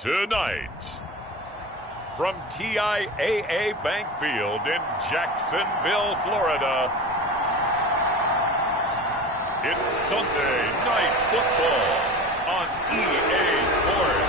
Tonight, from TIAA Bank Field in Jacksonville, Florida, it's Sunday Night Football on EA Sports.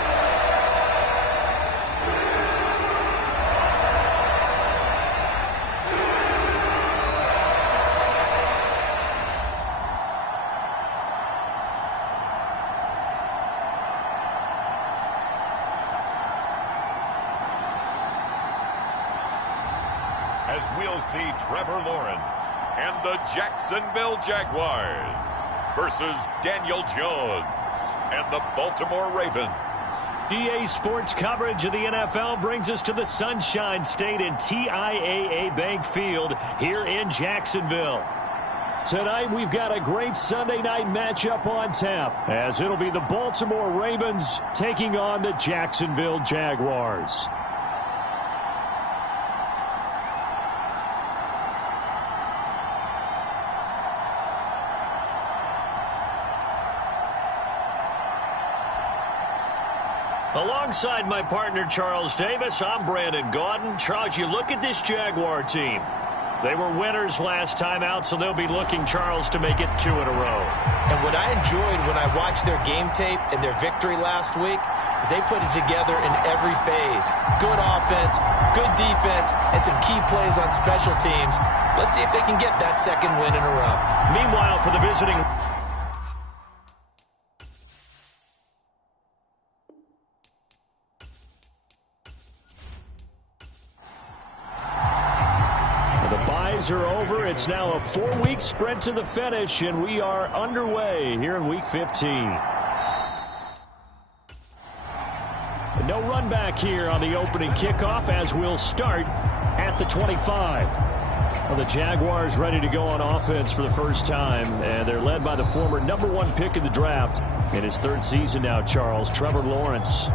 As we'll see Trevor Lawrence and the Jacksonville Jaguars versus Daniel Jones and the Baltimore Ravens. EA Sports coverage of the NFL brings us to the Sunshine State in TIAA Bank Field here in Jacksonville. Tonight we've got a great Sunday night matchup on tap, as it'll be the Baltimore Ravens taking on the Jacksonville Jaguars. Alongside my partner, Charles Davis, I'm Brandon Gaudin. Charles, you look at this Jaguar team. They were winners last time out, so they'll be looking, Charles, to make it 2 in a row. And what I enjoyed when I watched their game tape and their victory last week is they put it together in every phase. Good offense, good defense, and some key plays on special teams. Let's see if they can get that second win in a row. Meanwhile, for the visiting... are over. It's now a 4-week sprint to the finish, and we are underway here in Week 15. No run back here on the opening kickoff, as we'll start at the 25. Well, the Jaguars ready to go on offense for the first time, and they're led by the former #1 pick of the draft in his 3rd season now, Charles, Trevor Lawrence.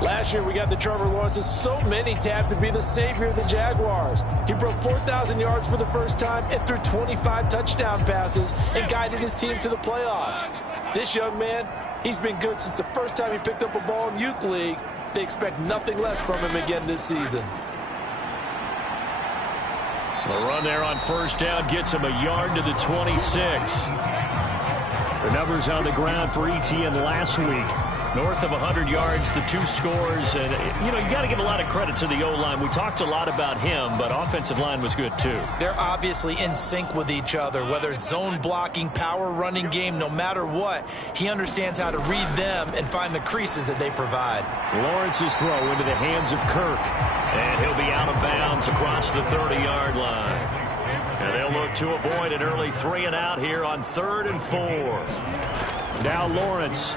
Last year, we got the Trevor Lawrences. So many tapped to be the savior of the Jaguars. He broke 4,000 yards for the first time and threw 25 touchdown passes and guided his team to the playoffs. This young man, he's been good since the first time he picked up a ball in Youth League. They expect nothing less from him again this season. The run there on first down gets him a yard to the 26. The numbers on the ground for ETN last week. North of 100 yards, the 2 scores, and, you got to give a lot of credit to the O-line. We talked a lot about him, but offensive line was good, too. They're obviously in sync with each other, whether it's zone blocking, power running game, no matter what. He understands how to read them and find the creases that they provide. Lawrence's throw into the hands of Kirk, and he'll be out of bounds across the 30-yard line. And they'll look to avoid an early 3 and out here on 3rd and 4. Now Lawrence.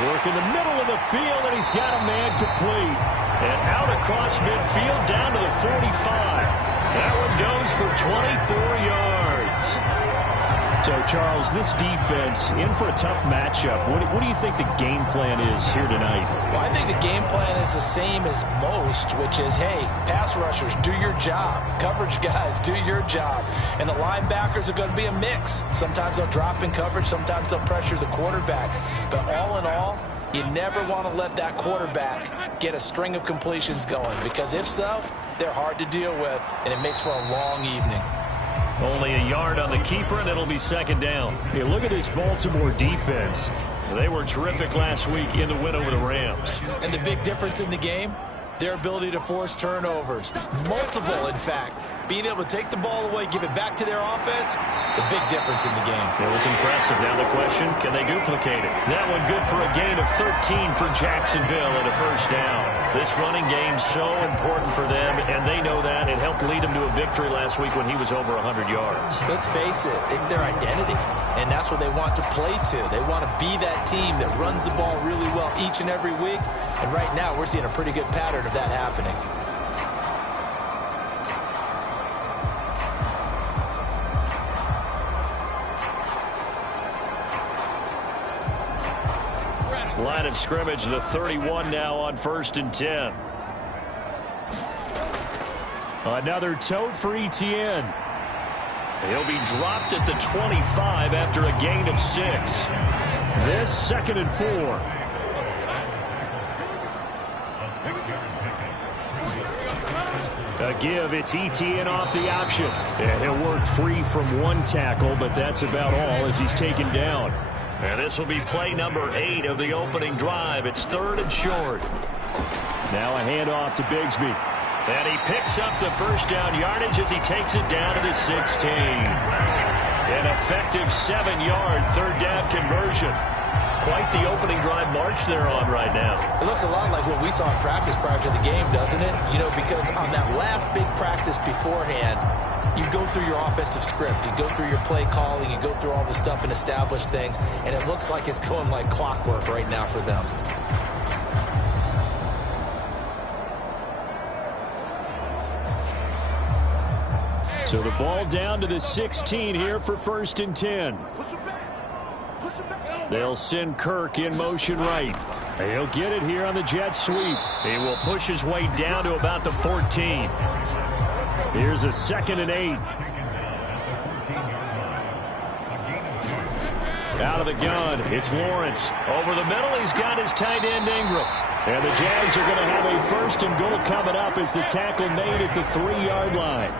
Work in the middle of the field, and he's got a man complete. And out across midfield, down to the 45. That one goes for 24 yards. So, Charles, this defense, in for a tough matchup. What do you think the game plan is here tonight? Well, I think the game plan is the same as most, which is, hey, pass rushers, do your job. Coverage guys, do your job. And the linebackers are going to be a mix. Sometimes they'll drop in coverage. Sometimes they'll pressure the quarterback. But all in all, you never want to let that quarterback get a string of completions going, because if so, they're hard to deal with, and it makes for a long evening. Only a yard on the keeper, and it'll be 2nd down. Hey, look at this Baltimore defense. They were terrific last week in the win over the Rams. And the big difference in the game, their ability to force turnovers. Multiple, in fact. Being able to take the ball away, give it back to their offense, the big difference in the game. It was impressive. Now the question, can they duplicate it? That one good for a gain of 13 for Jacksonville and a 1st down. This running game's so important for them, and they know that. It helped lead them to a victory last week when he was over 100 yards. Let's face it, it's their identity, and that's what they want to play to. They want to be that team that runs the ball really well each and every week, and right now we're seeing a pretty good pattern of that happening. Line of scrimmage, the 31 now on 1st and 10. Another tote for ETN. He'll be dropped at the 25 after a gain of 6. This 2nd and 4. A give, it's ETN off the option. And he'll work free from one tackle, but that's about all as he's taken down. And this will be play number 8 of the opening drive. It's 3rd and short. Now a handoff to Bigsby. And he picks up the first down yardage as he takes it down to the 16. An effective 7-yard third down conversion. Quite the opening drive march they're on right now. It looks a lot like what we saw in practice prior to the game, doesn't it? You know, because on that last big practice beforehand, you go through your offensive script, you go through your play calling, you go through all the stuff and establish things, and it looks like it's going like clockwork right now for them. So the ball down to the 16 here for 1st and 10. They'll send Kirk in motion right. He'll get it here on the jet sweep. He will push his way down to about the 14. Here's a 2nd and 8. Out of the gun, it's Lawrence. Over the middle, he's got his tight end Ingram. And the Jags are going to have a 1st and goal coming up as the tackle made at the 3-yard line.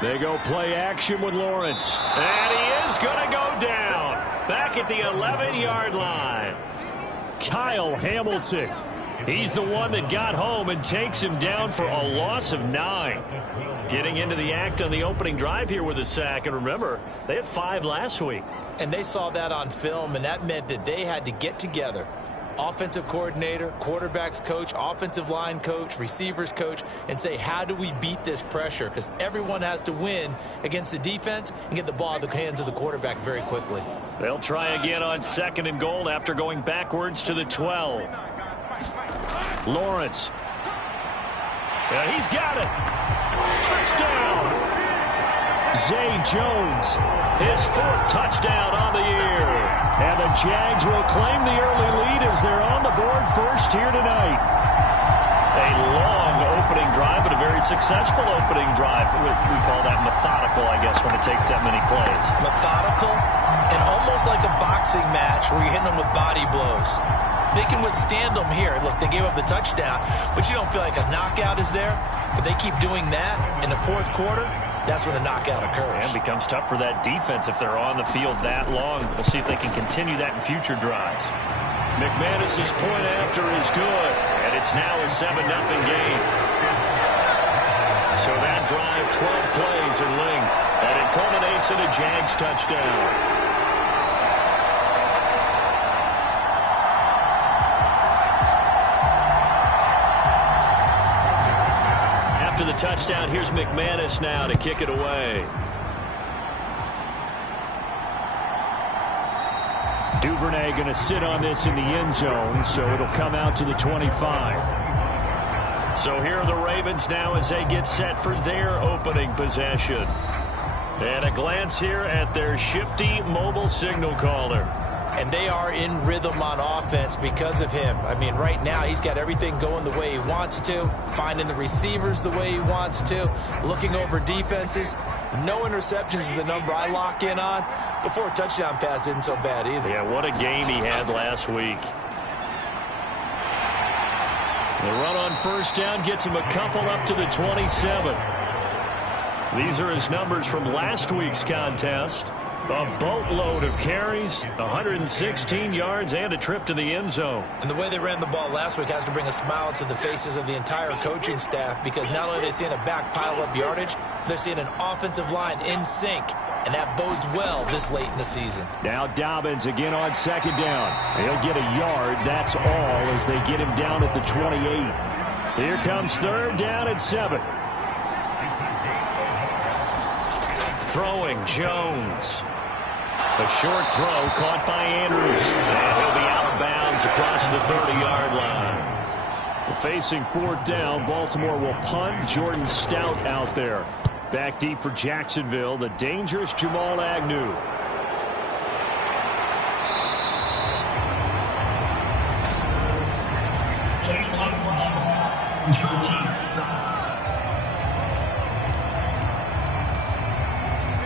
They go play action with Lawrence. And he is going to go down. Back at the 11-yard line. Kyle Hamilton. He's the one that got home and takes him down for a loss of 9. Getting into the act on the opening drive here with a sack. And remember, they had 5 last week. And they saw that on film, and that meant that they had to get together. Offensive coordinator, quarterbacks coach, offensive line coach, receivers coach, and say, how do we beat this pressure? Because everyone has to win against the defense and get the ball out of the hands of the quarterback very quickly. They'll try again on 2nd and goal after going backwards to the 12. Lawrence. Yeah, he's got it. Touchdown. Zay Jones, his 4th touchdown on the year. And the Jags will claim the early lead as they're on the board first here tonight. A long opening drive, but a very successful opening drive. We call that methodical, I guess, when it takes that many plays. Methodical and almost like a boxing match where you're hitting them with body blows. They can withstand them here. Look, they gave up the touchdown, but you don't feel like a knockout is there. But they keep doing that in the 4th quarter. That's when the knockout occurs. And it becomes tough for that defense if they're on the field that long. We'll see if they can continue that in future drives. McManus's point after is good, and it's now a 7-0 game. So that drive, 12 plays in length, and it culminates in a Jags touchdown. After the touchdown, here's McManus now to kick it away. Duvernay going to sit on this in the end zone, so it'll come out to the 25. So here are the Ravens now as they get set for their opening possession. And a glance here at their shifty mobile signal caller. And they are in rhythm on offense because of him. I mean, right now, he's got everything going the way he wants to, finding the receivers the way he wants to, looking over defenses. No interceptions is the number I lock in on. Before a touchdown pass isn't so bad either. Yeah, what a game he had last week. The run on 1st down gets him a couple up to the 27. These are his numbers from last week's contest. A boatload of carries, 116 yards, and a trip to the end zone. And the way they ran the ball last week has to bring a smile to the faces of the entire coaching staff, because not only are they seeing a back pile up yardage, they're seeing an offensive line in sync, and that bodes well this late in the season. Now Dobbins again on 2nd down. He'll get a yard, that's all, as they get him down at the 28. Here comes 3rd down at 7. Throwing Jones. A short throw caught by Andrews. And he'll be out of bounds across the 30-yard line. Well, facing 4th down, Baltimore will punt. Jordan Stout out there. Back deep for Jacksonville, the dangerous Jamal Agnew.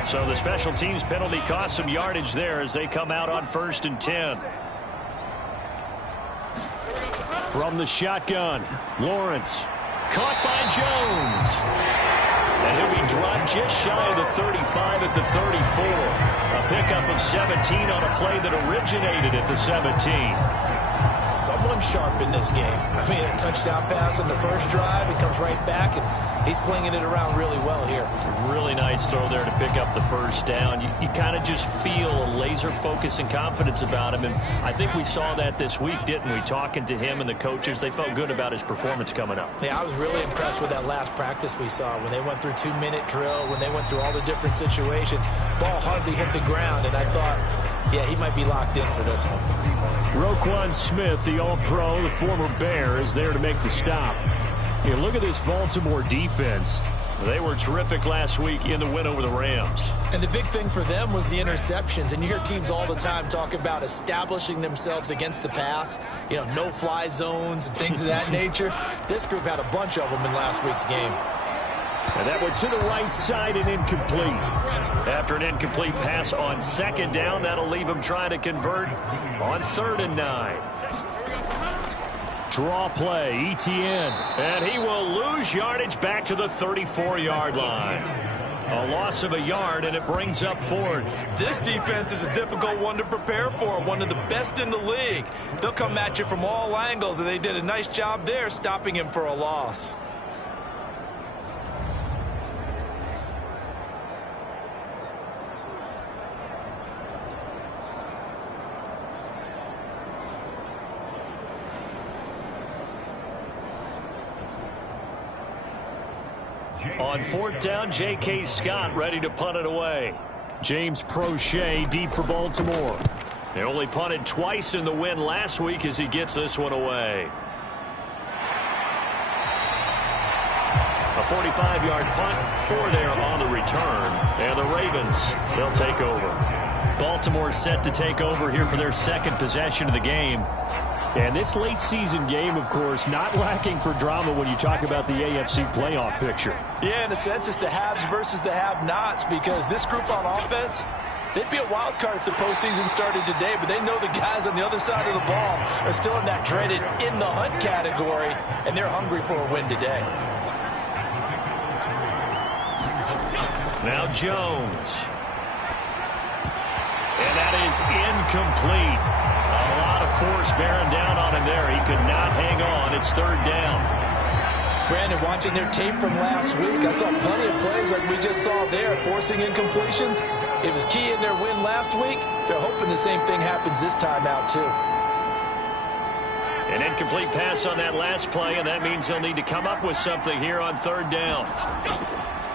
So the special teams penalty cost some yardage there as they come out on 1st and 10. From the shotgun, Lawrence. Caught by Jones. And he'll be dropped just shy of the 35 at the 34. A pickup of 17 on a play that originated at the 17. Someone sharp in this game. I mean, a touchdown pass on the first drive. He comes right back, and he's flinging it around really well here. Really nice throw there to pick up the first down. You kind of just feel a laser focus and confidence about him, and I think we saw that this week, didn't we? Talking to him and the coaches, they felt good about his performance coming up. Yeah, I was really impressed with that last practice we saw when they went through 2-minute drill, when they went through all the different situations. Ball hardly hit the ground, and I thought, yeah, he might be locked in for this one. Roquan Smith, the All-Pro, the former Bear, is there to make the stop. You look at this Baltimore defense. They were terrific last week in the win over the Rams. And the big thing for them was the interceptions. And you hear teams all the time talk about establishing themselves against the pass. You know, no-fly zones and things of that nature. This group had a bunch of them in last week's game. And that one to the right side and incomplete. After an incomplete pass on second down, that'll leave him trying to convert on 3rd and 9. Draw play, ETN. And he will lose yardage back to the 34-yard line. A loss of a yard, and it brings up 4th. This defense is a difficult one to prepare for, one of the best in the league. They'll come at you from all angles, and they did a nice job there stopping him for a loss. On 4th down, J.K. Scott ready to punt it away. James Prochet deep for Baltimore. They only punted twice in the win last week as he gets this one away. A 45-yard punt, 4 there on the return. And the Ravens, they'll take over. Baltimore set to take over here for their second possession of the game. And this late-season game, of course, not lacking for drama when you talk about the AFC playoff picture. Yeah, in a sense, it's the haves versus the have-nots, because this group on offense, they'd be a wild card if the postseason started today, but they know the guys on the other side of the ball are still in that dreaded in-the-hunt category, and they're hungry for a win today. Now Jones. And that is incomplete. A lot of force bearing down on him there. He could not hang on. It's 3rd down. Brandon, watching their tape from last week, I saw plenty of plays like we just saw there, forcing incompletions. It was key in their win last week. They're hoping the same thing happens this time out, too. An incomplete pass on that last play, and that means they'll need to come up with something here on 3rd down.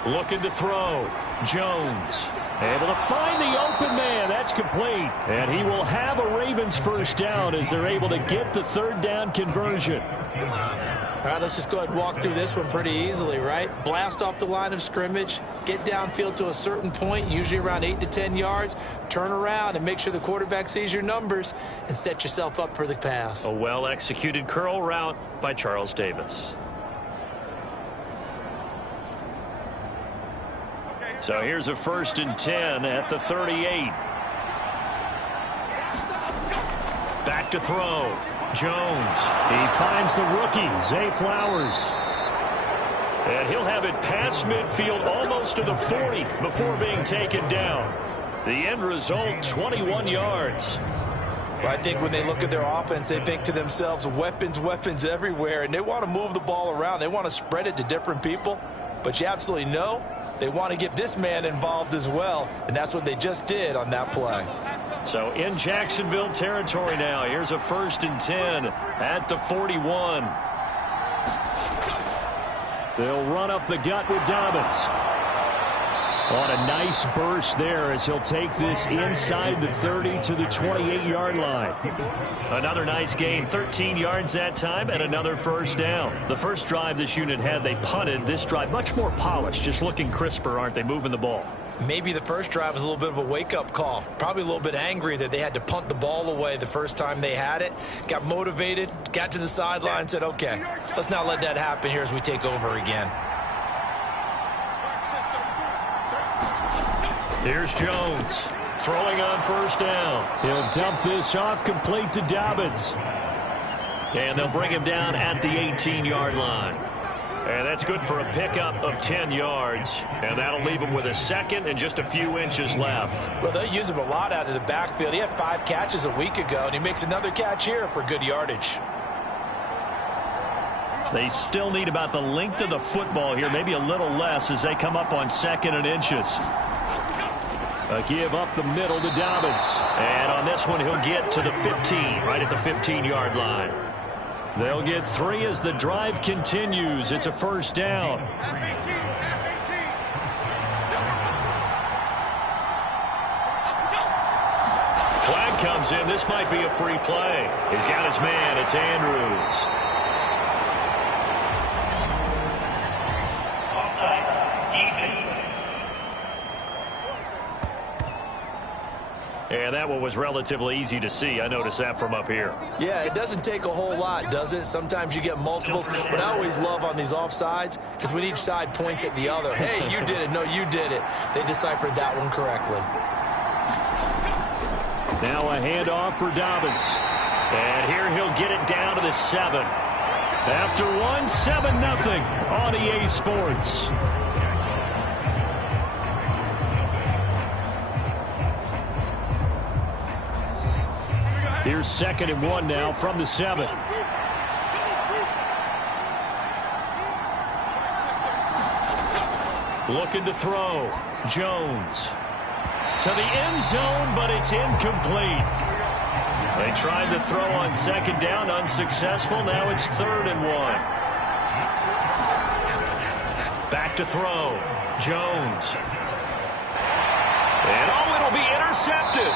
Looking to throw. Jones. Able to find the open man. That's complete. And he will have a Ravens first down as they're able to get the 3rd down conversion. All right, let's just go ahead and walk through this one pretty easily, right? Blast off the line of scrimmage, get downfield to a certain point, usually around 8 to 10 yards, turn around and make sure the quarterback sees your numbers and set yourself up for the pass. A well-executed curl route by Charles Davis. So here's a 1st and 10 at the 38. Back to throw. Jones. He finds the rookie, Zay Flowers. And he'll have it past midfield almost to the 40 before being taken down. The end result, 21 yards. Well, I think when they look at their offense, they think to themselves, weapons, weapons everywhere, and they want to move the ball around. They want to spread it to different people. But you absolutely know they want to get this man involved as well, and that's what they just did on that play. So in Jacksonville territory now, here's a 1st and 10 at the 41. They'll run up the gut with Dobbins. On a nice burst there as he'll take this inside the 30 to the 28-yard line. Another nice gain, 13 yards that time, and another first down. The first drive this unit had, they punted. This drive, much more polished, just looking crisper, aren't they, moving the ball? Maybe the first drive was a little bit of a wake-up call. Probably a little bit angry that they had to punt the ball away the first time they had it. Got motivated, got to the sideline, said, okay, let's not let that happen here as we take over again. Here's Jones throwing on first down. He'll dump this off complete to Dobbins. And they'll bring him down at the 18-yard line. And that's good for a pickup of 10 yards. And that'll leave him with a second and just a few inches left. Well, they use him a lot out of the backfield. He had 5 catches a week ago, and he makes another catch here for good yardage. They still need about the length of the football here, maybe a little less as they come up on 2nd and inches. A give up the middle to Dobbins. And on this one, he'll get to the 15, right at the 15-yard line. They'll get 3 as the drive continues. It's a first down. Flag comes in. This might be a free play. He's got his man. It's Andrews. And that one was relatively easy to see. I noticed that from up here. Yeah, it doesn't take a whole lot, does it? Sometimes you get multiples. What I always love on these offsides is when each side points at the other. Hey, you did it. No, you did it. They deciphered that one correctly. Now a handoff for Dobbins. And here he'll get it down to the 7. After 7-0 on EA Sports. Here's 2nd and 1 now from the 7. Looking to throw. Jones. To the end zone, but it's incomplete. They tried to throw on 2nd down, unsuccessful. Now it's 3rd and 1. Back to throw. Jones. And it'll be intercepted.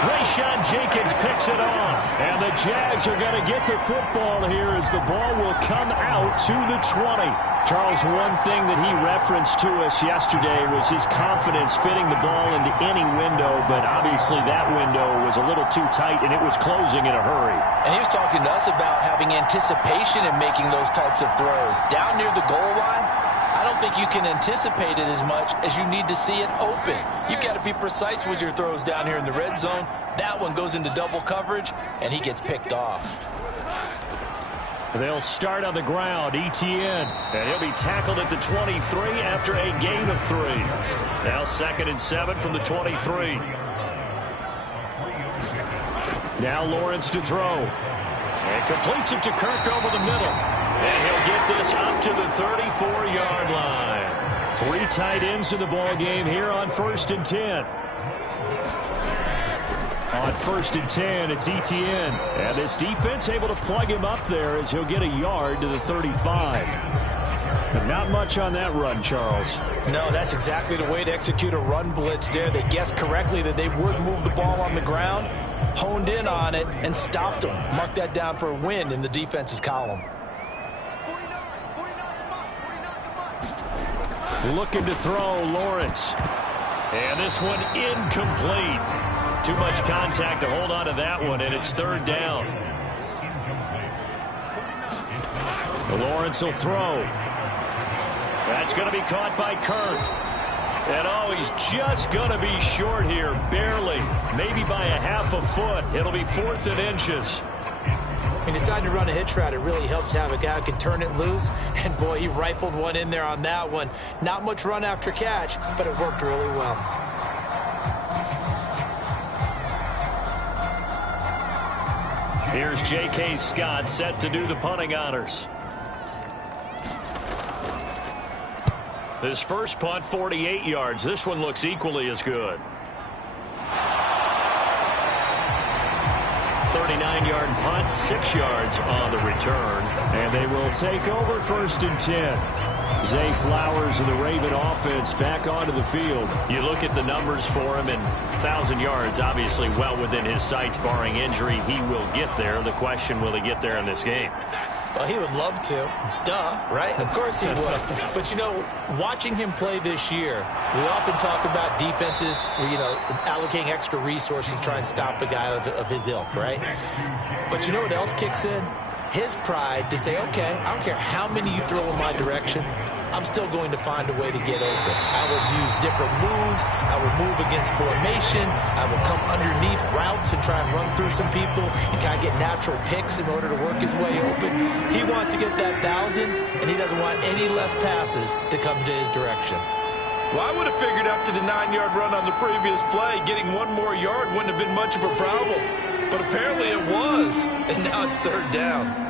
Rayshon Jenkins picks it off. And the Jags are going to get the football here as the ball will come out to the 20. Charles, one thing that he referenced to us yesterday was his confidence fitting the ball into any window, but obviously that window was a little too tight and it was closing in a hurry. And he was talking to us about having anticipation in making those types of throws. Down near the goal line, I don't think you can anticipate it as much as you need to see it open. You've got to be precise with your throws down here in the red zone. That one goes into double coverage, and he gets picked off. They'll start on the ground, Etienne, and he'll be tackled at the 23 after a gain of 3. Now 2nd and 7 from the 23. Now Lawrence to throw. And completes it to Kirk over the middle. And he'll get this up to the 34-yard line. 3 tight ends in the ball game here on 1st and 10. On 1st and 10, it's Etienne. And this defense able to plug him up there as he'll get a yard to the 35. But not much on that run, Charles. No, that's exactly the way to execute a run blitz there. They guessed correctly that they would move the ball on the ground, honed in on it, and stopped them. Mark that down for a win in the defense's column. Looking to throw, Lawrence. And this one incomplete. Too much contact to hold on to that one, and it's 3rd down. Lawrence will throw. That's going to be caught by Kirk. And he's just going to be short here, barely. Maybe by a half a foot. It'll be 4th and inches. He decided to run a hitch route. It really helps to have a guy who can turn it loose. And, boy, he rifled one in there on that one. Not much run after catch, but it worked really well. Here's J.K. Scott set to do the punting honors. His first punt, 48 yards. This one looks equally as good. 39-yard punt, 6 yards on the return. And they will take over 1st and 10. Zay Flowers of the Raven offense back onto the field. You look at the numbers for him, and 1,000 yards obviously well within his sights, barring injury. He will get there. The question, will he get there in this game? Well, he would love to. Duh, right? Of course he would. But, you know, watching him play this year, we often talk about defenses, you know, allocating extra resources to try and stop a guy of his ilk, right? But you know what else kicks in? His pride to say, okay, I don't care how many you throw in my direction. I'm still going to find a way to get open. I will use different moves. I will move against formation. I will come underneath routes and try and run through some people and kind of get natural picks in order to work his way open. He wants to get that 1,000, and he doesn't want any less passes to come to his direction. Well, I would have figured after the 9-yard run on the previous play, getting one more yard wouldn't have been much of a problem. But apparently it was, and now it's 3rd down.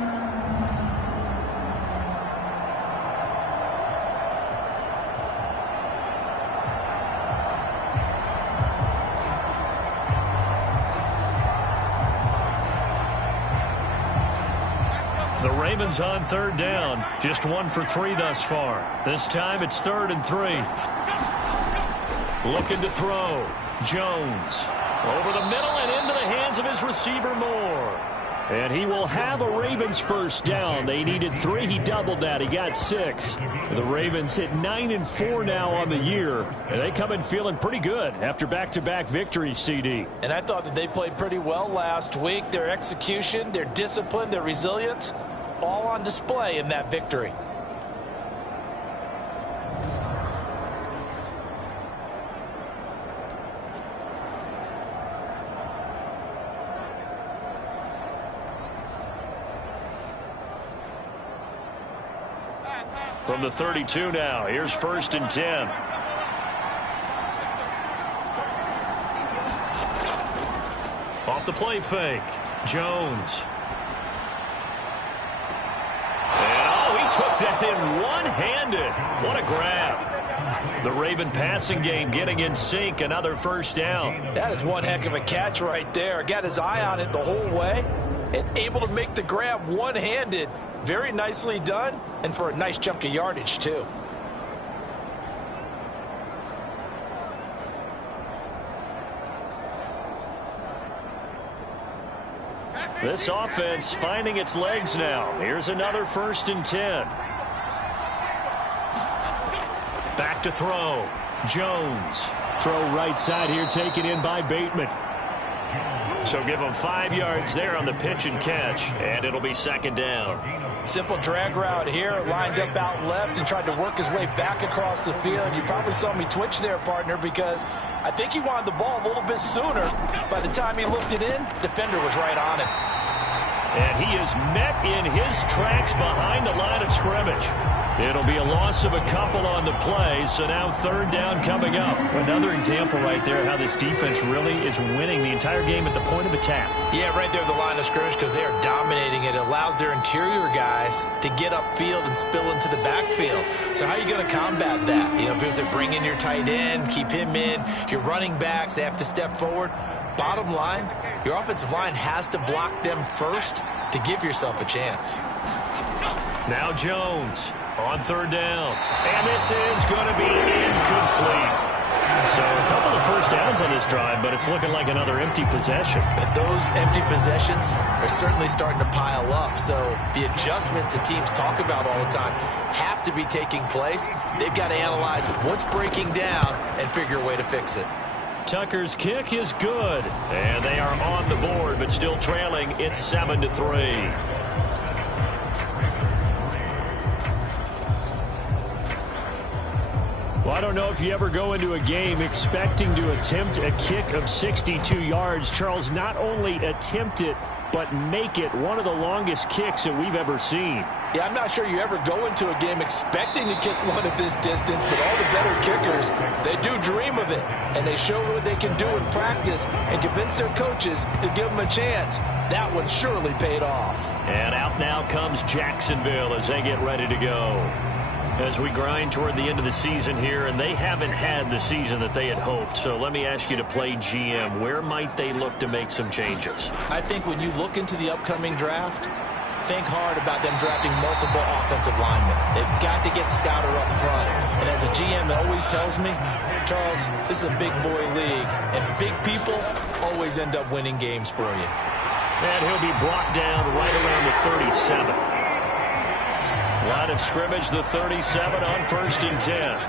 The Ravens on 3rd down. Just 1 for 3 thus far. This time it's 3rd and 3. Looking to throw. Jones. Over the middle and into the hands of his receiver Moore. And he will have a Ravens first down. They needed 3. He doubled that. He got 6. The Ravens hit 9-4 now on the year. And they come in feeling pretty good after back-to-back victories, CD. And I thought that they played pretty well last week. Their execution, their discipline, their resilience, all on display in that victory. From the 32 now, here's 1st and 10. Off the play fake, Jones. Took that in one-handed. What a grab. The Raven passing game getting in sync. Another first down. That is one heck of a catch right there. Got his eye on it the whole way and able to make the grab one-handed. Very nicely done, and for a nice chunk of yardage, too. This offense finding its legs now. Here's another 1st and 10. Back to throw. Jones. Throw right side here taken in by Bateman. So give him 5 yards there on the pitch and catch, and it'll be 2nd down. Simple drag route here, lined up out left and tried to work his way back across the field. You probably saw me twitch there, partner, because I think he wanted the ball a little bit sooner. By the time he looked it in, defender was right on him. And he is met in his tracks behind the line of scrimmage. It'll be a loss of a couple on the play, so now 3rd down coming up. Another example right there how this defense really is winning the entire game at the point of attack. Yeah, right there at the line of scrimmage because they are dominating it. It allows their interior guys to get upfield and spill into the backfield. So how are you going to combat that? You know, because they bring in your tight end, keep him in. Your running backs, they have to step forward. Bottom line, your offensive line has to block them first to give yourself a chance. Now Jones on 3rd down. And this is going to be incomplete. So a couple of first downs on this drive, but it's looking like another empty possession. Those empty possessions are certainly starting to pile up. So the adjustments that teams talk about all the time have to be taking place. They've got to analyze what's breaking down and figure a way to fix it. Tucker's kick is good. And they are on the board, but still trailing. It's 7-3. Well, I don't know if you ever go into a game expecting to attempt a kick of 62 yards. Charles, not only attempt it, but make it one of the longest kicks that we've ever seen. Yeah, I'm not sure you ever go into a game expecting to kick one of this distance, but all the better kickers, they do dream of it, and they show what they can do in practice and convince their coaches to give them a chance. That one surely paid off. And out now comes Jacksonville as they get ready to go. As we grind toward the end of the season here, and they haven't had the season that they had hoped. So let me ask you to play GM. Where might they look to make some changes? I think when you look into the upcoming draft, think hard about them drafting multiple offensive linemen. They've got to get stouter up front. And as a GM, it always tells me, Charles, this is a big boy league, and big people always end up winning games for you. And he'll be brought down right around the 37. Line of scrimmage, the 37 on 1st and 10.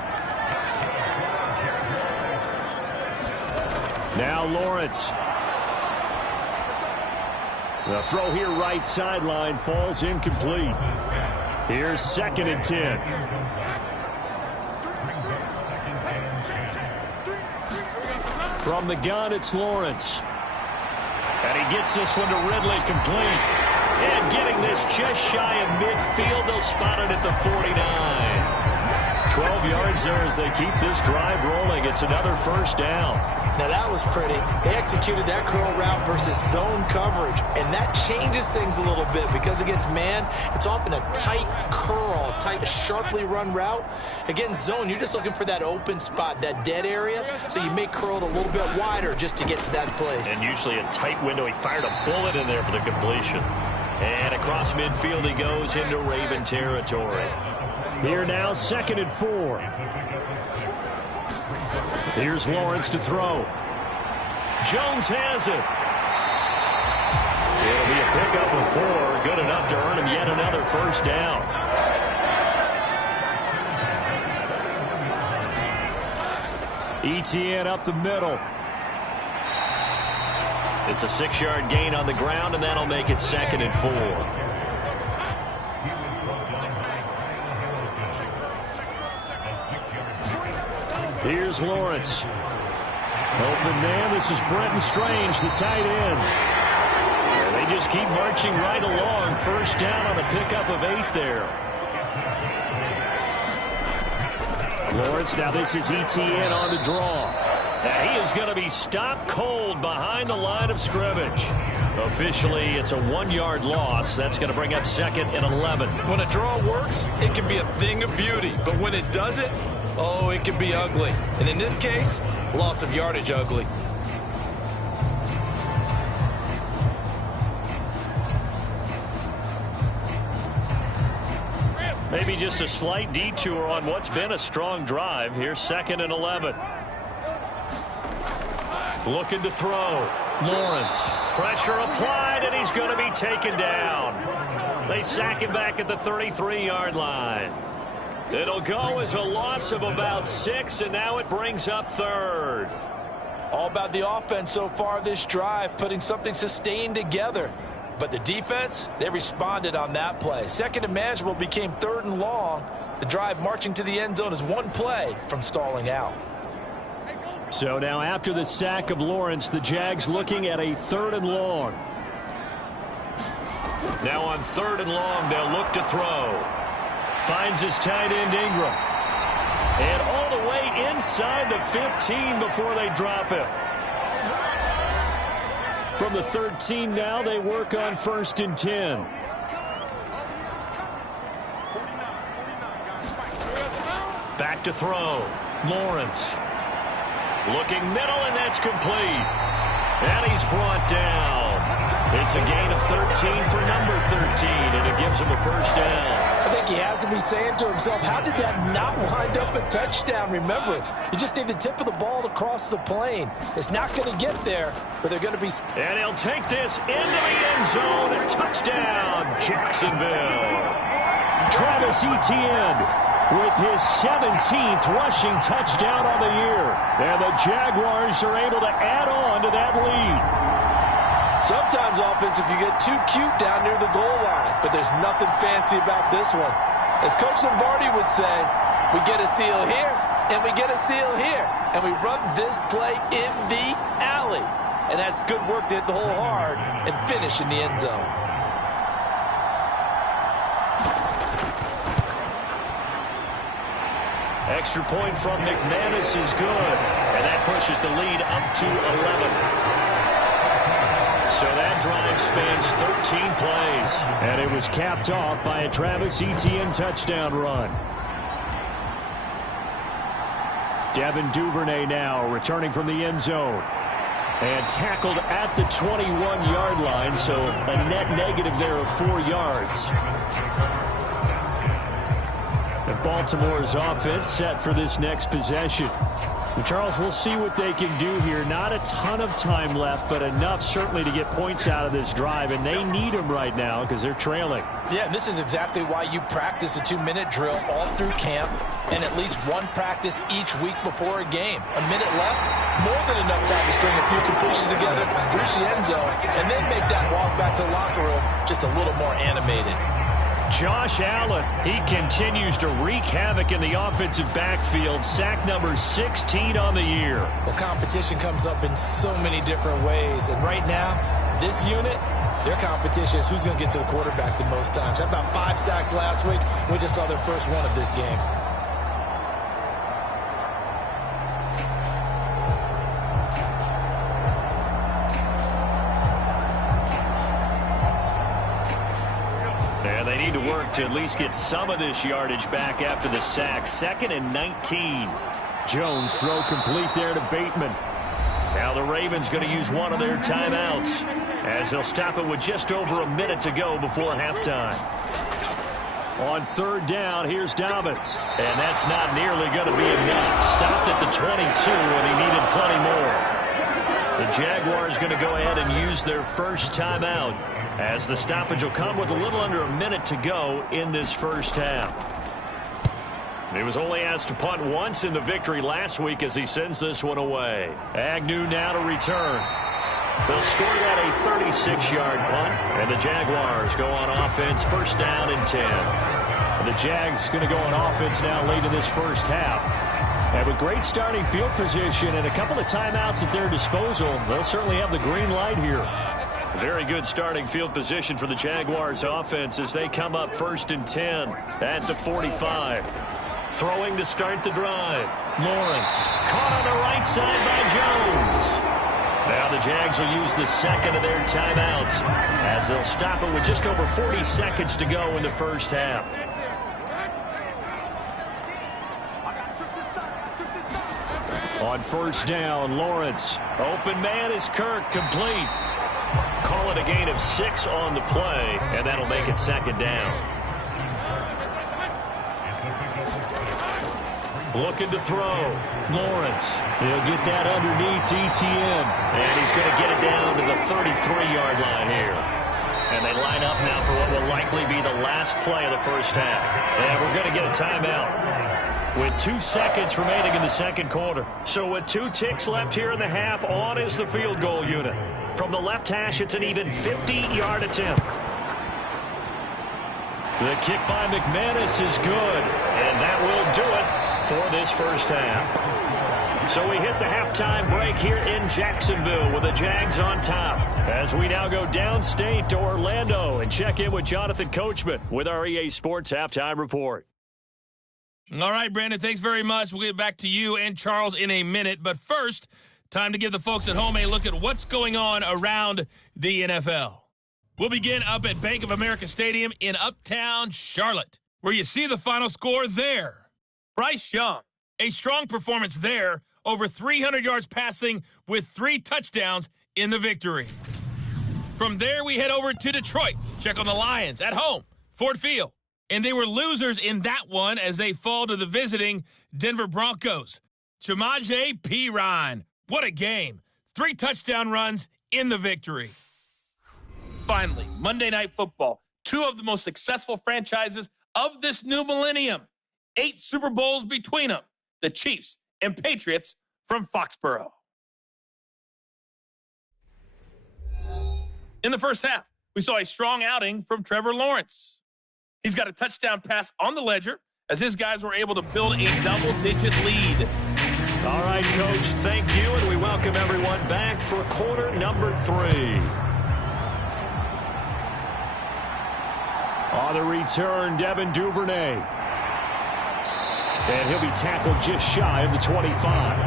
Now Lawrence. The throw here right sideline falls incomplete. Here's 2nd and 10. From the gun, it's Lawrence. And he gets this one to Ridley, complete. And getting this just shy of midfield, they'll spot it at the 49. 12 yards there as they keep this drive rolling. It's another first down. Now that was pretty. They executed that curl route versus zone coverage, and that changes things a little bit because against man, it's often a tight curl, tight, sharply run route. Against zone, you're just looking for that open spot, that dead area, so you may curl it a little bit wider just to get to that place. And usually a tight window. He fired a bullet in there for the completion. And across midfield he goes into Raven territory. Here now, 2nd and 4. Here's Lawrence to throw. Jones has it. It'll be a pickup of 4. Good enough to earn him yet another first down. Etienne up the middle. It's a 6-yard gain on the ground, and that'll make it 2nd and 4. Here's Lawrence. Open man, this is Brenton Strange, the tight end. And they just keep marching right along. First down on a pickup of 8 there. Lawrence, now this is Etienne on the draw. And he is going to be stopped cold behind the line of scrimmage. Officially, it's a 1-yard loss. That's going to bring up 2nd and 11. When a draw works, it can be a thing of beauty. But when it doesn't, oh, it can be ugly. And in this case, loss of yardage ugly. Maybe just a slight detour on what's been a strong drive. Here's 2nd and 11. Looking to throw. Lawrence. Pressure applied, and he's going to be taken down. They sack him back at the 33-yard line. It'll go as a loss of about 6, and now it brings up 3rd. All about the offense so far this drive, putting something sustained together. But the defense, they responded on that play. 2nd and manageable became 3rd and long. The drive marching to the end zone is 1 play from stalling out. So now after the sack of Lawrence, the Jags looking at a 3rd and long. Now on 3rd and long, they'll look to throw. Finds his tight end Ingram. And all the way inside the 15 before they drop him. From the 13 now, they work on 1st and 10. Back to throw. Lawrence. Looking middle, and that's complete. And he's brought down. It's a gain of 13 for number 13, and it gives him a first down. I think he has to be saying to himself, how did that not wind up a touchdown? Remember, you just need the tip of the ball to cross the plane. It's not going to get there, but they're going to be... And he'll take this into the end zone. Touchdown, Jacksonville. Travis Etienne with his 17th rushing touchdown on the year. And the Jaguars are able to add on to that lead. Sometimes offense, if you get too cute down near the goal line, but there's nothing fancy about this one. As Coach Lombardi would say, we get a seal here, and we get a seal here, and we run this play in the alley. And that's good work to hit the hole hard and finish in the end zone. Extra point from McManus is good, and that pushes the lead up to 11. So that drive spans 13 plays. And it was capped off by a Travis Etienne touchdown run. Devin Duvernay now returning from the end zone. And tackled at the 21-yard line, so a net negative there of 4 yards. And Baltimore's offense set for this next possession. And Charles, we'll see what they can do here. Not a ton of time left, but enough certainly to get points out of this drive, and they need them right now because they're trailing. Yeah, and this is exactly why you practice a 2-minute drill all through camp and at least one practice each week before a game. A minute left, more than enough time to string a few completions together, reach the end zone, and then make that walk back to the locker room just a little more animated. Josh Allen, he continues to wreak havoc in the offensive backfield. Sack number 16 on the year. Well, competition comes up in so many different ways. And right now, this unit, their competition is who's going to get to the quarterback the most times. Had about 5 sacks last week. We just saw their first one of this game. And they need to work to at least get some of this yardage back after the sack. 2nd and 19. Jones throw complete there to Bateman. Now the Ravens going to use one of their timeouts as they'll stop it with just over a minute to go before halftime. On 3rd down, here's Dobbins. And that's not nearly going to be enough. Stopped at the 22, and he needed plenty more. The Jaguars going to go ahead and use their first timeout as the stoppage will come with a little under a minute to go in this first half. He was only asked to punt once in the victory last week as he sends this one away. Agnew now to return. They'll score that a 36-yard punt, and the Jaguars go on offense, 1st down and 10. The Jags going to go on offense now late in this first half. And with great starting field position and a couple of timeouts at their disposal, they'll certainly have the green light here. Very good starting field position for the Jaguars offense as they come up 1st and 10 at the 45. Throwing to start the drive. Lawrence caught on the right side by Jones. Now the Jags will use the 2nd of their timeouts as they'll stop it with just over 40 seconds to go in the first half. On 1st down, Lawrence. Open man is Kirk, complete. Call it a gain of 6 on the play, and that'll make it 2nd down. Looking to throw. Lawrence. He'll get that underneath Etienne. And he's going to get it down to the 33-yard line here. And they line up now for what will likely be the last play of the first half. And we're going to get a timeout with 2 seconds remaining in the 2nd quarter. So with 2 ticks left here in the half, on is the field goal unit. From the left hash, it's an even 50-yard attempt. The kick by McManus is good. And that will do it for this first half. So we hit the halftime break here in Jacksonville with the Jags on top. As we now go downstate to Orlando and check in with Jonathan Coachman with our EA Sports Halftime Report. All right, Brandon, thanks very much. We'll get back to you and Charles in a minute. But first, time to give the folks at home a look at what's going on around the NFL. We'll begin up at Bank of America Stadium in Uptown Charlotte, where you see the final score there. Bryce Young, a strong performance there, over 300 yards passing with 3 touchdowns in the victory. From there, we head over to Detroit. Check on the Lions at home, Ford Field. And they were losers in that one as they fall to the visiting Denver Broncos. Samaje Perine, what a game. 3 touchdown runs in the victory. Finally, Monday Night Football, 2 of the most successful franchises of this new millennium. 8 Super Bowls between them, the Chiefs and Patriots from Foxborough. In the first half, we saw a strong outing from Trevor Lawrence. He's got a touchdown pass on the ledger as his guys were able to build a double-digit lead. All right, Coach, thank you, and we welcome everyone back for quarter number 3. On the return, Devin Duvernay. And he'll be tackled just shy of the 25.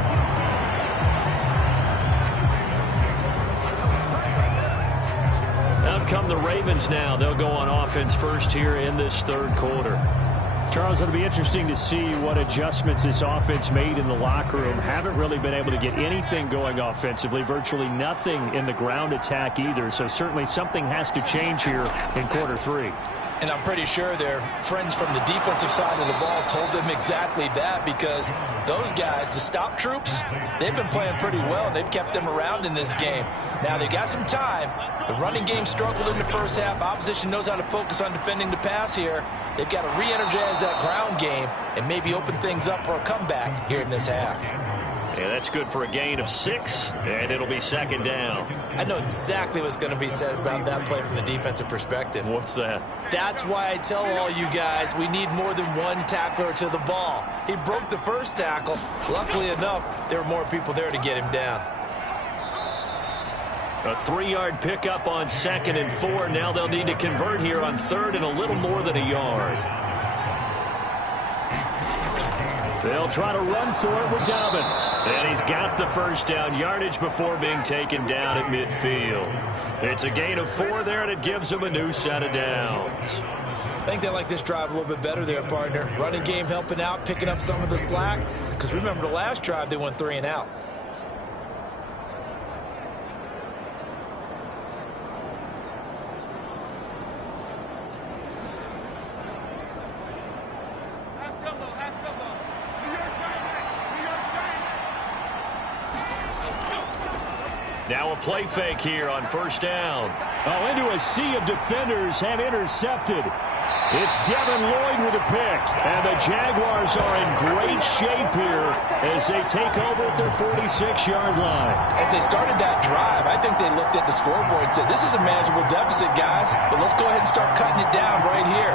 Out come the Ravens now. They'll go on offense first here in this 3rd quarter. Charles, it'll be interesting to see what adjustments this offense made in the locker room. Haven't really been able to get anything going offensively. Virtually nothing in the ground attack either. So certainly something has to change here in quarter 3. And I'm pretty sure their friends from the defensive side of the ball told them exactly that, because those guys, the stop troops, they've been playing pretty well. They've kept them around in this game. Now, they got some time. The running game struggled in the first half. Opposition knows how to focus on defending the pass here. They've got to re-energize that ground game and maybe open things up for a comeback here in this half. And that's good for a gain of 6, and it'll be second down. I know exactly what's going to be said about that play from the defensive perspective. What's that? That's why I tell all you guys we need more than one tackler to the ball. He broke the first tackle. Luckily enough, there were more people there to get him down. A 3-yard pickup on 2nd and 4. Now they'll need to convert here on 3rd and a little more than a yard. They'll try to run for it with Dobbins. And he's got the first down yardage before being taken down at midfield. It's a gain of 4 there, and it gives them a new set of downs. I think they like this drive a little bit better there, partner. Running game helping out, picking up some of the slack. Because remember the last drive, they went 3 and out. Now a play fake here on first down. Oh, into a sea of defenders and intercepted. It's Devin Lloyd with a pick. And the Jaguars are in great shape here as they take over at their 46-yard line. As they started that drive, I think they looked at the scoreboard and said, this is a manageable deficit, guys, but let's go ahead and start cutting it down right here.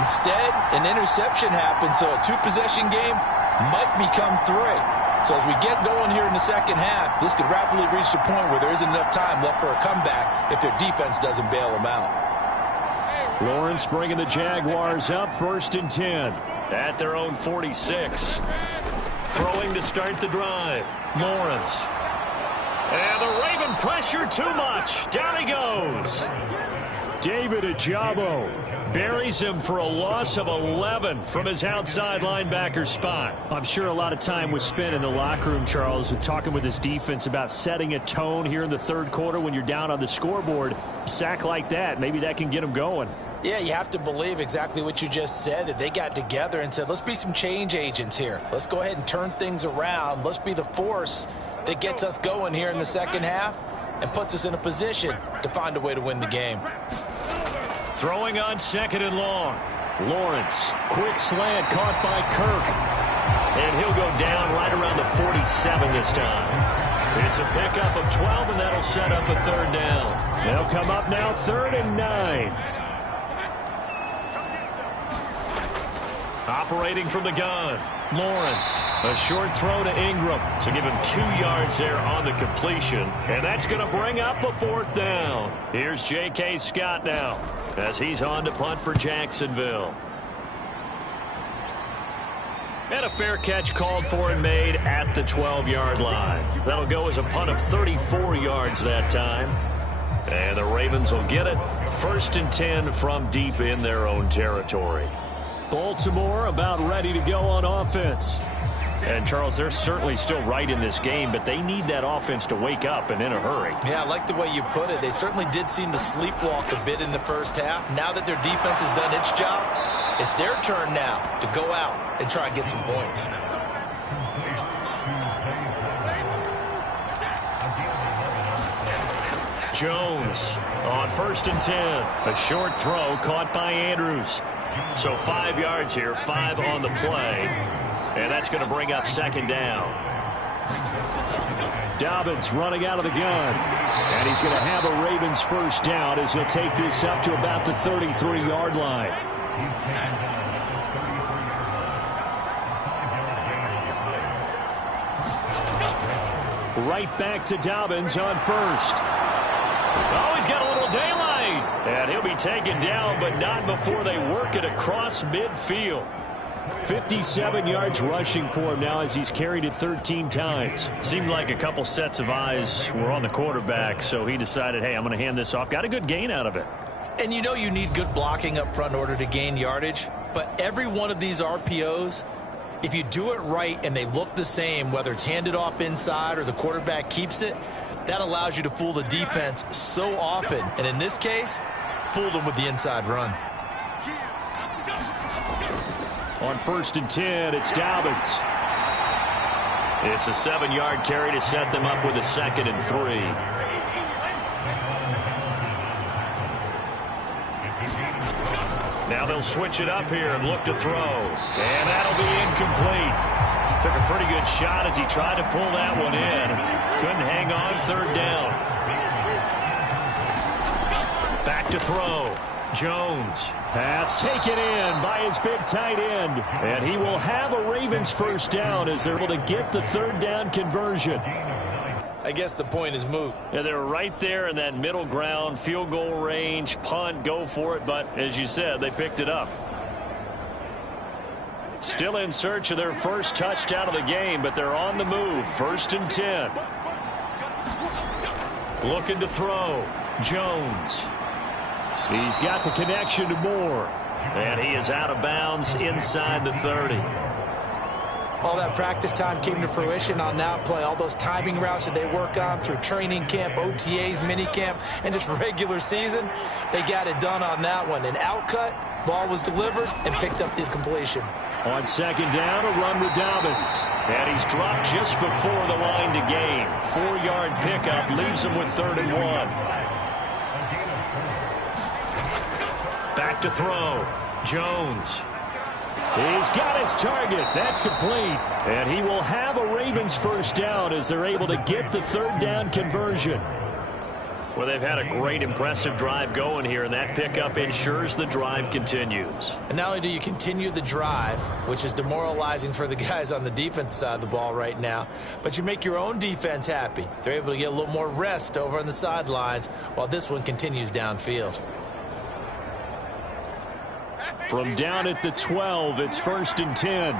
Instead, an interception happened, so a 2-possession game might become 3. So as we get going here in the second half, this could rapidly reach the point where there isn't enough time left for a comeback if their defense doesn't bail them out. Lawrence bringing the Jaguars up 1st and 10. At their own 46. Throwing to start the drive. Lawrence. And the Raven pressure too much. Down he goes. David Ajabo buries him for a loss of 11 from his outside linebacker spot. I'm sure a lot of time was spent in the locker room, Charles, talking with his defense about setting a tone here in the 3rd quarter when you're down on the scoreboard. A sack like that, maybe that can get them going. Yeah, you have to believe exactly what you just said, that they got together and said, let's be some change agents here. Let's go ahead and turn things around. Let's be the force that gets us going here in the second half and puts us in a position to find a way to win the game. Throwing on 2nd and long. Lawrence, quick slant caught by Kirk. And he'll go down right around the 47 this time. It's a pickup of 12, and that'll set up a 3rd down. They'll come up now 3rd and 9. Operating from the gun. Lawrence, a short throw to Ingram. So give him 2 yards there on the completion. And that's going to bring up a 4th down. Here's J.K. Scott now as he's on to punt for Jacksonville. And a fair catch called for and made at the 12-yard line. That'll go as a punt of 34 yards that time. And the Ravens will get it. 1st and 10 from deep in their own territory. Baltimore about ready to go on offense. And, Charles, they're certainly still right in this game, but they need that offense to wake up and in a hurry. Yeah, I like the way you put it. They certainly did seem to sleepwalk a bit in the first half. Now that their defense has done its job, it's their turn now to go out and try and get some points. Jones on 1st and 10. A short throw caught by Andrews. So 5 yards here, 5 on the play. And that's going to bring up 2nd down. Dobbins running out of the gun. And he's going to have a Ravens 1st down as he'll take this up to about the 33-yard line. Right back to Dobbins on 1st. Oh, he's got a little daylight. And he'll be taken down, but not before they work it across midfield. 57 yards rushing for him now as he's carried it 13 times. Seemed like a couple sets of eyes were on the quarterback, so he decided, hey, I'm going to hand this off. Got a good gain out of it. And you know you need good blocking up front in order to gain yardage, but every one of these RPOs, if you do it right and they look the same, whether it's handed off inside or the quarterback keeps it, that allows you to fool the defense so often. And in this case, fooled them with the inside run. On 1st and 10, it's Dobbins. It's a 7-yard carry to set them up with a 2nd and 3. Now they'll switch it up here and look to throw. And that'll be incomplete. Took a pretty good shot as he tried to pull that one in. Couldn't hang on, third down. Back to throw. Jones. Pass taken in by his big tight end. And he will have a Ravens first down as they're able to get the third down conversion. I guess the point is moot. Yeah, they're right there in that middle ground, field goal range, punt, go for it. But as you said, they picked it up. Still in search of their first touchdown of the game, but they're on the move. 1st and 10. Looking to throw. Jones. He's got the connection to Moore. And he is out of bounds inside the 30. All that practice time came to fruition on that play. All those timing routes that they work on through training camp, OTAs, minicamp, and just regular season, they got it done on that one. An outcut, ball was delivered, and picked up the completion. On 2nd down, a run with Dobbins. And he's dropped just before the line to gain. 4-yard pickup leaves him with 3rd and 1. Back to throw. Jones. He's got his target. That's complete. And he will have a Ravens first down as they're able to get the third down conversion. Well, they've had a great, impressive drive going here, and that pickup ensures the drive continues. And not only do you continue the drive, which is demoralizing for the guys on the defensive side of the ball right now, but you make your own defense happy. They're able to get a little more rest over on the sidelines while this one continues downfield. From down at the 12, it's 1st and 10.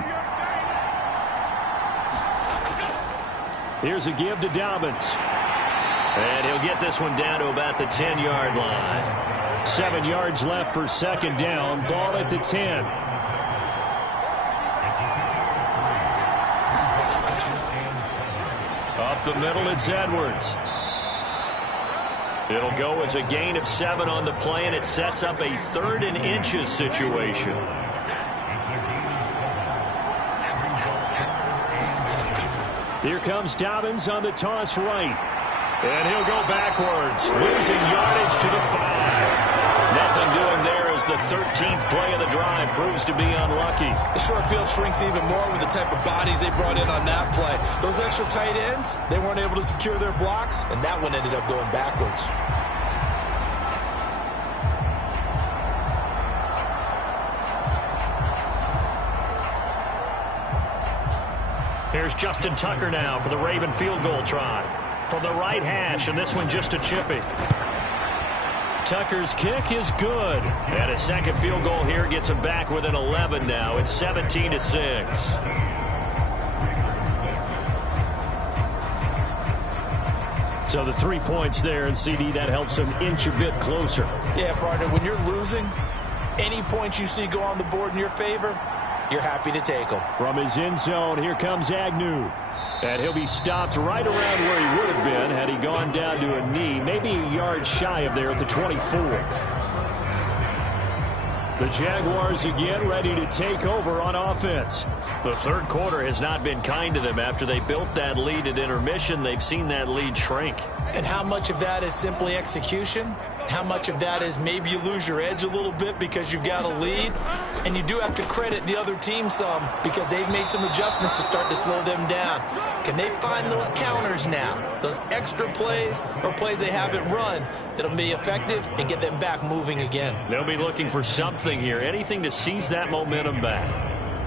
Here's a give to Dobbins. And he'll get this one down to about the 10-yard line. 7 yards left for 2nd down. Ball at the 10. Up the middle, it's Edwards. It'll go as a gain of 7 on the play, and it sets up a 3rd and inches situation. Here comes Dobbins on the toss right. And he'll go backwards, losing yardage to the 5. Nothing doing there as the 13th play of the drive proves to be unlucky. The short field shrinks even more with the type of bodies they brought in on that play. Those extra tight ends, they weren't able to secure their blocks, and that one ended up going backwards. Here's Justin Tucker now for the Raven field goal try. From the right hash, and this one just a chippy. Tucker's kick is good. And a second field goal here gets him back within 11 now. It's 17-6. So the 3 points there, and CD, that helps him inch a bit closer. Yeah, partner, when you're losing, any points you see go on the board in your favor, you're happy to take them. From his end zone, here comes Agnew. And he'll be stopped right around where he would have been had he gone down to a knee, maybe a yard shy of there at the 24. The Jaguars again ready to take over on offense. The third quarter has not been kind to them. After they built that lead at intermission, they've seen that lead shrink. And how much of that is simply execution? How much of that is maybe you lose your edge a little bit because you've got a lead? And you do have to credit the other team some because they've made some adjustments to start to slow them down. Can they find those counters now, those extra plays or plays they haven't run that'll be effective and get them back moving again? They'll be looking for something here, anything to seize that momentum back.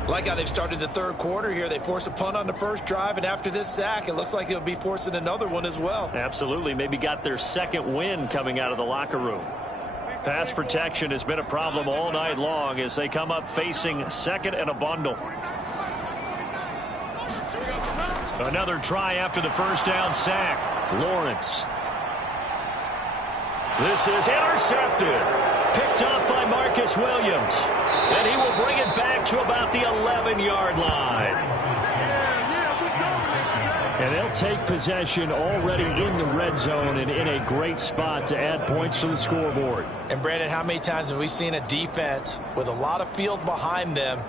Like how they've started the third quarter here. They force a punt on the first drive, and after this sack, it looks like they'll be forcing another one as well. Absolutely. Maybe got their second win coming out of the locker room. Pass protection has been a problem all night long as they come up facing 2nd and a bundle. Another try after the first down sack. Lawrence. This is intercepted. Picked up by Marcus Williams. And he will bring it back to about the 11-yard line. And they'll take possession already in the red zone and in a great spot to add points to the scoreboard. And, Brandon, how many times have we seen a defense with a lot of field behind them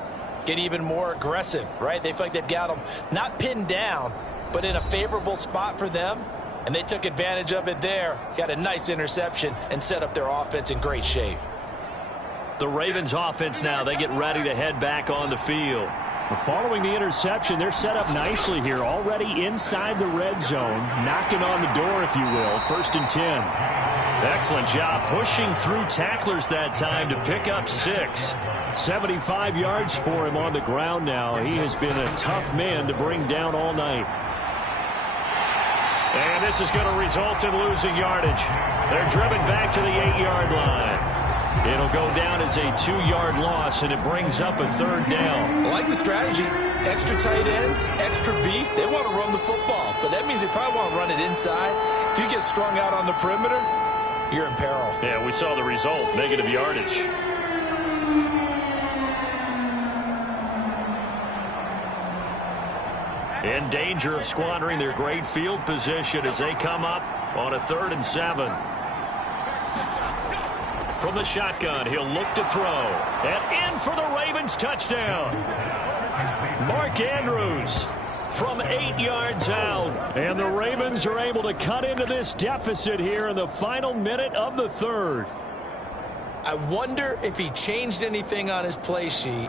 get even more aggressive, right? They feel like they've got them not pinned down, but in a favorable spot for them. And they took advantage of it there, got a nice interception, and set up their offense in great shape. The Ravens offense now, they get ready to head back on the field. Following the interception, they're set up nicely here, already inside the red zone, knocking on the door, if you will. 1st and 10. Excellent job pushing through tacklers that time to pick up 6. 75 yards for him on the ground now. He has been a tough man to bring down all night. And this is going to result in losing yardage. They're driven back to the 8-yard line. It'll go down as a 2-yard loss, and it brings up a 3rd down. I like the strategy. Extra tight ends, extra beef. They want to run the football, but that means they probably want to run it inside. If you get strung out on the perimeter, you're in peril. Yeah, we saw the result, negative yardage. In danger of squandering their great field position as they come up on a 3rd and 7. From the shotgun, he'll look to throw. And in for the Ravens touchdown. Mark Andrews from 8 yards out. And the Ravens are able to cut into this deficit here in the final minute of the 3rd. I wonder if he changed anything on his play sheet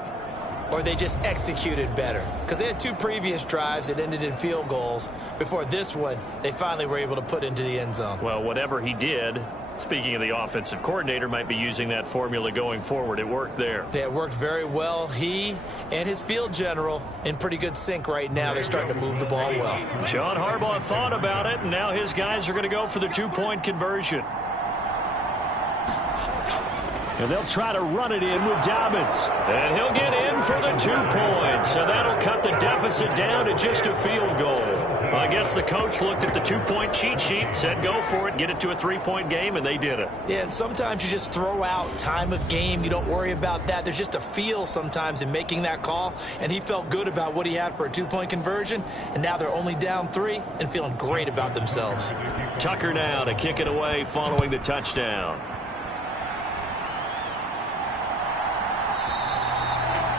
or they just executed better. Because they had 2 previous drives that ended in field goals. Before this one, they finally were able to put into the end zone. Well, whatever he did, speaking of the offensive coordinator, might be using that formula going forward. It worked there. Yeah, it worked very well. He and his field general in pretty good sync right now. They're starting to move the ball well. John Harbaugh thought about it, and now his guys are going to go for the 2-point conversion. And they'll try to run it in with Dobbins. And he'll get in for the 2 points. So that'll cut the deficit down to just a field goal. Well, I guess the coach looked at the 2-point cheat sheet, said go for it, get it to a 3-point game, and they did it. Yeah, and sometimes you just throw out time of game. You don't worry about that. There's just a feel sometimes in making that call. And he felt good about what he had for a 2-point conversion. And now they're only down 3 and feeling great about themselves. Tucker now to kick it away following the touchdown.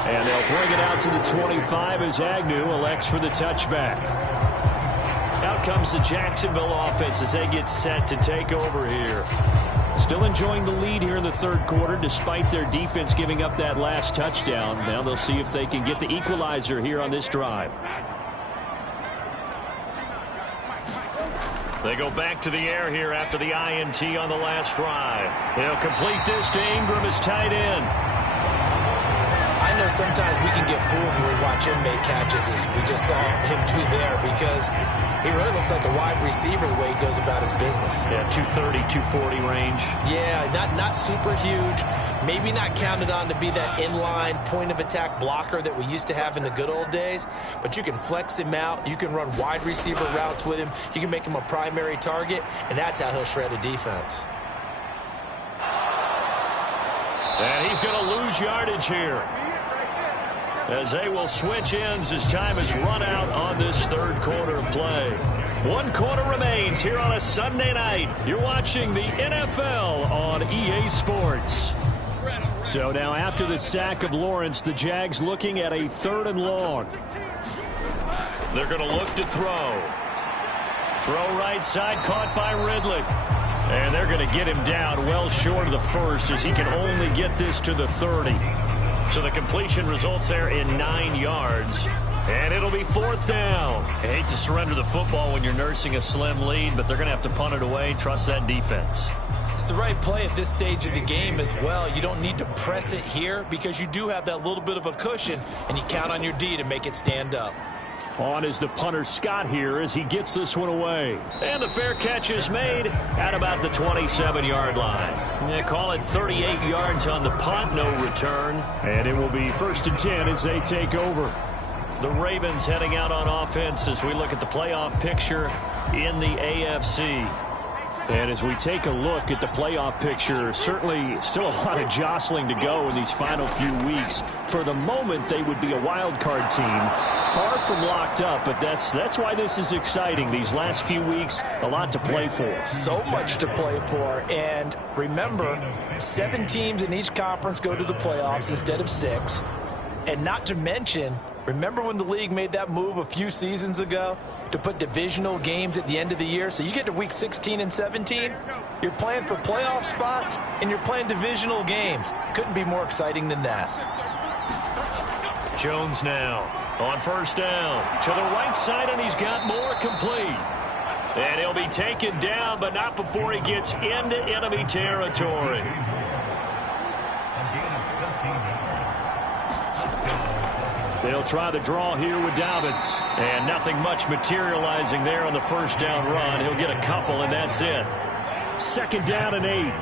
And they'll bring it out to the 25 as Agnew elects for the touchback. Out comes the Jacksonville offense as they get set to take over here. Still enjoying the lead here in the 3rd quarter despite their defense giving up that last touchdown. Now they'll see if they can get the equalizer here on this drive. They go back to the air here after the INT on the last drive. They'll complete this to Ingram as tight end. I know sometimes we can get fooled when we watch him make catches as we just saw him do there because he really looks like a wide receiver the way he goes about his business. Yeah, 230, 240 range. Yeah, not super huge. Maybe not counted on to be that inline point-of-attack blocker that we used to have in the good old days. But you can flex him out. You can run wide receiver routes with him. You can make him a primary target, and that's how he'll shred a defense. And he's going to lose yardage here, as they will switch ends as time is run out on this 3rd quarter of play. 1 quarter remains here on a Sunday night. You're watching the NFL on EA Sports. So now after the sack of Lawrence, the Jags looking at a 3rd and long. They're going to look to throw. Throw right side, caught by Ridley. And they're going to get him down well short of the 1st as he can only get this to the 30. So the completion results there in 9 yards. And it'll be 4th down. I hate to surrender the football when you're nursing a slim lead, but they're going to have to punt it away. Trust that defense. It's the right play at this stage of the game as well. You don't need to press it here because you do have that little bit of a cushion, and you count on your D to make it stand up. On is the punter Scott here as he gets this one away. And the fair catch is made at about the 27-yard line. They call it 38 yards on the punt, no return. And it will be 1st and 10 as they take over. The Ravens heading out on offense as we look at the playoff picture in the AFC. And as we take a look at the playoff picture, certainly still a lot of jostling to go in these final few weeks. For the moment, they would be a wild card team, far from locked up, but that's why this is exciting. These last few weeks, a lot to play for. So much to play for, and remember, 7 teams in each conference go to the playoffs instead of 6. And not to mention, Remember when the league made that move a few seasons ago to put divisional games at the end of the year? So you get to week 16 and 17, you're playing for playoff spots, and you're playing divisional games. Couldn't be more exciting than that. Jones now on first down to the right side, and he's got more complete. And he'll be taken down, but not before he gets into enemy territory. They'll try the draw here with Dobbins. And nothing much materializing there on the first down run. He'll get a couple, and that's it. Second down and 8.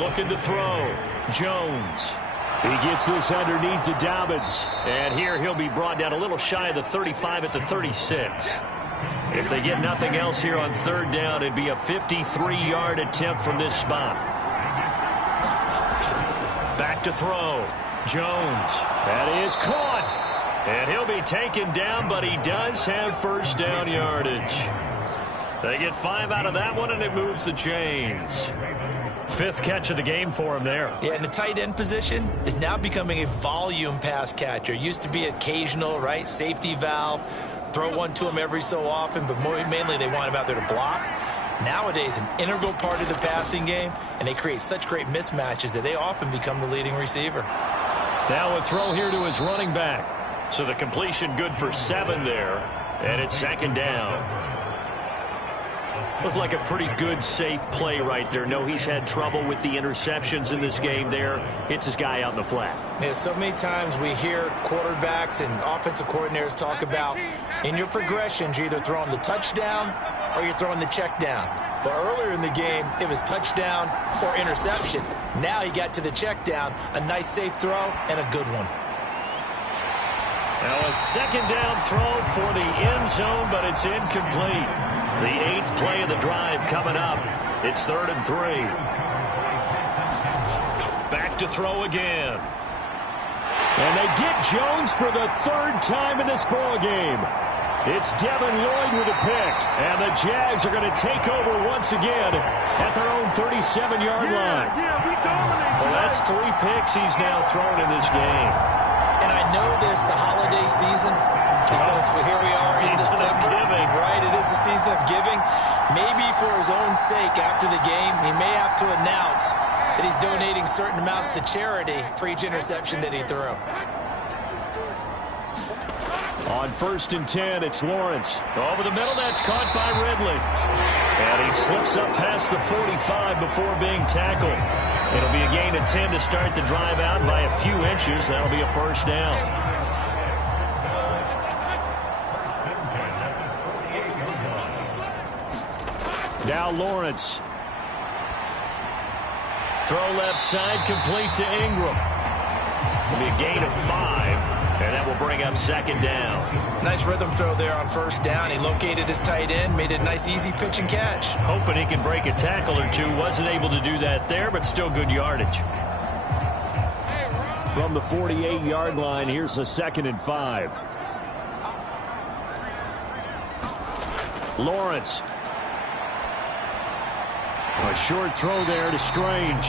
Looking to throw. Jones. He gets this underneath to Dobbins. And here he'll be brought down a little shy of the 35 at the 36. If they get nothing else here on third down, it'd be a 53-yard attempt from this spot. Back to throw. Jones. That is caught. And he'll be taken down, but he does have first down yardage. They get 5 out of that one, and it moves the chains. 5th catch of the game for him there. Yeah, and the tight end position is now becoming a volume pass catcher. Used to be occasional, right? Safety valve. Throw one to him every so often, but mainly they want him out there to block. Nowadays, an integral part of the passing game, and they create such great mismatches that they often become the leading receiver. Now a throw here to his running back. So the completion good for 7 there, and it's second down. Looked like a pretty good, safe play right there. No, he's had trouble with the interceptions in this game there. Hits his guy out in the flat. Yeah, so many times we hear quarterbacks and offensive coordinators talk about in your progressions, you're either throwing the touchdown or you're throwing the check down. But earlier in the game, it was touchdown or interception. Now he got to the check down, a nice safe throw and a good one. Now a second down throw for the end zone, but it's incomplete. The 8th play of the drive coming up. It's 3rd and 3. Back to throw again. And they get Jones for the 3rd time in this ball game. It's Devin Lloyd with a pick. And the Jags are going to take over once again at their own 37-yard line. Well, that's 3 picks he's now thrown in this game. And I know this, the holiday season, because here we are in December. Right, it is the season of giving. Maybe for his own sake after the game, he may have to announce that he's donating certain amounts to charity for each interception that he threw. On 1st and 10, it's Lawrence. Over the middle, that's caught by Ridley. And he slips up past the 45 before being tackled. It'll be a gain of 10 to start the drive out by a few inches. That'll be a first down. Now Lawrence. Throw left side, complete to Ingram. It'll be a gain of 5, and that will bring up second down. Nice rhythm throw there on first down. He located his tight end, made it a nice easy pitch and catch. Hoping he can break a tackle or two. Wasn't able to do that there, but still good yardage. From the 48-yard line, here's a 2nd and 5. Lawrence. A short throw there to Strange.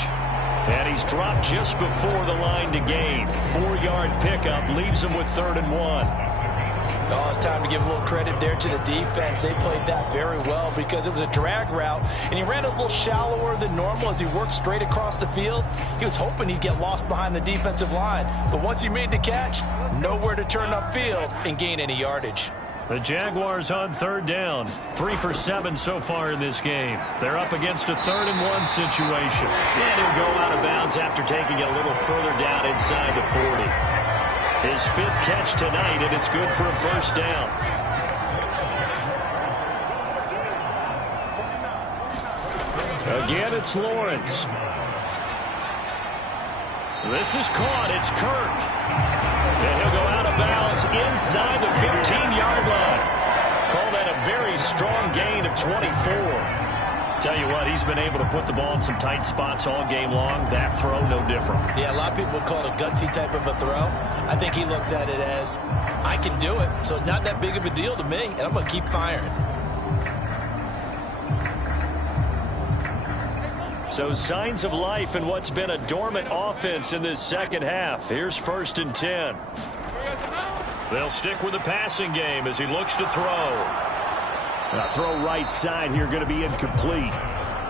And he's dropped just before the line to gain. 4-yard pickup leaves him with 3rd and 1. Oh, it's time to give a little credit there to the defense. They played that very well because it was a drag route, and he ran a little shallower than normal as he worked straight across the field. He was hoping he'd get lost behind the defensive line, but once he made the catch, nowhere to turn upfield and gain any yardage. The Jaguars on 3rd down. 3 for 7 so far in this game. They're up against a 3rd and 1 situation. And he'll go out of bounds after taking it a little further down inside the 40. His 5th catch tonight, and it's good for a first down. Again, it's Lawrence. This is caught. It's Kirk. And he'll go out of bounds inside the 15-yard line. Call that a very strong gain of 24. Tell you what, he's been able to put the ball in some tight spots all game long. That throw, no different. Yeah, a lot of people would call it a gutsy type of a throw. I think he looks at it as, I can do it, so it's not that big of a deal to me, and I'm going to keep firing. So signs of life in what's been a dormant offense in this second half. Here's 1st and 10. They'll stick with the passing game as he looks to throw. Throw right side here, going to be incomplete.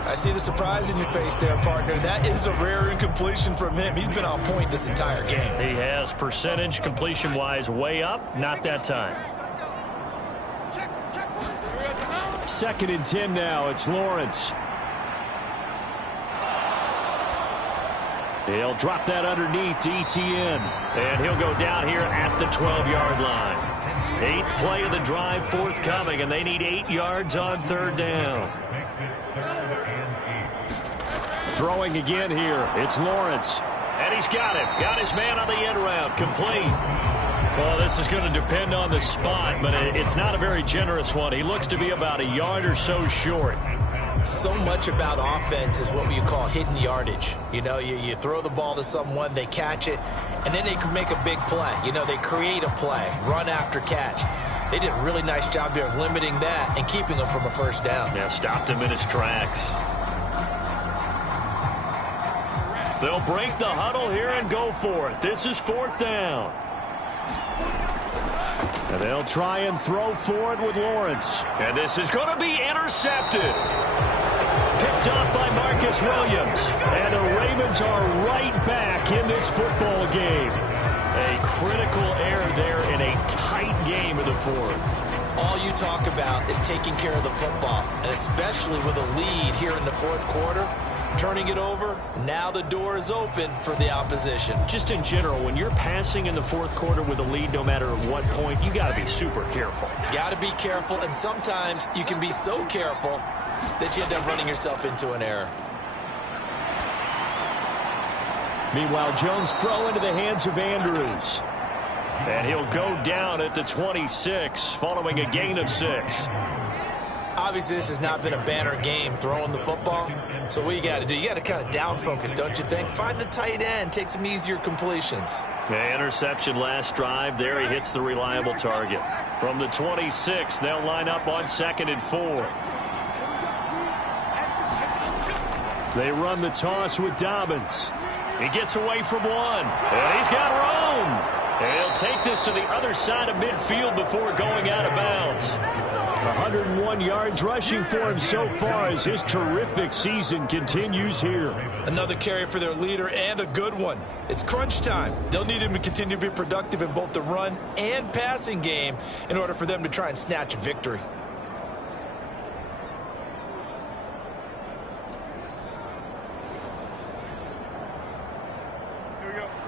I see the surprise in your face there, partner. That is a rare incompletion from him. He's been on point this entire game. He has percentage completion-wise way up. Not that time. 2nd and 10 now. It's Lawrence. He'll drop that underneath to ETN. And he'll go down here at the 12-yard line. 8th play of the drive forthcoming, and they need 8 yards on 3rd down. Throwing again here. It's Lawrence. And he's got him. Got his man on the end route. Complete. Well, this is going to depend on the spot, but it's not a very generous one. He looks to be about a yard or so short. So much about offense is what you call hidden yardage. You know, you throw the ball to someone, they catch it, and then they can make a big play. You know, they create a play, run after catch. They did a really nice job there of limiting that and keeping him from a 1st down. Yeah, stopped him in his tracks. They'll break the huddle here and go for it. This is 4th down. And they'll try and throw for it with Lawrence. And this is going to be intercepted. Picked off by Marcus Williams. And the Ravens are right back in this football game. A critical error there in a tight game in the 4th. All you talk about is taking care of the football, and especially with a lead here in the 4th quarter. Turning it over, now the door is open for the opposition. Just in general, when you're passing in the 4th quarter with a lead, no matter at what point, you got to be super careful. Got to be careful, and sometimes you can be so careful that you end up running yourself into an error. Meanwhile, Jones throw into the hands of Andrews. And he'll go down at the 26, following a gain of 6. Obviously, this has not been a banner game throwing the football. So what you got to do, you got to kind of down focus, don't you think? Find the tight end, take some easier completions. The interception last drive. There he hits the reliable target. From the 26, they'll line up on 2nd and 4. They run the toss with Dobbins. He gets away from one. And he's got room. And he'll take this to the other side of midfield before going out of bounds. 101 yards rushing for him so far as his terrific season continues here. Another carry for their leader and a good one. It's crunch time. They'll need him to continue to be productive in both the run and passing game in order for them to try and snatch a victory.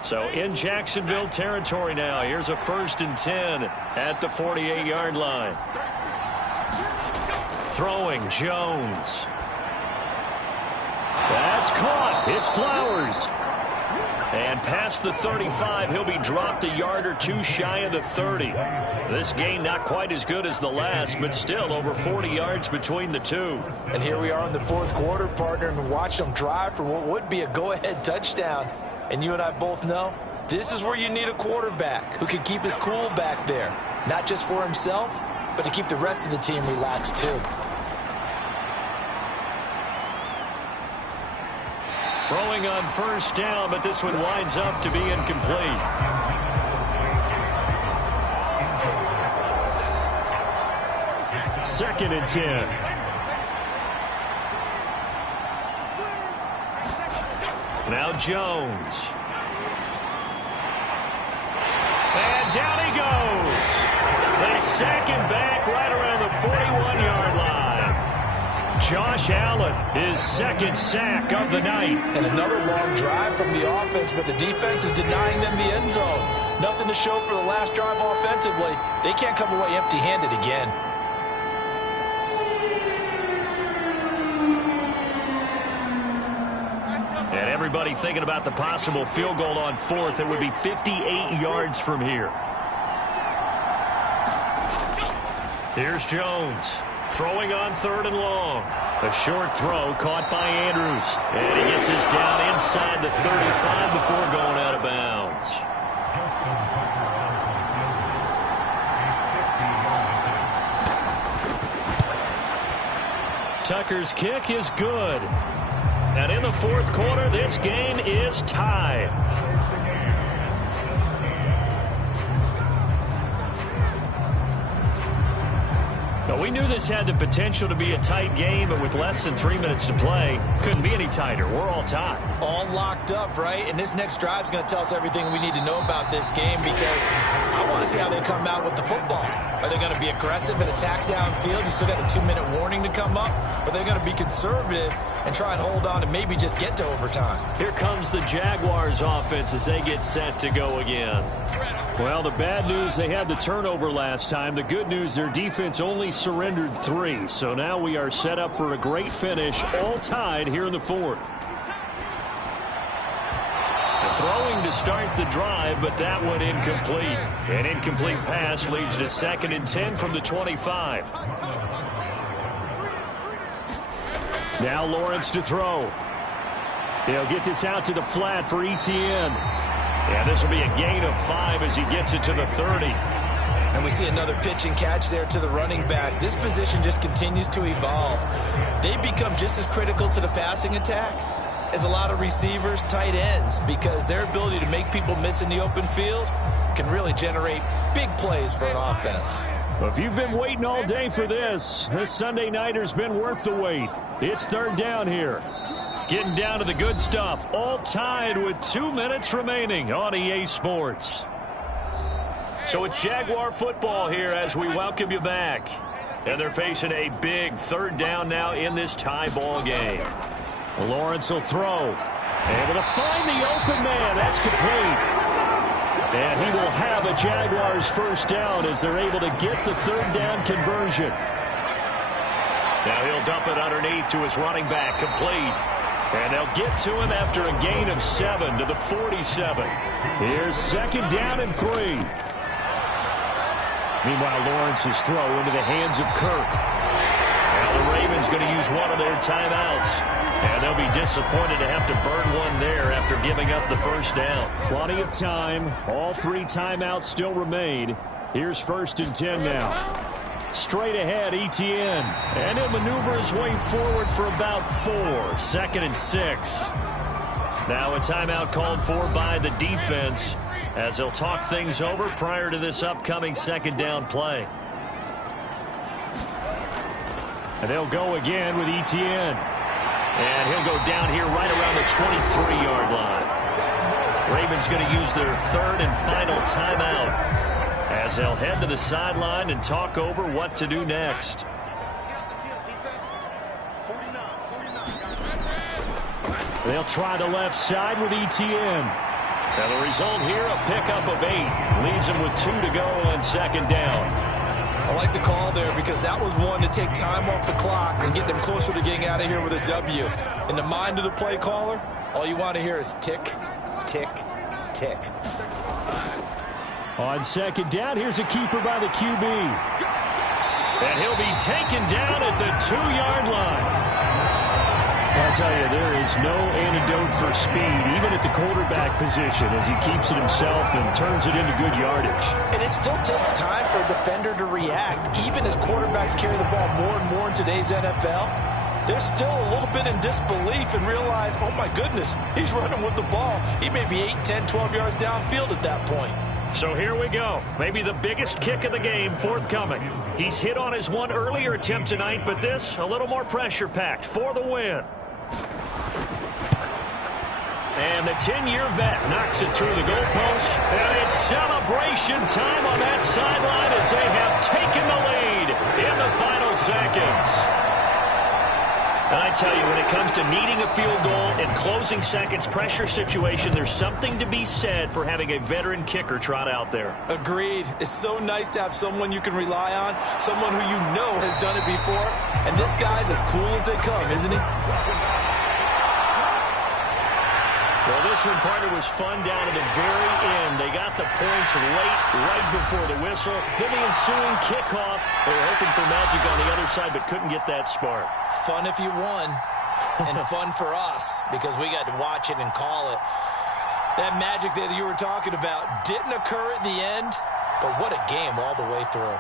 So in Jacksonville territory now. Here's a 1st and 10 at the 48-yard line. Throwing Jones. That's caught. It's Flowers. And past the 35, he'll be dropped a yard or two shy of the 30. This gain not quite as good as the last, but still over 40 yards between the two. And here we are in the 4th quarter, partner, and watch them drive for what would be a go-ahead touchdown. And you and I both know this is where you need a quarterback who can keep his cool back there, not just for himself, but to keep the rest of the team relaxed too. Throwing on 1st down, but this one winds up to be incomplete. Second and 10. Now Jones. And down he goes. They sack him back right around the 41-yard line. Josh Allen, his 2nd sack of the night. And another long drive from the offense, but the defense is denying them the end zone. Nothing to show for the last drive offensively. They can't come away empty-handed again. And everybody thinking about the possible field goal on 4th. It would be 58 yards from here. Here's Jones. Throwing on 3rd and long. A short throw caught by Andrews. And he gets his down inside the 35 before going out of bounds. Tucker's kick is good. And in the fourth quarter, this game is tied. Now, we knew this had the potential to be a tight game, but with less than 3 minutes to play, couldn't be any tighter. We're all tied. All locked up, right? And this next drive is going to tell us everything we need to know about this game, because I want to see how they come out with the football. Are they going to be aggressive and attack downfield? You still got the 2-minute warning to come up? Or are they going to be conservative and try and hold on and maybe just get to overtime? Here comes the Jaguars offense as they get set to go again. Well, the bad news, they had the turnover last time. The good news, their defense only surrendered 3. So now we are set up for a great finish, all tied here in the fourth. Throwing to start the drive, but that one incomplete. An incomplete pass leads to 2nd and 10 from the 25. Now Lawrence to throw. He'll get this out to the flat for Etienne. Yeah, this will be a gain of 5 as he gets it to the 30. And we see another pitch and catch there to the running back. This position just continues to evolve. They become just as critical to the passing attack as a lot of receivers, tight ends, because their ability to make people miss in the open field can really generate big plays for an offense. Well, if you've been waiting all day for this Sunday nighter's been worth the wait. It's 3rd down here. Getting down to the good stuff. All tied with 2 minutes remaining on EA Sports. So it's Jaguar football here as we welcome you back. And they're facing a big 3rd down now in this tie ball game. Lawrence will throw. Able to find the open man. That's complete. And he will have a Jaguars 1st down as they're able to get the 3rd down conversion. Now he'll dump it underneath to his running back. Complete. And they'll get to him after a gain of 7 to the 47. Here's 2nd down and 3. Meanwhile, Lawrence's throw into the hands of Kirk. Now the Ravens going to use one of their timeouts. And they'll be disappointed to have to burn one there after giving up the 1st down. Plenty of time. All 3 timeouts still remain. Here's 1st and 10 now. Straight ahead, Etienne. And he'll maneuver his way forward for about 4. 2nd and 6. Now a timeout called for by the defense as they'll talk things over prior to this upcoming 2nd down play. And they'll go again with Etienne. And he'll go down here right around the 23-yard line. Ravens going to use their 3rd and final timeout as they'll head to the sideline and talk over what to do next. They'll try the left side with Etienne. And the result here, a pickup of 8. Leaves him with 2 to go on 2nd down. I like the call there because that was one to take time off the clock and get them closer to getting out of here with a W. In the mind of the play caller, all you want to hear is tick, tick, tick. On 2nd down, here's a keeper by the QB. And he'll be taken down at the 2-yard line. I'll tell you, there is no antidote for speed, even at the quarterback position, as he keeps it himself and turns it into good yardage. And it still takes time for a defender to react. Even as quarterbacks carry the ball more and more in today's NFL, they're still a little bit in disbelief and realize, oh my goodness, he's running with the ball. He may be 8, 10, 12 yards downfield at that point. So here we go. Maybe the biggest kick of the game forthcoming. He's hit on his one earlier attempt tonight, but this a little more pressure-packed for the win. And the 10-year vet knocks it through the goalpost. And it's celebration time on that sideline as they have taken the lead in the final seconds. And I tell you, when it comes to needing a field goal in closing seconds pressure situation, there's something to be said for having a veteran kicker trot out there. Agreed. It's so nice to have someone you can rely on, someone who you know has done it before. And this guy's as cool as they come, isn't he? Well, this one, partner, was fun down to the very end. They got the points late, right before the whistle. Then the ensuing kickoff. They were hoping for magic on the other side, but couldn't get that spark. Fun if you won, and fun for us, because we got to watch it and call it. That magic that you were talking about didn't occur at the end, but what a game all the way through.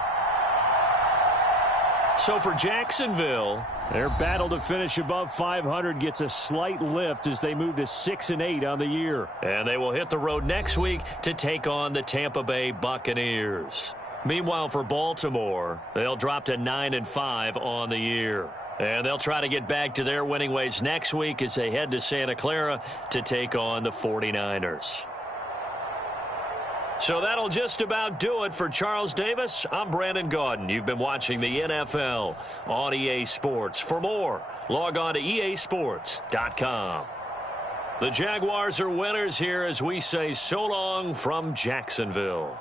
So for Jacksonville, Their battle to finish above 500 gets a slight lift as they move to 6-8 on the year. And they will hit the road next week to take on the Tampa Bay Buccaneers. Meanwhile, for Baltimore, they'll drop to 9-5 on the year. And they'll try to get back to their winning ways next week as they head to Santa Clara to take on the 49ers. So that'll just about do it for Charles Davis. I'm Brandon Gaudin. You've been watching the NFL on EA Sports. For more, log on to easports.com. The Jaguars are winners here as we say so long from Jacksonville.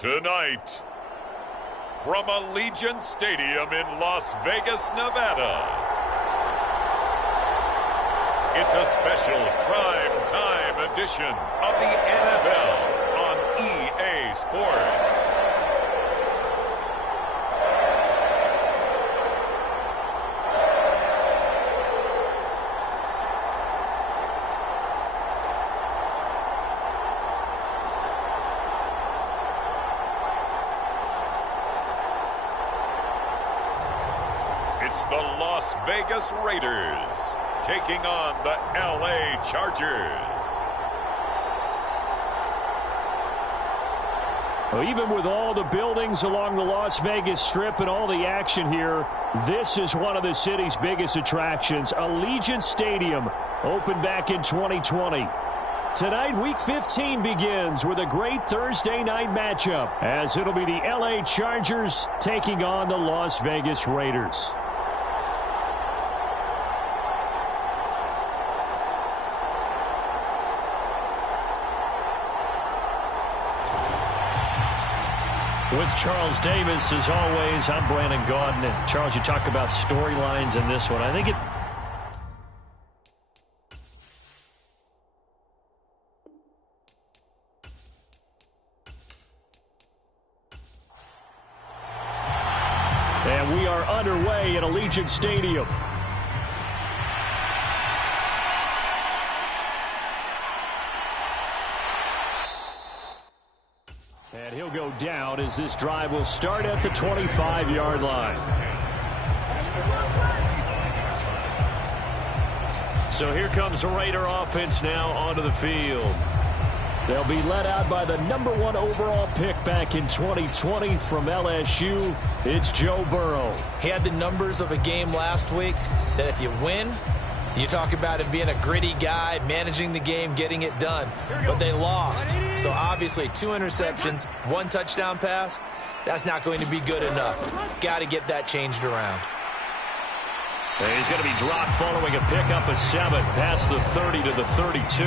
Tonight, from Allegiant Stadium in Las Vegas, Nevada, it's a special prime time edition of the NFL on EA Sports. It's the Las Vegas Raiders taking on the LA Chargers. Well, even with all the buildings along the Las Vegas Strip and all the action here, this is one of the city's biggest attractions. Allegiant Stadium opened back in 2020. Tonight, Week 15 begins with a great Thursday night matchup, as it'll be the LA Chargers taking on the Las Vegas Raiders. With Charles Davis, as always, I'm Brandon Gaudin. And Charles, you talk about storylines in this one. I think it... And we are underway at Allegiant Stadium. And he'll go down as this drive will start at the 25-yard line. So here comes the Raider offense now onto the field. They'll be led out by the #1 overall pick back in 2020 from LSU. It's Joe Burrow. He had the numbers of a game last week that if you win, you talk about him being a gritty guy, managing the game, getting it done. But they lost. So obviously 2 interceptions, 1 touchdown pass, that's not going to be good enough. Got to get that changed around. And he's going to be dropped following a pickup of 7 past the 30 to the 32.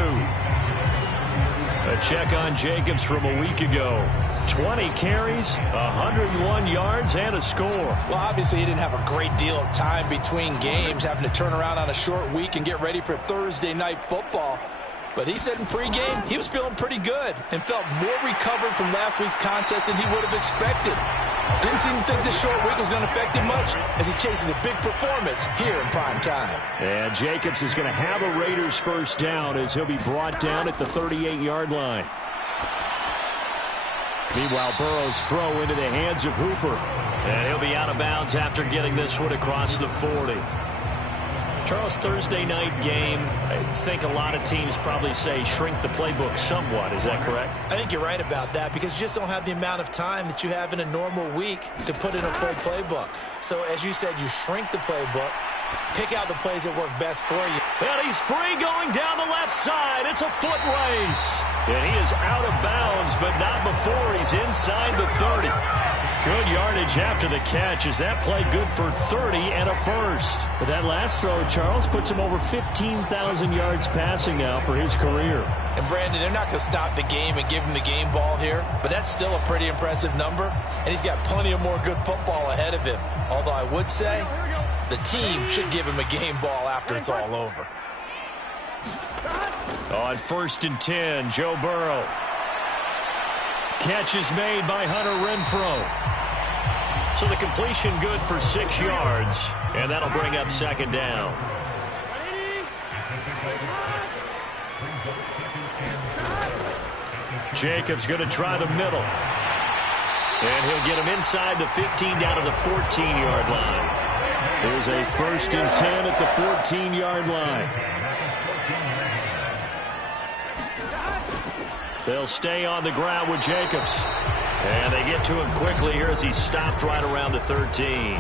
A check on Jacobs from a week ago. 20 carries, 101 yards, and a score. Well, obviously he didn't have a great deal of time between games, having to turn around on a short week and get ready for Thursday night football. But he said in pregame he was feeling pretty good and felt more recovered from last week's contest than he would have expected. Didn't seem to think this short week was going to affect him much as he chases a big performance here in prime time. And Jacobs is going to have a Raiders first down as he'll be brought down at the 38-yard line. Meanwhile, Burrow's throw into the hands of Hooper. And he'll be out of bounds after getting this one across the 40. Charles, Thursday night game, I think a lot of teams probably say shrink the playbook somewhat. Is that correct? I think you're right about that because you just don't have the amount of time that you have in a normal week to put in a full playbook. So, as you said, you shrink the playbook, pick out the plays that work best for you. And he's free going down the left side. It's a foot race. And he is out of bounds, but not before he's inside the 30. Good yardage after the catch. Is that play good for 30 and a first? But that last throw, Charles, puts him over 15,000 yards passing now for his career. And, Brandon, they're not going to stop the game and give him the game ball here, but that's still a pretty impressive number, and he's got plenty of more good football ahead of him. Although I would say the team should give him a game ball after it's all over. On 1st and 10, Joe Burrow. Catch is made by Hunter Renfrow. So the completion good for 6 yards, and that'll bring up 2nd down. Jacobs going to try the middle. And he'll get him inside the 15 down to the 14-yard line. There's a 1st and 10 at the 14-yard line. They'll stay on the ground with Jacobs. And they get to him quickly here as he stopped right around the 13.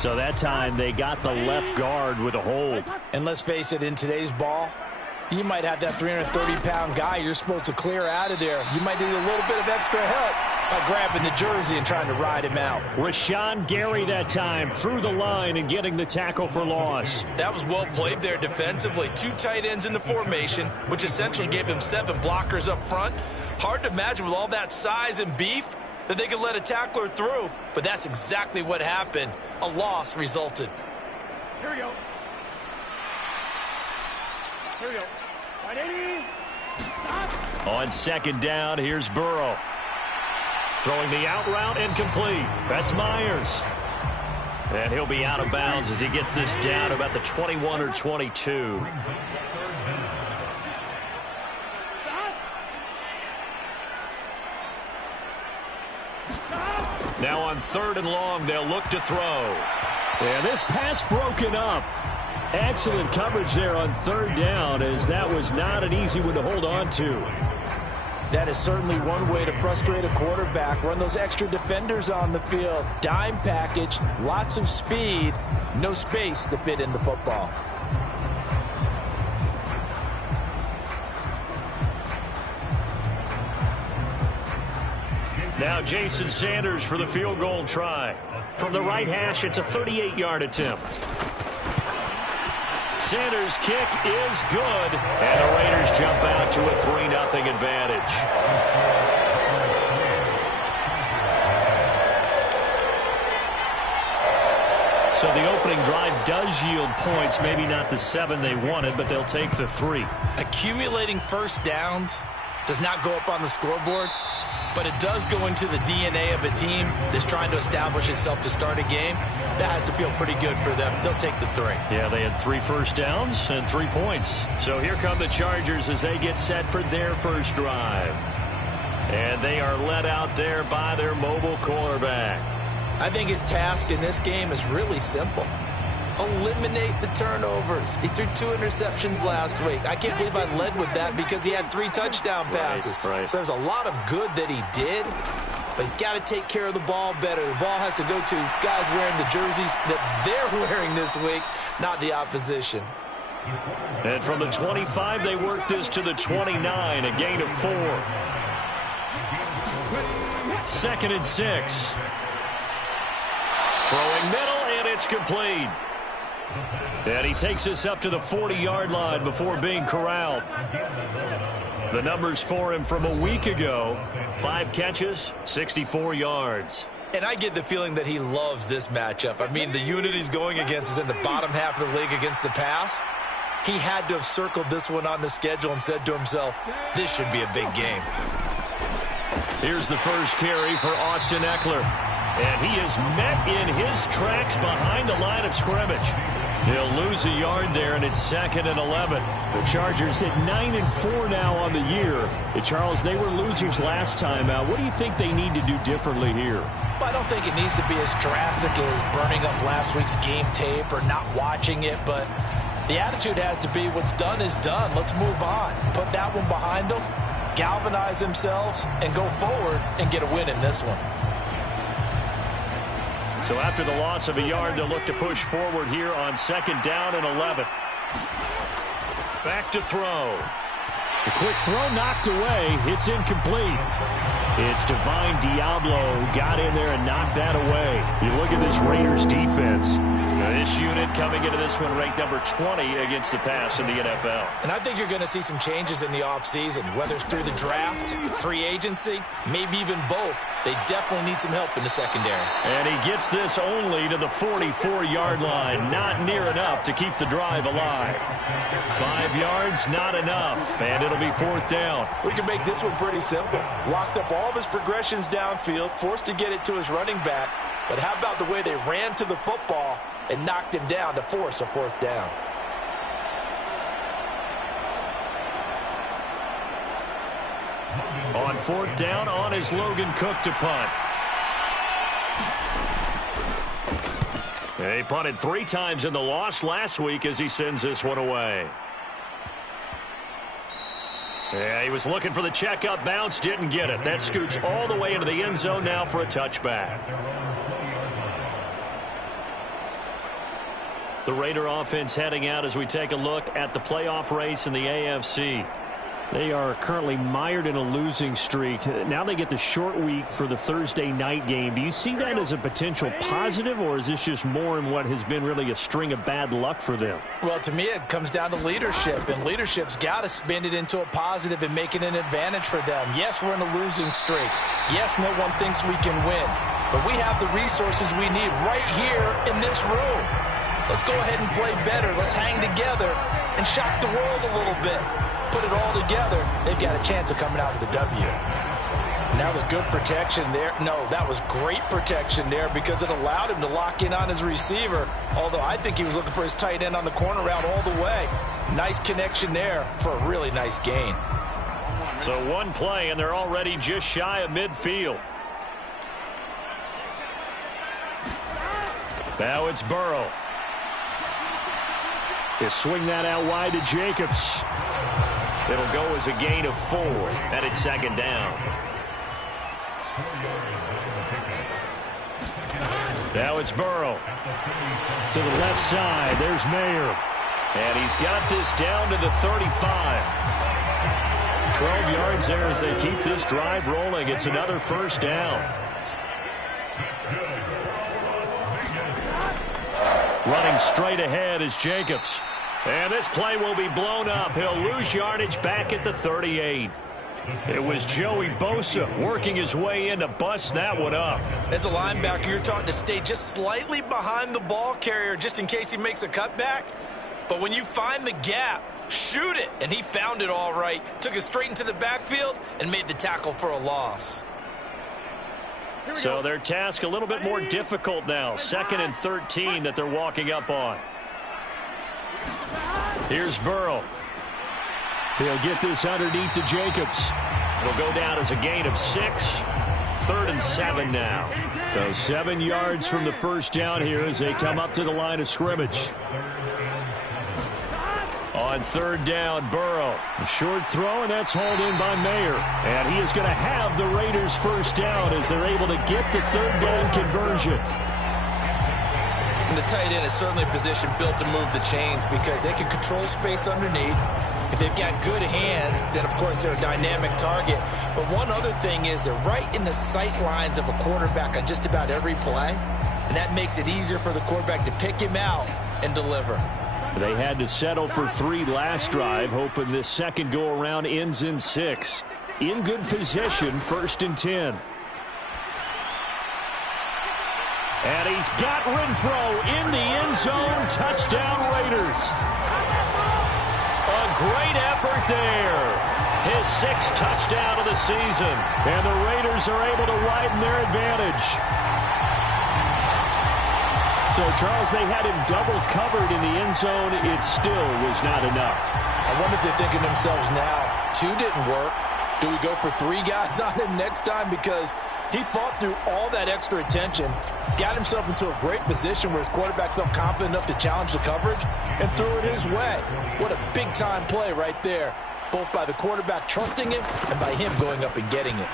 So that time they got the left guard with a hold. And let's face it, in today's ball, you might have that 330-pound guy you're supposed to clear out of there. You might need a little bit of extra help. by grabbing the jersey and trying to ride him out. Rashawn Gary that time through the line and getting the tackle for loss. That was well played there defensively. 2 tight ends in the formation, which essentially gave him 7 blockers up front. Hard to imagine with all that size and beef that they could let a tackler through, but that's exactly what happened. A loss resulted. Here we go. Here we go. On second down, here's Burrow. Throwing the out route incomplete. That's Myers. And he'll be out of bounds as he gets this down about the 21 or 22. Now on 3rd and long, they'll look to throw. And this pass broken up. Excellent coverage there on 3rd down, as that was not an easy one to hold on to. That is certainly one way to frustrate a quarterback. Run those extra defenders on the field. Dime package, lots of speed, no space to fit in the football. Now Jason Sanders for the field goal try. From the right hash, it's a 38-yard attempt. Sanders' kick is good, and the Raiders jump out to a 3-0 advantage. So the opening drive does yield points, maybe not the 7 they wanted, but they'll take the 3. Accumulating first downs does not go up on the scoreboard, but it does go into the DNA of a team that's trying to establish itself to start a game. That has to feel pretty good for them. They'll take the 3. Yeah, they had 3 first downs and 3 points. So here come the Chargers as they get set for their first drive. And they are led out there by their mobile quarterback. I think his task in this game is really simple. Eliminate the turnovers. He threw 2 interceptions last week. I can't believe I led with that because he had 3 touchdown passes. Right. So there's a lot of good that he did, but he's got to take care of the ball better. The ball has to go to guys wearing the jerseys that they're wearing this week, not the opposition. And from the 25, they work this to the 29, a gain of 4. 2nd and 6. Throwing middle, and it's complete. And he takes us up to the 40-yard line before being corralled. The numbers for him from a week ago: 5 catches, 64 yards. And I get the feeling that he loves this matchup. I mean, the unit he's going against is in the bottom half of the league against the pass. He had to have circled this one on the schedule and said to himself, this should be a big game. Here's the first carry for Austin Eckler. And he is met in his tracks behind the line of scrimmage. He'll lose a yard there, and it's 2nd and 11. The Chargers at 9-4 now on the year. Charles, they were losers last time out. What do you think they need to do differently here? Well, I don't think it needs to be as drastic as burning up last week's game tape or not watching it, but the attitude has to be what's done is done. Let's move on. Put that one behind them, galvanize themselves, and go forward and get a win in this one. So after the loss of a yard, they'll look to push forward here on 2nd down and 11. Back to throw. The quick throw knocked away. It's incomplete. It's Divine Diablo who got in there and knocked that away. You look at this Raiders defense. This unit coming into this one ranked number 20 against the pass in the NFL. And I think you're going to see some changes in the offseason, whether it's through the draft, free agency, maybe even both. They definitely need some help in the secondary. And he gets this only to the 44-yard line. Not near enough to keep the drive alive. 5 yards, not enough. And it'll be 4th down. We can make this one pretty simple. Locked up all of his progressions downfield, forced to get it to his running back. But how about the way they ran to the football and knocked him down to force a 4th down? On 4th down, on is Logan Cook to punt. He punted 3 times in the loss last week as he sends this one away. Yeah, he was looking for the checkup bounce, didn't get it. That scoots all the way into the end zone now for a touchback. The Raider offense heading out as we take a look at the playoff race in the AFC. They are currently mired in a losing streak. Now they get the short week for the Thursday night game. Do you see that as a potential positive, or is this just more in what has been really a string of bad luck for them? Well, to me, it comes down to leadership, and leadership's got to spin it into a positive and make it an advantage for them. Yes, we're in a losing streak. Yes, no one thinks we can win, but we have the resources we need right here in this room. Let's go ahead and play better. Let's hang together and shock the world a little bit. Put it all together, they've got a chance of coming out with a W. And that was good protection there. No, that was great protection there because it allowed him to lock in on his receiver, although I think he was looking for his tight end on the corner route all the way. Nice connection there for a really nice gain. So one play, and they're already just shy of midfield. Now it's Burrow. He'll swing that out wide to Jacobs. It'll go as a gain of 4, and it's second down. Now it's Burrow. To the left side, there's Mayer. And he's got this down to the 35. 12 yards there as they keep this drive rolling. It's another first down. Running straight ahead is Jacobs. And this play will be blown up. He'll lose yardage back at the 38. It was Joey Bosa working his way in to bust that one up. As a linebacker, you're taught to stay just slightly behind the ball carrier just in case he makes a cutback. But when you find the gap, shoot it. And he found it all right. Took it straight into the backfield and made the tackle for a loss. So their task a little bit more difficult now. 2nd and 13 that they're walking up on. Here's Burrow. He'll get this underneath to Jacobs. It'll go down as a gain of 6. 3rd and 7 now. So 7 yards from the first down here as they come up to the line of scrimmage. On 3rd down, Burrow. A short throw, and that's hauled in by Mayer. And he is going to have the Raiders first down as they're able to get the 3rd down conversion. And the tight end is certainly a position built to move the chains because they can control space underneath. If they've got good hands, then, of course, they're a dynamic target. But one other thing is they're right in the sight lines of a quarterback on just about every play. And that makes it easier for the quarterback to pick him out and deliver. They had to settle for 3 last drive, hoping this second go-around ends in 6. In good position, 1st and 10. And he's got Renfro in the end zone. Touchdown, Raiders. A great effort there. His 6th touchdown of the season. And the Raiders are able to widen their advantage. So, Charles, they had him double covered in the end zone. It still was not enough. I wonder if they're thinking to themselves now, 2 didn't work. Do we go for 3 guys on him next time? Because he fought through all that extra attention, got himself into a great position where his quarterback felt confident enough to challenge the coverage and threw it his way. What a big-time play right there, both by the quarterback trusting him and by him going up and getting it.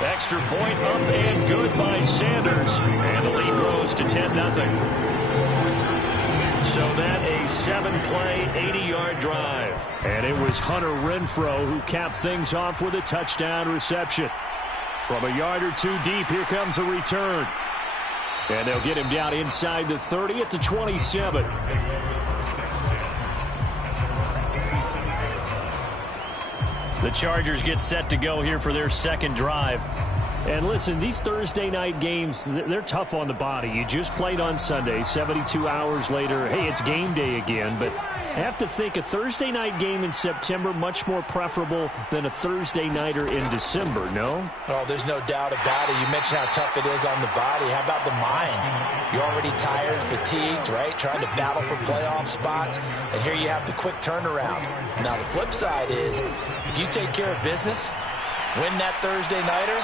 Extra point up and good by Sanders. And the lead grows to 10-0. So that a 7-play, 80-yard drive. And it was Hunter Renfro who capped things off with a touchdown reception. From a yard or 2 deep, here comes a return. And they'll get him down inside the 30 at the 27. The Chargers get set to go here for their second drive. And listen, these Thursday night games, they're tough on the body. You just played on Sunday, 72 hours later, hey, it's game day again. But I have to think a Thursday night game in September much more preferable than a Thursday nighter in December, no? Oh, there's no doubt about it. You mentioned how tough it is on the body. How about the mind? You're already tired, fatigued, right? Trying to battle for playoff spots. And here you have the quick turnaround. Now, the flip side is, if you take care of business, win that Thursday nighter,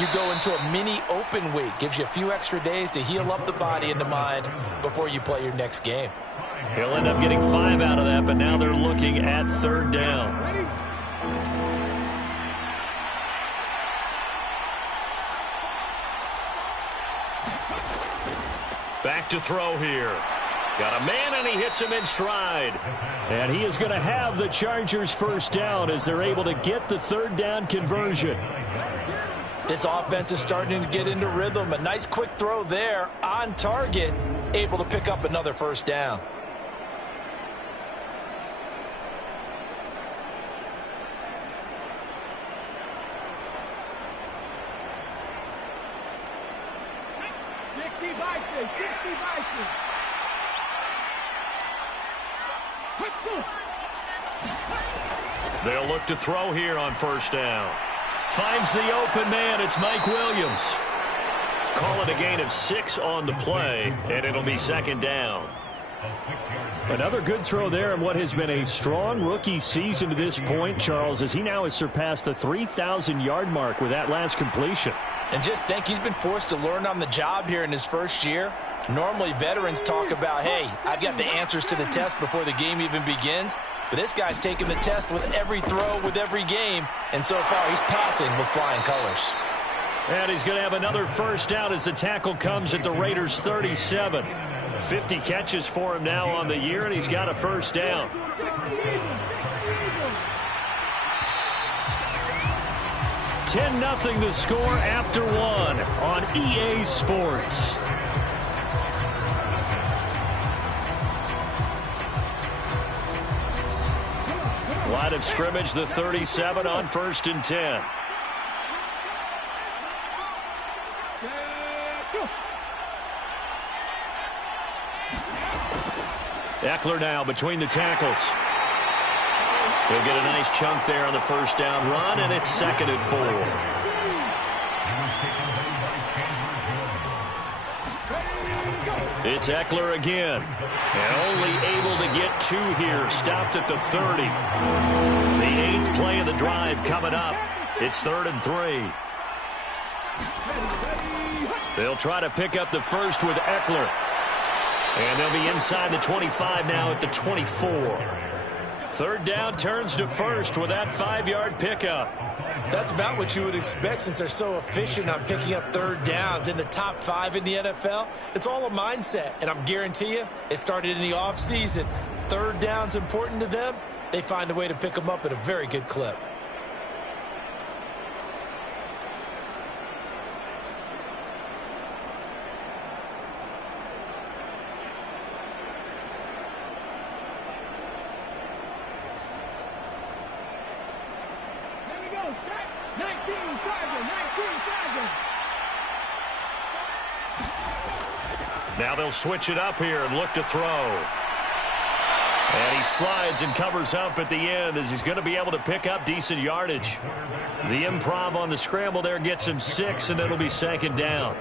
you go into a mini open week. Gives you a few extra days to heal up the body and the mind before you play your next game. He'll end up getting 5 out of that, but now they're looking at 3rd down. Back to throw here. Got a man, and he hits him in stride. And he is going to have the Chargers first down as they're able to get the third down conversion. This offense is starting to get into rhythm. A nice quick throw there on target, able to pick up another first down. They'll look to throw here on first down. Finds the open man. It's Mike Williams. Call it a gain of 6 on the play, and it'll be second down. Another good throw there in what has been a strong rookie season to this point, Charles, as he now has surpassed the 3,000-yard mark with that last completion. And just think, he's been forced to learn on the job here in his first year. Normally, veterans talk about, hey, I've got the answers to the test before the game even begins. But this guy's taking the test with every throw, with every game. And so far, he's passing with flying colors. And he's going to have another first down as the tackle comes at the Raiders' 37. 50 catches for him now on the year, and he's got a first down. $10-0 the score after 1 on EA Sports. Line of scrimmage, the 37 on 1st and 10. Eckler now between the tackles. He'll get a nice chunk there on the first down run, and it's 2nd and 4. It's Eckler again. And only able to get 2 here. Stopped at the 30. The 8th play of the drive coming up. It's 3rd and 3. They'll try to pick up the first with Eckler. And they'll be inside the 25 now at the 24. 3rd down turns to 1st with that 5-yard pickup. That's about what you would expect since they're so efficient on picking up 3rd downs in the top 5 in the NFL. It's all a mindset, and I'm guarantee you it started in the offseason. 3rd down's important to them. They find a way to pick them up at a very good clip. Now they'll switch it up here and look to throw. And he slides and covers up at the end as he's going to be able to pick up decent yardage. The improv on the scramble there gets him 6, and it'll be 2nd down.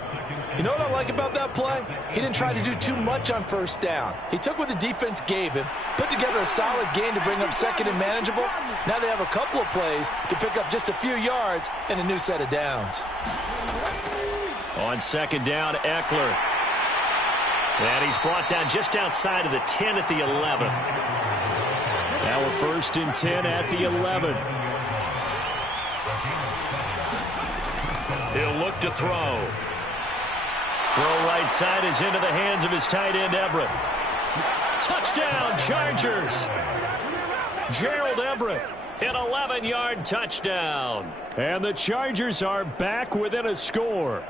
You know what I like about that play? He didn't try to do too much on first down. He took what the defense gave him, put together a solid game to bring up 2nd and manageable. Now they have a couple of plays to pick up just a few yards and a new set of downs. On 2nd down, Eckler. And he's brought down just outside of the 10 at the 11. Now a 1st and 10 at the 11. He'll look to throw. Throw right side is into the hands of his tight end, Everett. Touchdown, Chargers. Gerald Everett, an 11-yard touchdown. And the Chargers are back within a score.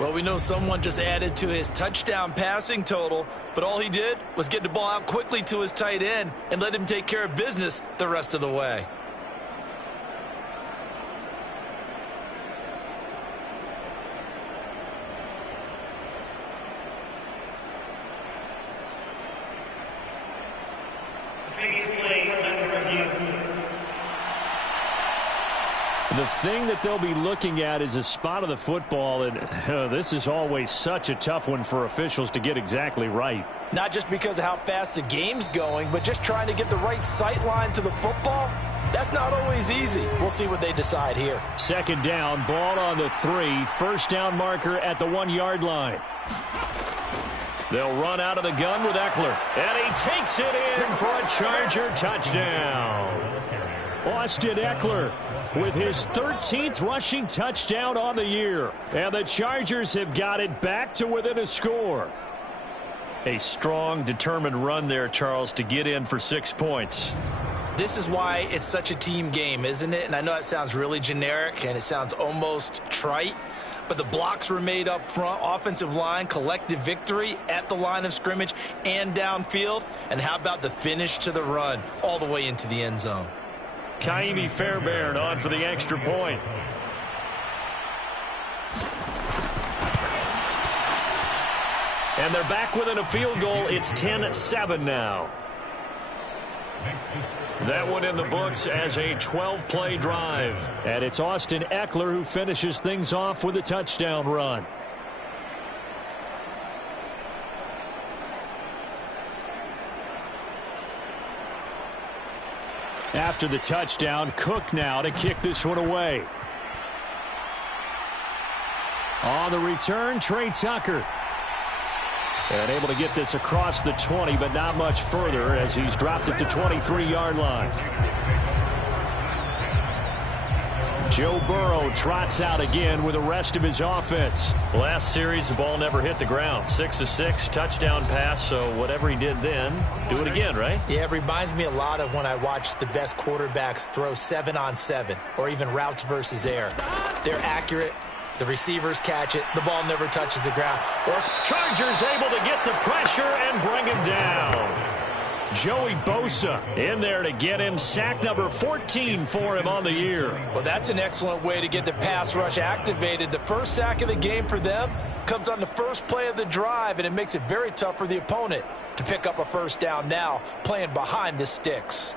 Well, we know someone just added to his touchdown passing total, but all he did was get the ball out quickly to his tight end and let him take care of business the rest of the way. The thing that they'll be looking at is a spot of the football, and this is always such a tough one for officials to get exactly right. Not just because of how fast the game's going, but just trying to get the right sight line to the football. That's not always easy. We'll see what they decide here. 2nd down, ball on the 3. 1st down marker at the 1-yard line. They'll run out of the gun with Eckler. And he takes it in for a Charger touchdown. Austin Eckler with his 13th rushing touchdown on the year. And the Chargers have got it back to within a score. A strong, determined run there, Charles, to get in for 6 points. This is why it's such a team game, isn't it? And I know that sounds really generic and it sounds almost trite, but the blocks were made up front, offensive line, collective victory at the line of scrimmage and downfield. And how about the finish to the run all the way into the end zone? Kaimi Fairbairn on for the extra point. And they're back within a field goal. It's 10-7 now. That one in the books as a 12-play drive. And it's Austin Eckler who finishes things off with a touchdown run. After the touchdown, Cook now to kick this one away. On the return, Trey Tucker. And able to get this across the 20, but not much further as he's dropped it to 23-yard line. Joe Burrow trots out again with the rest of his offense. Last series, the ball never hit the ground. 6 of 6, touchdown pass, so whatever he did then, do it again, right? Yeah, it reminds me a lot of when I watch the best quarterbacks throw 7-on-7 or even routes versus air. They're accurate. The receivers catch it. The ball never touches the ground. Chargers able to get the pressure and bring him down. Joey Bosa in there to get him. Sack number 14 for him on the year. Well, that's an excellent way to get the pass rush activated. The first sack of the game for them comes on the first play of the drive, and it makes it very tough for the opponent to pick up a first down now, playing behind the sticks.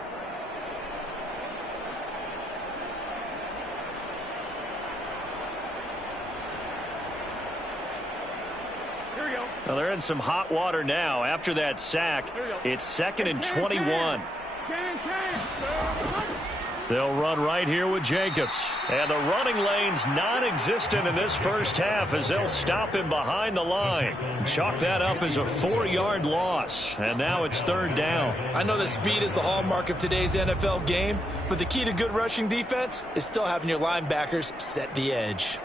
Well, they're in some hot water now. After that sack, it's 2nd and 21. They'll run right here with Jacobs. And the running lane's non-existent in this first half as they'll stop him behind the line. Chalk that up as a 4-yard loss. And now it's 3rd down. I know that speed is the hallmark of today's NFL game, but the key to good rushing defense is still having your linebackers set the edge.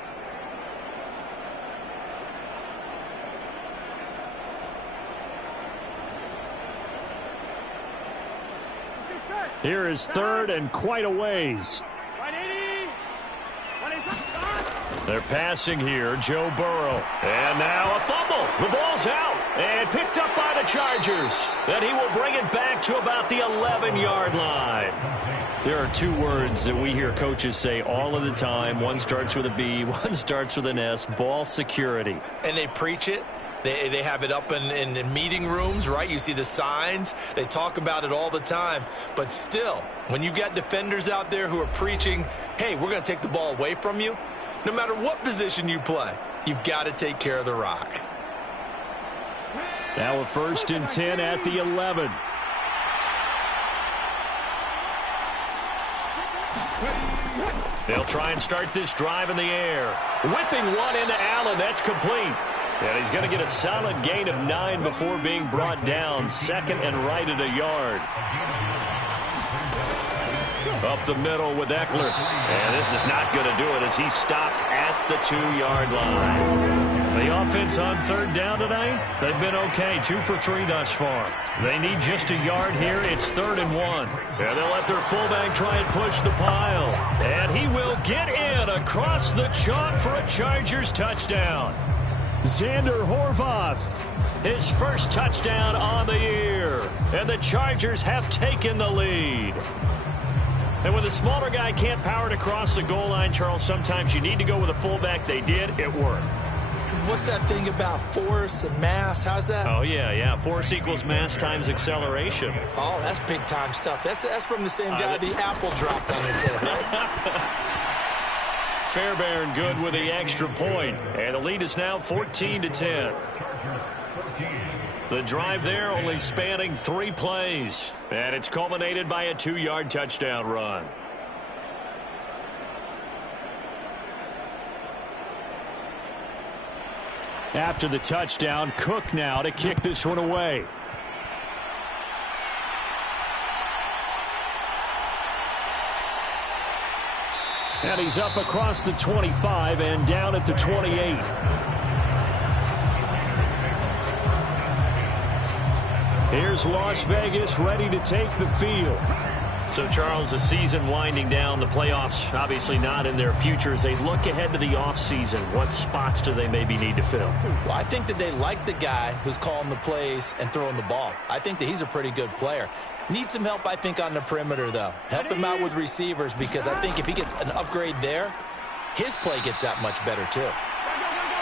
Here is 3rd and quite a ways. They're passing here, Joe Burrow. And now a fumble. The ball's out and picked up by the Chargers. Then he will bring it back to about the 11-yard line. There are 2 words that we hear coaches say all of the time. One starts with a B, one starts with an S, ball security. And they preach it. They have it up in meeting rooms, right? You see the signs. They talk about it all the time. But still, when you've got defenders out there who are preaching, hey, we're going to take the ball away from you, no matter what position you play, you've got to take care of the rock. Now a 1st and 10 at the 11. They'll try and start this drive in the air. Whipping one into Allen. That's complete. And he's going to get a solid gain of 9 before being brought down. 2nd and right at a yard. Up the middle with Eckler. And this is not going to do it as he stopped at the 2-yard line. The offense on 3rd down tonight, they've been okay. 2 for 3 thus far. They need just a yard here. It's 3rd and 1. And they'll let their fullback try and push the pile. And he will get in across the chalk for a Chargers touchdown. Xander Horvath. His first touchdown on the year. And the Chargers have taken the lead. And when the smaller guy can't power it across the goal line, Charles, sometimes you need to go with a fullback. They did. It worked. What's that thing about force and mass? How's that? Oh, yeah. Force equals mass times acceleration. Oh, that's big-time stuff. That's from the same guy the apple dropped on his head, right? Fairbairn good with the extra point. And the lead is now 14-10. The drive there only spanning 3 plays. And it's culminated by a 2-yard touchdown run. After the touchdown, Cook now to kick this one away. And he's up across the 25 and down at the 28. Here's Las Vegas ready to take the field. So, Charles, the season winding down, the playoffs obviously not in their future. As they look ahead to the offseason, what spots do they maybe need to fill? Well, I think that they like the guy who's calling the plays and throwing the ball. I think that he's a pretty good player. Needs some help, I think, on the perimeter, though. Help him out with receivers, because I think if he gets an upgrade there, his play gets that much better, too.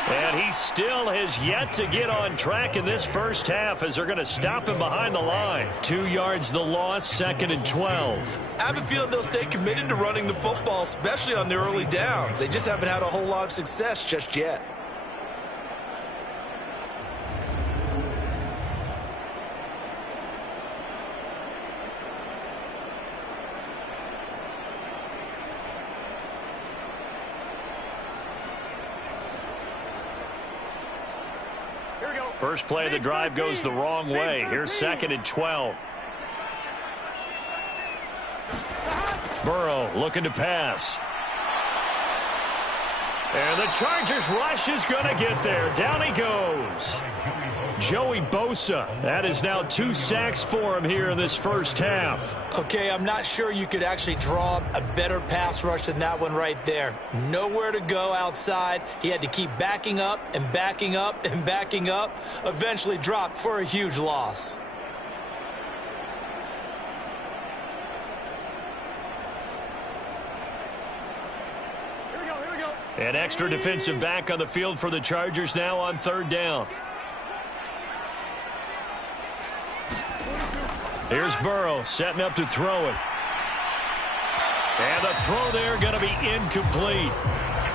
And he still has yet to get on track in this first half as they're going to stop him behind the line. 2 yards the loss, 2nd and 12. I have a feeling they'll stay committed to running the football, especially on their early downs. They just haven't had a whole lot of success just yet. First play of the drive goes the wrong way. Here's 2nd and 12. Burrow looking to pass. And the Chargers rush is going to get there. Down he goes. Joey Bosa. That is now 2 sacks for him here in this first half. Okay, I'm not sure you could actually draw a better pass rush than that one right there. Nowhere to go outside. He had to keep backing up and backing up and backing up. Eventually dropped for a huge loss. Here we go. An extra defensive back on the field for the Chargers now on 3rd down. Here's Burrow setting up to throw it. And the throw there going to be incomplete.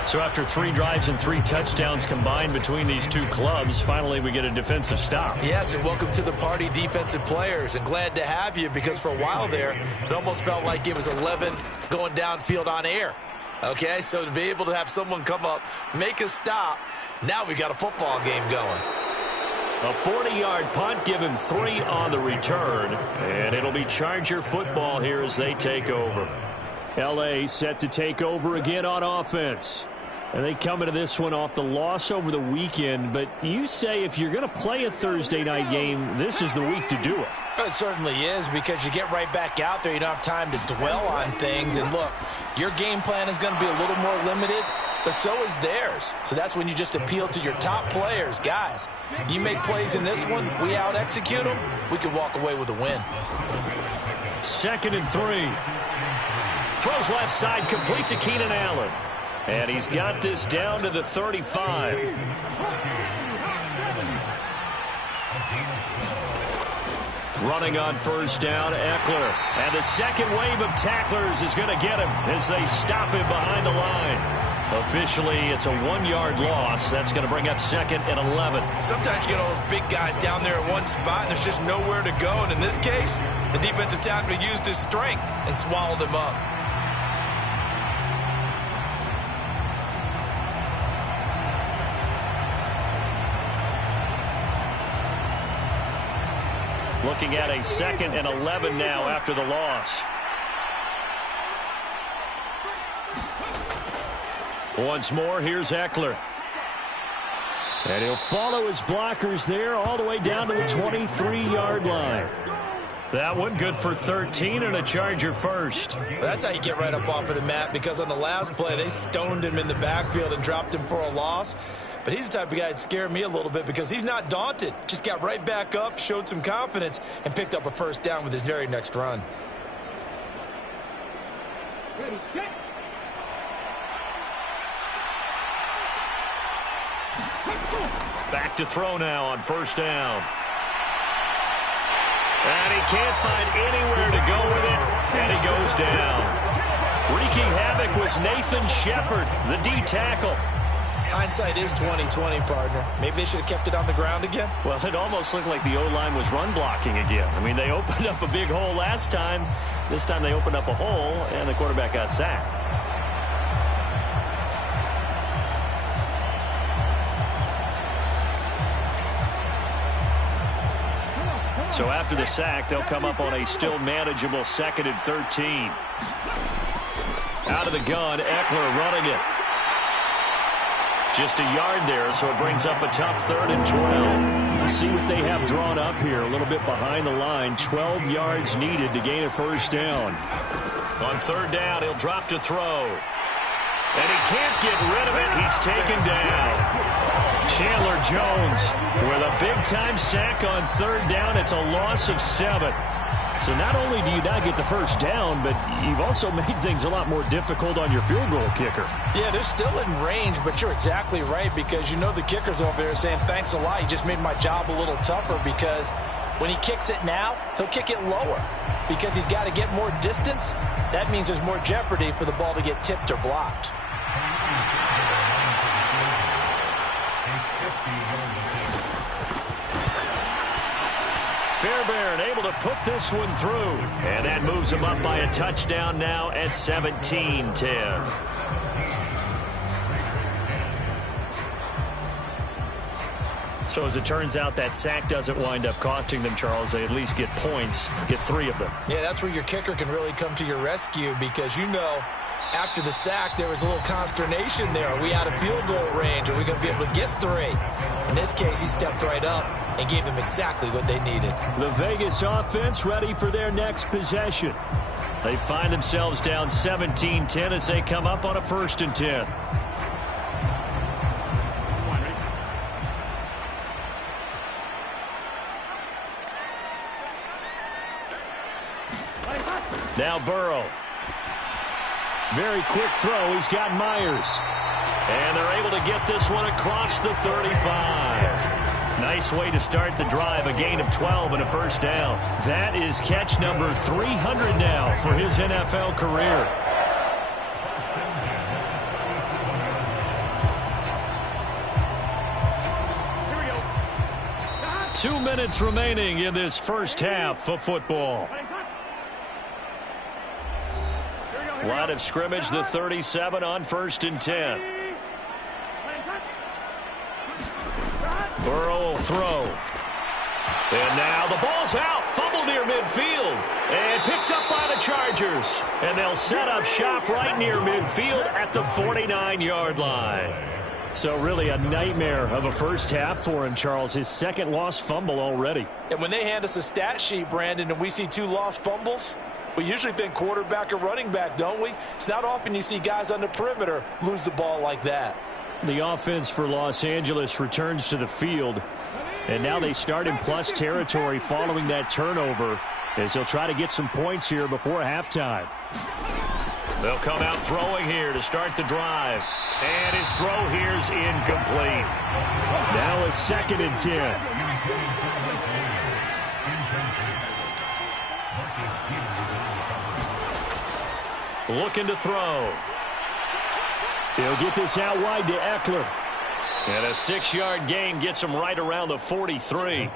So after 3 drives and 3 touchdowns combined between these two clubs, finally we get a defensive stop. Yes, and welcome to the party, defensive players. And glad to have you, because for a while there, it almost felt like it was 11 going downfield on air. Okay, so to be able to have someone come up, make a stop, now we got a football game going. A 40-yard punt, give him 3 on the return, and it'll be Charger football here as they take over. L.A. set to take over again on offense. And they come into this one off the loss over the weekend, but you say if you're going to play a Thursday night game, this is the week to do it. It certainly is, because you get right back out there. You don't have time to dwell on things. And look, your game plan is going to be a little more limited, but so is theirs. So that's when you just appeal to your top players. Guys, you make plays in this one, we out-execute them, we can walk away with a win. 2nd and 3. Throws left side, complete to Keenan Allen. And he's got this down to the 35. Running on 1st down, Eckler. And the second wave of tacklers is going to get him as they stop him behind the line. Officially, it's a 1-yard loss. That's going to bring up 2nd and 11. Sometimes you get all those big guys down there in one spot, and there's just nowhere to go. And in this case, the defensive tackle used his strength and swallowed him up. Looking at a 2nd and 11 now after the loss. Once more, here's Eckler. And he'll follow his blockers there all the way down to the 23-yard line. That one good for 13 and a Charger first. That's how you get right up off of the mat, because on the last play, they stoned him in the backfield and dropped him for a loss. But he's the type of guy that scared me a little bit, because he's not daunted. Just got right back up, showed some confidence, and picked up a 1st down with his very next run. Ready, set. Back to throw now on 1st down. And he can't find anywhere to go with it, and he goes down. Wreaking havoc was Nathan Shepard, the D tackle. Hindsight is 20/20, partner. Maybe they should have kept it on the ground again. Well, it almost looked like the O-line was run blocking again. I mean, they opened up a big hole last time. This time they opened up a hole, and the quarterback got sacked. So after the sack, they'll come up on a still manageable 2nd and 13. Out of the gun, Eckler running it. Just a yard there, so it brings up a tough 3rd and 12. We'll see what they have drawn up here. A little bit behind the line. 12 yards needed to gain a first down. On 3rd down, he'll drop to throw. And he can't get rid of it. He's taken down. Chandler Jones with a big-time sack on 3rd down. It's a loss of 7. So not only do you not get the first down, but you've also made things a lot more difficult on your field goal kicker. Yeah, they're still in range, but you're exactly right, because you know the kicker's over there saying, thanks a lot, you just made my job a little tougher, because when he kicks it now, he'll kick it lower because he's got to get more distance. That means there's more jeopardy for the ball to get tipped or blocked. Fairbairn able to put this one through. And that moves him up by a touchdown now at 17-10. So as it turns out, that sack doesn't wind up costing them, Charles. They at least get points, get 3 of them. Yeah, that's where your kicker can really come to your rescue, because you know after the sack there was a little consternation there. Are we out of field goal range? Are we going to be able to get 3? In this case, he stepped right up and gave them exactly what they needed. The Vegas offense ready for their next possession. They find themselves down 17-10 as they come up on a 1st and 10. Now Burrow. Very quick throw. He's got Myers. And they're able to get this one across the 35. Nice way to start the drive. A gain of 12 and a first down. That is catch number 300 now for his NFL career. Here we go. 2 minutes remaining in this first half of football. Line of scrimmage, the 37 on 1st and 10. Burrow will throw. And now the ball's out. Fumble near midfield. And picked up by the Chargers. And they'll set up shop right near midfield at the 49-yard line. So really a nightmare of a first half for him, Charles. His 2nd lost fumble already. And when they hand us a stat sheet, Brandon, and we see 2 lost fumbles, we usually think quarterback or running back, don't we? It's not often you see guys on the perimeter lose the ball like that. The offense for Los Angeles returns to the field. And now they start in plus territory following that turnover, as they'll try to get some points here before halftime. They'll come out throwing here to start the drive. And his throw here's incomplete. Now a 2nd and 10. Looking to throw. He'll get this out wide to Eckler. And a 6-yard gain gets him right around the 43.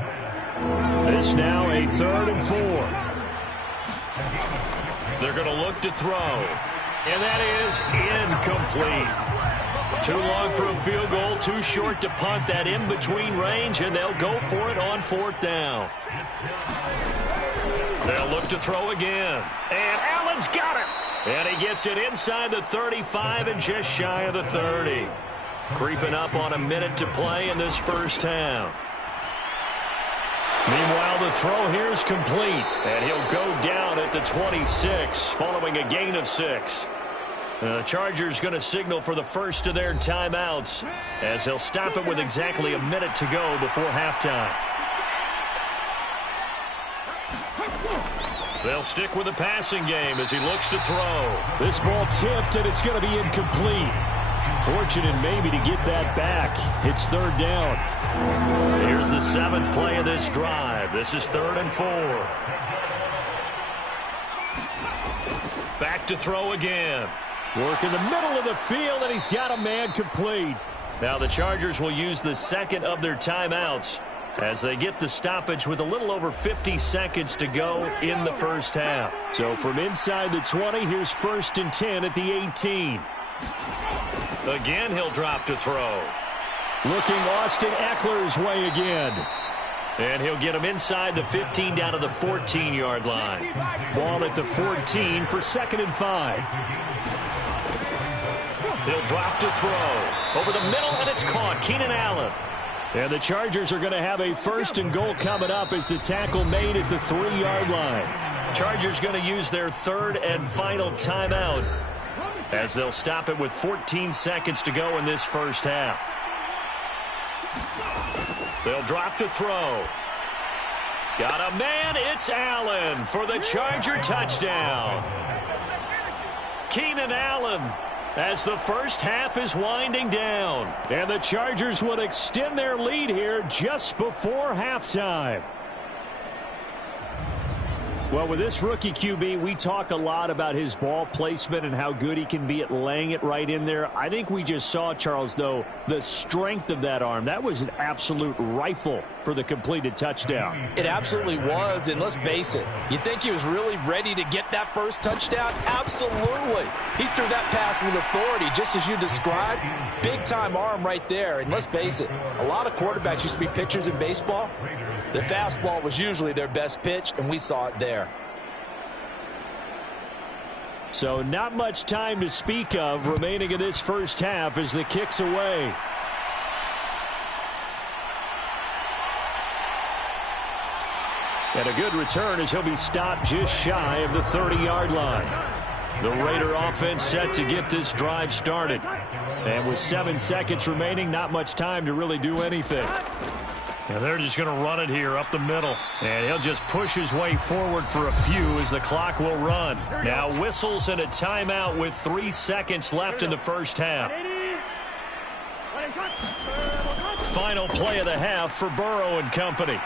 This now a 3rd and 4. They're going to look to throw. And that is incomplete. Too long for a field goal, too short to punt. That in-between range, and they'll go for it on 4th down. They'll look to throw again. And Allen's got it. And he gets it inside the 35 and just shy of the 30. Creeping up on a minute to play in this first half. Meanwhile, the throw here is complete. And he'll go down at the 26 following a gain of 6. The Chargers going to signal for the first of their timeouts, as he'll stop it with exactly a minute to go before halftime. They'll stick with the passing game as he looks to throw. This ball tipped, and it's going to be incomplete. Fortunate maybe to get that back. It's 3rd down. Here's the 7th play of this drive. This is 3rd and 4. Back to throw again. Work in the middle of the field, and he's got a man complete. Now the Chargers will use the 2nd of their timeouts as they get the stoppage with a little over 50 seconds to go in the first half. So from inside the 20, here's 1st and 10 at the 18. Again, he'll drop to throw. Looking Austin Eckler's way again. And he'll get him inside the 15 down to the 14-yard line. Ball at the 14 for 2nd and 5. He'll drop to throw. Over the middle, and it's caught. Keenan Allen. And the Chargers are going to have a 1st and goal coming up as the tackle made at the 3-yard line. Chargers going to use their 3rd and final timeout as they'll stop it with 14 seconds to go in this first half. They'll drop to throw. Got a man. It's Allen for the Charger touchdown. Keenan Allen as the first half is winding down. And the Chargers would extend their lead here just before halftime. Well, with this rookie QB, we talk a lot about his ball placement and how good he can be at laying it right in there. I think we just saw, Charles, though, the strength of that arm. That was an absolute rifle for the completed touchdown. It absolutely was, and let's face it, you think he was really ready to get that first touchdown? Absolutely. He threw that pass with authority, just as you described. Big-time arm right there, and let's face it, a lot of quarterbacks used to be pitchers in baseball. The fastball was usually their best pitch, and we saw it there. So not much time to speak of remaining in this first half as the kick's away. And a good return as he'll be stopped just shy of the 30-yard line. The Raider offense set to get this drive started. And with 7 seconds remaining, not much time to really do anything. And they're just going to run it here up the middle. And he'll just push his way forward for a few as the clock will run. Now whistles and a timeout with 3 seconds left in the first half. Final play of the half for Burrow and company.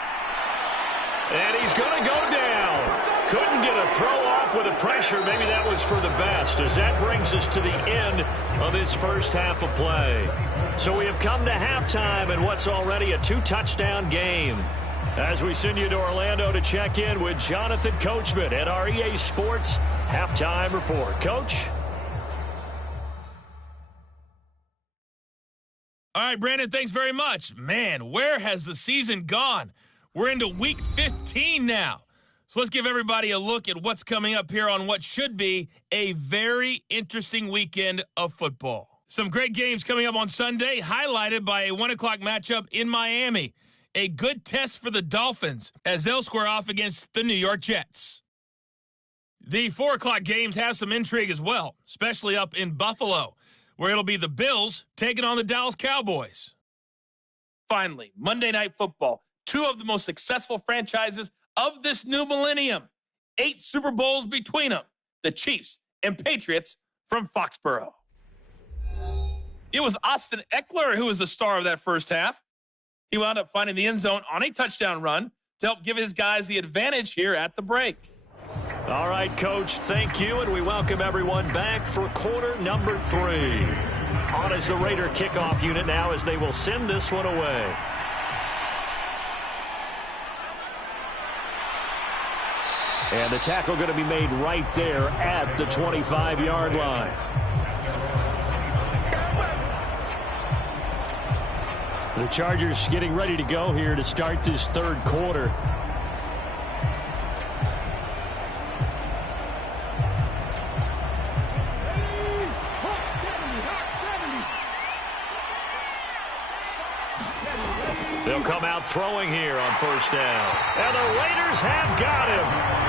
And he's going to go down. Couldn't get a throw off with the pressure. Maybe that was for the best, as that brings us to the end of this first half of play. So we have come to halftime in what's already a 2-touchdown game. As we send you to Orlando to check in with Jonathan Coachman at our EA Sports Halftime Report. Coach? All right, Brandon, thanks very much. Man, where has the season gone? We're into week 15 now. So let's give everybody a look at what's coming up here on what should be a very interesting weekend of football. Some great games coming up on Sunday, highlighted by a 1 o'clock matchup in Miami. A good test for the Dolphins as they'll square off against the New York Jets. The 4 o'clock games have some intrigue as well, especially up in Buffalo, where it'll be the Bills taking on the Dallas Cowboys. Finally, Monday Night Football, 2 of the most successful franchises of this new millennium. 8 Super Bowls between them, the Chiefs and Patriots from Foxborough. It was Austin Eckler who was the star of that first half. He wound up finding the end zone on a touchdown run to help give his guys the advantage here at the break. All right, Coach, thank you, and we welcome everyone back for quarter number 3. On as the Raider kickoff unit now as they will send this one away. And the tackle going to be made right there at the 25-yard line. The Chargers getting ready to go here to start this third quarter. They'll come out throwing here on first down. And the Raiders have got him.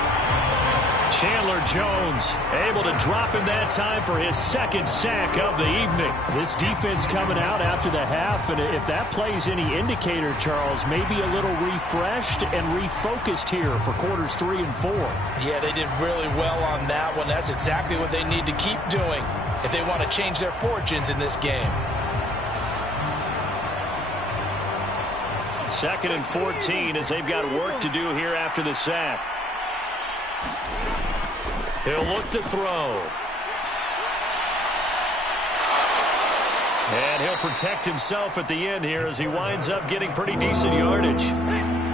Chandler Jones able to drop him that time for his second sack of the evening. This defense coming out after the half, and if that plays any indicator, Charles, maybe a little refreshed and refocused here for quarters 3 and 4. Yeah, they did really well on that one. That's exactly what they need to keep doing if they want to change their fortunes in this game. 2nd and 14 as they've got work to do here after the sack. He'll look to throw. And he'll protect himself at the end here as he winds up getting pretty decent yardage.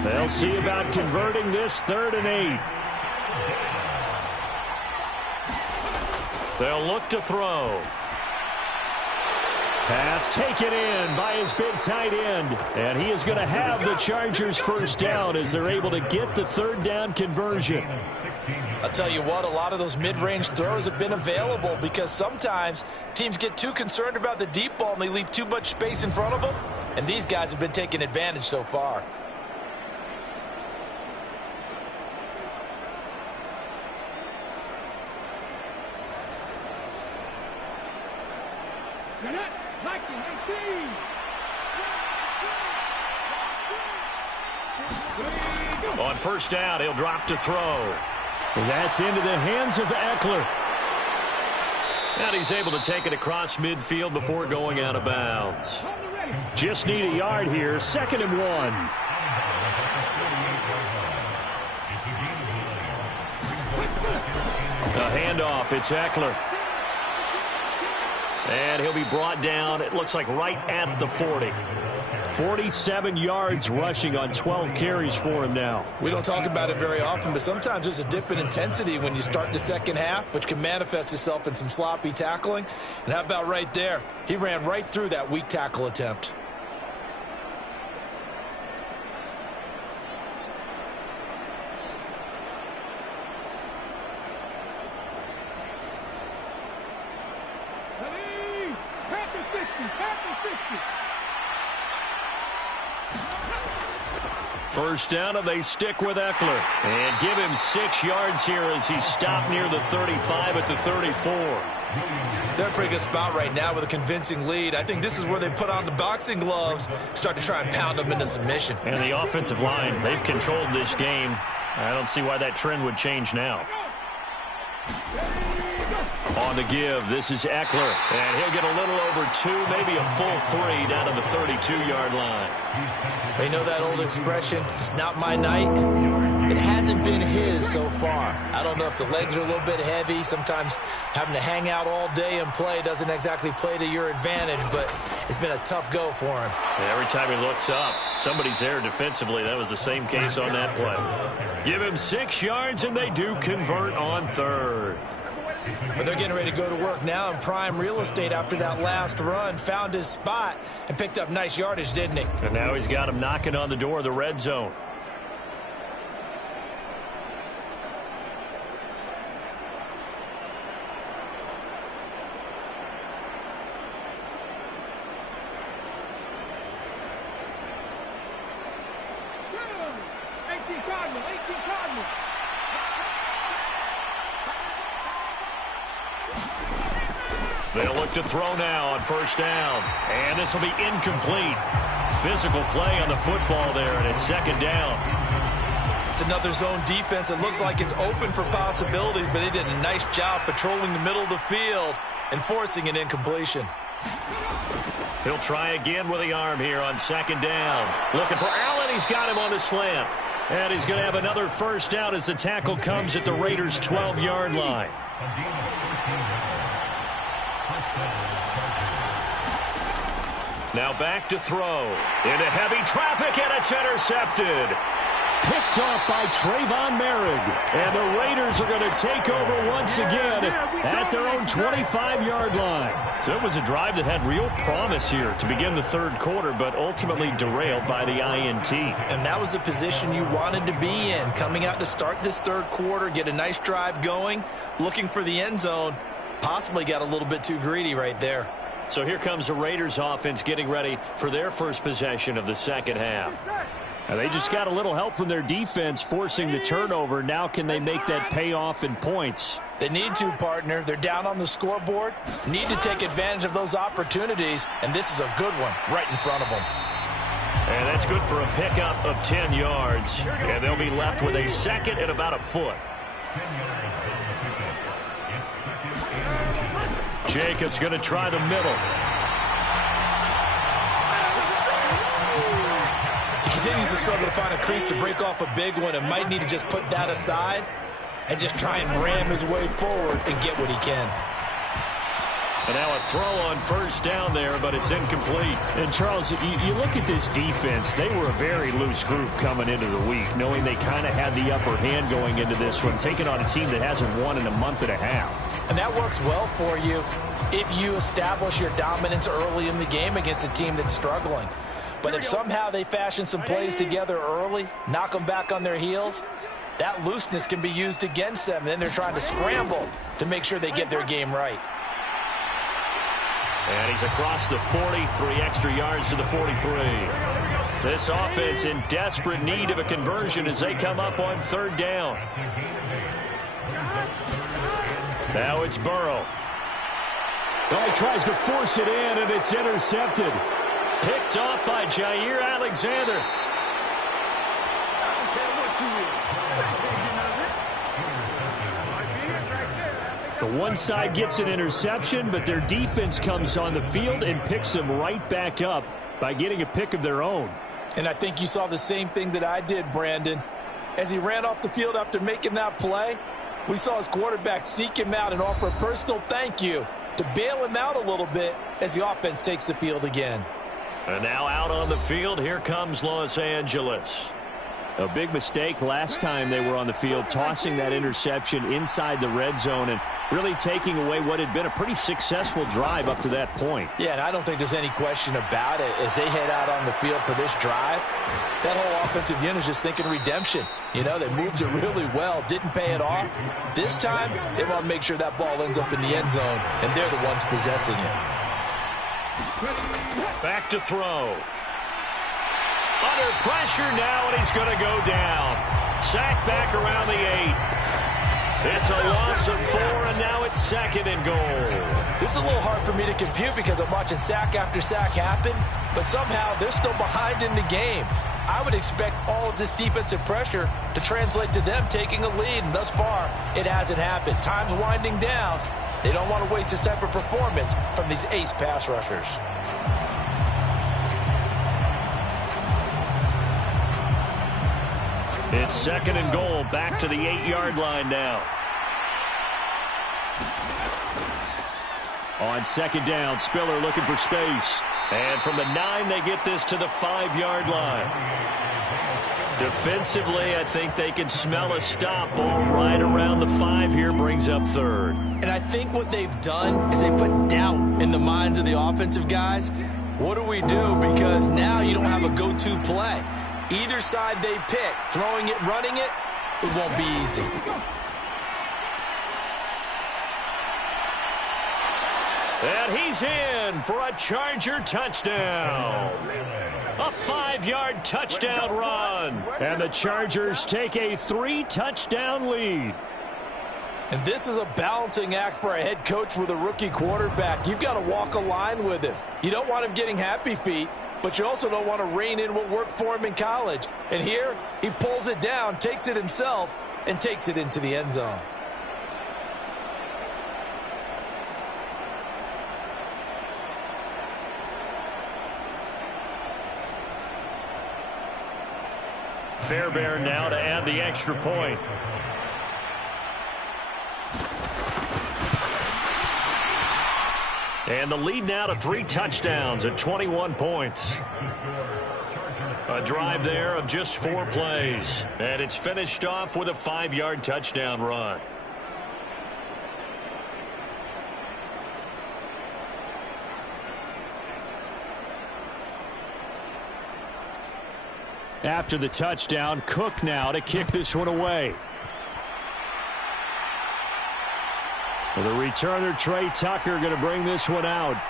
They'll see about converting this 3rd and 8. They'll look to throw. Pass taken in by his big tight end. And he is going to have the Chargers first down as they're able to get the third down conversion. I'll tell you what, a lot of those mid-range throws have been available because sometimes teams get too concerned about the deep ball and they leave too much space in front of them. And these guys have been taking advantage so far. On first down, he'll drop to throw. That's into the hands of Eckler. And he's able to take it across midfield before going out of bounds. Just need a yard here, 2nd and 1. A handoff, it's Eckler. And he'll be brought down, it looks like right at the 40. 47 yards rushing on 12 carries for him now. We don't talk about it very often, but sometimes there's a dip in intensity when you start the second half, which can manifest itself in some sloppy tackling. And how about right there? He ran right through that weak tackle attempt. First down, and they stick with Eckler. And give him 6 yards here as he stopped near the 35 at the 34. They're in a pretty good spot right now with a convincing lead. I think this is where they put on the boxing gloves, start to try and pound them into submission. And the offensive line, they've controlled this game. I don't see why that trend would change now. On the give, this is Eckler. And he'll get a little over 2, maybe a full 3 down to the 32-yard line. You know that old expression, it's not my night? It hasn't been his so far. I don't know if the legs are a little bit heavy. Sometimes having to hang out all day and play doesn't exactly play to your advantage, but it's been a tough go for him. And every time he looks up, somebody's there defensively. That was the same case on that play. Give him 6 yards, and they do convert on 3rd. But they're getting ready to go to work now in prime real estate after that last run. Found his spot and picked up nice yardage, didn't he? And now he's got him knocking on the door of the red zone. They'll look to throw now on first down. And this will be incomplete. Physical play on the football there, and it's 2nd down. It's another zone defense. It looks like it's open for possibilities, but they did a nice job patrolling the middle of the field and forcing an incompletion. He'll try again with the arm here on 2nd down. Looking for Allen. He's got him on the slant. And he's going to have another first down as the tackle comes at the Raiders' 12-yard line. Now back to throw. Into heavy traffic, and it's intercepted. Picked off by Trayvon Merrick. And the Raiders are going to take over once again at their own 25-yard line. So it was a drive that had real promise here to begin the 3rd quarter, but ultimately derailed by the INT. And that was the position you wanted to be in. Coming out to start this 3rd quarter, get a nice drive going, looking for the end zone. Possibly got a little bit too greedy right there. So here comes the Raiders offense getting ready for their first possession of the 2nd half. And they just got a little help from their defense forcing the turnover. Now can they make that pay off in points? They need to, partner. They're down on the scoreboard. Need to take advantage of those opportunities, and this is a good one right in front of them. And that's good for a pickup of 10 yards. And they'll be left with a 2nd and about a foot. Jacobs going to try the middle. He continues to struggle to find a crease to break off a big one and might need to just put that aside and just try and ram his way forward and get what he can. And now a throw on first down there, but it's incomplete. And, Charles, you look at this defense. They were a very loose group coming into the week, knowing they kind of had the upper hand going into this one, taking on a team that hasn't won in a month and a half. And that works well for you if you establish your dominance early in the game against a team that's struggling. But if somehow they fashion some plays together early, knock them back on their heels, that looseness can be used against them. Then they're trying to scramble to make sure they get their game right. And he's across the 40, 3 extra yards to the 43. This offense in desperate need of a conversion as they come up on 3rd down. Now it's Burrow. Well, he tries to force it in, and it's intercepted. Picked off by Jair Alexander. The one side gets an interception, but their defense comes on the field and picks them right back up by getting a pick of their own. And I think you saw the same thing that I did, Brandon. As he ran off the field after making that play, we saw his quarterback seek him out and offer a personal thank you to bail him out a little bit as the offense takes the field again. And now out on the field, here comes Los Angeles. A big mistake last time they were on the field, tossing that interception inside the red zone and really taking away what had been a pretty successful drive up to that point. Yeah, and I don't think there's any question about it. As they head out on the field for this drive, that whole offensive unit is just thinking redemption. You know, they moved it really well, didn't pay it off. This time, they want to make sure that ball ends up in the end zone, and they're the ones possessing it. Back to throw. Under pressure now, and he's going to go down. Sack back around the 8. It's a loss of 4, and now it's 2nd and goal. This is a little hard for me to compute because I'm watching sack after sack happen, but somehow they're still behind in the game. I would expect all of this defensive pressure to translate to them taking a lead, and thus far, it hasn't happened. Time's winding down. They don't want to waste this type of performance from these ace pass rushers. It's 2nd and goal, back to the 8-yard line now. On 2nd down, Spiller looking for space. And from the 9, they get this to the 5-yard line. Defensively, I think they can smell a stop. Ball right around the 5 here, brings up 3rd. And I think what they've done is they put doubt in the minds of the offensive guys. What do we do? Because now you don't have a go-to play. Either side they pick, throwing it, running it, it won't be easy. And he's in for a Charger touchdown. A 5-yard touchdown run. And the Chargers take a 3-touchdown lead. And this is a balancing act for a head coach with a rookie quarterback. You've got to walk a line with him. You don't want him getting happy feet, but you also don't want to rein in what worked for him in college. And here, he pulls it down, takes it himself, and takes it into the end zone. Fairbairn now to add the extra point. And the lead now to 3 touchdowns at 21 points. A drive there of just 4 plays. And it's finished off with a 5-yard touchdown run. After the touchdown, Cook now to kick this one away. The returner, Trey Tucker, going to bring this one out.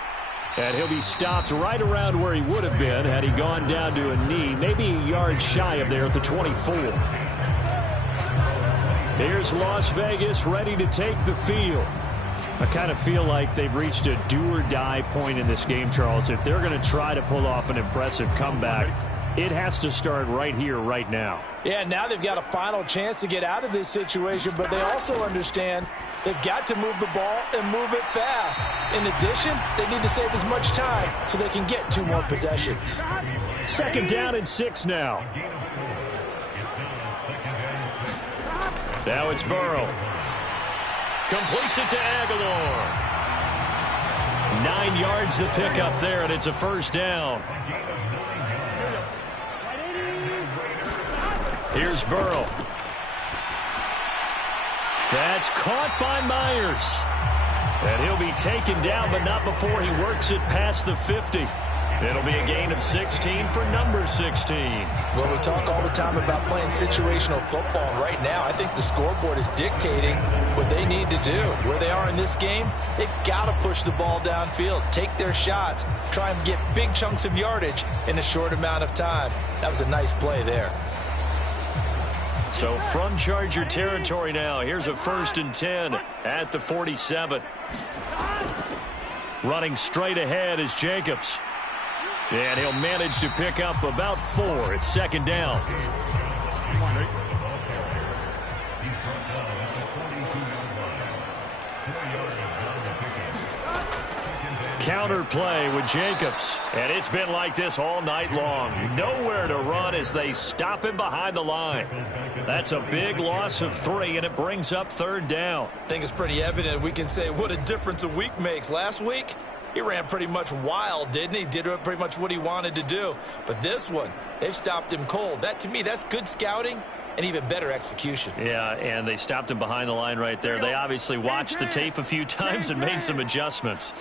And he'll be stopped right around where he would have been had he gone down to a knee, maybe a yard shy of there at the 24. Here's Las Vegas ready to take the field. I kind of feel like they've reached a do-or-die point in this game, Charles. If they're going to try to pull off an impressive comeback, it has to start right here, right now. Yeah, now they've got a final chance to get out of this situation, but they also understand they've got to move the ball and move it fast. In addition, they need to save as much time so they can get 2 more possessions. 2nd down and 6 now. Now it's Burrow. Completes it to Aguilar. 9 yards to pick up there, and it's a 1st down. Here's Burrow. That's caught by Myers. And he'll be taken down, but not before he works it past the 50. It'll be a gain of 16 for number 16. Well, we talk all the time about playing situational football. And right now, I think the scoreboard is dictating what they need to do. Where they are in this game, they've got to push the ball downfield, take their shots, try and get big chunks of yardage in a short amount of time. That was a nice play there. So from Charger territory now, here's a 1st and 10 at the 47. Running straight ahead is Jacobs. And he'll manage to pick up about 4 at 2nd down. Counter play with Jacobs. And it's been like this all night long. Nowhere to run as they stop him behind the line. That's a big loss of 3, and it brings up 3rd down. I think it's pretty evident we can say what a difference a week makes. Last week, he ran pretty much wild, didn't he? Did pretty much what he wanted to do. But this one, they've stopped him cold. That, to me, that's good scouting and even better execution. Yeah, and they stopped him behind the line right there. They obviously watched the tape a few times and made some adjustments.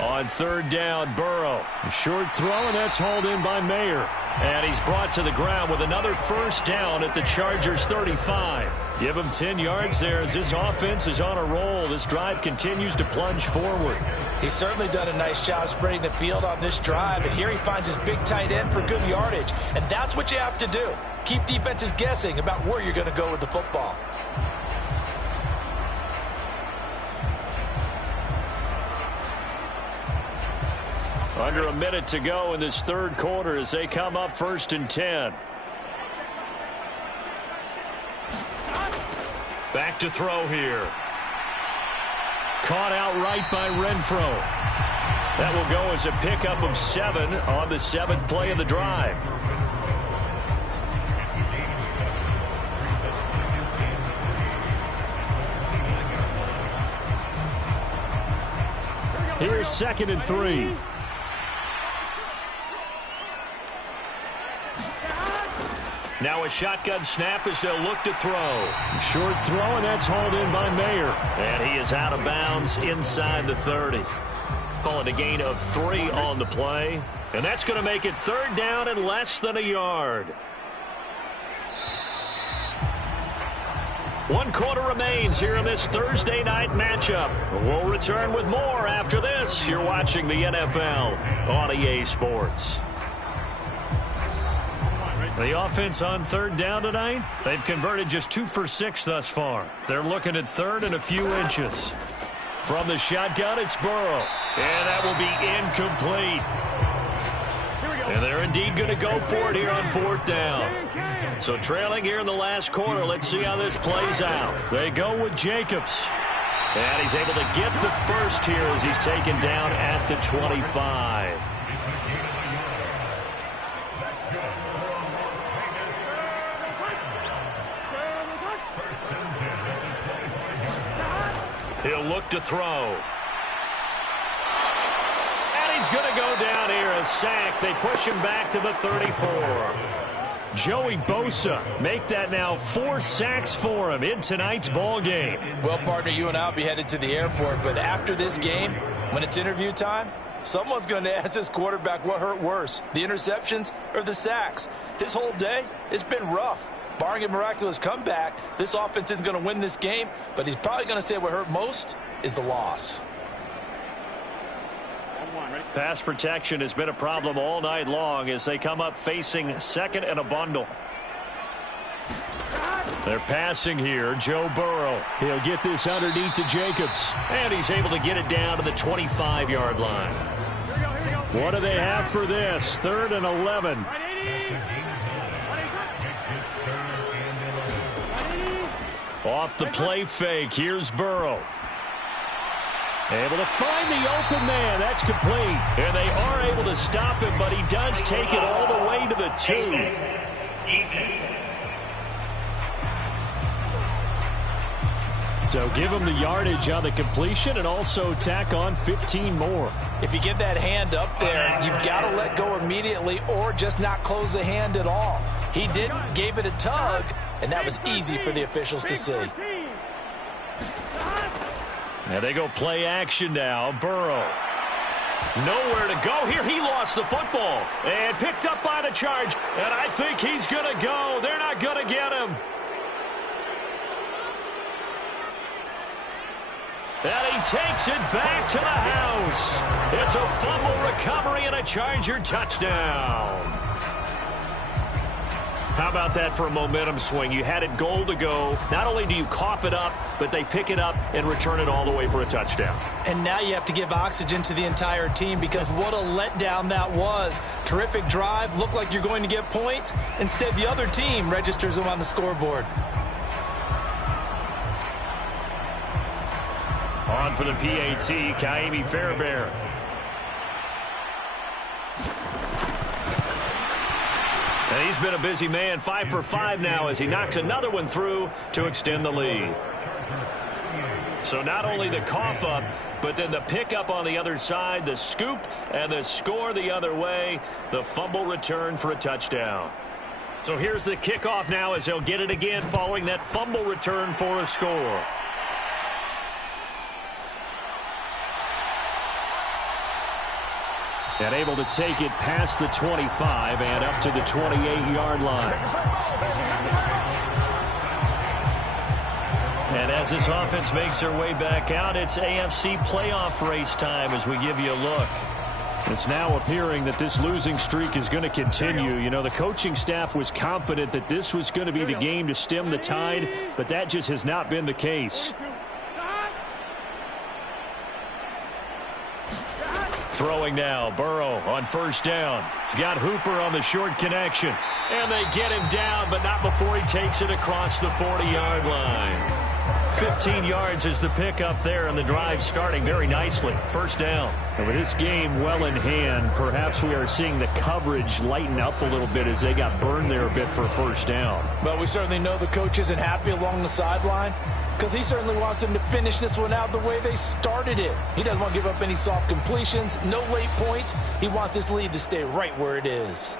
On 3rd down, Burrow. A short throw, and that's hauled in by Mayer. And he's brought to the ground with another 1st down at the Chargers' 35. Give him 10 yards there as this offense is on a roll. This drive continues to plunge forward. He's certainly done a nice job spreading the field on this drive, and here he finds his big tight end for good yardage. And that's what you have to do. Keep defenses guessing about where you're going to go with the football. Under a minute to go in this 3rd quarter as they come up 1st and 10. Back to throw here. Caught outright by Renfro. That will go as a pickup of 7 on the 7th play of the drive. Here's 2nd and 3. Now a shotgun snap as they'll look to throw. Short throw, and that's hauled in by Mayer. And he is out of bounds inside the 30. Call it a gain of 3 on the play. And that's going to make it 3rd down and less than a yard. 1 quarter remains here in this Thursday night matchup. We'll return with more after this. You're watching the NFL on EA Sports. The offense on 3rd down tonight, they've converted just 2 for 6 thus far. They're looking at 3rd and a few inches. From the shotgun, it's Burrow. And that will be incomplete. And they're indeed going to go for it here on 4th down. So trailing here in the last quarter, let's see how this plays out. They go with Jacobs. And he's able to get the 1st here as he's taken down at the 25. He'll look to throw. And he's going to go down here, a sack. They push him back to the 34. Joey Bosa make that now 4 sacks for him in tonight's ball game. Well, partner, you and I will be headed to the airport, but after this game, when it's interview time, someone's going to ask this quarterback what hurt worse, the interceptions or the sacks. His whole day, it's been rough. Barring a miraculous comeback, this offense isn't going to win this game, but he's probably going to say what hurt most is the loss. Pass protection has been a problem all night long as they come up facing 2nd and a bundle. They're passing here. Joe Burrow. He'll get this underneath to Jacobs. And he's able to get it down to the 25-yard line. What do they have for this? 3rd and 11. Off the play fake, here's Burrow. Able to find the open man. That's complete. And they are able to stop him, but he does take it all the way to the 2. So give him the yardage on the completion and also tack on 15 more. If you get that hand up there, you've got to let go immediately or just not close the hand at all. He didn't, gave it a tug, and that was easy for the officials to see. And they go play action now. Burrow. Nowhere to go here. He lost the football and picked up by the charge. And I think he's going to go. They're not going to get him. And he takes it back to the house. It's a fumble recovery and a Charger touchdown. How about that for a momentum swing? You had it goal to go. Not only do you cough it up, but they pick it up and return it all the way for a touchdown. And now you have to give oxygen to the entire team because what a letdown that was. Terrific drive. Looked like you're going to get points. Instead, the other team registers them on the scoreboard. On for the PAT, Kaimi Fairbairn. And he's been a busy man, 5 for 5 now as he knocks another one through to extend the lead. So not only the cough up, but then the pickup on the other side, the scoop, and the score the other way, the fumble return for a touchdown. So here's the kickoff now as he'll get it again following that fumble return for a score. And able to take it past the 25 and up to the 28-yard line. And as this offense makes their way back out, it's AFC playoff race time as we give you a look. It's now appearing that this losing streak is going to continue. You know, the coaching staff was confident that this was going to be the game to stem the tide, but that just has not been the case. Throwing now, Burrow on first down. He's got Hooper on the short connection. And they get him down, but not before he takes it across the 40-yard line. 15 yards is the pickup there, and the drive starting very nicely. First down. And with this game well in hand, perhaps we are seeing the coverage lighten up a little bit as they got burned there a bit for a first down. But we certainly know the coach isn't happy along the sideline, because he certainly wants them to finish this one out the way they started it. He doesn't want to give up any soft completions, no late points. He wants his lead to stay right where it is.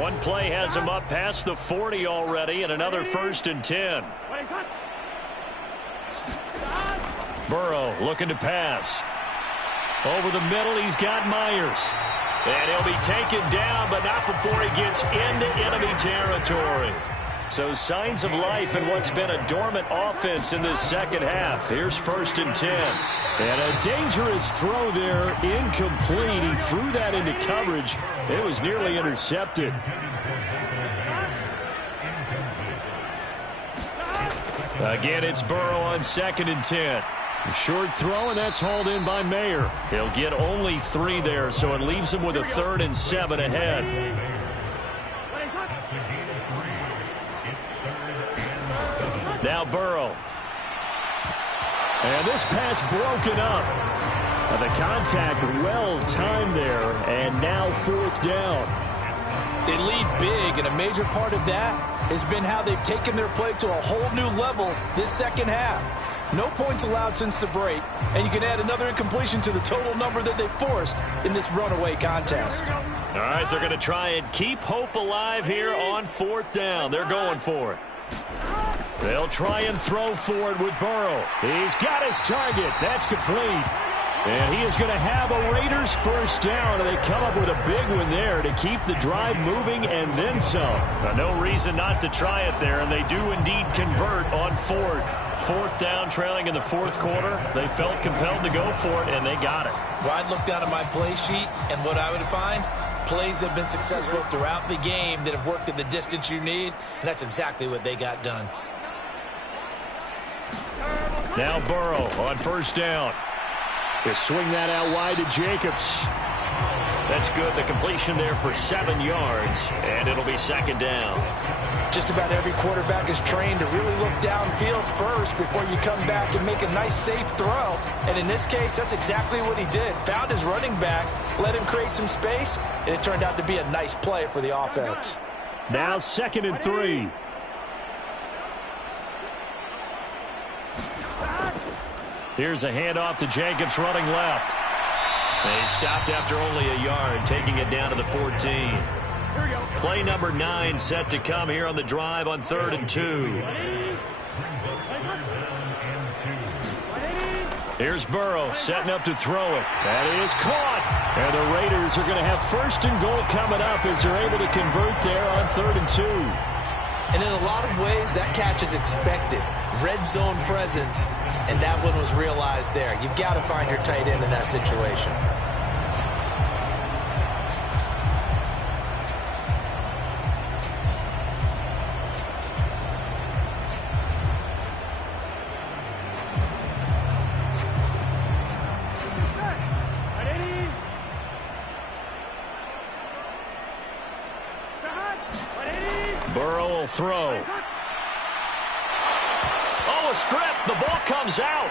One play has him up past the 40 already, and another 1st and 10. Burrow looking to pass. Over the middle, he's got Myers. And he'll be taken down, but not before he gets into enemy territory. So signs of life in what's been a dormant offense in this second half. Here's 1st and 10. And a dangerous throw there, incomplete. He threw that into coverage. It was nearly intercepted. Again, it's Burrow on 2nd and 10. A short throw, and that's hauled in by Mayer. He'll get only 3 there, so it leaves him with a 3rd and 7 ahead. Now Burrow. And this pass broken up. The contact well timed there, and now 4th down. They lead big, and a major part of that has been how they've taken their play to a whole new level this second half. No points allowed since the break, and you can add another incompletion to the total number that they forced in this runaway contest. All right, they're going to try and keep hope alive here on 4th down. They're going for it. They'll try and throw forward with Burrow. He's got his target. That's complete. And he is going to have a Raiders 1st down, and they come up with a big one there to keep the drive moving and then some. No reason not to try it there, and they do indeed convert on 4th. 4th down, trailing in the 4th quarter. They felt compelled to go for it, and they got it. Well, I'd look down at my play sheet, and what I would find, plays have been successful throughout the game that have worked at the distance you need, and that's exactly what they got done. Now Burrow on 1st down. They swing that out wide to Jacobs. That's good. The completion there for 7 yards, and it'll be second down. Just about every quarterback is trained to really look downfield first before you come back and make a nice, safe throw. And in this case, that's exactly what he did. Found his running back, let him create some space, and it turned out to be a nice play for the offense. Now 2nd and 3. Here's a handoff to Jacobs running left. They stopped after only a yard, taking it down to the 14. Play number 9 set to come here on the drive on 3rd and 2. Here's Burrow setting up to throw it. That is caught. And the Raiders are going to have 1st and goal coming up as they're able to convert there on 3rd and 2. And in a lot of ways, that catch is expected. Red zone presence, and that one was realized there. You've got to find your tight end in that situation. Burrow will throw. Oh, a strip. The ball comes out.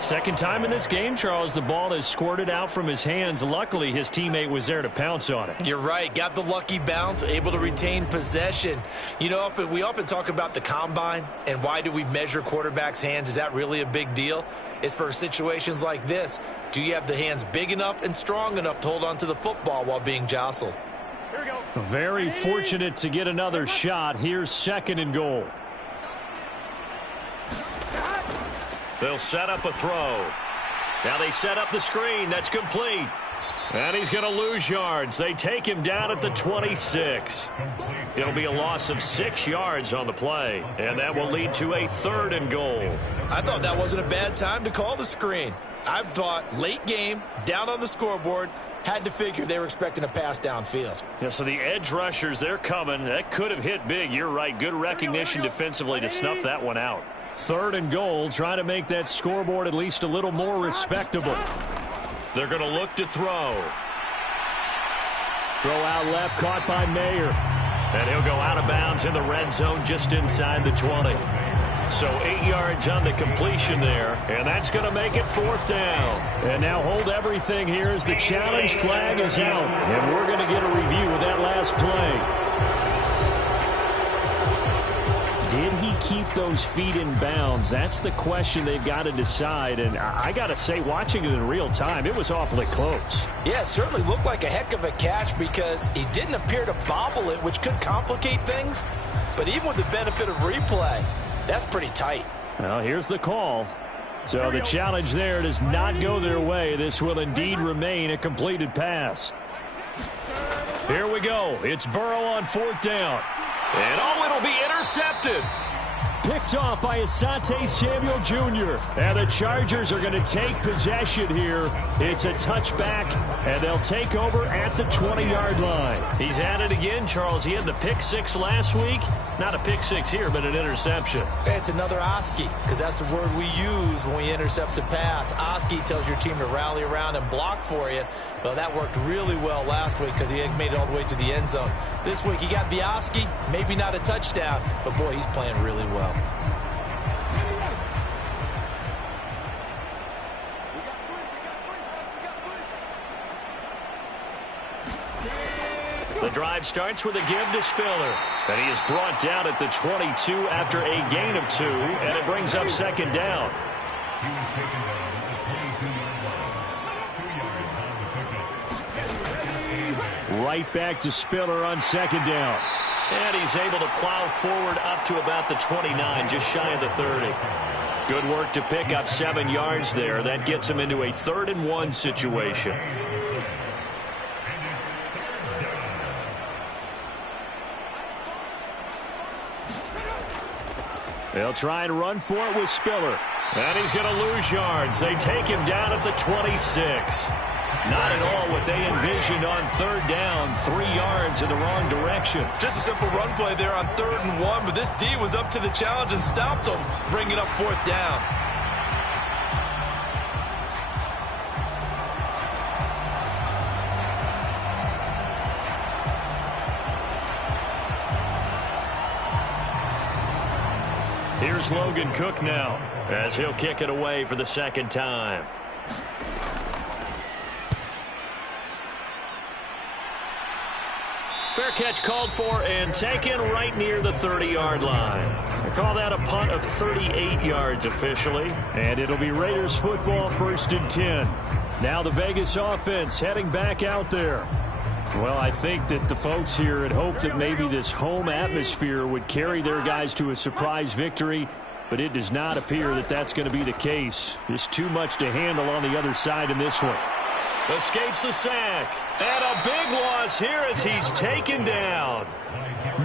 Second time in this game, Charles, the ball has squirted out from his hands. Luckily, his teammate was there to pounce on it. You're right. Got the lucky bounce, able to retain possession. You know, we often talk about the combine and why do we measure quarterbacks' hands. Is that really a big deal? It's for situations like this. Do you have the hands big enough and strong enough to hold on to the football while being jostled? Here we go. Very fortunate to get another shot. Here's 2nd and goal. They'll set up a throw. Now they set up the screen. That's complete. And he's going to lose yards. They take him down at the 26. It'll be a loss of 6 yards on the play, and that will lead to a 3rd and goal. I thought that wasn't a bad time to call the screen. I thought late game, down on the scoreboard, had to figure they were expecting a pass downfield. Yeah, so the edge rushers, they're coming. That could have hit big. You're right. Good recognition defensively to snuff that one out. 3rd and goal, trying to make that scoreboard at least a little more respectable. They're going to look to throw. Throw out left, caught by Mayer. And he'll go out of bounds in the red zone just inside the 20. So 8 yards on the completion there, and that's going to make it 4th down. And now hold everything here as the challenge flag is out. And we're going to get a review of that last play. Did he keep those feet in bounds? That's the question they've got to decide. And I got to say, watching it in real time, it was awfully close. Yeah, it certainly looked like a heck of a catch because he didn't appear to bobble it, which could complicate things. But even with the benefit of replay, that's pretty tight. Well, here's the call. So the challenge there does not go their way. This will indeed remain a completed pass. Here we go. It's Burrow on 4th down. And it'll be intercepted. Picked off by Asante Samuel Jr. And the Chargers are going to take possession here. It's a touchback, and they'll take over at the 20-yard line. He's at it again, Charles. He had the pick 6 last week. Not a pick 6 here, but an interception. It's another Oski, because that's the word we use when we intercept a pass. Oski tells your team to rally around and block for you. Well, that worked really well last week because he made it all the way to the end zone. This week he got the Oski, maybe not a touchdown, but boy, he's playing really well. The drive starts with a give to Spiller. And he is brought down at the 22 after a gain of 2, and it brings up 2nd down. Right back to Spiller on 2nd down. And he's able to plow forward up to about the 29, just shy of the 30. Good work to pick up 7 yards there. That gets him into a 3rd and 1 situation. They'll try and run for it with Spiller. And he's going to lose yards. They take him down at the 26. Not at all what they envisioned on third down. 3 yards in the wrong direction. Just a simple run play there on 3rd and 1, but this D was up to the challenge and stopped them, bringing up 4th down. Here's Logan Cook now as he'll kick it away for the 2nd time. Fair catch called for and taken right near the 30-yard line. They call that a punt of 38 yards officially. And it'll be Raiders football, 1st and 10. Now the Vegas offense heading back out there. Well, I think that the folks here had hoped that maybe this home atmosphere would carry their guys to a surprise victory, but it does not appear that that's going to be the case. There's too much to handle on the other side in this one. Escapes the sack. And a big loss here as he's taken down.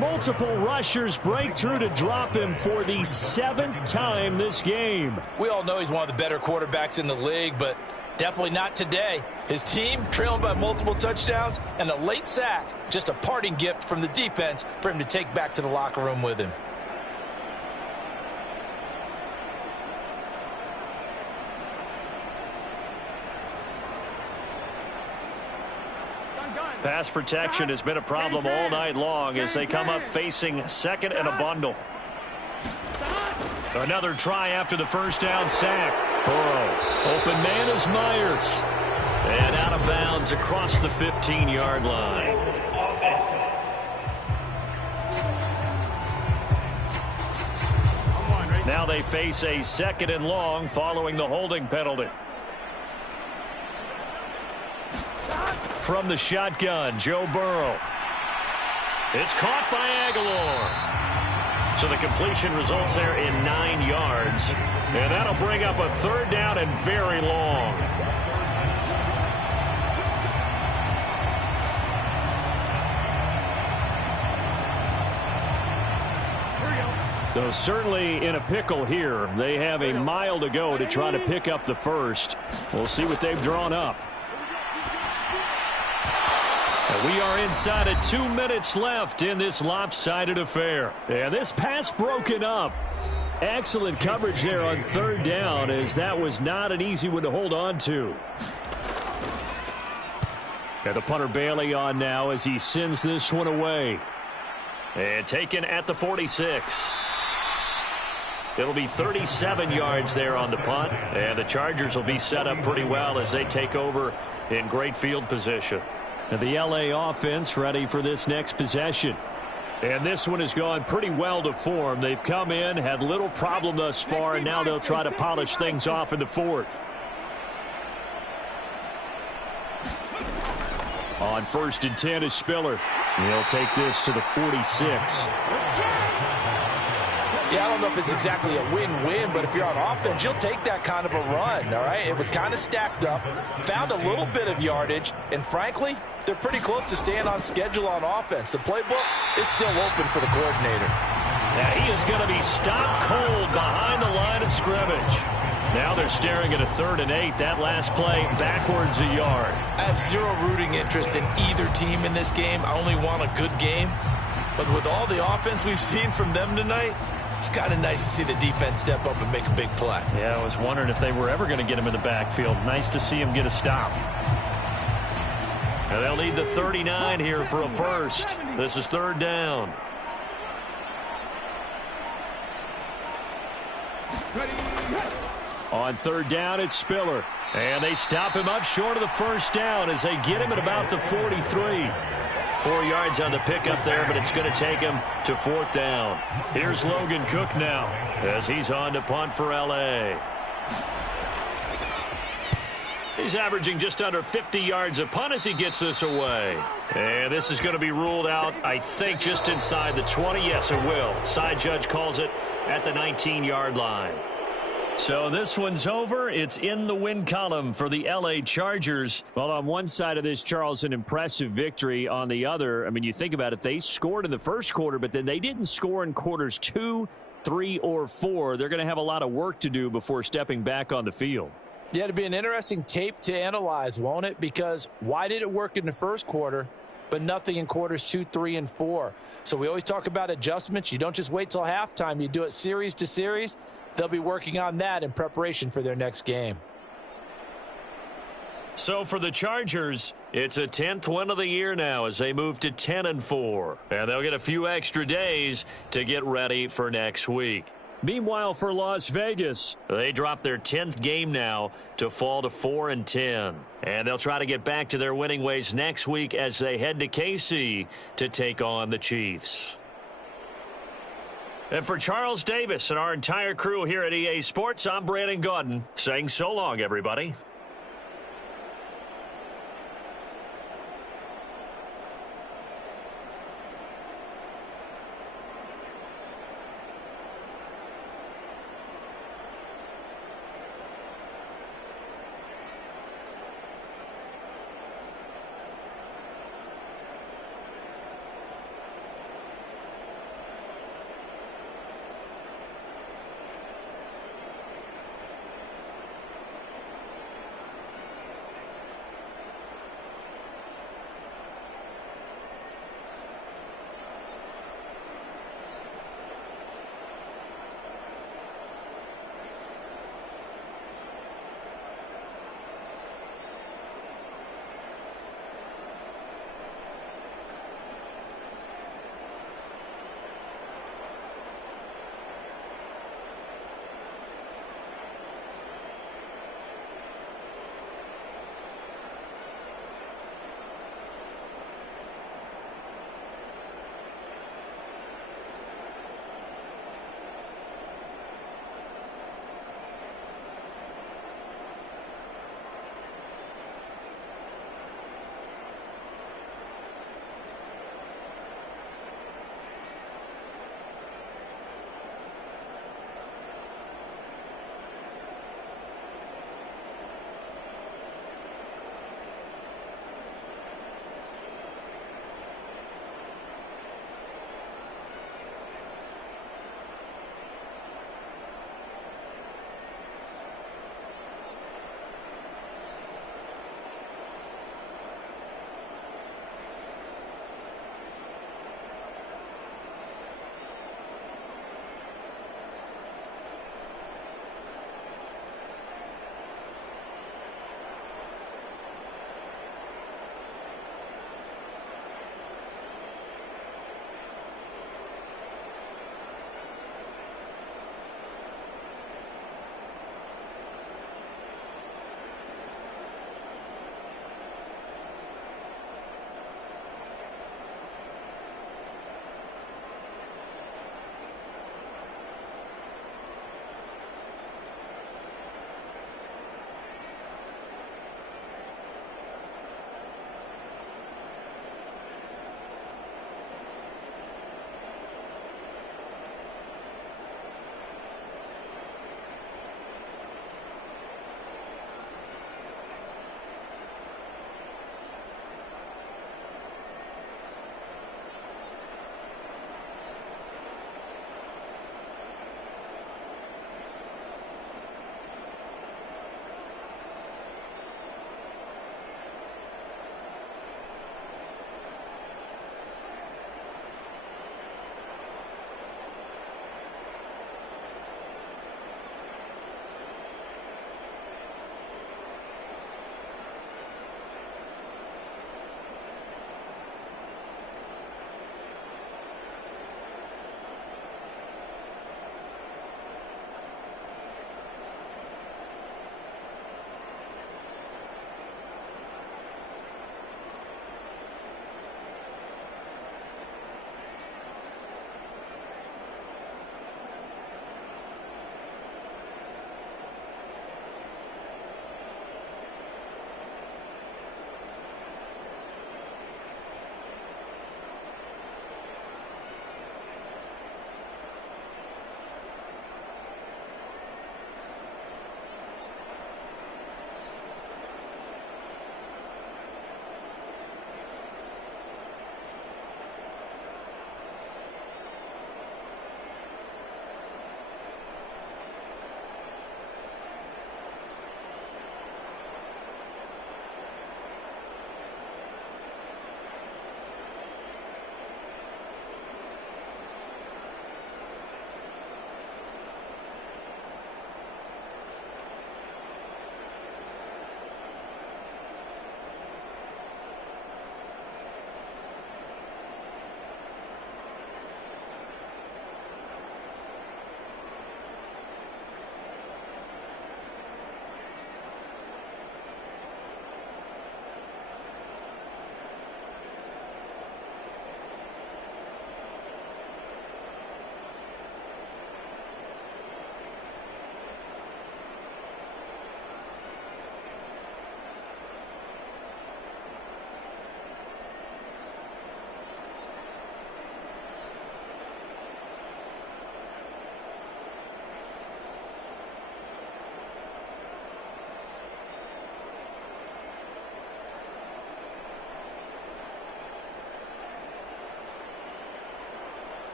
Multiple rushers break through to drop him for the 7th time this game. We all know he's one of the better quarterbacks in the league, but definitely not today. His team trailing by multiple touchdowns and a late sack. Just a parting gift from the defense for him to take back to the locker room with him. Pass protection has been a problem all night long as they come up facing 2nd and a bundle. Another try after the 1st down sack. Burrow. Open man is Myers. And out of bounds across the 15-yard line. Now they face a 2nd and long following the holding penalty. From the shotgun, Joe Burrow. It's caught by Aguilar. So the completion results there in 9 yards. And that'll bring up a 3rd down and very long. So certainly in a pickle here. They have a mile to go to try to pick up the first. We'll see what they've drawn up. And we are inside of 2 minutes left in this lopsided affair. And this pass broken up. Excellent coverage there on 3rd down, as that was not an easy one to hold on to. And the punter Bailey on now as he sends this one away. And taken at the 46. It'll be 37 yards there on the punt. And the Chargers will be set up pretty well as they take over in great field position. And the LA offense ready for this next possession. And this one has gone pretty well to form. They've come in, had little problem thus far, and now they'll try to polish things off in the 4th. On 1st and 10 is Spiller. He'll take this to the 46. Yeah, I don't know if it's exactly a win-win, but if you're on offense, you'll take that kind of a run, all right? It was kind of stacked up, found a little bit of yardage, and frankly, they're pretty close to staying on schedule on offense. The playbook is still open for the coordinator. Now he is going to be stopped cold behind the line of scrimmage. Now they're staring at a 3rd and 8. That last play backwards a yard. I have zero rooting interest in either team in this game. I only want a good game. But with all the offense we've seen from them tonight, it's kind of nice to see the defense step up and make a big play. Yeah, I was wondering if they were ever going to get him in the backfield. Nice to see him get a stop. And they'll need the 39 here for a first. This is 3rd down. On 3rd down, it's Spiller. And they stop him up short of the 1st down as they get him at about the 43. 4 yards on the pickup there, but it's going to take him to 4th down. Here's Logan Cook now as he's on to punt for L.A. He's averaging just under 50 yards a punt as he gets this away. And this is going to be ruled out, I think, just inside the 20. Yes, it will. Side judge calls it at the 19-yard line. So this one's over. It's in the win column for the L.A. Chargers. Well, on one side of this, Charles, an impressive victory. On the other, I mean, you think about it, they scored in the first quarter, but then they didn't score in quarters 2, 3, or 4. They're going to have a lot of work to do before stepping back on the field. Yeah, it'll be an interesting tape to analyze, won't it? Because why did it work in the first quarter, but nothing in quarters 2, 3, and 4? So we always talk about adjustments. You don't just wait till halftime. You do it series to series. They'll be working on that in preparation for their next game. So for the Chargers, it's a 10th win of the year now as they move to 10-4. And they'll get a few extra days to get ready for next week. Meanwhile, for Las Vegas, they drop their 10th game now to fall to 4-10. And they'll try to get back to their winning ways next week as they head to KC to take on the Chiefs. And for Charles Davis and our entire crew here at EA Sports, I'm Brandon Gaudin saying so long, everybody.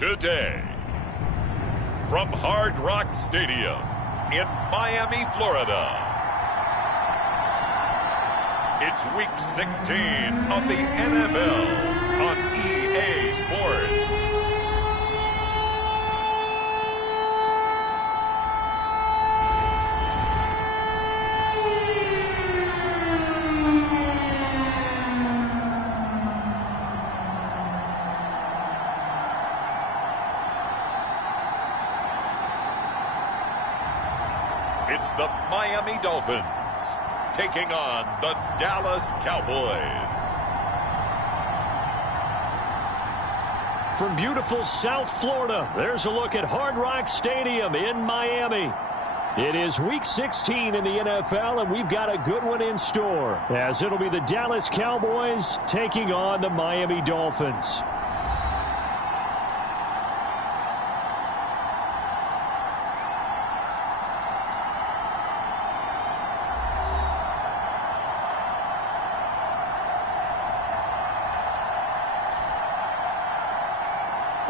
Today, from Hard Rock Stadium in Miami, Florida, it's Week 16 of the NFL on EA Sports. It's the Miami Dolphins taking on the Dallas Cowboys. From beautiful South Florida, there's a look at Hard Rock Stadium in Miami. It is Week 16 in the NFL, and we've got a good one in store, as it'll be the Dallas Cowboys taking on the Miami Dolphins.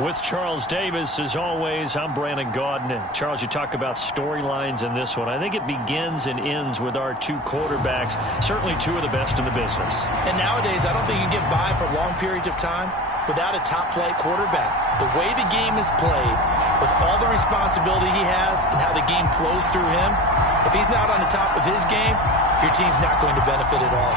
With Charles Davis, as always, I'm Brandon Gaudin. Charles, you talk about storylines in this one. I think it begins and ends with our two quarterbacks, certainly two of the best in the business. And nowadays, I don't think you can get by for long periods of time without a top-flight quarterback. The way the game is played, with all the responsibility he has and how the game flows through him, if he's not on the top of his game, your team's not going to benefit at all.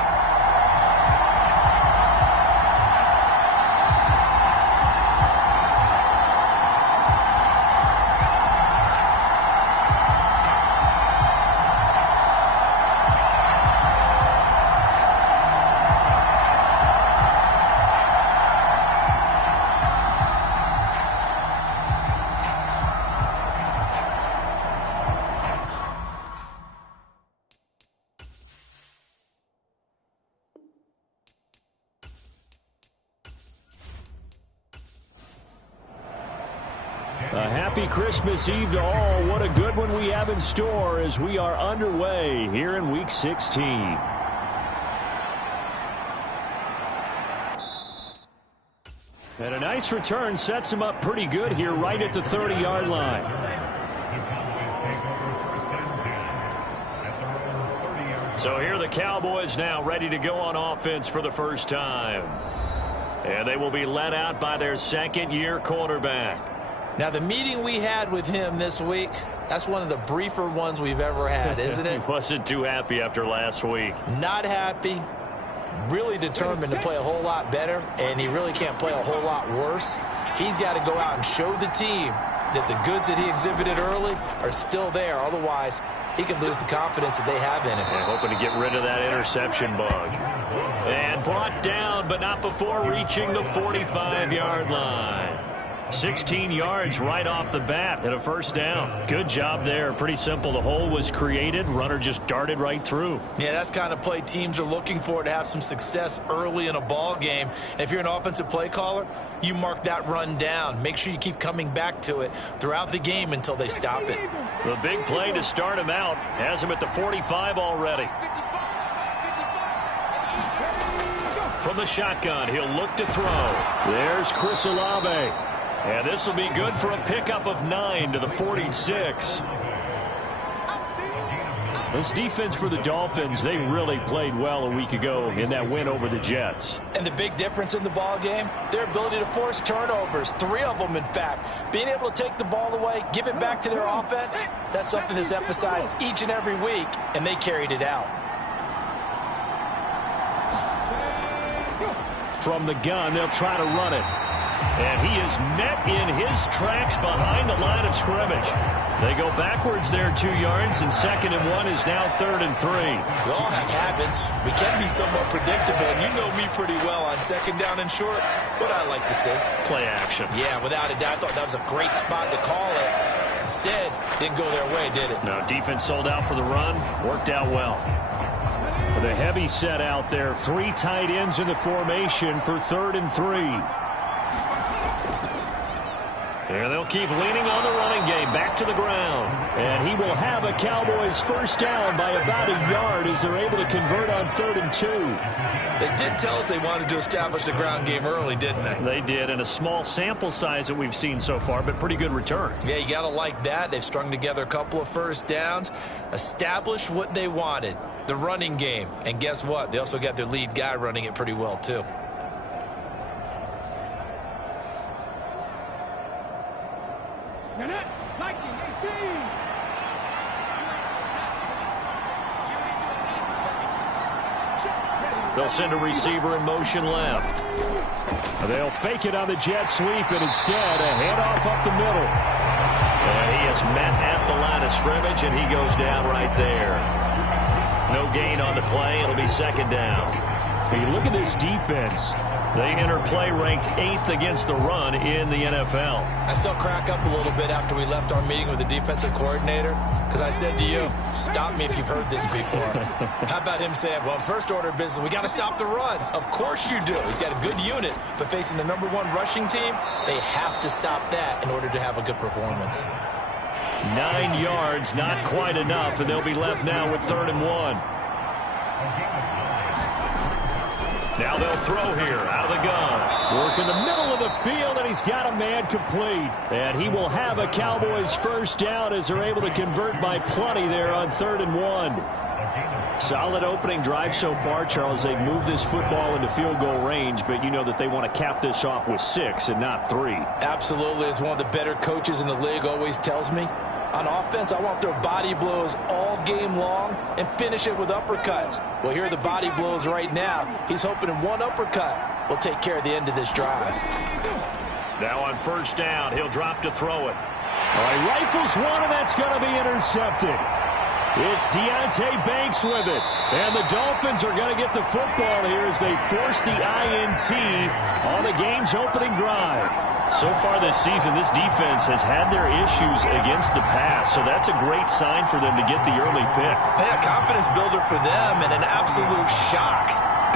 A happy Christmas Eve to all. What a good one we have in store as we are underway here in Week 16. And a nice return sets him up pretty good here right at the 30-yard line. So here are the Cowboys now ready to go on offense for the first time. And they will be led out by their second-year quarterback. Now, the meeting we had with him this week, that's one of the briefer ones we've ever had, isn't it? He wasn't too happy after last week. Not happy. Really determined to play a whole lot better, and he really can't play a whole lot worse. He's got to go out and show the team that the goods that he exhibited early are still there. Otherwise, he could lose the confidence that they have in him. And hoping to get rid of that interception bug. And brought down, but not before reaching the 45-yard line. 16 yards right off the bat and a first down. Good job there. Pretty simple. The hole was created. Runner just darted right through. Yeah, that's kind of play teams are looking for to have some success early in a ball game. And if you're an offensive play caller, you mark that run down. Make sure you keep coming back to it throughout the game until they stop it. The big play to start him out has him at the 45 already. From the shotgun, he'll look to throw. There's Chris Olave. And this will be good for a pickup of 9 to the 46. This defense for the Dolphins, they really played well a week ago in that win over the Jets. And the big difference in the ball game, their ability to force turnovers, 3 of them in fact. Being able to take the ball away, give it back to their offense, that's something that's emphasized each and every week, and they carried it out. From the gun, they'll try to run it. And he is met in his tracks behind the line of scrimmage. They go backwards there 2 yards, and 2nd and 1 is now 3rd and 3. We all have habits. We can be somewhat predictable, and you know me pretty well on 2nd down and short. What I like to say. Play action. Yeah, without a doubt. I thought that was a great spot to call it. Instead, didn't go their way, did it? No, defense sold out for the run. Worked out well. With a heavy set out there, 3 tight ends in the formation for 3rd and 3. And they'll keep leaning on the running game. Back to the ground. And he will have a Cowboys first down by about a yard as they're able to convert on 3rd and 2. They did tell us they wanted to establish the ground game early, didn't they? They did, and a small sample size that we've seen so far, but pretty good return. Yeah, you got to like that. They've strung together a couple of first downs, established what they wanted, the running game. And guess what? They also got their lead guy running it pretty well, too. They'll send a receiver in motion left. They'll fake it on the jet sweep, and instead a handoff up the middle. And he is met at the line of scrimmage, and he goes down right there. No gain on the play. It'll be 2nd down. So you look at this defense. They enter play ranked 8th against the run in the NFL. I still crack up a little bit after we left our meeting with the defensive coordinator, because I said to you, stop me if you've heard this before. How about him saying, well, first order of business, we got to stop the run. Of course you do. He's got a good unit, but facing the #1 rushing team, they have to stop that in order to have a good performance. 9 yards, not quite enough, and they'll be left now with 3rd and 1. Now they'll throw here out of the gun. Work in the middle of the field, and he's got a man complete. And he will have a Cowboys first down as they're able to convert by plenty there on 3rd and 1. Solid opening drive so far, Charles. They've moved this football into field goal range, but you know that they want to cap this off with 6 and not 3. Absolutely. As one of the better coaches in the league always tells me, on offense, I want their body blows all game long and finish it with uppercuts. Well, here are the body blows right now. He's hoping in one uppercut will take care of the end of this drive. Now on first down, he'll drop to throw it. All right, rifles one, and that's going to be intercepted. It's Deonte Banks with it. And the Dolphins are going to get the football here as they force the INT on the game's opening drive. So far this season, this defense has had their issues against the pass, so that's a great sign for them to get the early pick. Yeah, confidence builder for them and an absolute shock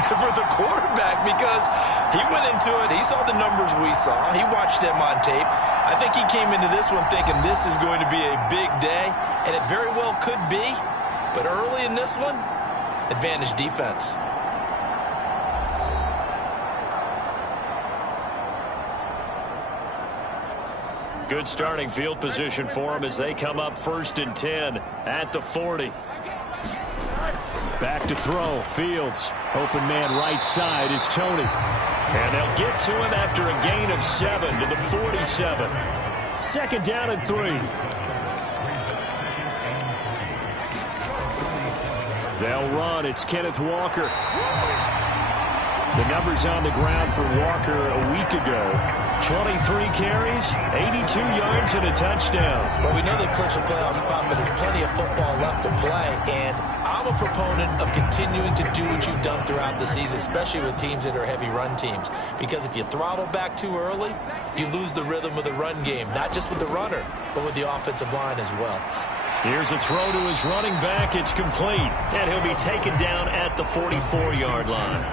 for the quarterback because he went into it. He saw the numbers we saw. He watched them on tape. I think he came into this one thinking this is going to be a big day, and it very well could be. But early in this one, advantage defense. Good starting field position for them as they come up 1st and 10 at the 40. Back to throw. Fields. Open man right side is Tony. And they'll get to him after a gain of 7 to the 47. 2nd down and 3. They'll run. It's Kenneth Walker. The numbers on the ground for Walker a week ago. 23 carries, 82 yards, and a touchdown. Well, we know they've clinched the playoff spot, but there's plenty of football left to play. And I'm a proponent of continuing to do what you've done throughout the season, especially with teams that are heavy run teams. Because if you throttle back too early, you lose the rhythm of the run game, not just with the runner, but with the offensive line as well. Here's a throw to his running back. It's complete. And he'll be taken down at the 44-yard line.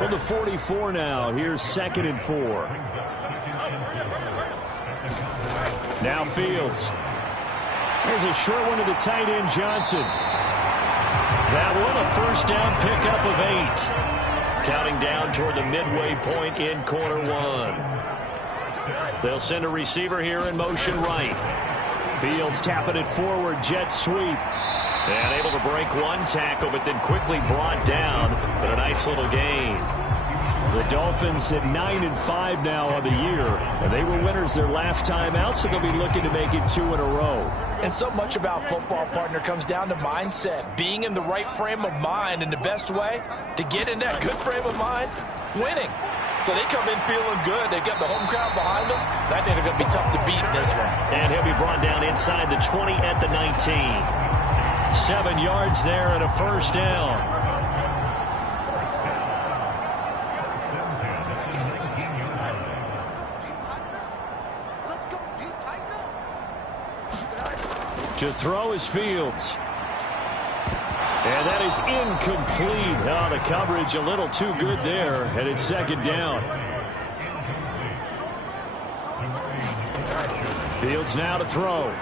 Well, the 44 now. Here's 2nd and 4. Now Fields. There's a short one to the tight end, Johnson. That one a first down pickup of 8. Counting down toward the midway point in quarter 1. They'll send a receiver here in motion right. Fields tapping it forward, jet sweep. And able to break one tackle, but then quickly brought down. But a nice little gain. The Dolphins at 9-5 now on the year. And they were winners their last time out, so they'll be looking to make it 2 in a row. And so much about football, partner, comes down to mindset. Being in the right frame of mind, and the best way to get in that good frame of mind, winning. So they come in feeling good. They've got the home crowd behind them. I think they're going to be tough to beat in this one. And he'll be brought down inside the 20 at the 19. 7 yards there and a first down. To throw is Fields. And that is incomplete. Oh, the coverage a little too good there. And it's 2nd down. Fields now to throw.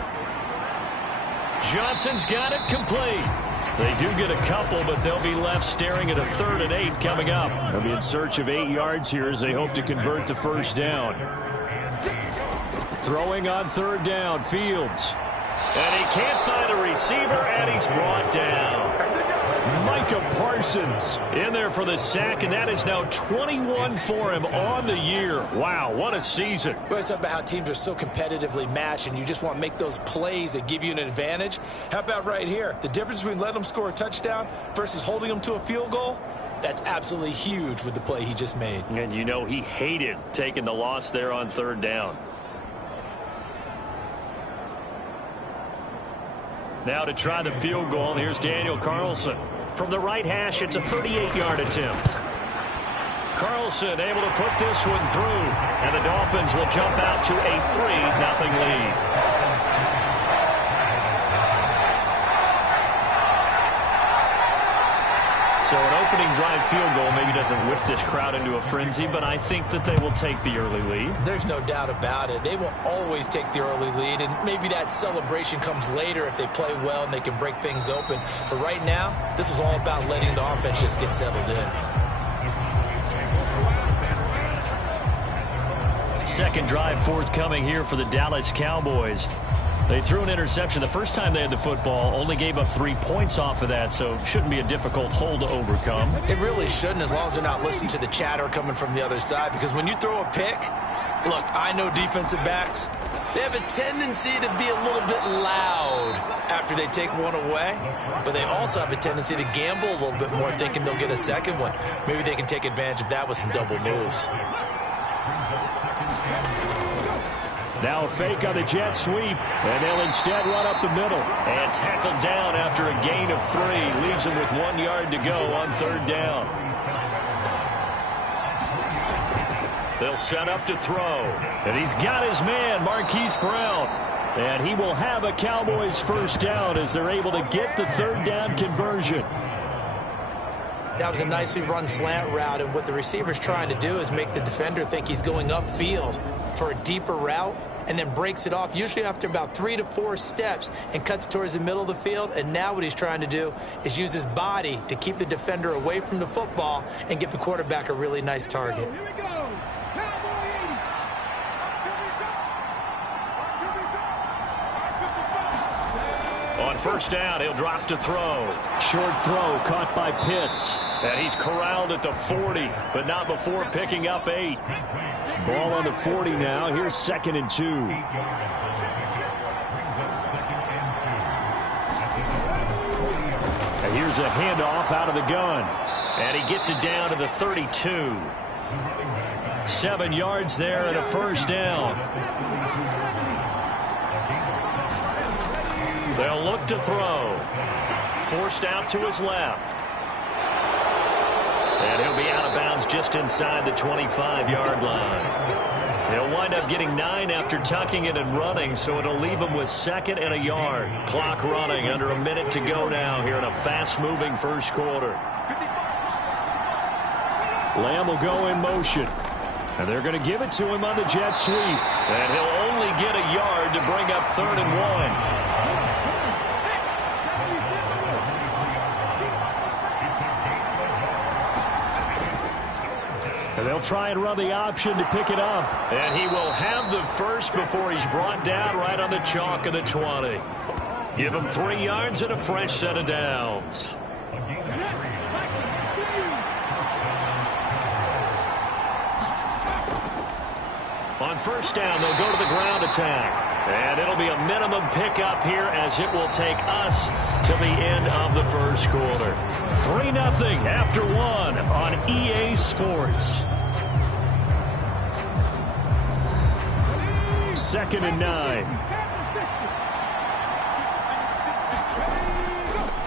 Johnson's got it complete. They do get a couple, but they'll be left staring at a 3rd and 8 coming up. They'll be in search of 8 yards here as they hope to convert the first down. Throwing on 3rd down, Fields. And he can't find a receiver, and he's brought down. Micah Parsons in there for the sack, and that is now 21 for him on the year. Wow, what a season. Well, it's about how teams are so competitively matched, and you just want to make those plays that give you an advantage. How about right here? The difference between letting them score a touchdown versus holding them to a field goal, that's absolutely huge with the play he just made. And you know he hated taking the loss there on 3rd down. Now to try the field goal, and here's Daniel Carlson. From the right hash, it's a 38-yard attempt. Carlson able to put this one through, and the Dolphins will jump out to a 3-0 lead. So an opening drive field goal maybe doesn't whip this crowd into a frenzy, but I think that they will take the early lead. There's no doubt about it. They will always take the early lead, and maybe that celebration comes later if they play well and they can break things open. But right now, this is all about letting the offense just get settled in. Second drive forthcoming here for the Dallas Cowboys. They threw an interception the first time they had the football, only gave up 3 points off of that, so shouldn't be a difficult hole to overcome. It really shouldn't, as long as they're not listening to the chatter coming from the other side, because when you throw a pick, look, I know defensive backs, they have a tendency to be a little bit loud after they take one away, but they also have a tendency to gamble a little bit more, thinking they'll get a second one. Maybe they can take advantage of that with some double moves. Now a fake on the jet sweep, and they'll instead run up the middle. And tackled down after a gain of 3. Leaves him with 1 yard to go on 3rd down. They'll set up to throw. And he's got his man, Marquise Brown. And he will have a Cowboys first down as they're able to get the 3rd down conversion. That was a nicely run slant route, and what the receiver's trying to do is make the defender think he's going upfield for a deeper route, and then breaks it off, usually after about 3 to 4 steps, and cuts towards the middle of the field. And now what he's trying to do is use his body to keep the defender away from the football and give the quarterback a really nice target. On first down, he'll drop to throw. Short throw caught by Pitts. And he's corralled at the 40, but not before picking up 8. Ball on the 40 now. Here's 2nd and 2. And here's a handoff out of the gun. And he gets it down to the 32. 7 yards there and a first down. They'll look to throw. Forced out to his left. And he'll be out of bounds just inside the 25-yard line. He'll wind up getting 9 after tucking it and running, so it'll leave him with 2nd and a yard. Clock running, under a minute to go now here in a fast-moving first quarter. Lamb will go in motion. And they're going to give it to him on the jet sweep. And he'll only get a yard to bring up 3rd and 1. And they'll try and run the option to pick it up. And he will have the first before he's brought down right on the chalk of the 20. Give him 3 yards and a fresh set of downs. On first down, they'll go to the ground attack. And it'll be a minimum pickup here as it will take us to the end of the first quarter. 3-0 after 1 on EA Sports. 2nd and 9.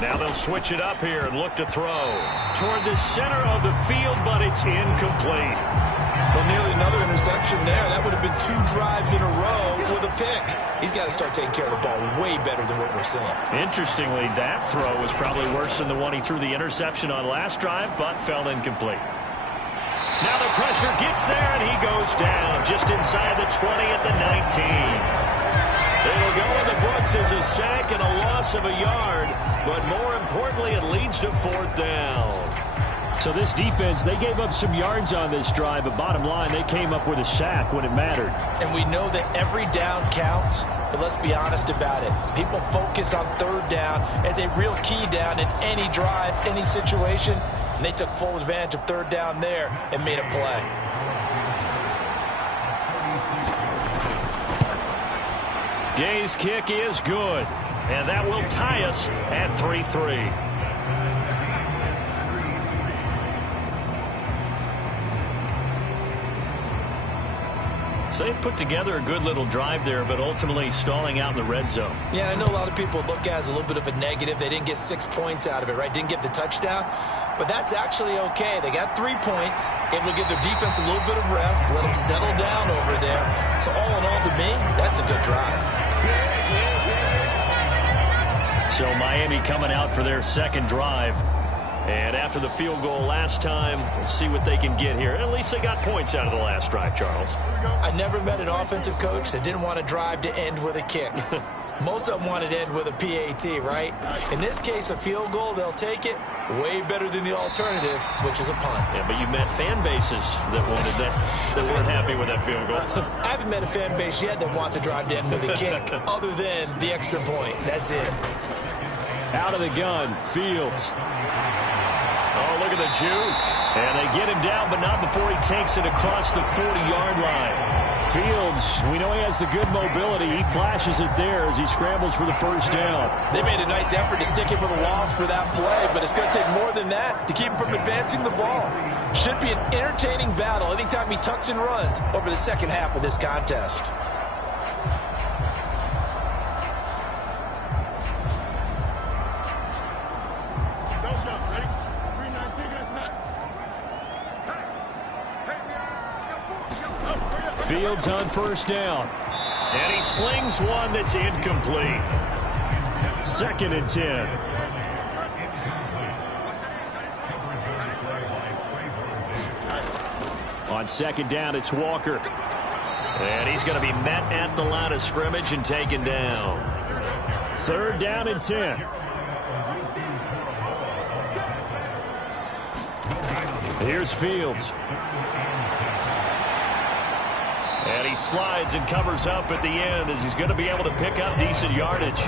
Now they'll switch it up here and look to throw toward the center of the field, but it's incomplete. Well, nearly another interception there. That would have been 2 drives in a row with a pick. He's got to start taking care of the ball way better than what we're seeing. Interestingly, that throw was probably worse than the one he threw the interception on last drive, but fell incomplete. Now the pressure gets there, and he goes down just inside the 20 at the 19. It'll go in the books as a sack and a loss of a yard, but more importantly, it leads to 4th down. So this defense, they gave up some yards on this drive, but bottom line, they came up with a sack when it mattered. And we know that every down counts, but let's be honest about it. People focus on 3rd down as a real key down in any drive, any situation, and they took full advantage of 3rd down there and made a play. Gay's kick is good, and that will tie us at 3-3. So they put together a good little drive there, but ultimately stalling out in the red zone. Yeah, I know a lot of people look at it as a little bit of a negative. They didn't get 6 points out of it, right? Didn't get the touchdown. But that's actually okay. They got 3 points, able to give their defense a little bit of rest, let them settle down over there. So all in all, to me, that's a good drive. So Miami coming out for their 2nd drive. And after the field goal last time, we'll see what they can get here. At least they got points out of the last drive, Charles. I never met an offensive coach that didn't want a drive to end with a kick. Most of them wanted to end with a PAT, right? In this case, a field goal, they'll take it. Way better than the alternative, which is a punt. Yeah, but you've met fan bases that wanted that weren't happy with that field goal. I haven't met a fan base yet that wants a drive to end with a kick, other than the extra point. That's it. Out of the gun, Fields. Oh, look at the juke. And they get him down, but not before he takes it across the 40-yard line. Fields, we know he has the good mobility. He flashes it there as he scrambles for the 1st down. They made a nice effort to stick him with a loss for that play, but it's going to take more than that to keep him from advancing the ball. Should be an entertaining battle anytime he tucks and runs over the 2nd half of this contest. Fields on 1st down. And he slings one that's incomplete. 2nd and 10. On 2nd down, it's Walker. And he's going to be met at the line of scrimmage and taken down. 3rd down and 10. Here's Fields. And he slides and covers up at the end as he's going to be able to pick up decent yardage.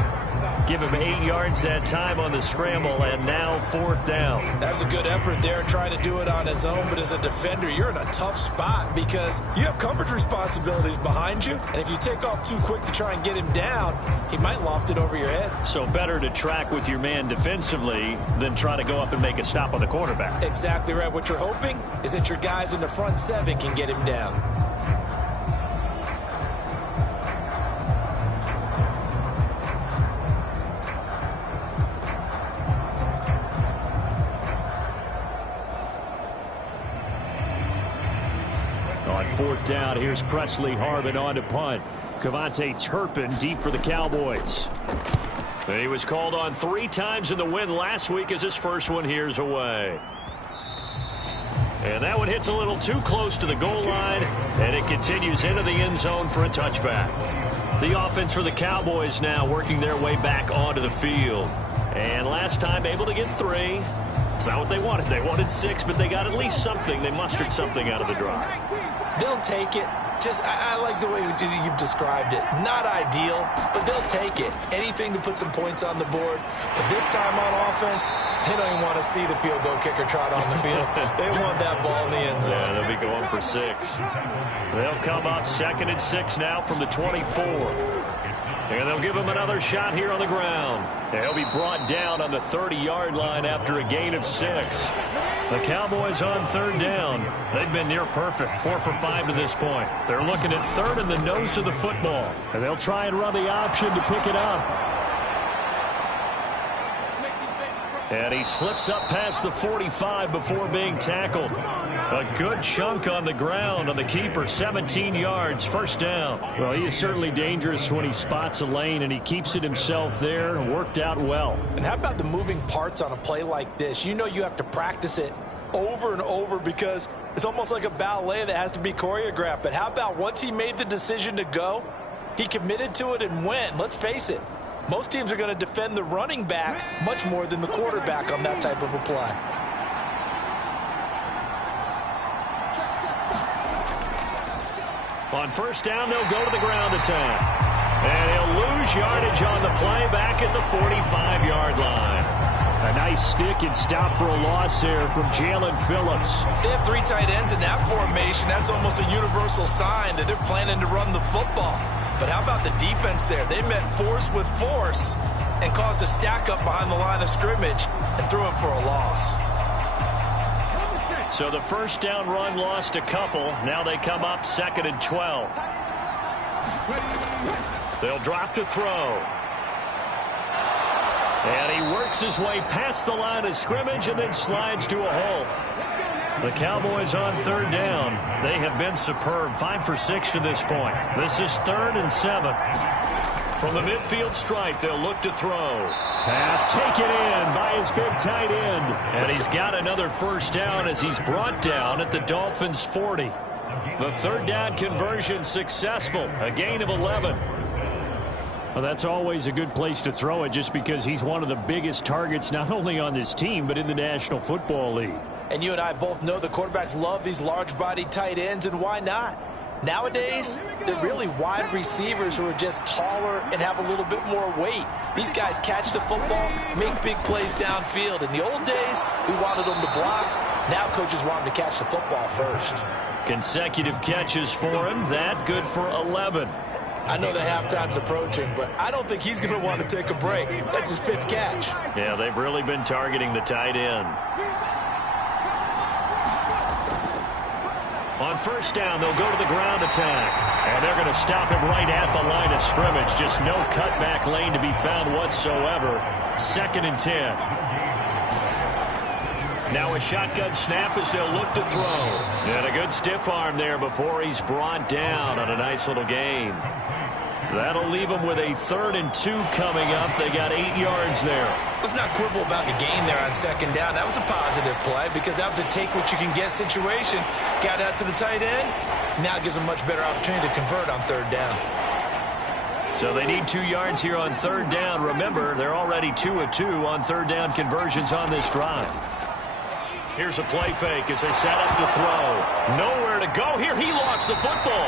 Give him 8 yards that time on the scramble, and now 4th down. That was a good effort there, trying to do it on his own. But as a defender, you're in a tough spot because you have coverage responsibilities behind you. And if you take off too quick to try and get him down, he might loft it over your head. So better to track with your man defensively than try to go up and make a stop on the quarterback. Exactly right. What you're hoping is that your guys in the front 7 can get him down. On 4th down, here's Presley Harvin on to punt. Cavante Turpin deep for the Cowboys. He was called on 3 times in the win last week as his first one here's away. And that one hits a little too close to the goal line, and it continues into the end zone for a touchback. The offense for the Cowboys now working their way back onto the field. And last time able to get 3. It's not what they wanted. They wanted 6, but they got at least something. They mustered something out of the drive. They'll take it. I like the way you've described it. Not ideal, but they'll take it. Anything to put some points on the board. But this time on offense, they don't even want to see the field goal kicker trot on the field. They want that ball in the end zone. Yeah, they'll be going for 6. They'll come up 2nd and 6 now from the 24. And they'll give him another shot here on the ground. And he'll be brought down on the 30-yard line after a gain of 6. The Cowboys on 3rd down. They've been near perfect, 4 for 5 to this point. They're looking at 3rd in the nose of the football. And they'll try and run the option to pick it up. And he slips up past the 45 before being tackled. A good chunk on the ground on the keeper, 17 yards, 1st down. Well, he is certainly dangerous when he spots a lane, and he keeps it himself there and worked out well. And how about the moving parts on a play like this? You know you have to practice it over and over because it's almost like a ballet that has to be choreographed. But how about once he made the decision to go, He committed to it and went. Let's face it, most teams are going to defend the running back much more than the quarterback on that type of a play. On first down, they'll go to the ground attack. And he'll lose yardage on the play back at the 45-yard line. A nice stick and stop for a loss there from Jalen Phillips. They have 3 tight ends in that formation. That's almost a universal sign that they're planning to run the football. But how about the defense there? They met force with force and caused a stack up behind the line of scrimmage and threw him for a loss. So the first down run lost a couple. Now they come up 2nd and 12. They'll drop to throw. And he works his way past the line of scrimmage and then slides to a hole. The Cowboys on 3rd down. They have been superb. 5 for 6 to this point. This is 3rd and 7. From the midfield stripe, they'll look to throw. Pass taken in by his big tight end. And he's got another first down as he's brought down at the Dolphins' 40. The 3rd down conversion successful. A gain of 11. Well, that's always a good place to throw it just because he's one of the biggest targets not only on this team but in the National Football League. And you and I both know the quarterbacks love these large-bodied tight ends, and why not? Nowadays, they're really wide receivers who are just taller and have a little bit more weight. These guys catch the football, make big plays downfield. In the old days, we wanted them to block. Now coaches want them to catch the football first. Consecutive catches for him. That good for 11. I know the halftime's approaching, but I don't think he's going to want to take a break. That's his 5th catch. Yeah, they've really been targeting the tight end. On first down, they'll go to the ground attack. And they're going to stop him right at the line of scrimmage. Just no cutback lane to be found whatsoever. 2nd and 10. Now a shotgun snap as they'll look to throw. And a good stiff arm there before he's brought down on a nice little gain. That'll leave them with a 3rd and 2 coming up. They got 8 yards there. Let's not quibble about the gain there on 2nd down. That was a positive play because that was a take-what-you-can-get situation. Got out to the tight end. Now it gives them a much better opportunity to convert on 3rd down. So they need 2 yards here on 3rd down. Remember, they're already 2 of 2 on 3rd down conversions on this drive. Here's a play fake as they set up to throw. Nowhere to go here. He lost the football.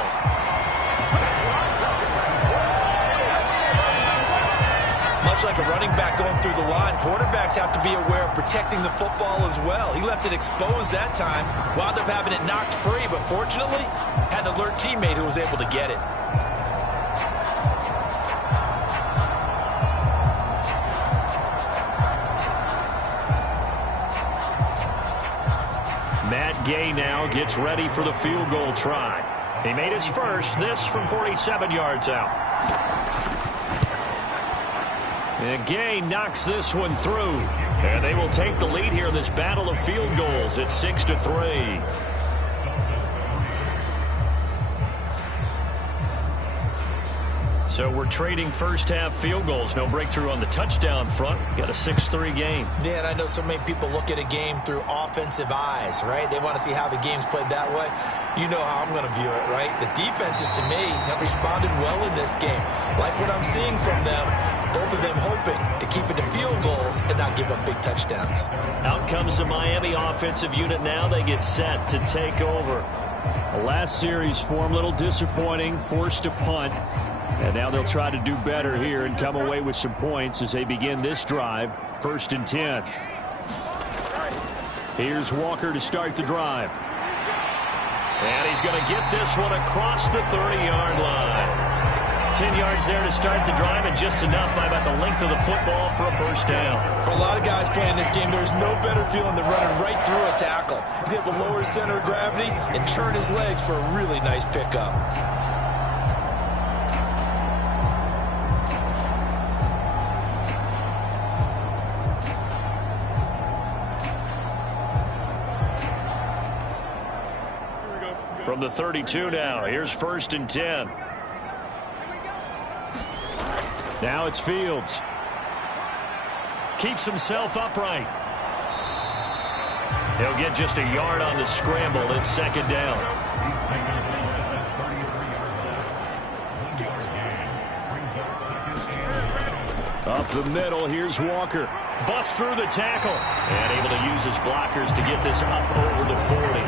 Much like a running back going through the line, quarterbacks have to be aware of protecting the football as well. He left it exposed that time, wound up having it knocked free, but fortunately, had an alert teammate who was able to get it. Matt Gay now gets ready for the field goal try. He made his first, this from 47 yards out. And Gay knocks this one through. And they will take the lead here in this battle of field goals at 6-3. So we're trading first-half field goals. No breakthrough on the touchdown front. Got a 6-3 game. Yeah, and I know so many people look at a game through offensive eyes, right? They want to see how the game's played that way. You know how I'm going to view it, right? The defenses, to me, have responded well in this game. Like what I'm seeing from them, both of them hoping to keep it to field goals and not give up big touchdowns. Out comes the Miami offensive unit now. They get set to take over. The last series for him, a little disappointing, forced to punt. And now they'll try to do better here and come away with some points as they begin this drive. 1st and 10. Here's Walker to start the drive. And he's going to get this one across the 30-yard line. 10 yards there to start the drive, and just enough by about the length of the football for a first down. For a lot of guys playing this game, there's no better feeling than running right through a tackle. He's able to lower his center of gravity and turn his legs for a really nice pickup. From the 32 now, here's 1st and 10. Now it's Fields. Keeps himself upright. He'll get just a yard on the scramble. It's 2nd down. Up the middle, here's Walker. Busts through the tackle. And able to use his blockers to get this up over the 40.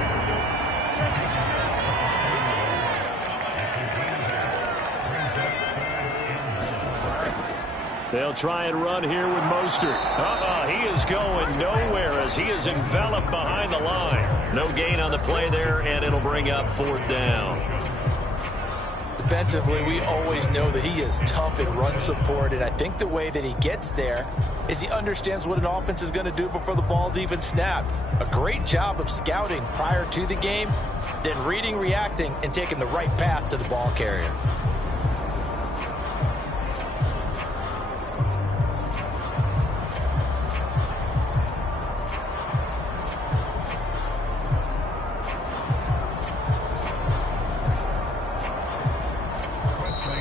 They'll try and run here with Mostert. He is going nowhere as he is enveloped behind the line. No gain on the play there, and it'll bring up 4th down. Defensively, we always know that he is tough in run support, and I think the way that he gets there is he understands what an offense is going to do before the ball's even snapped. A great job of scouting prior to the game, then reading, reacting, and taking the right path to the ball carrier.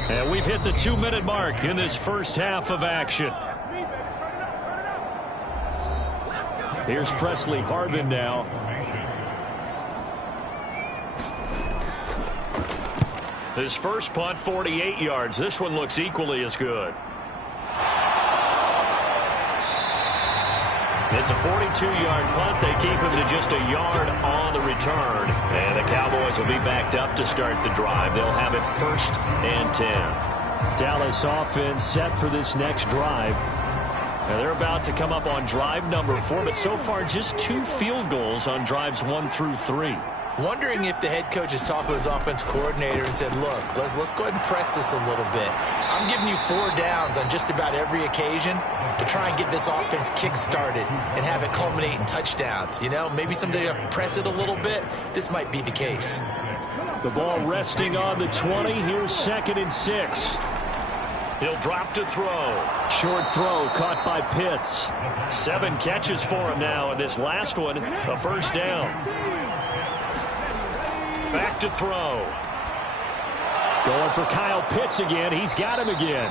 And we've hit the 2-minute mark in this first half of action. Here's Presley Harvin now. His first punt, 48 yards. This one looks equally as good. It's a 42-yard punt. They keep him to just a yard on the return. And the Cowboys will be backed up to start the drive. They'll have it 1st and 10. Dallas offense set for this next drive. Now they're about to come up on drive number 4, but so far just 2 field goals on drives 1 through 3. Wondering if the head coach has talked with his offense coordinator and said, look, let's go ahead and press this a little bit. I'm giving you 4 downs on just about every occasion to try and get this offense kick-started and have it culminate in touchdowns. You know, maybe someday I press it a little bit. This might be the case. The ball resting on the 20. Here's 2nd and 6. He'll drop to throw. Short throw caught by Pitts. 7 catches for him now, and this last one, a 1st down. Back to throw. Going for Kyle Pitts again. He's got him again.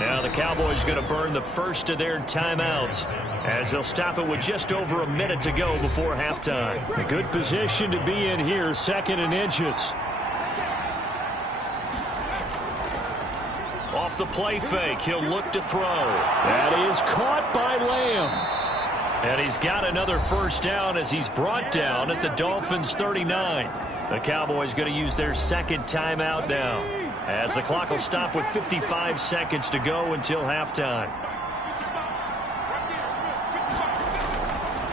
Now the Cowboys going to burn the first of their timeouts as they'll stop it with just over a minute to go before halftime. A good position to be in here, 2nd and inches. Off the play fake, he'll look to throw. That is caught by Lamb. And he's got another 1st down as he's brought down at the Dolphins' 39. The Cowboys going to use their 2nd timeout now, as the clock will stop with 55 seconds to go until halftime.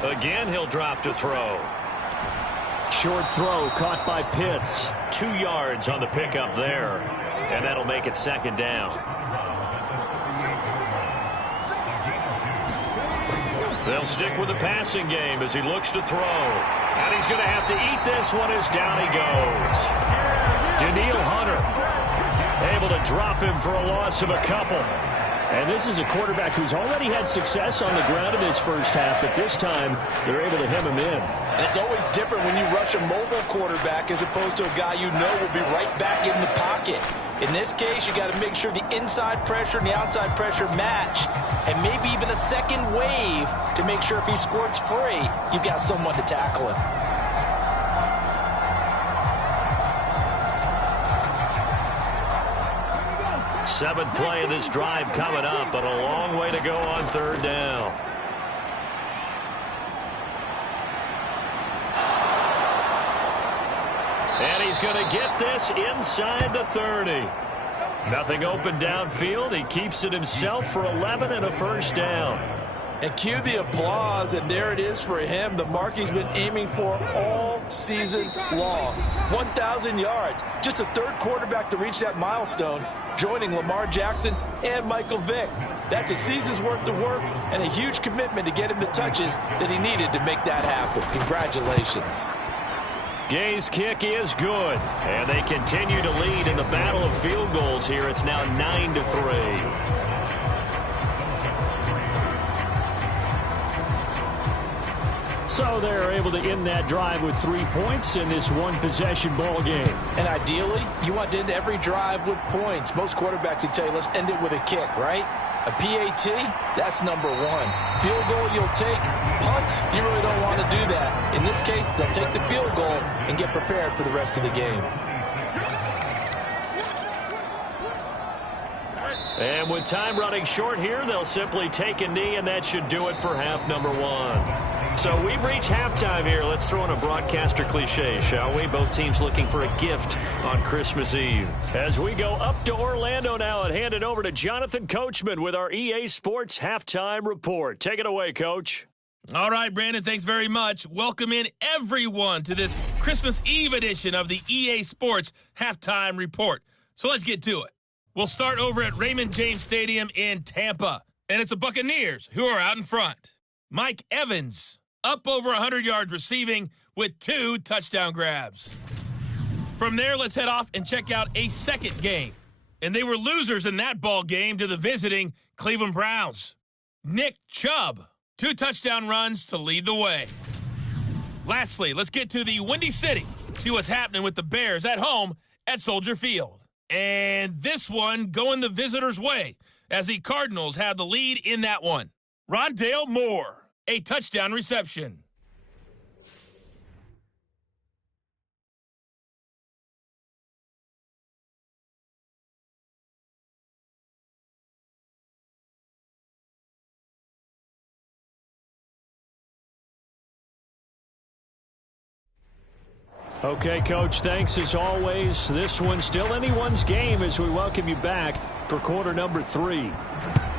Again, he'll drop to throw. Short throw caught by Pitts. 2 yards on the pickup there, and that'll make it 2nd down. They'll stick with the passing game as he looks to throw. And he's going to have to eat this one as down he goes. Danielle Hunter able to drop him for a loss of a couple. And this is a quarterback who's already had success on the ground in his first half, but this time they're able to hem him in. And it's always different when you rush a mobile quarterback as opposed to a guy you know will be right back in the pocket. In this case, you got to make sure the inside pressure and the outside pressure match, and maybe even a second wave to make sure if he squirts free, you've got someone to tackle him. Seventh play of this drive coming up, but a long way to go on 3rd down. And he's going to get this inside the 30. Nothing open downfield. He keeps it himself for 11 and a 1st down. And cue the applause, and there it is for him, the mark he's been aiming for all season long. 1,000 yards. Just the 3rd quarterback to reach that milestone, joining Lamar Jackson and Michael Vick. That's a season's worth of work and a huge commitment to get him the touches that he needed to make that happen. Congratulations. Gay's kick is good, and they continue to lead in the battle of field goals here. It's now 9-3. So they're able to end that drive with 3 points in this one-possession ball game. And ideally, you want to end every drive with points. Most quarterbacks would tell you, let's end it with a kick, right? A PAT, that's number 1. Field goal you'll take. Punts, you really don't want to do that. In this case, they'll take the field goal and get prepared for the rest of the game. And with time running short here, they'll simply take a knee, and that should do it for half number one. So we've reached halftime here. Let's throw in a broadcaster cliche, shall we? Both teams looking for a gift on Christmas Eve. As we go up to Orlando now and hand it over to Jonathan Coachman with our EA Sports Halftime Report. Take it away, Coach. All right, Brandon, thanks very much. Welcome in everyone to this Christmas Eve edition of the EA Sports Halftime Report. So let's get to it. We'll start over at Raymond James Stadium in Tampa, and it's the Buccaneers who are out in front. Mike Evans up over 100 yards receiving with 2 touchdown grabs. From there, let's head off and check out a second game. And they were losers in that ball game to the visiting Cleveland Browns. Nick Chubb, 2 touchdown runs to lead the way. Lastly, let's get to the Windy City, see what's happening with the Bears at home at Soldier Field. And this one going the visitors' way as the Cardinals have the lead in that one. Rondale Moore, a touchdown reception. Okay, Coach, thanks as always. This one's still anyone's game as we welcome you back for quarter number 3.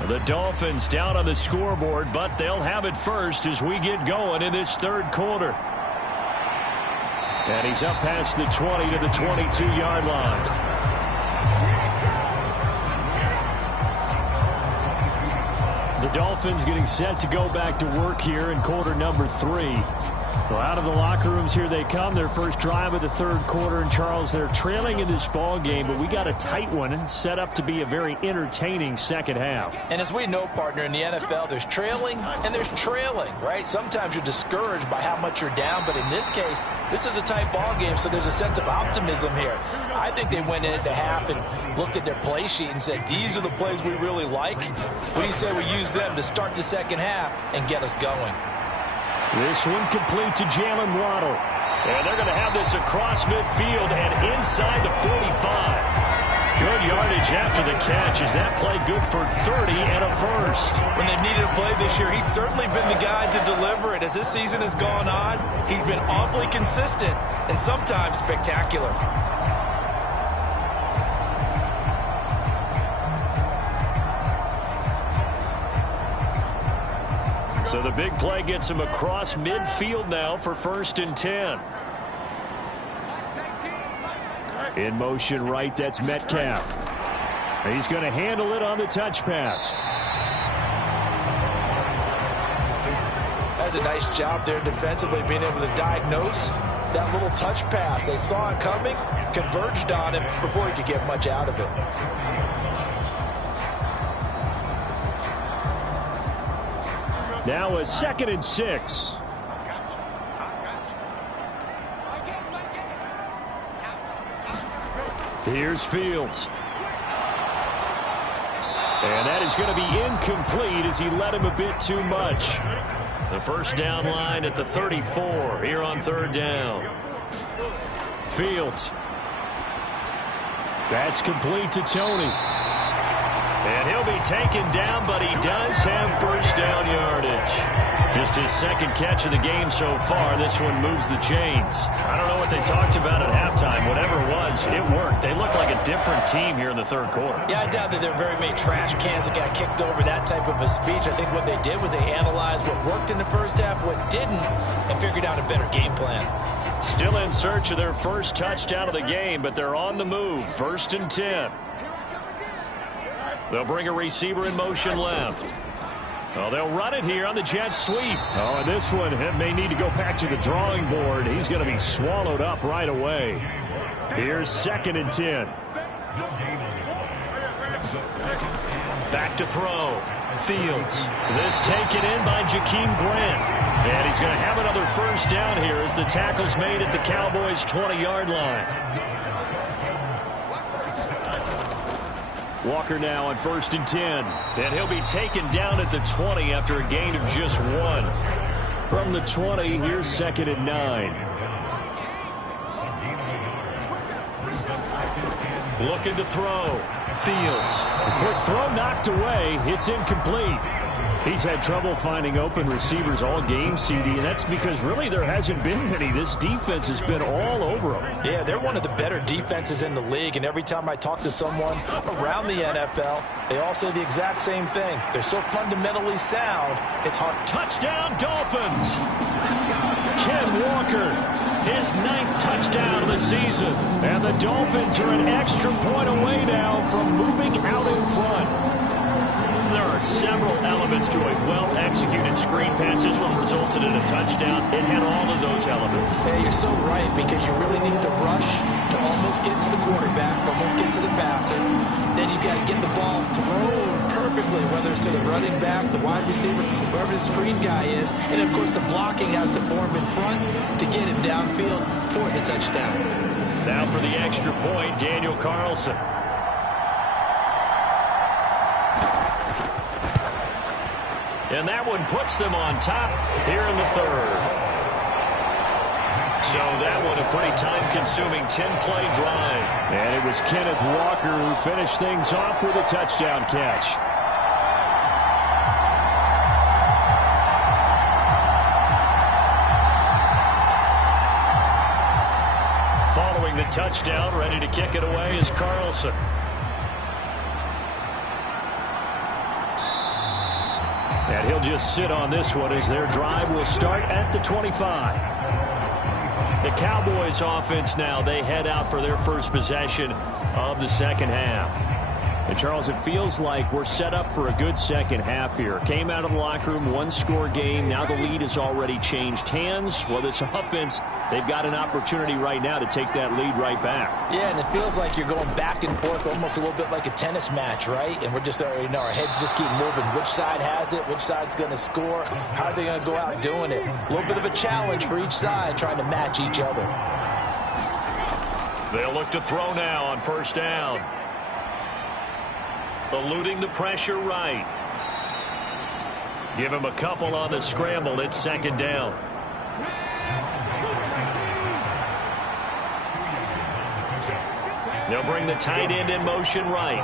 The Dolphins down on the scoreboard, but they'll have it first as we get going in this third quarter. And he's up past the 20 to the 22-yard line. The Dolphins getting set to go back to work here in quarter number 3. Well, out of the locker rooms here they come. Their first drive of the third quarter. And, Charles, they're trailing in this ball game, but we got a tight one set up to be a very entertaining second half. And as we know, partner, in the NFL, there's trailing and there's trailing, right? Sometimes you're discouraged by how much you're down, but in this case, this is a tight ball game, so there's a sense of optimism here. I think they went into half and looked at their play sheet and said, these are the plays we really like. What do you say we use them to start the second half and get us going? This one complete to Jalen Waddle. And they're going to have this across midfield and inside the 45. Good yardage after the catch. Is that play good for 30 and a first? When they've needed a play this year, he's certainly been the guy to deliver it. As this season has gone on, he's been awfully consistent and sometimes spectacular. So the big play gets him across midfield now for 1st and 10. In motion right, that's Metcalf. He's going to handle it on the touch pass. That's a nice job there defensively, being able to diagnose that little touch pass. They saw it coming, converged on it before he could get much out of it. Now a 2nd and 6. Here's Fields. And that is going to be incomplete as he led him a bit too much. The first down line at the 34 here on 3rd down. Fields. That's complete to Tony. And he'll be taken down, but he does have first down yardage. Just his 2nd catch of the game so far. This one moves the chains. I don't know what they talked about at halftime. Whatever it was, it worked. They look like a different team here in the 3rd quarter. Yeah, I doubt that there are very many trash cans that got kicked over that type of a speech. I think what they did was they analyzed what worked in the first half, what didn't, and figured out a better game plan. Still in search of their first touchdown of the game, but they're on the move. 1st and 10. They'll bring a receiver in motion left. Oh, they'll run it here on the jet sweep. Oh, and this one may need to go back to the drawing board. He's going to be swallowed up right away. Here's 2nd and 10. Back to throw. Fields. This taken in by Jakeem Grant. And he's going to have another first down here as the tackle's made at the Cowboys' 20-yard line. Walker now on 1st and 10. And he'll be taken down at the 20 after a gain of just 1. From the 20, here's 2nd and 9. Looking to throw. Fields. A quick throw knocked away. It's incomplete. He's had trouble finding open receivers all game, CD, and that's because really there hasn't been many. This defense has been all over them. Yeah, they're one of the better defenses in the league, and every time I talk to someone around the NFL, they all say the exact same thing. They're so fundamentally sound, it's hard. Touchdown, Dolphins! Ken Walker, his 9th touchdown of the season. And the Dolphins are an extra point away now from moving out in front. There are several elements to a well-executed screen pass. This one resulted in a touchdown. It had all of those elements. Yeah, you're so right, because you really need the rush to almost get to the quarterback, almost get to the passer. Then you've got to get the ball thrown perfectly, whether it's to the running back, the wide receiver, whoever the screen guy is. And, of course, the blocking has to form in front to get him downfield for the touchdown. Now for the extra point, Daniel Carlson. And that one puts them on top here in the third. So that one a pretty time-consuming 10-play drive. And it was Kenneth Walker who finished things off with a touchdown catch. Following the touchdown, ready to kick it away is Carlson. And he'll just sit on this one as their drive will start at the 25. The Cowboys offense now, they head out for their first possession of the second half. And, Charles, it feels like we're set up for a good second half here. Came out of the locker room, one-score game. Now the lead has already changed hands. Well, this offense, they've got an opportunity right now to take that lead right back. Yeah, and it feels like you're going back and forth almost a little bit like a tennis match, right? And we're just, our heads just keep moving. Which side has it? Which side's going to score? How are they going to go out doing it? A little bit of a challenge for each side trying to match each other. They'll look to throw now on first down. Eluding the pressure right. Give him a couple on the scramble. It's second down. They'll bring the tight end in motion right.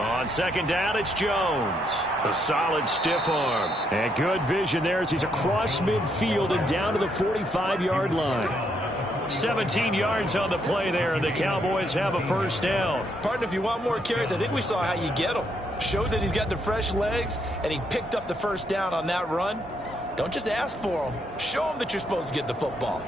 On second down, it's Jones. A solid stiff arm. And good vision there as he's across midfield and down to the 45-yard line. 17 yards on the play there, and the Cowboys have a first down. Partner, if you want more carries, I think we saw how you get them. Showed that he's got the fresh legs, and he picked up the first down on that run. Don't just ask for them. Show them that you're supposed to get the football.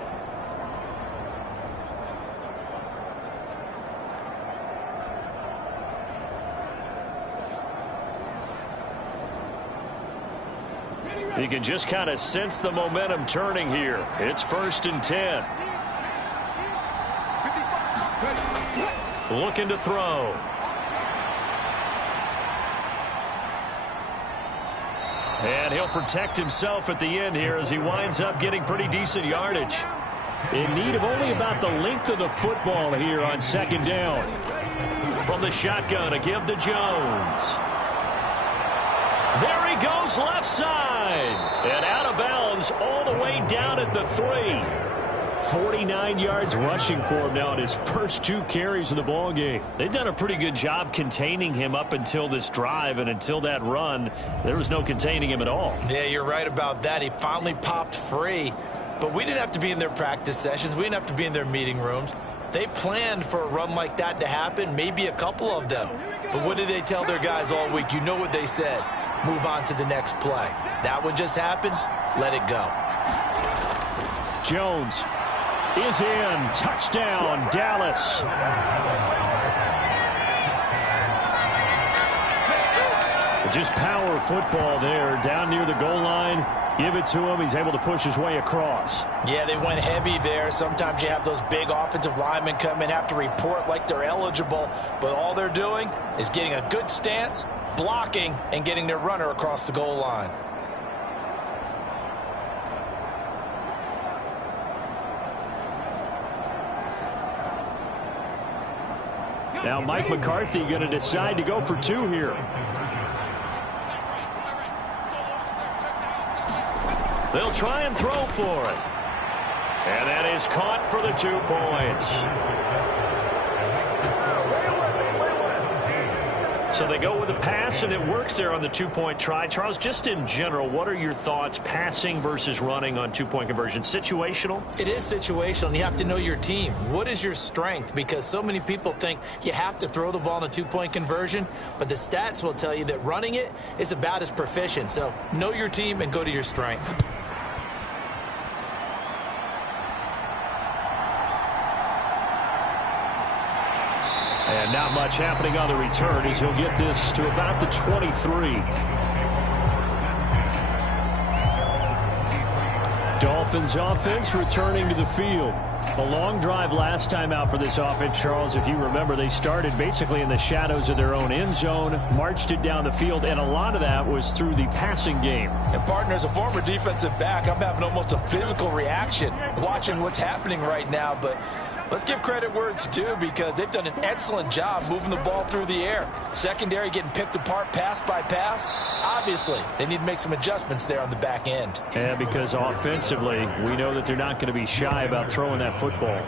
You can just kind of sense the momentum turning here. It's first and 10. Looking to throw. And he'll protect himself at the end here as he winds up getting pretty decent yardage. In need of only about the length of the football here on second down. From the shotgun, a give to Jones. There he goes left side. And out of bounds all the way down at the 3. 49 yards rushing for him now in his first 2 carries of the ball game. They've done a pretty good job containing him up until this drive, and until that run, there was no containing him at all. Yeah, you're right about that. He finally popped free, but we didn't have to be in their practice sessions. We didn't have to be in their meeting rooms. They planned for a run like that to happen, maybe a couple of them. But what did they tell their guys all week? You know what they said. Move on to the next play. That one just happened. Let it go. Jones is in. Touchdown, Dallas. Just power football there. Down near the goal line. Give it to him. He's able to push his way across. Yeah, they went heavy there. Sometimes you have those big offensive linemen come in, have to report like they're eligible. But all they're doing is getting a good stance, blocking, and getting their runner across the goal line. Now Mike McCarthy going to decide to go for 2 here. They'll try and throw for it. And that is caught for the 2 points. So they go with the pass, and it works there on the 2-point try. Charles, just in general, what are your thoughts passing versus running on 2-point conversion? Situational? It is situational, and you have to know your team. What is your strength? Because so many people think you have to throw the ball in a 2-point conversion, but the stats will tell you that running it is about as proficient. So know your team and go to your strength. And not much happening on the return as he'll get this to about the 23. Dolphins offense returning to the field. A long drive last time out for this offense, Charles. If you remember, they started basically in the shadows of their own end zone, marched it down the field, and a lot of that was through the passing game. And, partner, as a former defensive back, I'm having almost a physical reaction watching what's happening right now, but let's give credit where it's due because they've done an excellent job moving the ball through the air. Secondary getting picked apart pass by pass. Obviously, they need to make some adjustments there on the back end. And because offensively, we know that they're not going to be shy about throwing that football.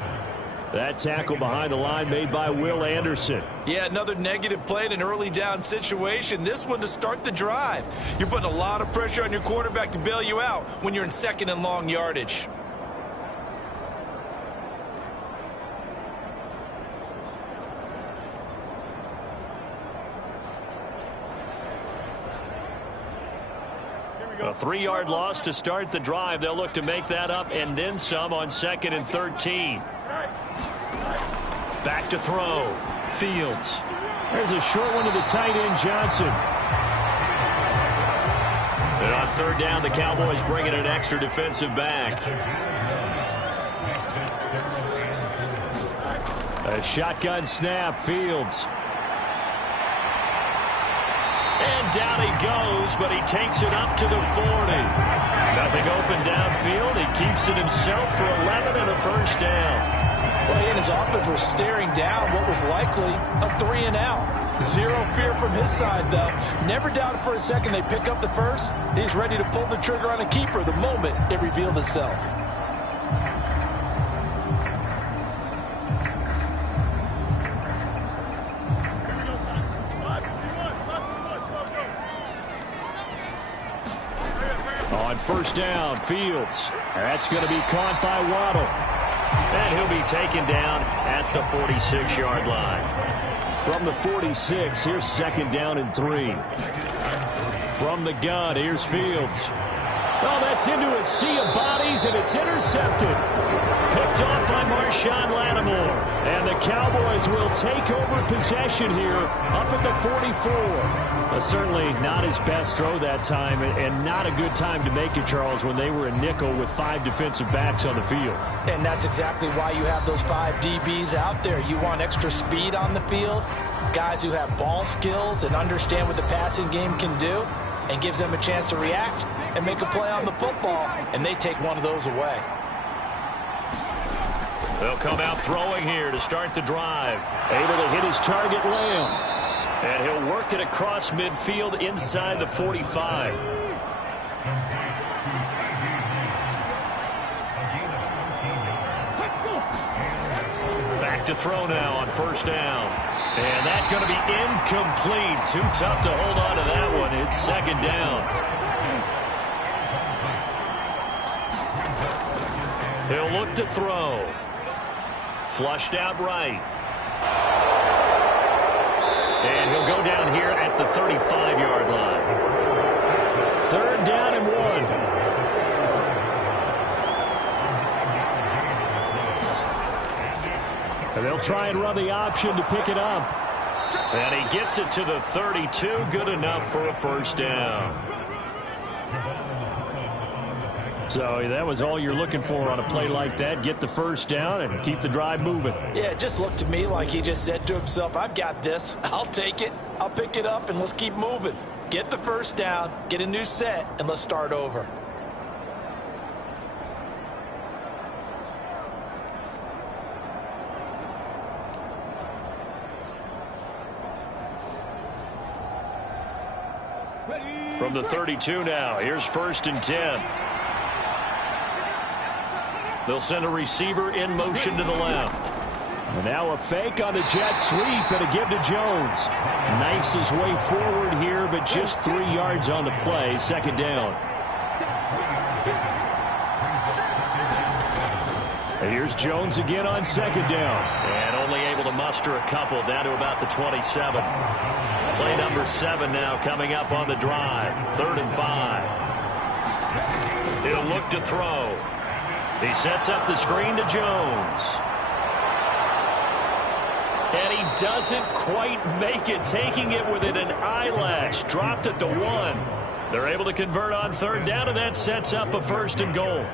That tackle behind the line made by Will Anderson. Yeah, another negative play in an early down situation. This one to start the drive. You're putting a lot of pressure on your quarterback to bail you out when you're in 2nd and long yardage. A 3-yard loss to start the drive. They'll look to make that up and then some on 2nd and 13. Back to throw. Fields. There's a short one to the tight end, Johnson. And on 3rd down, the Cowboys bring in an extra defensive back. A shotgun snap. Fields. And down he goes, but he takes it up to the 40. Nothing open downfield. He keeps it himself for 11 and a first down. Well, he and his offense were staring down what was likely a 3-and-out. Zero fear from his side, though. Never doubted for a second they pick up the first. He's ready to pull the trigger on a keeper the moment it revealed itself. On 1st down, Fields. That's going to be caught by Waddle. And he'll be taken down at the 46-yard line. From the 46, here's 2nd down and 3. From the gun, here's Fields. Oh, that's into a sea of bodies, and it's intercepted. Picked off by Marshawn Lattimore. And the Cowboys will take over possession here up at the 44. Certainly not his best throw that time, and not a good time to make it, Charles, when they were a nickel with 5 defensive backs on the field. And that's exactly why you have those 5 DBs out there. You want extra speed on the field, guys who have ball skills and understand what the passing game can do, and gives them a chance to react and make a play on the football, and they take one of those away. They'll come out throwing here to start the drive. Able to hit his target, Lamb. And he'll work it across midfield inside the 45. Back to throw now on 1st down. And that's going to be incomplete. Too tough to hold on to that one. It's 2nd down. He'll look to throw. Flushed out right. And he'll go down here at the 35-yard line. 3rd down and 1. And they'll try and run the option to pick it up. And he gets it to the 32. Good enough for a 1st down. So that was all you're looking for on a play like that. Get the 1st down and keep the drive moving. Yeah, it just looked to me like he just said to himself, I've got this. I'll take it. I'll pick it up, and let's keep moving. Get the 1st down, get a new set, and let's start over. From the 32 now, here's 1st and 10. They'll send a receiver in motion to the left. And now a fake on the jet sweep and a give to Jones. Knifes his way forward here, but just 3 yards on the play. Second down. And here's Jones again on second down. And only able to muster a couple down to about the 27. Play number 7 now coming up on the drive. 3rd and 5. He'll look to throw. He sets up the screen to Jones. And he doesn't quite make it, taking it within an eyelash. Dropped at the 1. They're able to convert on 3rd down, and that sets up a 1st and goal.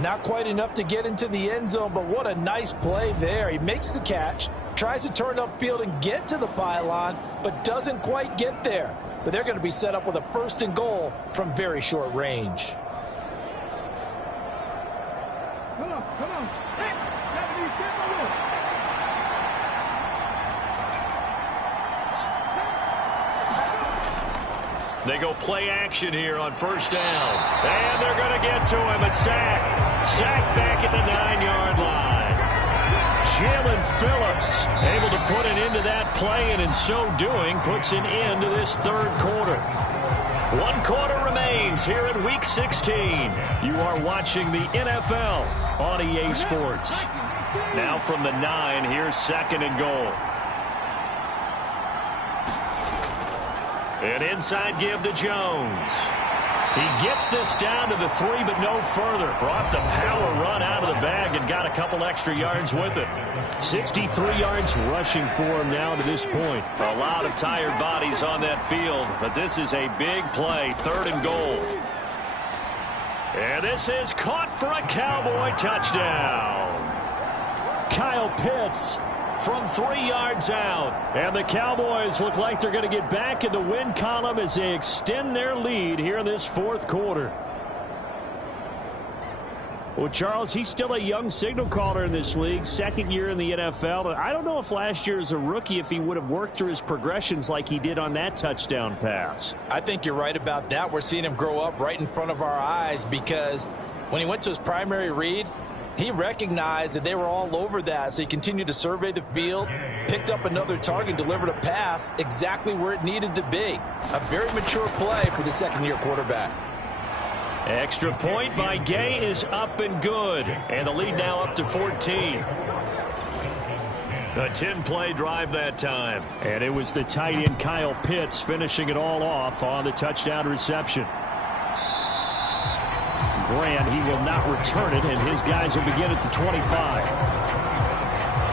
Not quite enough to get into the end zone, but what a nice play there. He makes the catch, tries to turn upfield and get to the pylon, but doesn't quite get there. But they're going to be set up with a 1st and goal from very short range. Come on. Hey, They go play action here on 1st down. And they're going to get to him. A sack. Sack back at the 9-yard line. Jalen Phillips able to put an end to that play, and in so doing puts an end to this 3rd quarter. 1 quarter remains here in Week 16. You are watching the NFL on EA Sports. Now from the 9, here's 2nd and goal. An inside give to Jones. He gets this down to the 3, but no further. Brought the power run out of the bag and got a couple extra yards with it. 63 yards rushing for him now to this point. A lot of tired bodies on that field, but this is a big play. 3rd and goal. And this is caught for a Cowboy touchdown. Kyle Pitts from 3 yards out. And the Cowboys look like they're going to get back in the win column as they extend their lead here in this 4th quarter. Well, Charles, he's still a young signal caller in this league, 2nd year in the NFL. I don't know if last year as a rookie, if he would have worked through his progressions like he did on that touchdown pass. I think you're right about that. We're seeing him grow up right in front of our eyes, because when he went to his primary read, he recognized that they were all over that, so he continued to survey the field, picked up another target, delivered a pass exactly where it needed to be. A very mature play for the 2nd-year quarterback. Extra point by Gay is up and good, and the lead now up to 14. A 10-play drive that time. And it was the tight end Kyle Pitts finishing it all off on the touchdown reception. Grant, he will not return it, and his guys will begin at the 25.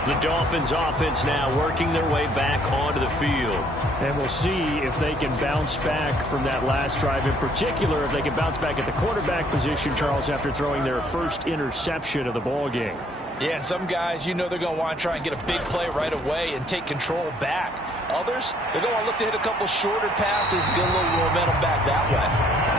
The Dolphins offense now working their way back onto the field. And we'll see if they can bounce back from that last drive. In particular, if they can bounce back at the quarterback position, Charles, after throwing their first interception of the ball game. Yeah, and some guys, you know they're going to want to try and get a big play right away and take control back. Others, they're going to want to look to hit a couple shorter passes, get a little momentum back that way.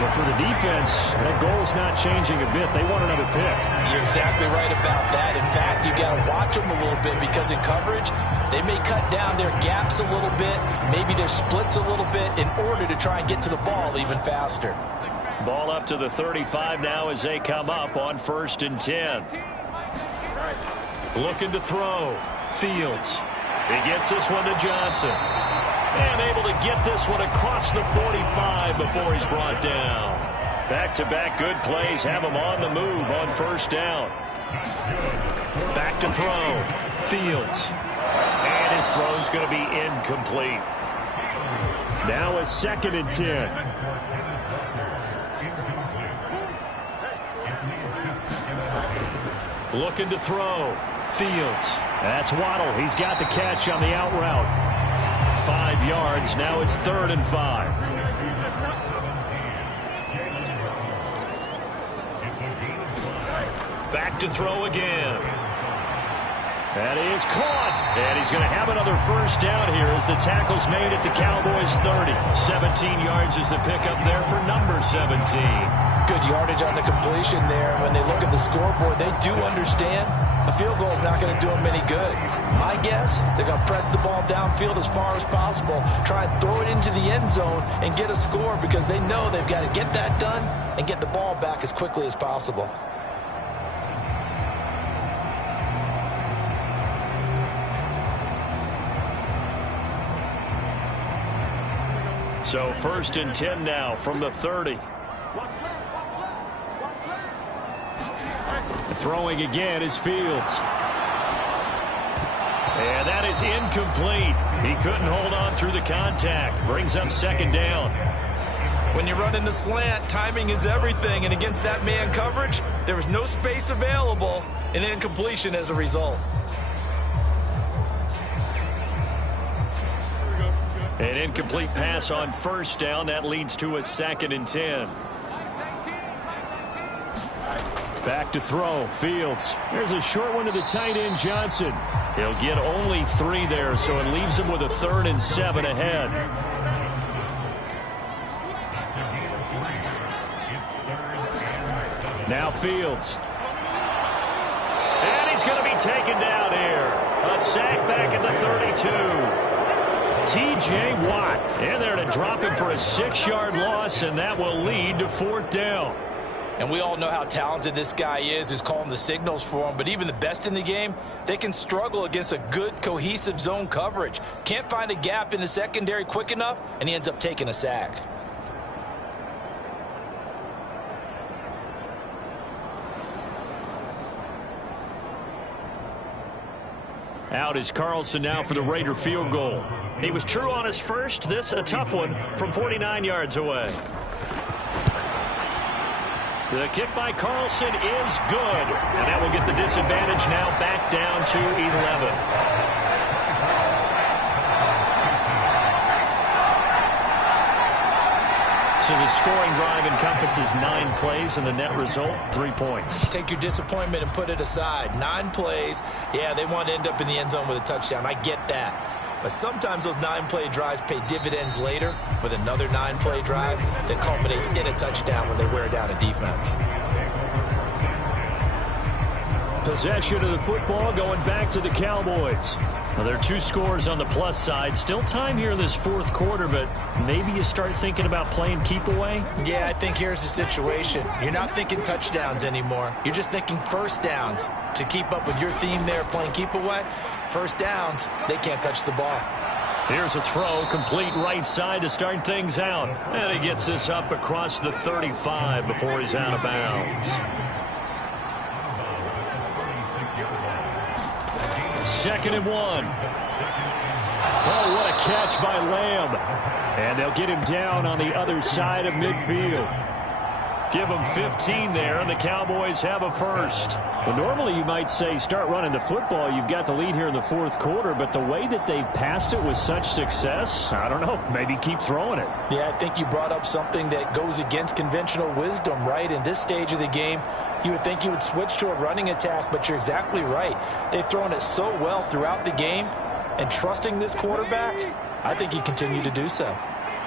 But for the defense, that goal's not changing a bit. They want another pick. You're exactly right about that. In fact, you've got to watch them a little bit, because in coverage, they may cut down their gaps a little bit, maybe their splits a little bit, in order to try and get to the ball even faster. Ball up to the 35 now as they come up on 1st and 10. Looking to throw. Fields. He gets this one to Johnson. And able to get this one across the 45 before he's brought down. Back-to-back good plays have him on the move on 1st down. Back to throw. Fields. And his throw's going to be incomplete. Now a 2nd and 10. Looking to throw. Fields. That's Waddle. He's got the catch on the out route. 5 yards. Now it's 3rd and 5. Back to throw again. That is caught. And he's going to have another 1st down here as the tackle's made at the Cowboys' 30. 17 yards is the pickup there for number 17. Good yardage on the completion there. When they look at the scoreboard, they do understand a field goal is not going to do them any good. My guess, they're going to press the ball downfield as far as possible, try and throw it into the end zone and get a score, because they know they've got to get that done and get the ball back as quickly as possible. So 1st and 10 now from the 30. Throwing again is Fields. And that is incomplete. He couldn't hold on through the contact. Brings up 2nd down. When you run in the slant, timing is everything. And against that man coverage, there was no space available, and incompletion as a result. An incomplete pass on 1st down. That leads to a 2nd and 10. Back to throw. Fields. There's a short one to the tight end, Johnson. He'll get only 3 there, so it leaves him with a 3rd and 7 ahead. Now Fields. And he's going to be taken down here. A sack back at the 32. T.J. Watt. And they're to drop him for a 6-yard loss, and that will lead to 4th down. And we all know how talented this guy is who's calling the signals for him. But even the best in the game, they can struggle against a good, cohesive zone coverage. Can't find a gap in the secondary quick enough, and he ends up taking a sack. Out is Carlson now for the Raider field goal. He was true on his first. This a tough one from 49 yards away. The kick by Carlson is good. And that will get the disadvantage now back down to 11. So the scoring drive encompasses 9 plays, and the net result, 3 points. Take your disappointment and put it aside. 9 plays. Yeah, they want to end up in the end zone with a touchdown. I get that. But sometimes those 9-play drives pay dividends later with another 9-play drive that culminates in a touchdown when they wear down a defense. Possession of the football going back to the Cowboys. Well, there are 2 scores on the plus side. Still time here in this 4th quarter, but maybe you start thinking about playing keep away? Yeah, I think here's the situation. You're not thinking touchdowns anymore. You're just thinking 1st downs. To keep up with your theme there, playing keep away, 1st downs, they can't touch the ball. Here's a throw, complete right side to start things out. And he gets this up across the 35 before he's out of bounds. 2nd and 1. Oh, what a catch by Lamb. And they'll get him down on the other side of midfield. Give him 15 there, and the Cowboys have a 1st. Well, normally you might say start running the football. You've got the lead here in the 4th quarter, but the way that they've passed it with such success, I don't know, maybe keep throwing it. Yeah, I think you brought up something that goes against conventional wisdom, right? In this stage of the game, you would think you would switch to a running attack, but you're exactly right. They've thrown it so well throughout the game, and trusting this quarterback, I think he continued to do so.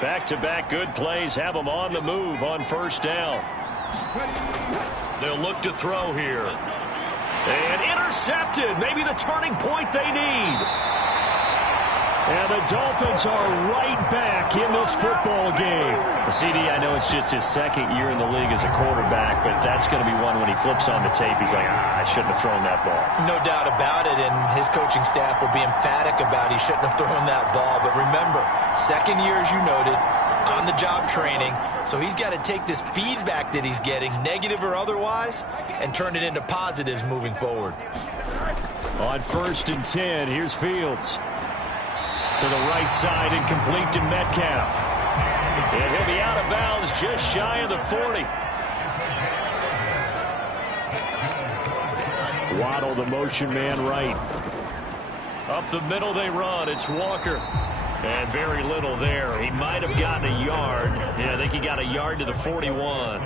Back-to-back good plays have them on the move on 1st down. They'll look to throw here. And intercepted. Maybe the turning point they need. And the Dolphins are right back in this football game. CD, I know it's just his 2nd year in the league as a quarterback, but that's going to be one when he flips on the tape. He's like, I shouldn't have thrown that ball. No doubt about it, and his coaching staff will be emphatic about he shouldn't have thrown that ball. But remember, 2nd year, as you noted, on-the-job training, so he's got to take this feedback that he's getting, negative or otherwise, and turn it into positives moving forward. On 1st and 10, here's Fields. To the right side and complete to Metcalf. And he'll be out of bounds just shy of the 40. Waddle, the motion man right. Up the middle they run. It's Walker. And very little there. He might have gotten a yard. Yeah, I think he got a yard to the 41.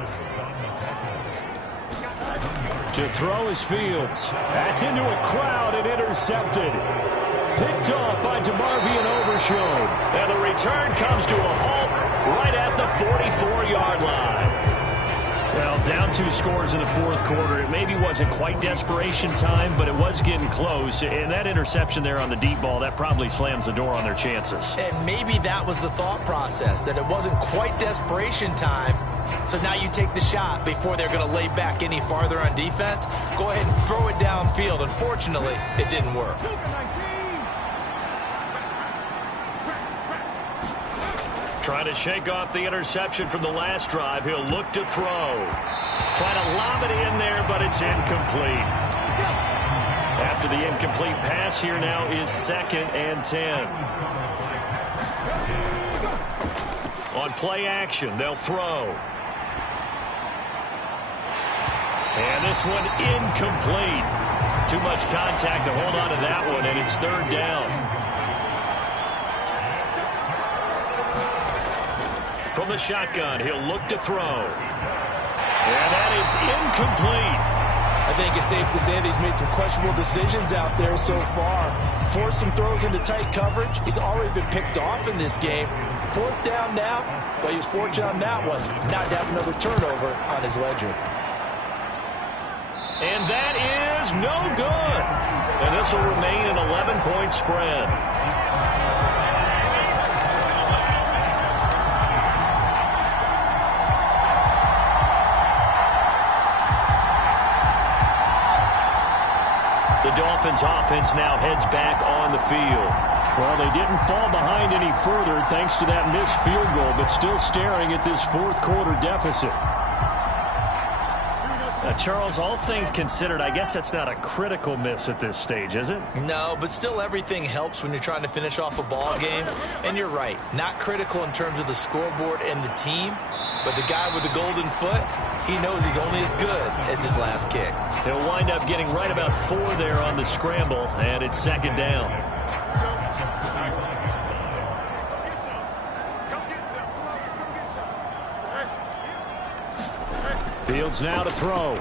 To throw is Fields. That's into a crowd and intercepted. Picked off by DeMarvion Overshown. And the return comes to a halt right at the 44-yard line. Well, down 2 scores in the 4th quarter. It maybe wasn't quite desperation time, but it was getting close. And that interception there on the deep ball, that probably slams the door on their chances. And maybe that was the thought process, that it wasn't quite desperation time. So now you take the shot before they're going to lay back any farther on defense. Go ahead and throw it downfield. Unfortunately, it didn't work. Trying to shake off the interception from the last drive. He'll look to throw. Trying to lob it in there, but it's incomplete. After the incomplete pass, here now is 2nd and 10. On play action, they'll throw. And this one incomplete. Too much contact to hold on to that one, and it's 3rd down. From the shotgun, he'll look to throw. And that is incomplete. I think it's safe to say that he's made some questionable decisions out there so far. Forced some throws into tight coverage. He's already been picked off in this game. 4th down now, but he was fortunate on that one. Not to have another turnover on his ledger. And that is no good. And this will remain an 11-point spread. The Dolphins offense now heads back on the field. Well, they didn't fall behind any further thanks to that missed field goal, but still staring at this 4th quarter deficit. Charles, all things considered, I guess that's not a critical miss at this stage, is it? No, but still everything helps when you're trying to finish off a ball game. And you're right, not critical in terms of the scoreboard and the team, but the guy with the golden foot, he knows he's only as good as his last kick. He'll wind up getting right about 4 there on the scramble, and it's 2nd down. Fields now to throw.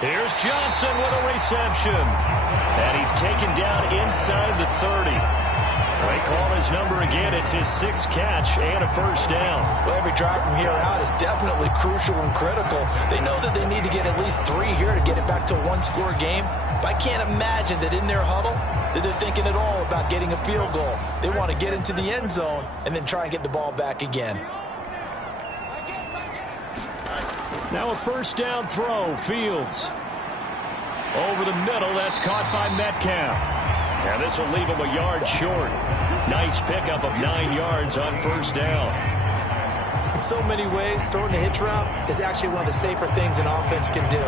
Here's Johnson with a reception. And he's taken down inside the 30. They call his number again. It's his 6th catch and a 1st down. Well, every drive from here out is definitely crucial and critical. They know that they need to get at least 3 here to get it back to a 1-score game. But I can't imagine that in their huddle that they're thinking at all about getting a field goal. They want to get into the end zone and then try and get the ball back again. Now a 1st down throw. Fields. Over the middle, that's caught by Metcalf. And this will leave him a yard short. Nice pickup of 9 yards on 1st down. In so many ways, throwing the hitch route is actually one of the safer things an offense can do.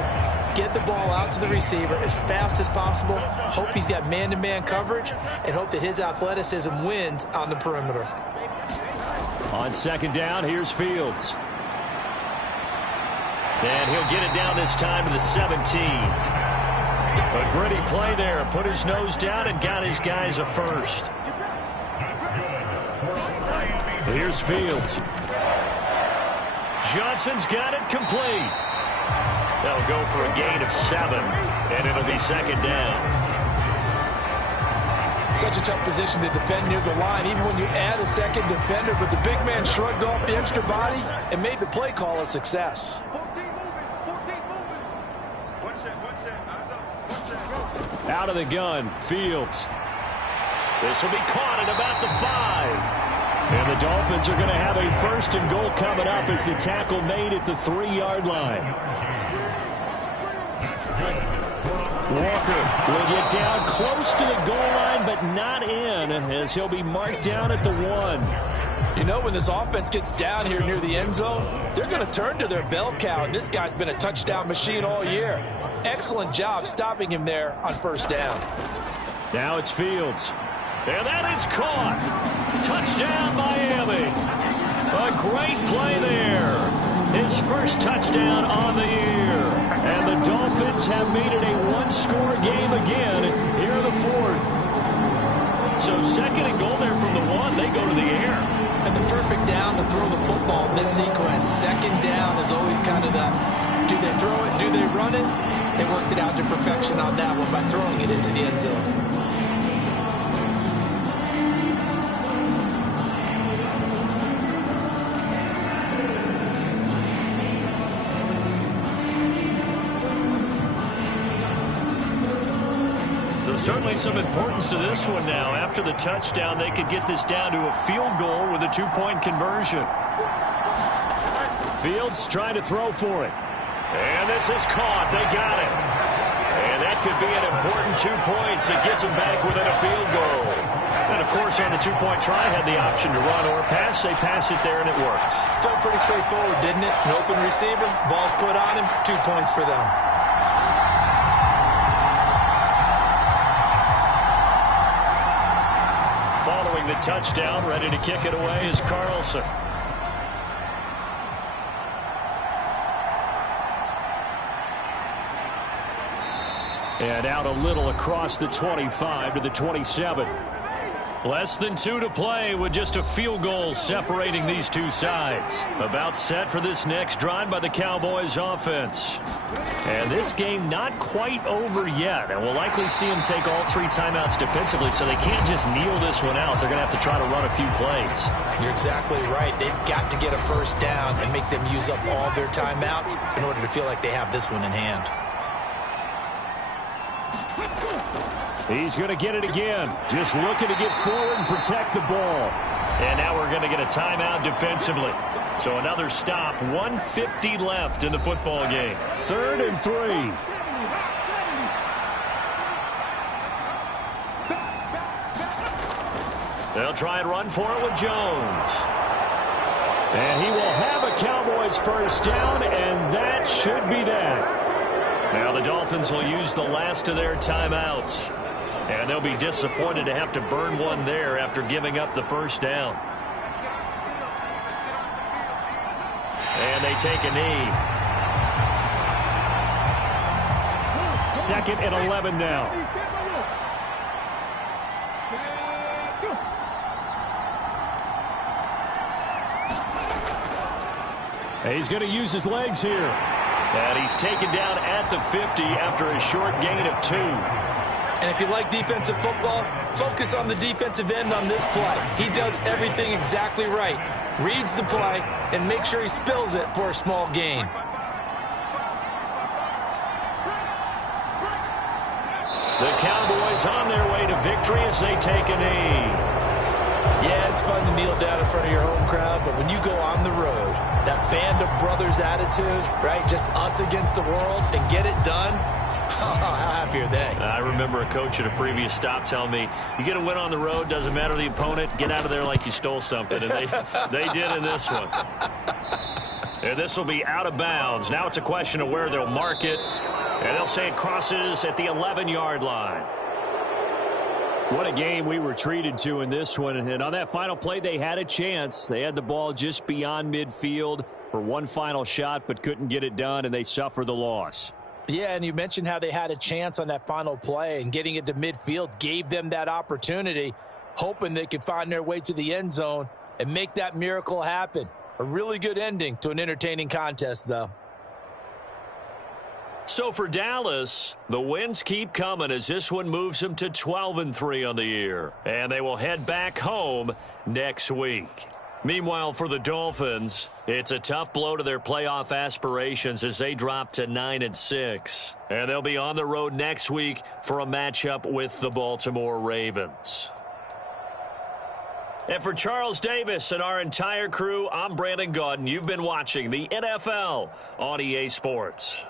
Get the ball out to the receiver as fast as possible, hope he's got man-to-man coverage, and hope that his athleticism wins on the perimeter. On 2nd down, here's Fields. And he'll get it down this time to the 17. A gritty play there. Put his nose down and got his guys a 1st. Here's Fields. Johnson's got it complete. That'll go for a gain of 7, and it'll be 2nd down. Such a tough position to defend near the line, even when you add a 2nd defender, but the big man shrugged off the extra body and made the play call a success. Out of the gun, Fields. This will be caught at about the 5. And the Dolphins are going to have a 1st and goal coming up as the tackle made at the 3-yard line. Walker will get down close to the goal line, but not in, as he'll be marked down at the 1. You know, when this offense gets down here near the end zone, they're going to turn to their bell cow, and this guy's been a touchdown machine all year. Excellent job stopping him there on 1st down. Now it's Fields. And that is caught. Touchdown, Miami. A great play there. His 1st touchdown on the year. And the Dolphins have made it a 1-score game again here in the 4th. So 2nd and goal there from the 1. They go to the air. And the perfect down to throw the football in this sequence. 2nd down is always kind of the, do they throw it, do they run it? They worked it out to perfection on that one by throwing it into the end zone. Certainly some importance to this one now. After the touchdown, they could get this down to a field goal with a 2-point conversion. Fields trying to throw for it. And this is caught. They got it. And that could be an important 2 points. It gets them back within a field goal. And, of course, on the two-point try, had the option to run or pass. They pass it there, and it works. Felt pretty straightforward, didn't it? An open receiver, ball's put on him, 2 points for them. Following the touchdown, ready to kick it away is Carlson. And out a little across the 25 to the 27. Less than 2 to play with just a field goal separating these two sides. About set for this next drive by the Cowboys offense. And this game not quite over yet. And we'll likely see them take all 3 timeouts defensively, so they can't just kneel this one out. They're going to have to try to run a few plays. You're exactly right. They've got to get a first down and make them use up all their timeouts in order to feel like they have this one in hand. He's going to get it again. Just looking to get forward and protect the ball. And now we're going to get a timeout defensively. So another stop. 1:50 left in the football game. 3rd and 3. They'll try and run for it with Jones. And he will have a Cowboys first down, and that should be that. Now the Dolphins will use the last of their timeouts. And they'll be disappointed to have to burn one there after giving up the first down. And they take a knee. 2nd and 11 now. And he's going to use his legs here. And he's taken down at the 50 after a short gain of 2. And if you like defensive football, focus on the defensive end on this play. He does everything exactly right. Reads the play and makes sure he spills it for a small gain. The Cowboys on their way to victory as they take a knee. Yeah, it's fun to kneel down in front of your home crowd, but when you go on the road, that band of brothers attitude, right, just us against the world, and get it done, how happy are they? I remember a coach at a previous stop telling me, you get a win on the road, doesn't matter the opponent, get out of there like you stole something. And they did in this one. And this will be out of bounds. Now it's a question of where they'll mark it. And they'll say it crosses at the 11-yard line. What a game we were treated to in this one. And on that final play, they had a chance. They had the ball just beyond midfield for one final shot, but couldn't get it done, and they suffered the loss. Yeah, and you mentioned how they had a chance on that final play, and getting it to midfield gave them that opportunity, hoping they could find their way to the end zone and make that miracle happen. A really good ending to an entertaining contest, though. So for Dallas, the wins keep coming as this one moves them to 12-3 on the year. And they will head back home next week. Meanwhile, for the Dolphins, it's a tough blow to their playoff aspirations as they drop to 9-6. And they'll be on the road next week for a matchup with the Baltimore Ravens. And for Charles Davis and our entire crew, I'm Brandon Gaudin. You've been watching the NFL on EA Sports.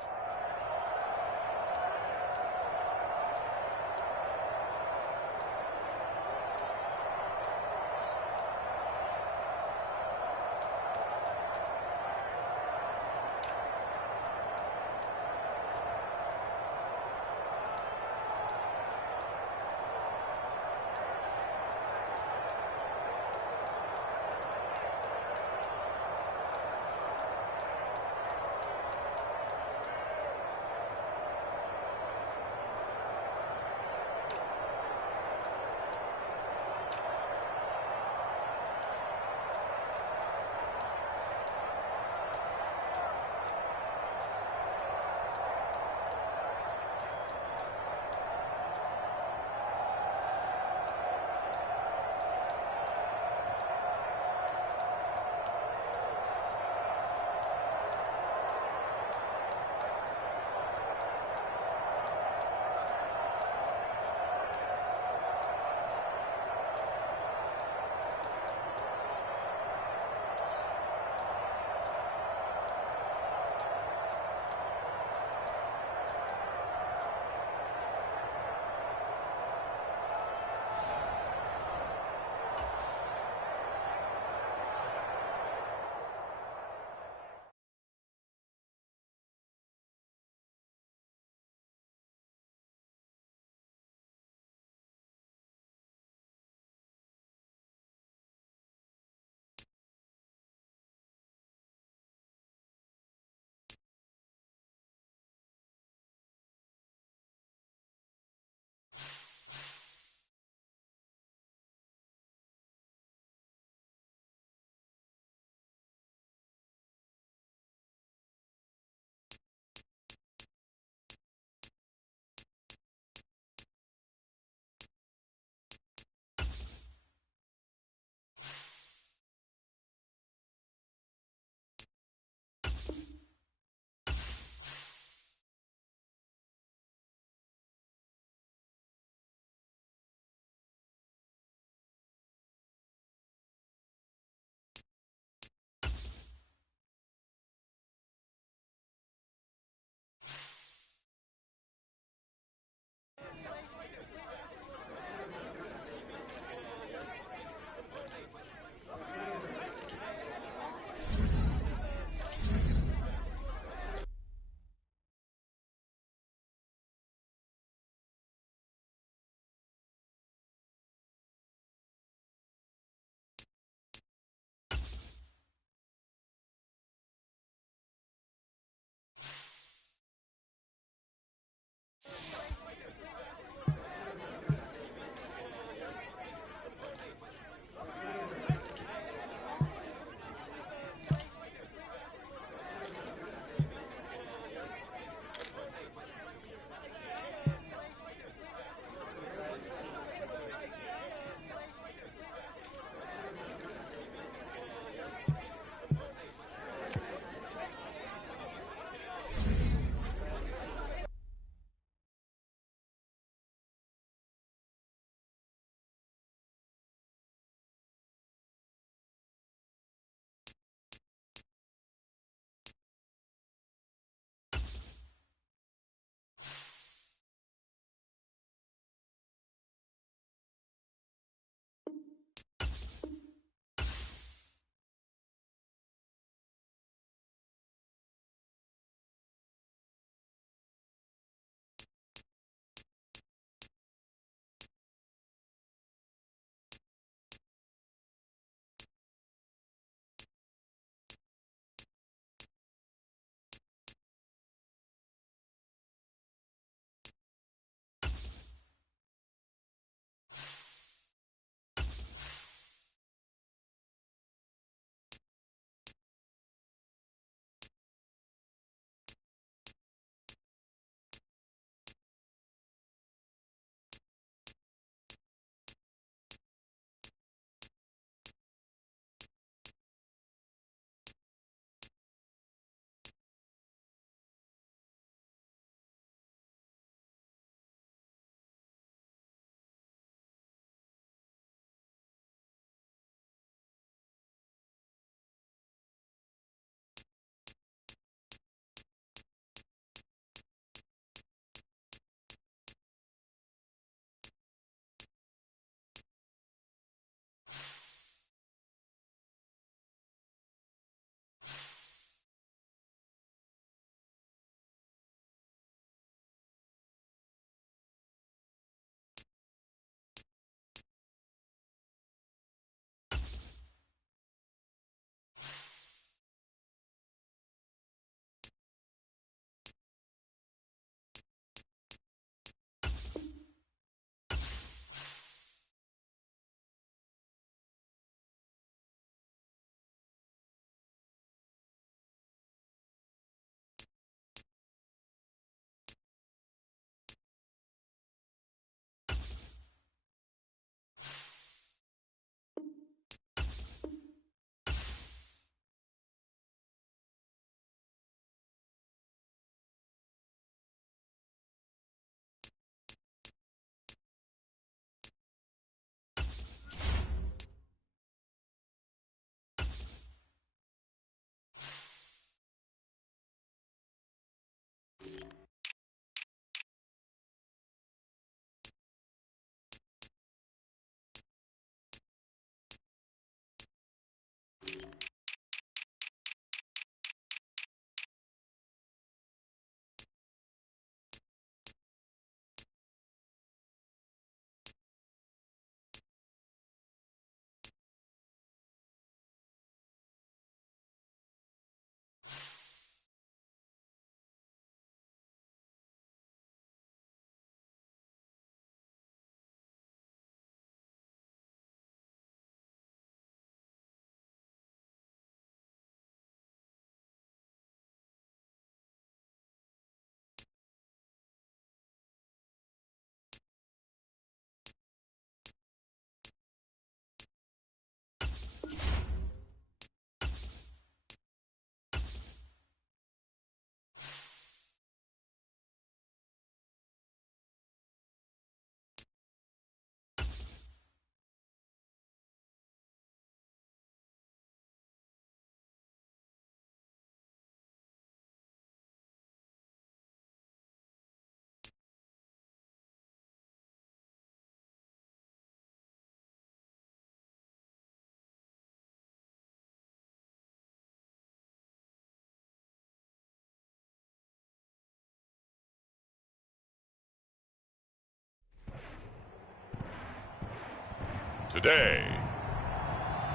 Today,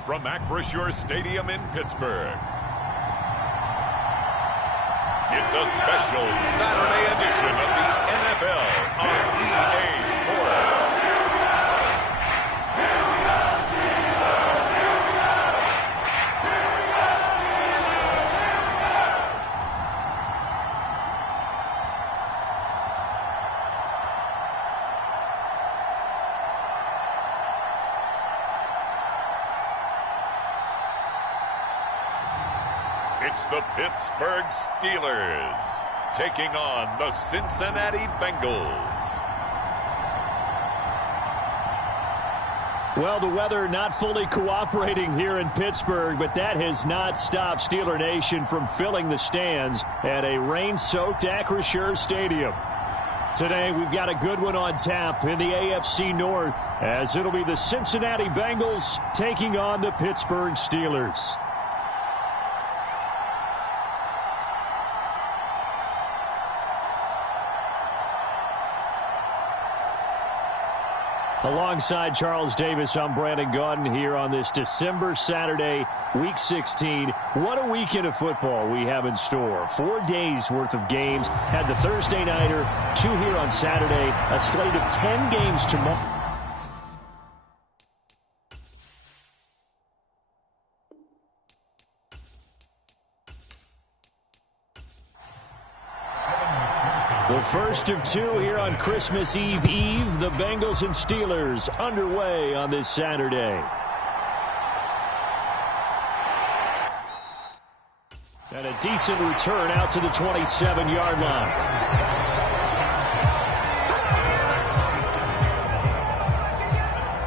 from Acrisure Stadium in Pittsburgh, it's a special Saturday edition of the NFL on EA Sports. It's the Pittsburgh Steelers taking on the Cincinnati Bengals. Well, the weather not fully cooperating here in Pittsburgh, but that has not stopped Steeler Nation from filling the stands at a rain-soaked Acrisure Stadium. Today, we've got a good one on tap in the AFC North, as it'll be the Cincinnati Bengals taking on the Pittsburgh Steelers. Alongside Charles Davis, I'm Brandon Gaudin here on this December Saturday, Week 16. What a weekend of football we have in store. 4 days worth of games. Had the Thursday Nighter, 2 here on Saturday, a slate of 10 games tomorrow. The first of 2 here on Christmas Eve. The Bengals and Steelers underway on this Saturday. And a decent return out to the 27-yard line.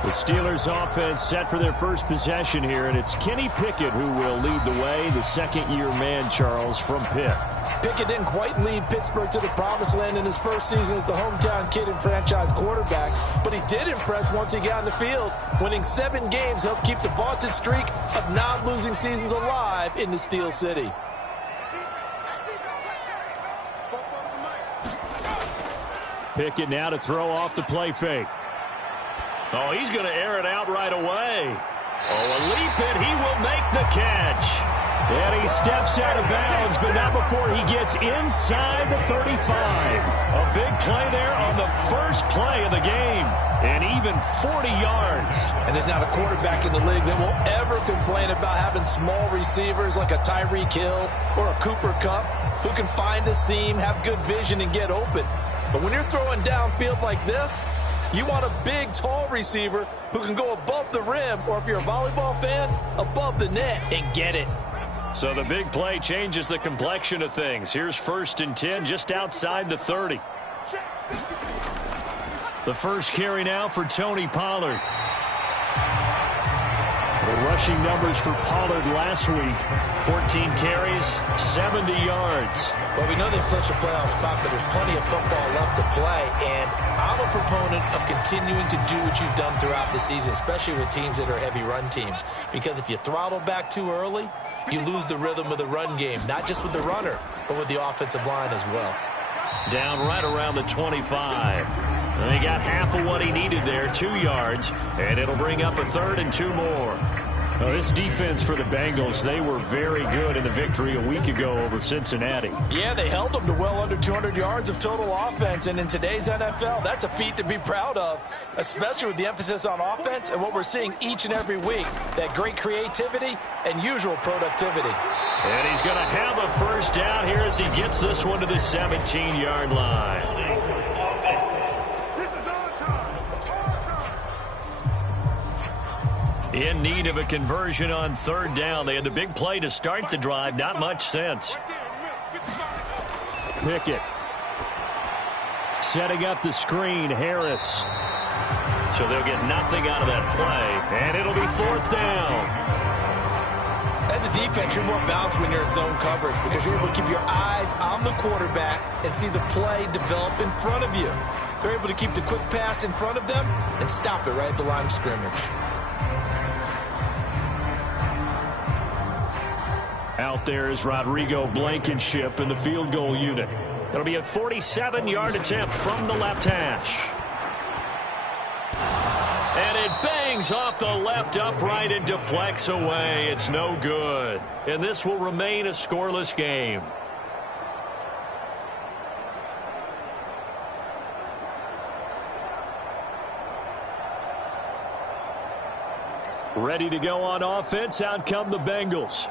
The Steelers offense set for their first possession here, and it's Kenny Pickett who will lead the way, the second-year man, Charles, from Pitt. Pickett didn't quite lead Pittsburgh to the promised land in his first season as the hometown kid and franchise quarterback, but he did impress once he got in the field. Winning 7 games helped keep the vaunted streak of non-losing seasons alive in the Steel City. Pickett now to throw off the play fake. Oh, he's going to air it out right away. Oh, a leap, and he will make the catch. And he steps out of bounds, but not before he gets inside the 35. A big play there on the first play of the game. And even 40 yards. And there's not a quarterback in the league that will ever complain about having small receivers like a Tyreek Hill or a Cooper Kupp who can find a seam, have good vision, and get open. But when you're throwing downfield like this, you want a big, tall receiver who can go above the rim, or if you're a volleyball fan, above the net and get it. So the big play changes the complexion of things. Here's 1st and 10 just outside the 30. The first carry now for Tony Pollard. The rushing numbers for Pollard last week, 14 carries, 70 yards. Well, we know they've clinched a playoff spot, but there's plenty of football left to play, and I'm a proponent of continuing to do what you've done throughout the season, especially with teams that are heavy run teams, because if you throttle back too early, you lose the rhythm of the run game, not just with the runner, but with the offensive line as well. Down right around the 25. And they got half of what he needed there, 2 yards, and it'll bring up a 3rd and 2 more. Well, this defense for the Bengals, they were very good in the victory a week ago over Cincinnati. Yeah, they held them to well under 200 yards of total offense, and in today's NFL, that's a feat to be proud of, especially with the emphasis on offense and what we're seeing each and every week, that great creativity and usual productivity. And he's going to have a first down here as he gets this one to the 17-yard line. In need of a conversion on 3rd down. They had the big play to start the drive. Not much sense. Pickett. Setting up the screen, Harris. So they'll get nothing out of that play. And it'll be 4th down. As a defense, you're more balanced when you're in zone coverage because you're able to keep your eyes on the quarterback and see the play develop in front of you. They're able to keep the quick pass in front of them and stop it right at the line of scrimmage. Out there is Rodrigo Blankenship in the field goal unit. It'll be a 47-yard attempt from the left hash. And it bangs swings off the left upright and deflects away. It's no good. And this will remain a scoreless game. Ready to go on offense. Out come the Bengals.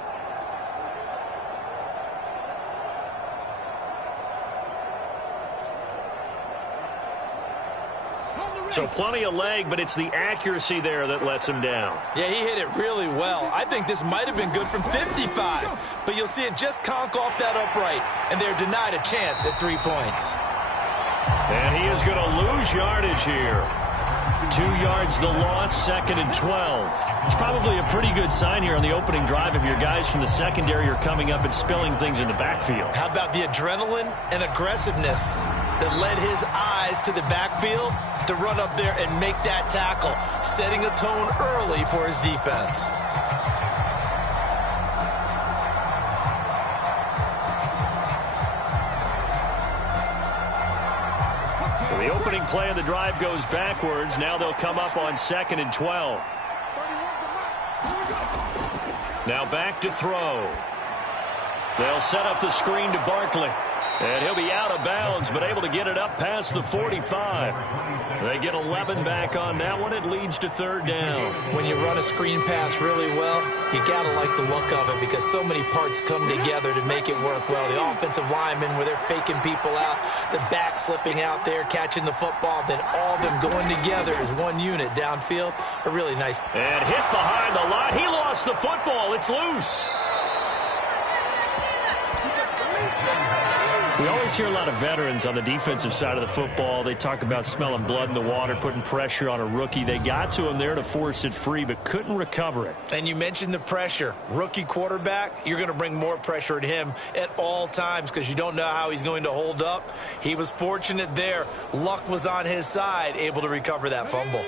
So plenty of leg, but it's the accuracy there that lets him down. Yeah, he hit it really well. I think this might have been good from 55. But you'll see it just conk off that upright, and they're denied a chance at 3 points. And he is going to lose yardage here. 2 yards the loss, 2nd and 12. It's probably a pretty good sign here on the opening drive if your guys from the secondary are coming up and spilling things in the backfield. How about the adrenaline and aggressiveness that led his eyes to the backfield to run up there and make that tackle, setting a tone early for his defense. So the opening play of the drive goes backwards. Now they'll come up on 2nd and 12. Now back to throw. They'll set up the screen to Barkley. And he'll be out of bounds, but able to get it up past the 45. They get 11 back on that one. It leads to 3rd down. When you run a screen pass really well, you got to like the look of it because so many parts come together to make it work well. The offensive linemen, where they're faking people out, the back slipping out there, catching the football, then all of them going together as one unit downfield. A really nice. And hit behind the line. He lost the football. It's loose. We always hear a lot of veterans on the defensive side of the football. They talk about smelling blood in the water, putting pressure on a rookie. They got to him there to force it free, but couldn't recover it. And you mentioned the pressure. Rookie quarterback, you're going to bring more pressure at him at all times because you don't know how he's going to hold up. He was fortunate there. Luck was on his side, able to recover that fumble.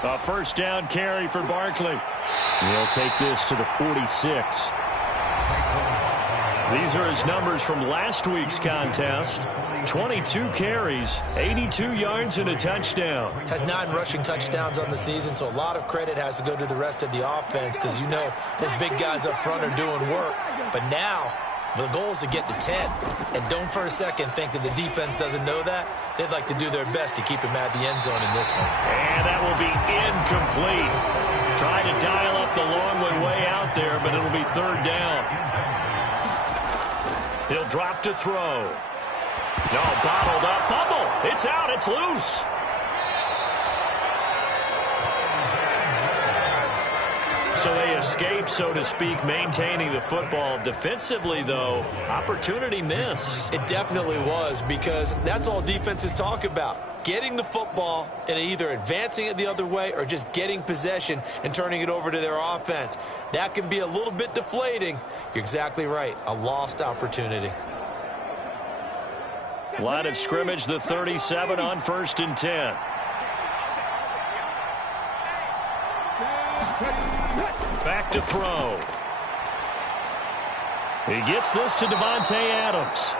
A 1st down carry for Barkley. He'll take this to the 46. These are his numbers from last week's contest. 22 carries, 82 yards, and a touchdown. Has 9 rushing touchdowns on the season, so a lot of credit has to go to the rest of the offense because you know those big guys up front are doing work. But now the goal is to get to 10. And don't for a second think that the defense doesn't know that. They'd like to do their best to keep him at the end zone in this one. And that will be incomplete. Trying to dial up the long one way out there, but it'll be 3rd down. He'll drop to throw. No, bottled up. Fumble. It's out. It's loose. So they escape, so to speak, maintaining the football. Defensively, though, opportunity miss. It definitely was because that's all defenses talk about. Getting the football and either advancing it the other way or just getting possession and turning it over to their offense. That can be a little bit deflating. You're exactly right. A lost opportunity. Line of scrimmage, the 37 on 1st and 10. Back to throw. He gets this to Devontae Adams.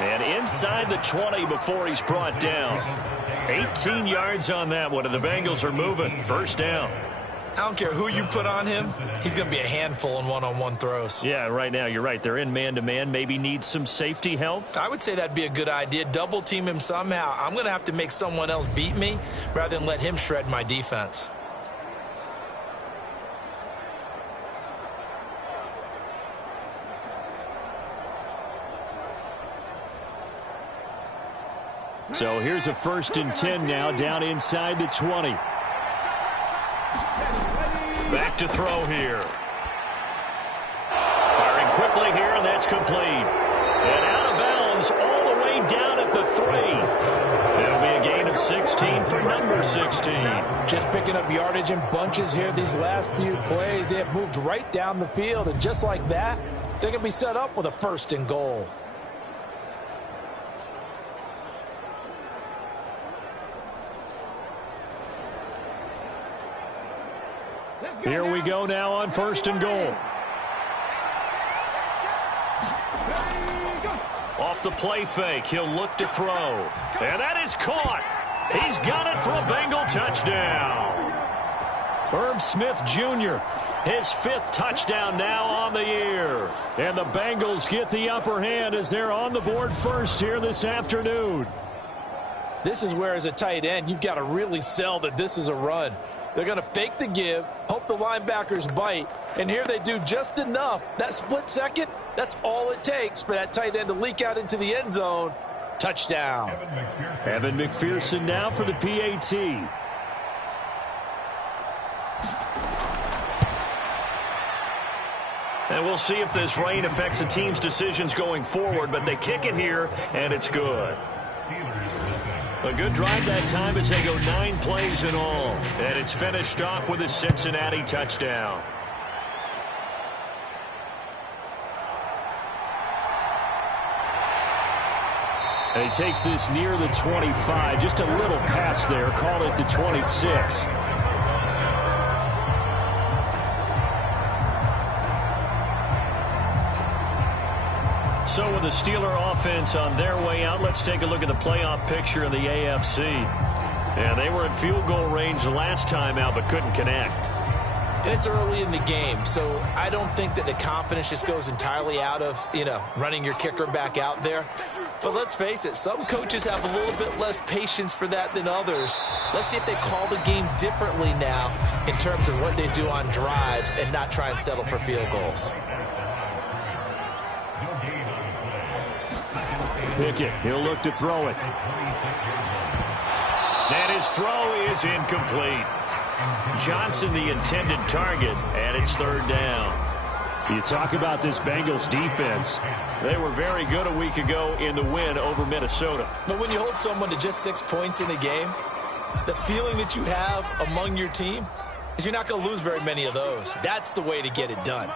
And inside the 20 before he's brought down. 18 yards on that one, and the Bengals are moving. 1st down. I don't care who you put on him. He's going to be a handful in one-on-one throws. Yeah, right now, you're right. They're in man-to-man. Maybe need some safety help. I would say that'd be a good idea. Double team him somehow. I'm going to have to make someone else beat me rather than let him shred my defense. So here's a 1st and 10 now, down inside the 20. Back to throw here. Firing quickly here, and that's complete. And out of bounds all the way down at the 3. It'll be a gain of 16 for number 16. Just picking up yardage in bunches here these last few plays. They have moved right down the field, and just like that, they're going to be set up with a 1st and goal. Here we go now on 1st and goal. Off the play fake, he'll look to throw. And that is caught. He's got it for a Bengal touchdown. Irv Smith Jr., his 5th touchdown now on the year. And the Bengals get the upper hand as they're on the board first here this afternoon. This is where, as a tight end, you've got to really sell that this is a run. They're going to fake the give, hope the linebackers bite, and here they do just enough. That split second, that's all it takes for that tight end to leak out into the end zone. Touchdown. Evan McPherson now for the PAT. And we'll see if this rain affects the team's decisions going forward, but they kick it here, and it's good. A good drive that time as they go 9 plays in all. And it's finished off with a Cincinnati touchdown. And he takes this near the 25. Just a little pass there. Called it the 26. So with the Steeler offense on their way out, let's take a look at the playoff picture in the AFC. And they were in field goal range the last time out, but couldn't connect. And it's early in the game, so I don't think that the confidence just goes entirely out of, running your kicker back out there. But let's face it, some coaches have a little bit less patience for that than others. Let's see if they call the game differently now in terms of what they do on drives and not try and settle for field goals. Pickett, he'll look to throw it. And his throw is incomplete. Johnson the intended target, and it's 3rd down. You talk about this Bengals defense. They were very good a week ago in the win over Minnesota. But when you hold someone to just 6 points in a game, the feeling that you have among your team is you're not going to lose very many of those. That's the way to get it done.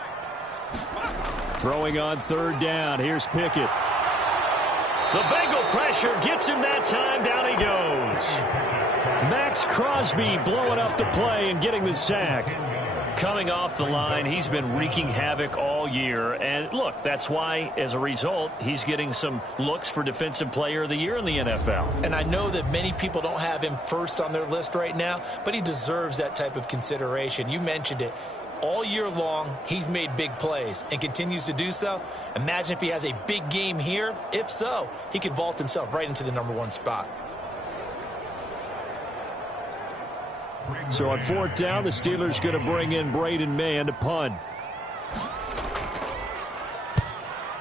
Throwing on 3rd down. Here's Pickett. The Bengal pressure gets him that time. Down he goes. Max Crosby blowing up the play and getting the sack. Coming off the line, he's been wreaking havoc all year. And look, that's why, as a result, he's getting some looks for Defensive Player of the Year in the NFL. And I know that many people don't have him first on their list right now, but he deserves that type of consideration. You mentioned it. All year long, he's made big plays and continues to do so. Imagine if he has a big game here. If so, he could vault himself right into the #1 spot. So on 4th down, the Steelers going to bring in Braden Mann to punt.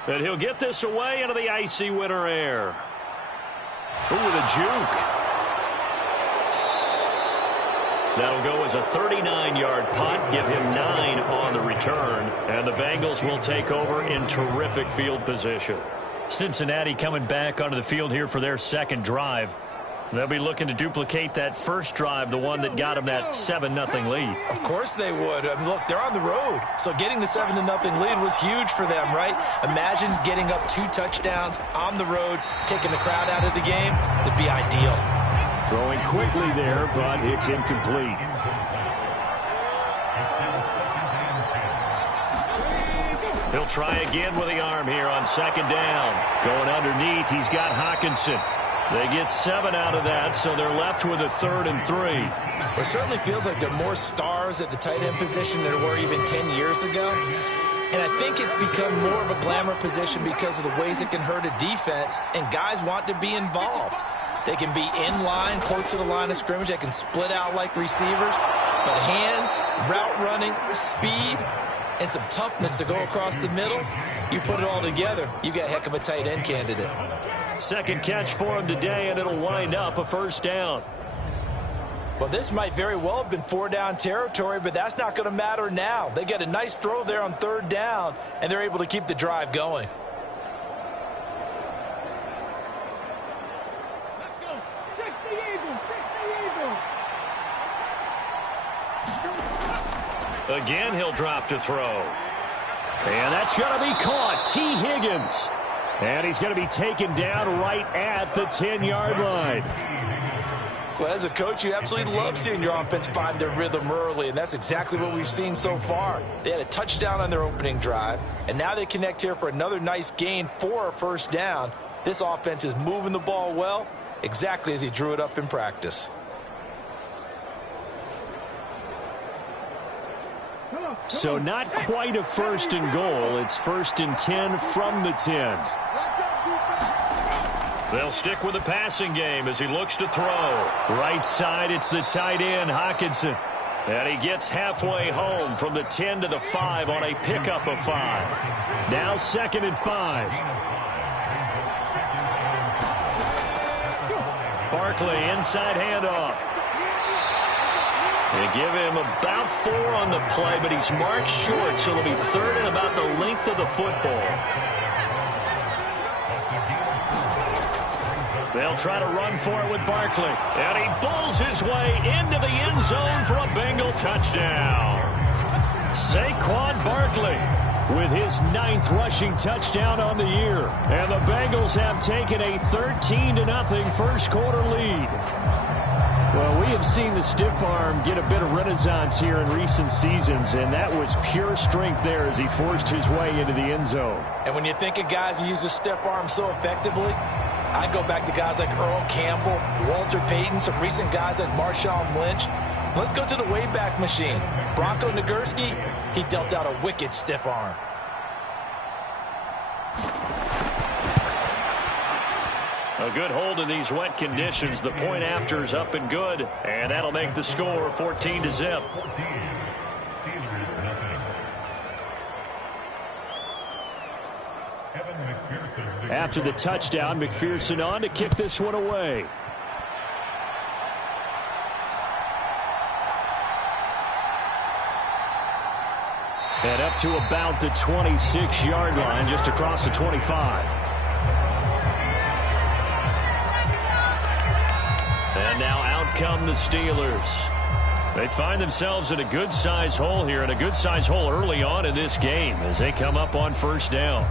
And he'll get this away into the icy winter air. Ooh, with a juke. That'll go as a 39-yard punt, give him 9 on the return, and the Bengals will take over in terrific field position. Cincinnati coming back onto the field here for their 2nd drive. They'll be looking to duplicate that first drive, the one that got them that 7-0 lead. Of course they would. I mean, look, they're on the road, so getting the 7-0 lead was huge for them, right? Imagine getting up 2 touchdowns on the road, taking the crowd out of the game. It'd be ideal. Throwing quickly there, but it's incomplete. He'll try again with the arm here on 2nd down. Going underneath, he's got Hockenson. They get 7 out of that, so they're left with a 3rd and 3. It certainly feels like there are more stars at the tight end position than there were even 10 years ago. And I think it's become more of a glamour position because of the ways it can hurt a defense, and guys want to be involved. They can be in line, close to the line of scrimmage. They can split out like receivers. But hands, route running, speed, and some toughness to go across the middle, you put it all together, you got a heck of a tight end candidate. 2nd catch for him today, and it'll wind up a 1st down. Well, this might very well have been 4-down territory, but that's not going to matter now. They get a nice throw there on 3rd down, and they're able to keep the drive going. Again, he'll drop to throw. And that's going to be caught. T. Higgins. And he's going to be taken down right at the 10-yard line. Well, as a coach, you absolutely love seeing your offense find their rhythm early, and that's exactly what we've seen so far. They had a touchdown on their opening drive, and now they connect here for another nice gain for a first down. This offense is moving the ball well, exactly as he drew it up in practice. So not quite a first and goal. It's 1st and 10 from the 10. They'll stick with the passing game as he looks to throw. Right side, it's the tight end, Hockenson. And he gets halfway home from the 10 to the 5 on a pickup of 5. Now 2nd and 5. Barkley, inside handoff. They give him about 4 on the play, but he's marked short, so it'll be 3rd and about the length of the football. They'll try to run for it with Barkley. And he bulls his way into the end zone for a Bengal touchdown. Saquon Barkley with his 9th rushing touchdown on the year. And the Bengals have taken a 13-0 first quarter lead. Well, we have seen the stiff arm get a bit of renaissance here in recent seasons, and that was pure strength there as he forced his way into the end zone. And when you think of guys who use the stiff arm so effectively, I go back to guys like Earl Campbell, Walter Payton, some recent guys like Marshawn Lynch. Let's go to the Wayback Machine. Bronco Nagurski, he dealt out a wicked stiff arm. A good hold in these wet conditions. The point after is up and good, and that'll make the score 14-0. After the touchdown, McPherson on to kick this one away. And up to about the 26-yard line, just across the 25. And now out come the Steelers. They find themselves in a good-size hole here, and a good-size hole early on in this game as they come up on first down.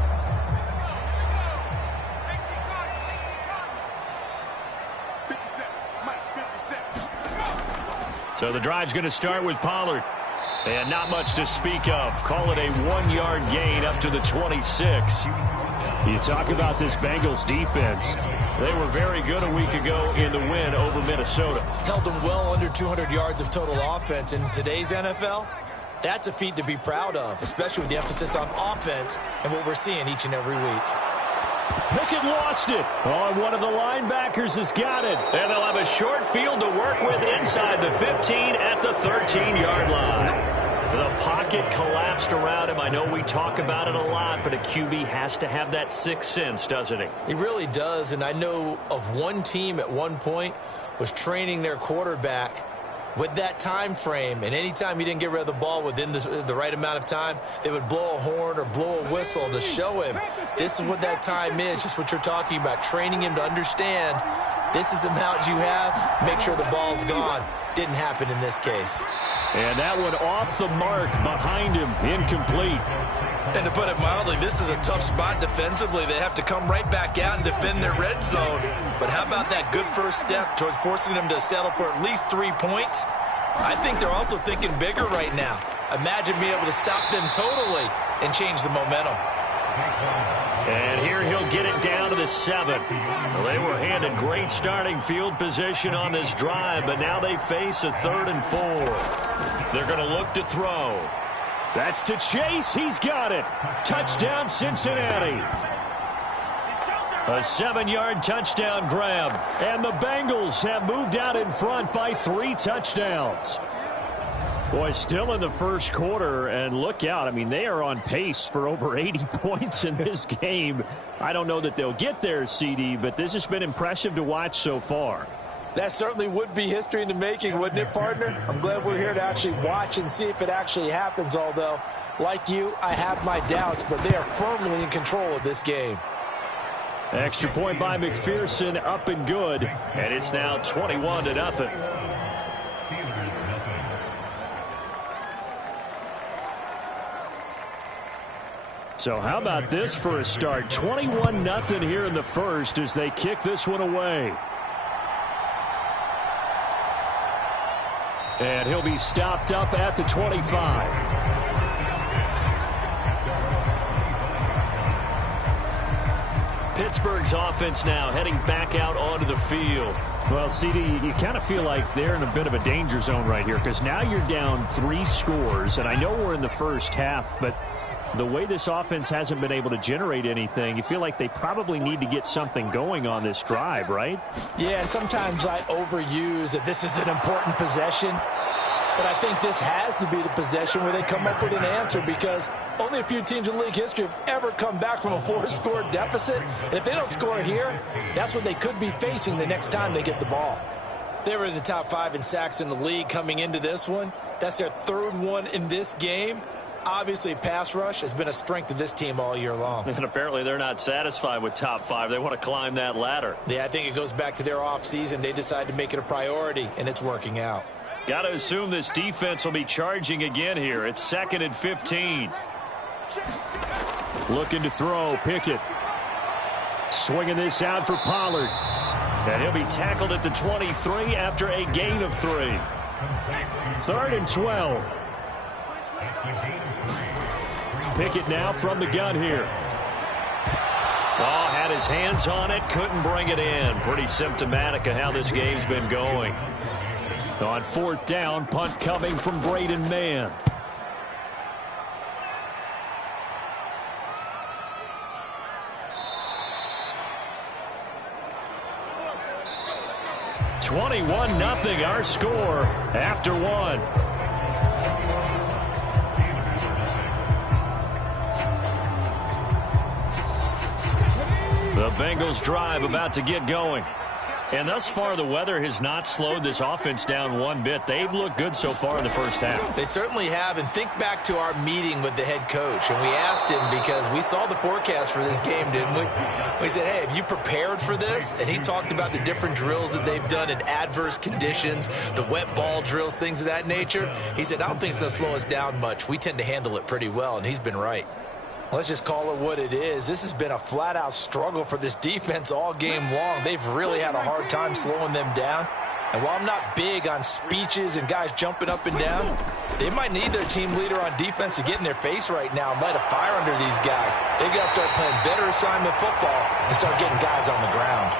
So the drive's going to start with Pollard. And not much to speak of. Call it a 1-yard gain up to the 26. You talk about this Bengals defense. They were very good a week ago in the win over Minnesota. Held them well under 200 yards of total offense. In today's NFL, that's a feat to be proud of, especially with the emphasis on offense and what we're seeing each and every week. Pickett lost it. Oh, one of the linebackers has got it. And they'll have a short field to work with inside the 15 at the 13-yard line. The pocket collapsed around him. I know we talk about it a lot, but a QB has to have that sixth sense, doesn't he? He really does, and I know of one team at one point was training their quarterback with that time frame, and anytime he didn't get rid of the ball within the right amount of time, they would blow a horn or blow a whistle to show him this is what that time is, just what you're talking about, training him to understand this is the amount you have, make sure the ball's gone. Didn't happen in this case. And that one off the mark behind him, incomplete. And to put it mildly, this is a tough spot defensively. They have to come right back out and defend their red zone. But how about that good first step towards forcing them to settle for at least 3 points? I think they're also thinking bigger right now. Imagine being able to stop them totally and change the momentum. And here he'll get it down to the 7. Well, they were handed great starting field position on this drive, but now they face a 3rd and 4. They're going to look to throw. That's to Chase. He's got it. Touchdown, Cincinnati. A 7-yard touchdown grab. And the Bengals have moved out in front by 3 touchdowns. Boy, still in the first quarter, and look out. I mean, they are on pace for over 80 points in this game. I don't know that they'll get there, CD, but this has been impressive to watch so far. That certainly would be history in the making, wouldn't it, partner? I'm glad we're here to actually watch and see if it actually happens, although, like you, I have my doubts, but they are firmly in control of this game. Extra point by McPherson, up and good, and it's now 21-0. So how about this for a start? 21-0 here in the first as they kick this one away. And he'll be stopped up at the 25. Pittsburgh's offense now heading back out onto the field. Well, CD, you kind of feel like they're in a bit of a danger zone right here because now you're down 3 scores, and I know we're in the first half, but the way this offense hasn't been able to generate anything, you feel like they probably need to get something going on this drive, right? Yeah, and sometimes I overuse that this is an important possession. But I think this has to be the possession where they come up with an answer because only a few teams in league history have ever come back from a 4-score deficit. And if they don't score here, that's what they could be facing the next time they get the ball. They were in the top 5 in sacks in the league coming into this one. That's their 3rd one in this game. Obviously, pass rush has been a strength of this team all year long. And apparently they're not satisfied with top 5. They want to climb that ladder. Yeah, I think it goes back to their offseason. They decided to make it a priority, and it's working out. Got to assume this defense will be charging again here. It's 2nd and 15. Looking to throw, Pickett. Swinging this out for Pollard. And he'll be tackled at the 23 after a gain of 3. 3rd and 12. Pickett now from the gun here. Oh, had his hands on it, couldn't bring it in. Pretty symptomatic of how this game's been going. On 4th down, punt coming from Braden Mann. (21-0) our score after 1. The Bengals drive about to get going. And thus far, the weather has not slowed this offense down one bit. They've looked good so far in the first half. They certainly have. And think back to our meeting with the head coach. And we asked him because we saw the forecast for this game, didn't we? We said, hey, have you prepared for this? And he talked about the different drills that they've done in adverse conditions, the wet ball drills, things of that nature. He said, I don't think it's going to slow us down much. We tend to handle it pretty well, and he's been right. Let's just call it what it is. This has been a flat-out struggle for this defense all game long. They've really had a hard time slowing them down. And while I'm not big on speeches and guys jumping up and down, they might need their team leader on defense to get in their face right now and light a fire under these guys. They've got to start playing better assignment football and start getting guys on the ground.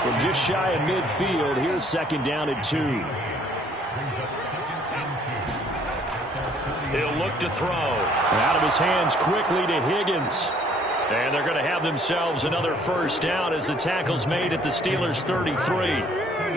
From just shy of midfield, here's 2nd down and 2. He'll look to throw. Out of his hands quickly to Higgins. And they're going to have themselves another 1st down as the tackle's made at the Steelers' 33.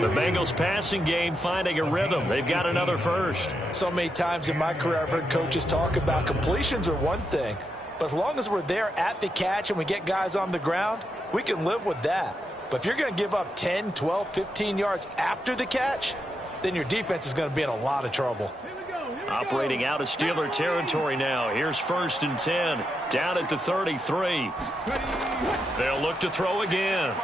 The Bengals passing game finding a rhythm. They've got another 1st. So many times in my career I've heard coaches talk about completions are one thing. But as long as we're there at the catch and we get guys on the ground, we can live with that. But if you're going to give up 10, 12, 15 yards after the catch, then your defense is going to be in a lot of trouble. Operating out of Steeler territory now. Here's 1st and 10. Down at the 33. They'll look to throw again.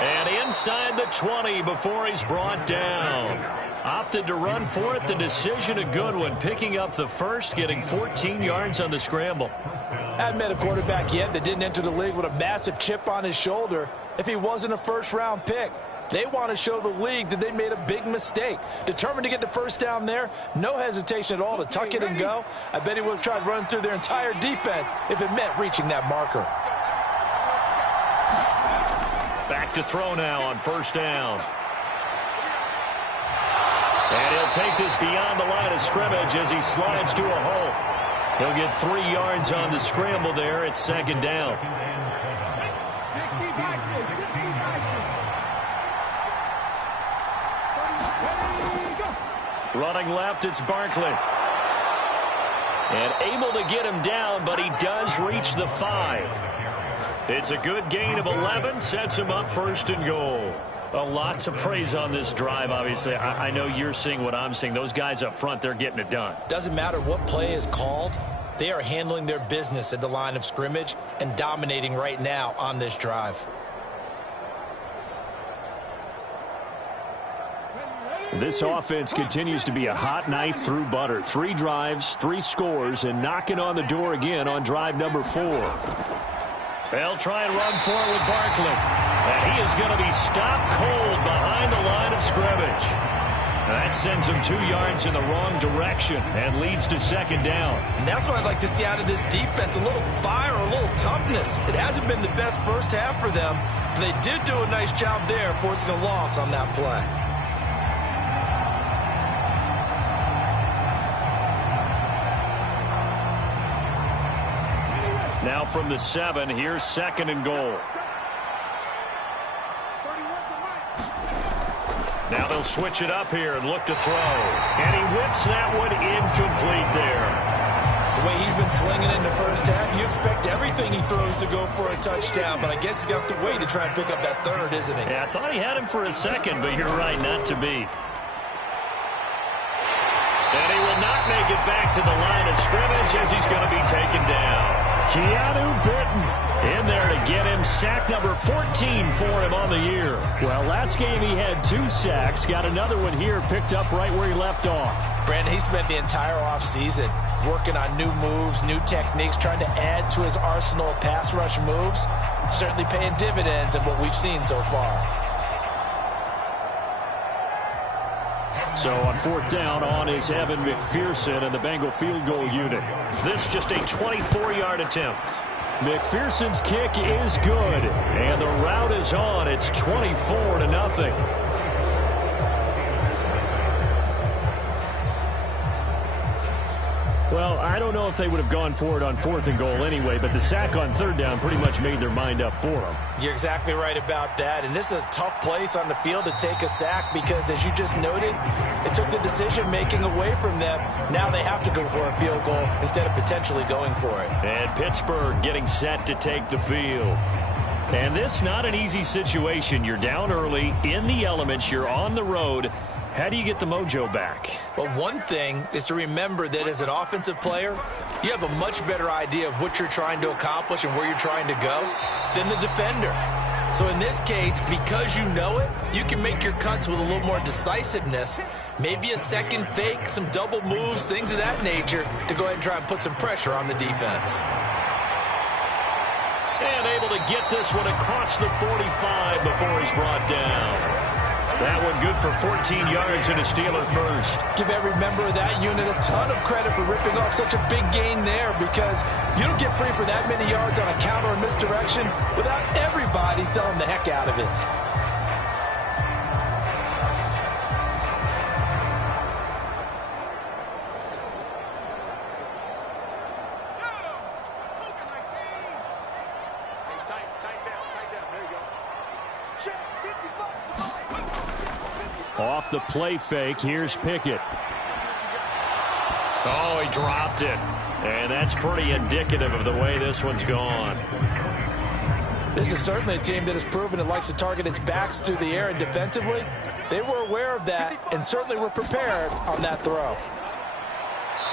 And inside the 20 before he's brought down. Opted to run for it. The decision a good one. Picking up the 1st, getting 14 yards on the scramble. I haven't met a quarterback yet that didn't enter the league with a massive chip on his shoulder if he wasn't a 1st-round pick. They want to show the league that they made a big mistake. Determined to get the 1st down there, no hesitation at all to tuck it and go. I bet he would have tried running through their entire defense if it meant reaching that marker. Back to throw now on 1st down. And he'll take this beyond the line of scrimmage as he slides to a hole. He'll get 3 yards on the scramble there. It's 2nd down. Running left, it's Barkley. And able to get him down, but he does reach the 5. It's a good gain of 11, sets him up 1st and goal. A lot to praise on this drive, obviously. I know you're seeing what I'm seeing. Those guys up front, they're getting it done. Doesn't matter what play is called. They are handling their business at the line of scrimmage and dominating right now on this drive. This offense continues to be a hot knife through butter. 3 drives, 3 scores, and knocking on the door again on drive number 4. They'll try and run for it with Barkley. And he is going to be stopped cold behind the line of scrimmage. That sends him 2 yards in the wrong direction and leads to second down. And that's what I'd like to see out of this defense, a little fire, a little toughness. It hasn't been the best first half for them, but they did do a nice job there forcing a loss on that play. Now from the 7, here's second and goal. Now they'll switch it up here and look to throw. And he whips that one incomplete there. The way he's been slinging it in the first half, you expect everything he throws to go for a touchdown, but I guess he's going to have to wait to try and pick up that third, isn't he? Yeah, I thought he had him for a second, but you're right, not to be. And he will not make it back to the line of scrimmage as he's going to be taken down. Keanu Britton in there to get him sack number 14 for him on the year. Well, last game he had 2 sacks. Got another one here picked up right where he left off. Brandon, he spent the entire offseason working on new moves, new techniques, trying to add to his arsenal of pass rush moves. Certainly paying dividends in what we've seen so far. So on 4th down on is Evan McPherson and the Bengal field goal unit. This just a 24-yard attempt. McPherson's kick is good, and the route is on. It's 24-0. Well, I don't know if they would have gone for it on 4th and goal anyway, but the sack on 3rd down pretty much made their mind up for them. You're exactly right about that, and this is a tough place on the field to take a sack because, as you just noted, it took the decision-making away from them. Now they have to go for a field goal instead of potentially going for it. And Pittsburgh getting set to take the field. And this not an easy situation. You're down early, in the elements, you're on the road. How do you get the mojo back? Well, one thing is to remember that as an offensive player, you have a much better idea of what you're trying to accomplish and where you're trying to go than the defender. So in this case, because you know it, you can make your cuts with a little more decisiveness, maybe a second fake, some double moves, things of that nature, to go ahead and try and put some pressure on the defense. And able to get this one across the 45 before he's brought down. That one good for 14 yards and a Steeler first. Give every member of that unit a ton of credit for ripping off such a big gain there because you don't get free for that many yards on a counter or misdirection without everybody selling the heck out of it. Off the play fake, here's Pickett. Oh, he dropped it. And that's pretty indicative of the way this one's gone. This is certainly a team that has proven it likes to target its backs through the air, and defensively, they were aware of that and certainly were prepared on that throw.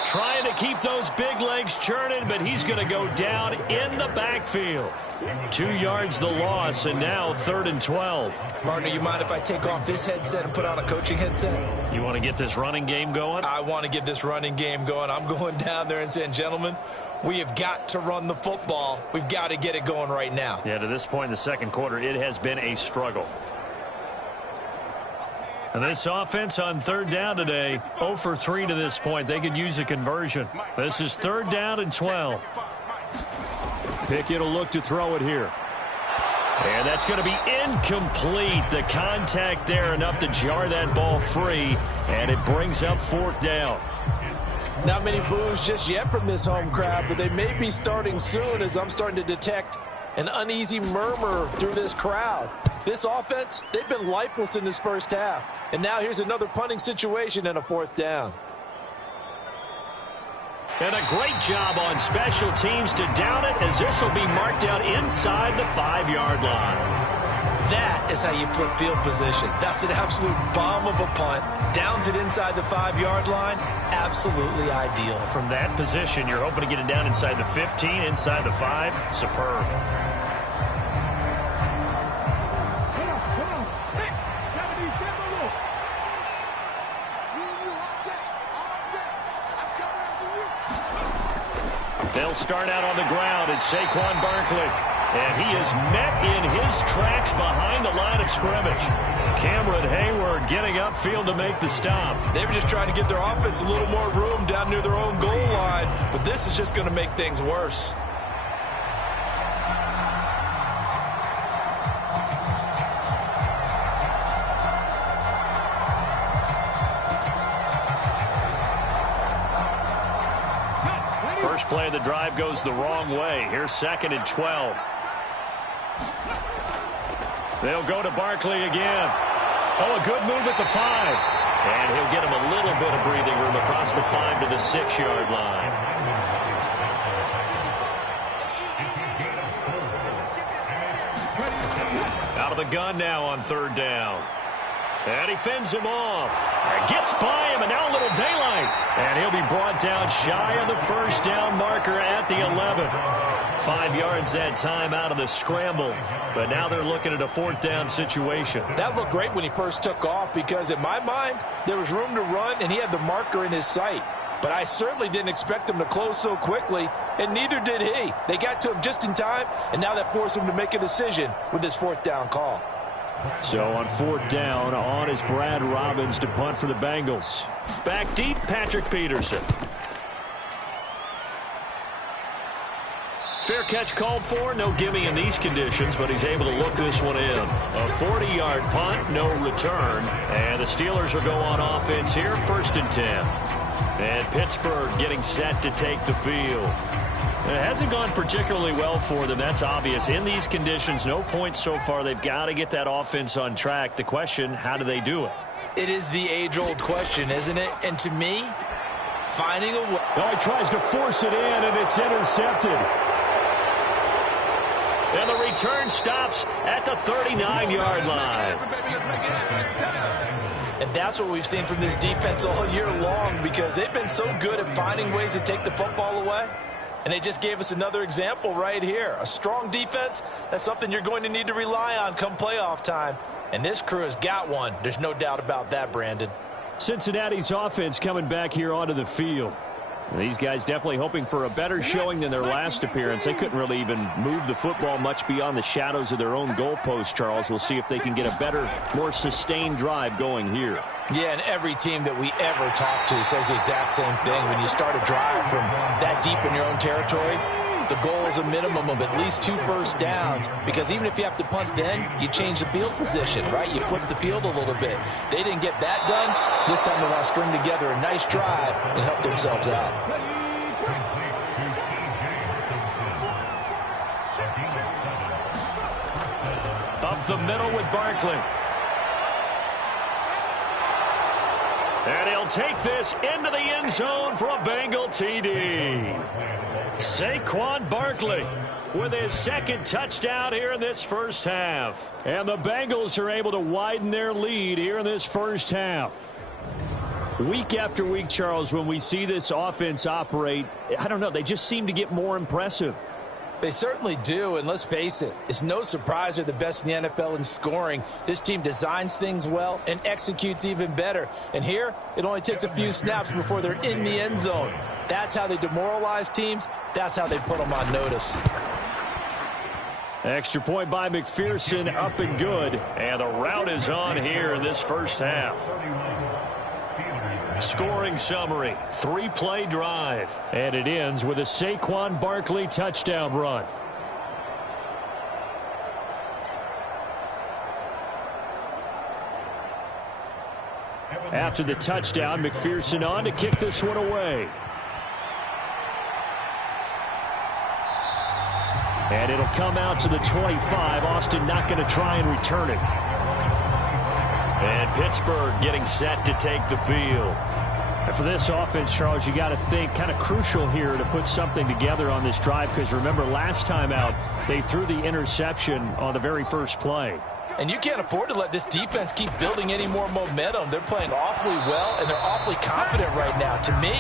Trying to keep those big legs churning, but he's going to go down in the backfield. 2 yards the loss, and now 3rd and 12. Partner, you mind if I take off this headset and put on a coaching headset? You want to get this running game going? I want to get this running game going. I'm going down there and saying, gentlemen, we have got to run the football. We've got to get it going right now. Yeah, to this point in the second quarter, it has been a struggle. And this offense on 3rd down today, 0 for 3 to this point. They could use a conversion. This is 3rd down and 12. Pickett will look to throw it here. And that's going to be incomplete. The contact there enough to jar that ball free, and it brings up 4th down. Not many boos just yet from this home crowd, but they may be starting soon as I'm starting to detect an uneasy murmur through this crowd. This offense, they've been lifeless in this first half. And now here's another punting situation and a 4th down. And a great job on special teams to down it, as this will be marked out inside the 5-yard line. That is how you flip field position. That's an absolute bomb of a punt. Downs it inside the 5-yard line. Absolutely ideal. From that position, you're hoping to get it down inside the 15, inside the 5. Superb. They'll start out on the ground. It's Saquon Barkley. And he is met in his tracks behind the line of scrimmage. Cameron Hayward getting upfield to make the stop. They were just trying to give their offense a little more room down near their own goal line, but this is just going to make things worse. First play of the drive goes the wrong way. Here's 2nd and 12. They'll go to Barkley again. Oh, a good move at the 5. And he'll get him a little bit of breathing room across the 5 to the 6-yard line. Out of the gun now on 3rd down. And he fends him off. Gets by him, and now a little daylight. And he'll be brought down shy of the 1st down marker at the 11. 5 yards that time out of the scramble. But now they're looking at a 4th down situation. That looked great when he first took off because, in my mind, there was room to run, and he had the marker in his sight. But I certainly didn't expect him to close so quickly, and neither did he. They got to him just in time, and now that forced him to make a decision with this 4th down call. So on 4th down, on is Brad Robbins to punt for the Bengals. Back deep, Patrick Peterson. Fair catch called for. No gimme in these conditions, but he's able to look this one in. A 40-yard punt, no return. And the Steelers will go on offense here, 1st and 10. And Pittsburgh getting set to take the field. It hasn't gone particularly well for them. That's obvious. In these conditions, no points so far. They've got to get that offense on track. The question, how do they do it? It is the age-old question, isn't it? And to me, finding a way. Oh, he tries to force it in, and it's intercepted. And the return stops at the 39-yard line. And that's what we've seen from this defense all year long because they've been so good at finding ways to take the football away. And they just gave us another example right here. A strong defense, that's something you're going to need to rely on come playoff time. And this crew has got one. There's no doubt about that, Brandon. Cincinnati's offense coming back here onto the field. These guys definitely hoping for a better showing than their last appearance. They couldn't really even move the football much beyond the shadows of their own goalpost, Charles. We'll see if they can get a better, more sustained drive going here. Yeah, and every team that we ever talk to says the exact same thing. When you start a drive from that deep in your own territory, the goal is a minimum of at least 2 first downs because even if you have to punt then, you change the field position, right? You flip the field a little bit. They didn't get that done. This time they want to string together a nice drive and help themselves out. Up the middle with Barkley. And he'll take this into the end zone for a Bengal TD. Saquon Barkley with his 2nd touchdown here in this 1st half. And the Bengals are able to widen their lead here in this 1st half. Week after week, Charles, when we see this offense operate, I don't know, they just seem to get more impressive. They certainly do, and let's face it, it's no surprise they're the best in the NFL in scoring. This team designs things well and executes even better. And here, it only takes a few snaps before they're in the end zone. That's how they demoralize teams. That's how they put them on notice. Extra point by McPherson, up and good. And the route is on here in this 1st half. Scoring summary, 3-play drive. And it ends with a Saquon Barkley touchdown run. After the touchdown, McPherson on to kick this one away. And it'll come out to the 25. Austin not going to try and return it. And Pittsburgh getting set to take the field. And for this offense, Charles, you got to think kind of crucial here to put something together on this drive because remember last time out they threw the interception on the very first play. And you can't afford to let this defense keep building any more momentum. They're playing awfully well, and they're awfully confident right now. To me,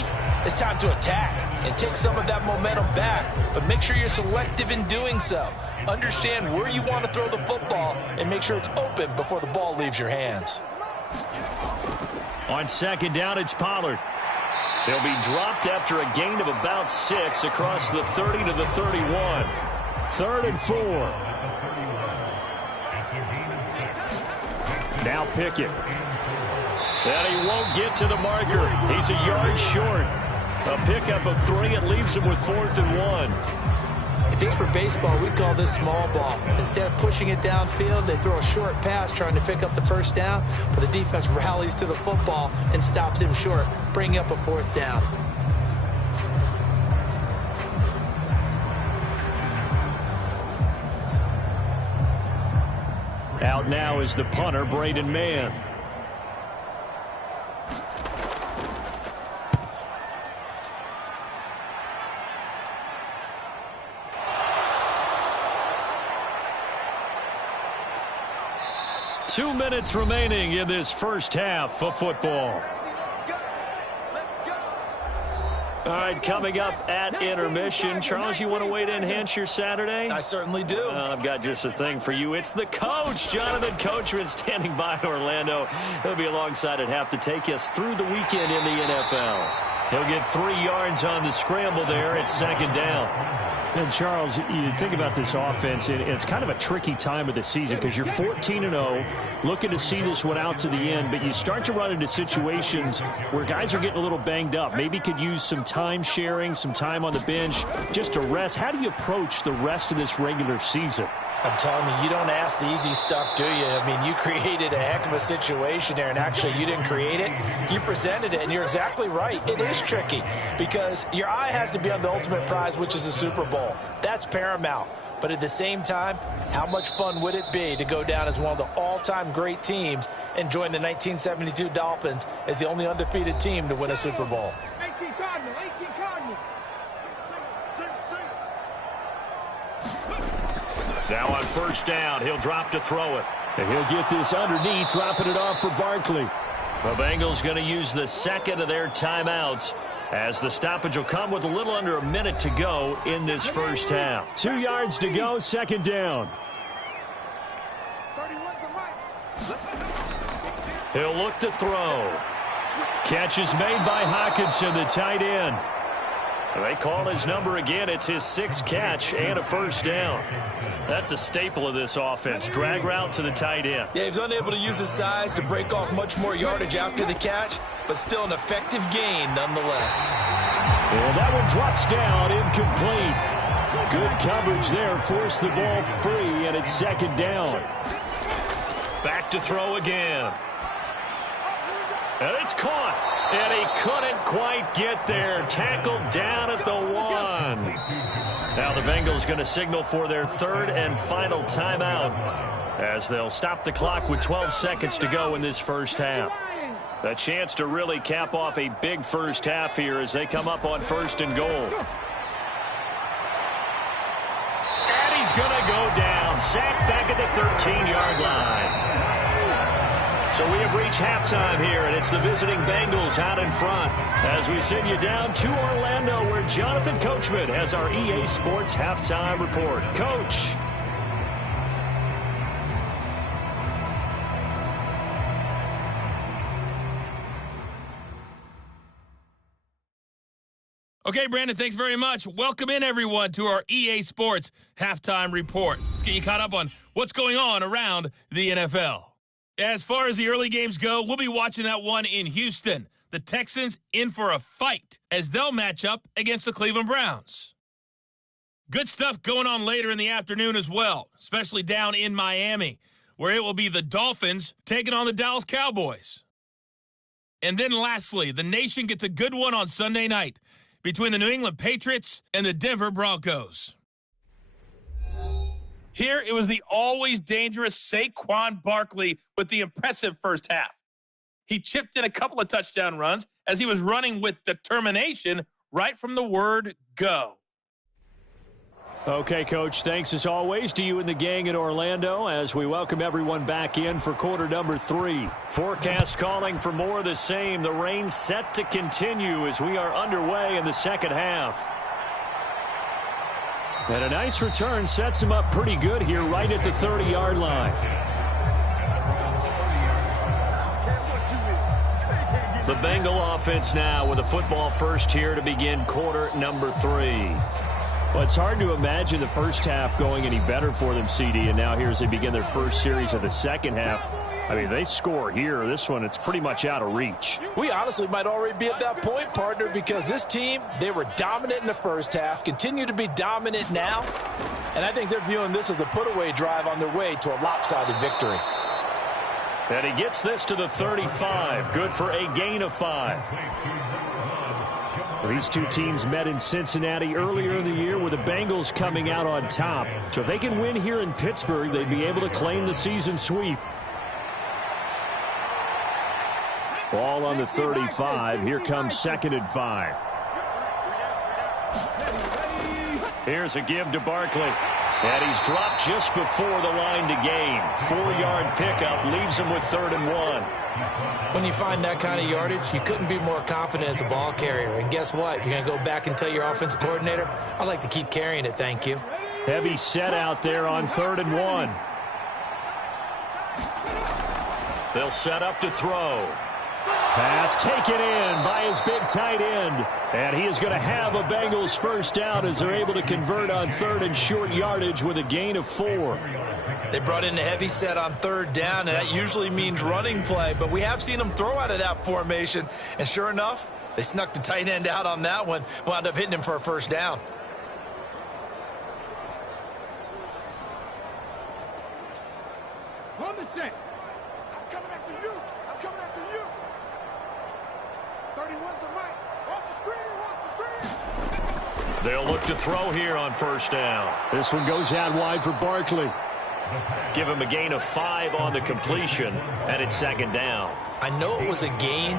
it's time to attack and take some of that momentum back, but make sure you're selective in doing so. Understand where you want to throw the football and make sure it's open before the ball leaves your hands. On 2nd down, it's Pollard. He'll be dropped after a gain of about 6 across the 30 to the 31. 3rd and 4. Now Pickett. And he won't get to the marker. He's a yard short. A pickup of 3. It leaves him with 4th and 1. I think for baseball, we call this small ball. Instead of pushing it downfield, they throw a short pass trying to pick up the 1st down, but the defense rallies to the football and stops him short, bringing up a 4th down. Out now is the punter, Braden Mann. Two minutes remaining in this first half of football. All right, coming up at intermission. Charles, you want to wait to enhance your Saturday? I certainly do. I've got just a thing for you. It's the coach, Jonathan Coachman, standing by in Orlando. He'll be alongside at half to take us through the weekend in the NFL. He'll get 3 yards on the scramble there at 2nd down. And, Charles, you think about this offense, it's kind of a tricky time of the season because you're 14-0, looking to see this one out to the end, but you start to run into situations where guys are getting a little banged up. Maybe could use some time sharing, some time on the bench just to rest. How do you approach the rest of this regular season? I'm telling you, you don't ask the easy stuff, do you? I mean, you created a heck of a situation there, and actually you didn't create it. You presented it, and you're exactly right. It is tricky because your eye has to be on the ultimate prize, which is the Super Bowl. That's paramount. But at the same time, how much fun would it be to go down as one of the all-time great teams and join the 1972 Dolphins as the only undefeated team to win a Super Bowl? 18 Cardinal, 18 Cardinal. Now on 1st down, he'll drop to throw it. And he'll get this underneath, dropping it off for Barkley. The Bengals going to use the 2nd of their timeouts as the stoppage will come with a little under a minute to go in this first half. 2 yards to go, 2nd down. He'll look to throw. Catch is made by Hockenson, the tight end. They call his number again. It's his 6th catch and a 1st down. That's a staple of this offense. Drag route to the tight end. Yeah, he's unable to use his size to break off much more yardage after the catch, but still an effective gain nonetheless. And that one drops down, incomplete. Good coverage there, forced the ball free, and it's 2nd down. Back to throw again. And it's caught. And he couldn't quite get there. Tackled down at the 1. Now the Bengals going to signal for their 3rd and final timeout as they'll stop the clock with 12 seconds to go in this first half. A chance to really cap off a big first half here as they come up on 1st and goal. And he's going to go down. Sacked back at the 13-yard line. So we have reached halftime here, and it's the visiting Bengals out in front as we send you down to Orlando where Jonathan Coachman has our EA Sports Halftime Report. Coach. Okay, Brandon, thanks very much. Welcome in, everyone, to our EA Sports Halftime Report. Let's get you caught up on what's going on around the NFL. As far as the early games go, we'll be watching that one in Houston. The Texans in for a fight as they'll match up against the Cleveland Browns. Good stuff going on later in the afternoon as well, especially down in Miami, where it will be the Dolphins taking on the Dallas Cowboys. And then lastly, the nation gets a good one on Sunday night between the New England Patriots and the Denver Broncos. Here, it was the always dangerous Saquon Barkley with the impressive first half. He chipped in a couple of touchdown runs as he was running with determination right from the word go. Okay, Coach, thanks as always to you and the gang in Orlando as we welcome everyone back in for quarter number 3. Forecast calling for more of the same. The rain set to continue as we are underway in the second half. And a nice return sets him up pretty good here right at the 30-yard line. The Bengal offense now with a football first here to begin quarter number 3. Well, it's hard to imagine the first half going any better for them, CD, and now here as they begin their first series of the second half. I mean, they score here. This one, it's pretty much out of reach. We honestly might already be at that point, partner, because this team, they were dominant in the first half, continue to be dominant now, and I think they're viewing this as a put-away drive on their way to a lopsided victory. And he gets this to the 35. Good for a gain of 5. Well, these two teams met in Cincinnati earlier in the year with the Bengals coming out on top. So if they can win here in Pittsburgh, they'd be able to claim the season sweep. Ball on the 35. Here comes 2nd and 5. Here's a give to Barkley. And he's dropped just before the line to gain. 4-yard pickup leaves him with 3rd and 1. When you find that kind of yardage, you couldn't be more confident as a ball carrier. And guess what? You're going to go back and tell your offensive coordinator, I'd like to keep carrying it, thank you. Heavy set out there on 3rd and 1. They'll set up to throw. Pass taken in by his big tight end. And he is going to have a Bengals first down as they're able to convert on 3rd and short yardage with a gain of 4. They brought in a heavy set on 3rd down, and that usually means running play. But we have seen them throw out of that formation. And sure enough, they snuck the tight end out on that one, wound up hitting him for a first down. On the set. I'm coming after you. I'm coming after you. 31's the mic. Watch the screen. Watch the screen. They'll look to throw here on 1st down. This one goes out wide for Barkley. Give him a gain of 5 on the completion, and it's 2nd down. I know it was a gain,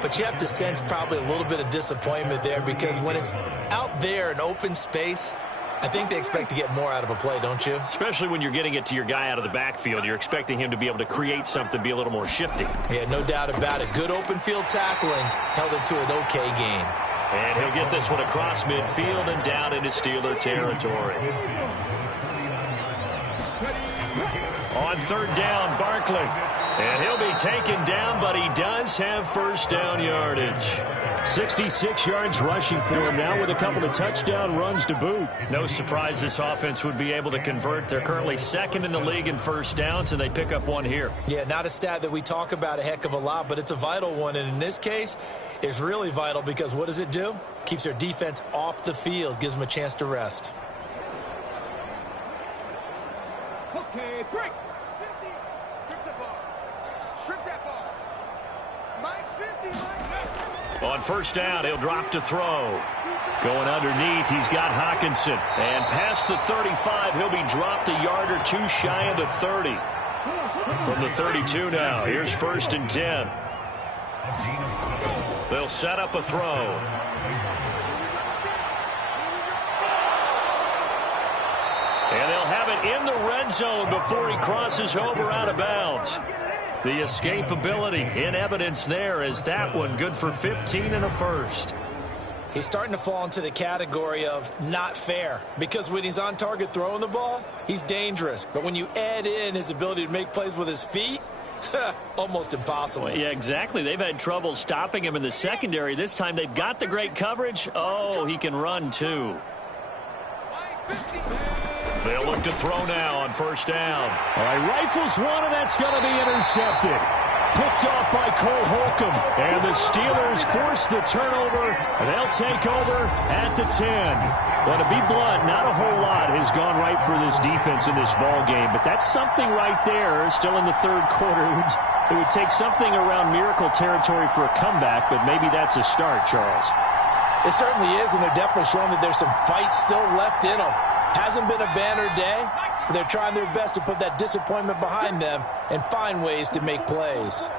but you have to sense probably a little bit of disappointment there because when it's out there in open space, I think they expect to get more out of a play, don't you? Especially when you're getting it to your guy out of the backfield. You're expecting him to be able to create something, be a little more shifty. Yeah, no doubt about it. Good open field tackling held it to an okay gain. And he'll get this one across midfield and down into Steeler territory. On 3rd down, Barkley. And he'll be taken down, but he does have first down yardage. 66 yards rushing for him now with a couple of touchdown runs to boot. No surprise this offense would be able to convert. They're currently 2nd in the league in first downs, and they pick up one here. Yeah, not a stat that we talk about a heck of a lot, but it's a vital one. And in this case, it's really vital because what does it do? Keeps their defense off the field, gives them a chance to rest. Okay, break. Strip the ball. Strip that ball. Mike's 50, Mike. On 1st down, he'll drop to throw. Going underneath, he's got Hockenson. And past the 35, he'll be dropped a yard or 2 shy of the 30. From the 32 now, here's 1st and 10. They'll set up a throw. And they'll have it in the red zone before he crosses over out of bounds. The escapability in evidence there as that one good for 15 and a first. He's starting to fall into the category of not fair because when he's on target throwing the ball, he's dangerous. But when you add in his ability to make plays with his feet, almost impossible. Well, yeah, exactly. They've had trouble stopping him in the secondary. This time they've got the great coverage. Oh, he can run too. They'll look to throw now on 1st down. All right, rifles one, and that's going to be intercepted. Picked off by Cole Holcomb. And the Steelers force the turnover, and they'll take over at the 10. Well, to be blunt, not a whole lot has gone right for this defense in this ball game, but that's something right there. Still in the 3rd quarter. It would take something around miracle territory for a comeback, but maybe that's a start, Charles. It certainly is, and they're definitely showing that there's some fight still left in them. Hasn't been a banner day, but they're trying their best to put that disappointment behind them and find ways to make plays.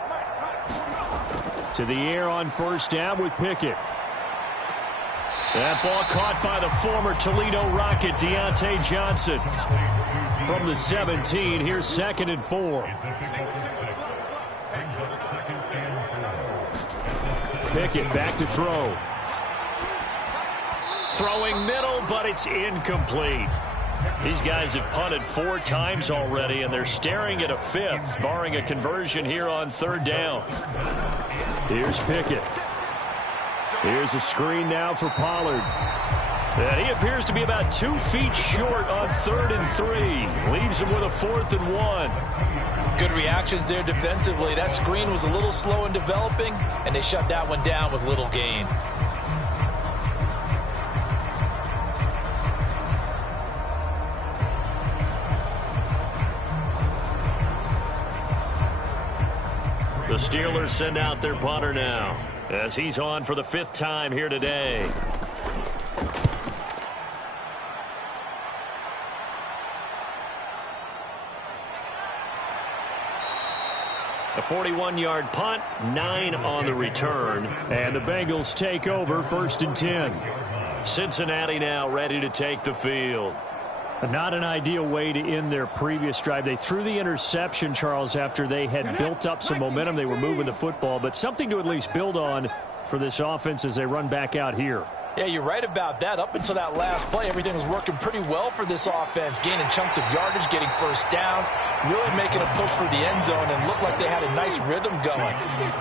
To the air on 1st down with Pickett. That ball caught by the former Toledo Rocket, Deontay Johnson. From the 17, here's 2nd and 4. Pickett back to throw. Throwing middle, but it's incomplete. These guys have punted 4 times already, and they're staring at a 5th, barring a conversion here on 3rd down. Here's Pickett. Here's a screen now for Pollard. And he appears to be about 2 feet short on 3rd and 3. Leaves him with a 4th and 1. Good reactions there defensively. That screen was a little slow in developing, and they shut that one down with little gain. The Steelers send out their punter now, as he's on for the 5th time here today. A 41-yard punt, 9 on the return. And the Bengals take over 1st and 10. Cincinnati now ready to take the field. Not an ideal way to end their previous drive. They threw the interception, Charles, after they had built up some momentum. They were moving the football, but something to at least build on for this offense as they run back out here. Yeah, you're right about that. Up until that last play, everything was working pretty well for this offense, gaining chunks of yardage, getting first downs, really making a push for the end zone, and looked like they had a nice rhythm going.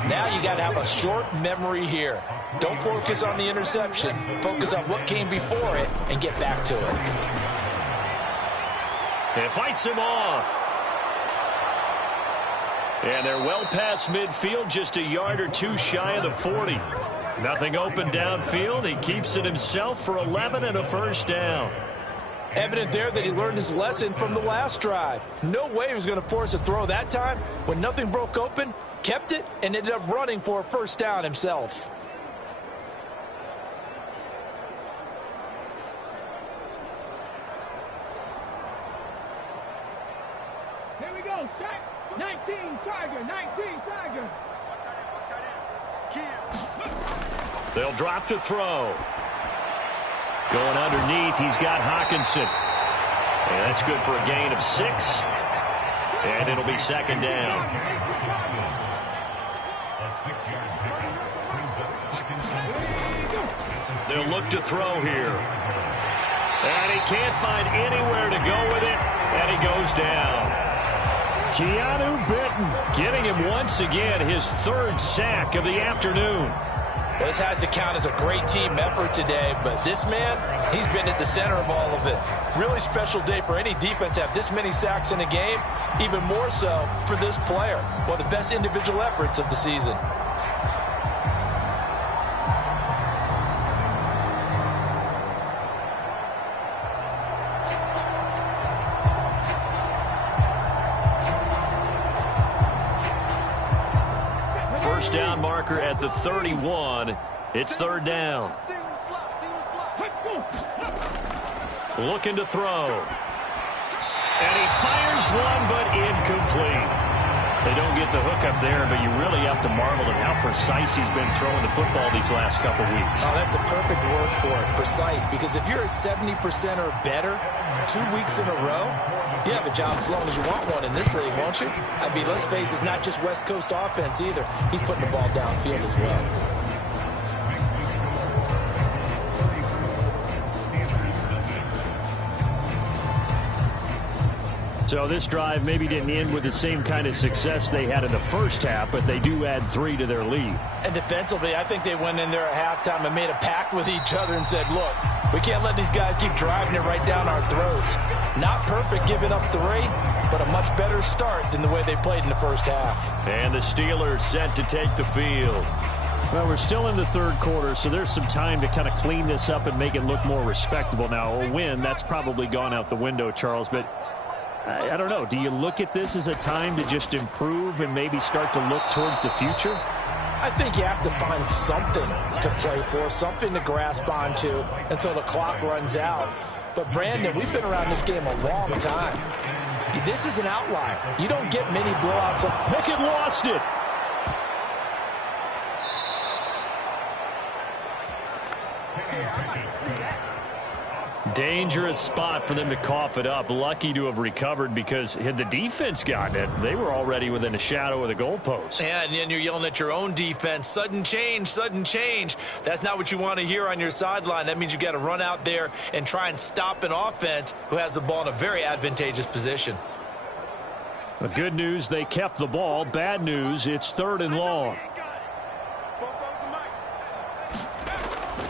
Now you got to have a short memory here. Don't focus on the interception. Focus on what came before it and get back to it. It fights him off. And they're well past midfield, just a yard or two shy of the 40. Nothing open downfield. He keeps it himself for 11 and a first down. Evident there that he learned his lesson from the last drive. No way he was going to force a throw that time. When nothing broke open, kept it, and ended up running for a first down himself. Here we go, set. 19 Tiger, 19 Tiger. They'll drop to throw. Going underneath, he's got Hawkinson. And that's good for a gain of 6. And it'll be 2nd down. They'll look to throw here. And he can't find anywhere to go with it. And he goes down. Keanu Benton getting him once again, his 3rd sack of the afternoon. Well, this has to count as a great team effort today, but this man, he's been at the center of all of it. Really special day for any defense to have this many sacks in a game, even more so for this player. One of the best individual efforts of the season. First down marker at the 31. It's 3rd down. Looking to throw. And he fires one, but incomplete. They don't get the hook up there, but you really have to marvel at how precise he's been throwing the football these last couple weeks. Oh, that's the perfect word for it, precise, because if you're at 70% or better 2 weeks in a row, you have a job as long as you want one in this league, won't you? I mean, let's face it, it's not just West Coast offense either. He's putting the ball downfield as well. So this drive maybe didn't end with the same kind of success they had in the first half, but they do add 3 to their lead. And defensively, I think they went in there at halftime and made a pact with each other and said, look, we can't let these guys keep driving it right down our throats. Not perfect giving up 3, but a much better start than the way they played in the first half. And the Steelers set to take the field. Well, we're still in the 3rd quarter, so there's some time to kind of clean this up and make it look more respectable. Now, a win, that's probably gone out the window, Charles, but I don't know. Do you look at this as a time to just improve and maybe start to look towards the future? I think you have to find something to play for, something to grasp onto until the clock runs out. But, Brandon, we've been around this game a long time. This is an outlier. You don't get many blowouts. Pickett lost it. Dangerous spot for them to cough it up. Lucky to have recovered, because had the defense gotten it, they were already within a shadow of the goalpost. Yeah, and then you're yelling at your own defense. Sudden change, sudden change. That's not what you want to hear on your sideline. That means you've got to run out there and try and stop an offense who has the ball in a very advantageous position. The good news, they kept the ball. Bad news, it's 3rd and long.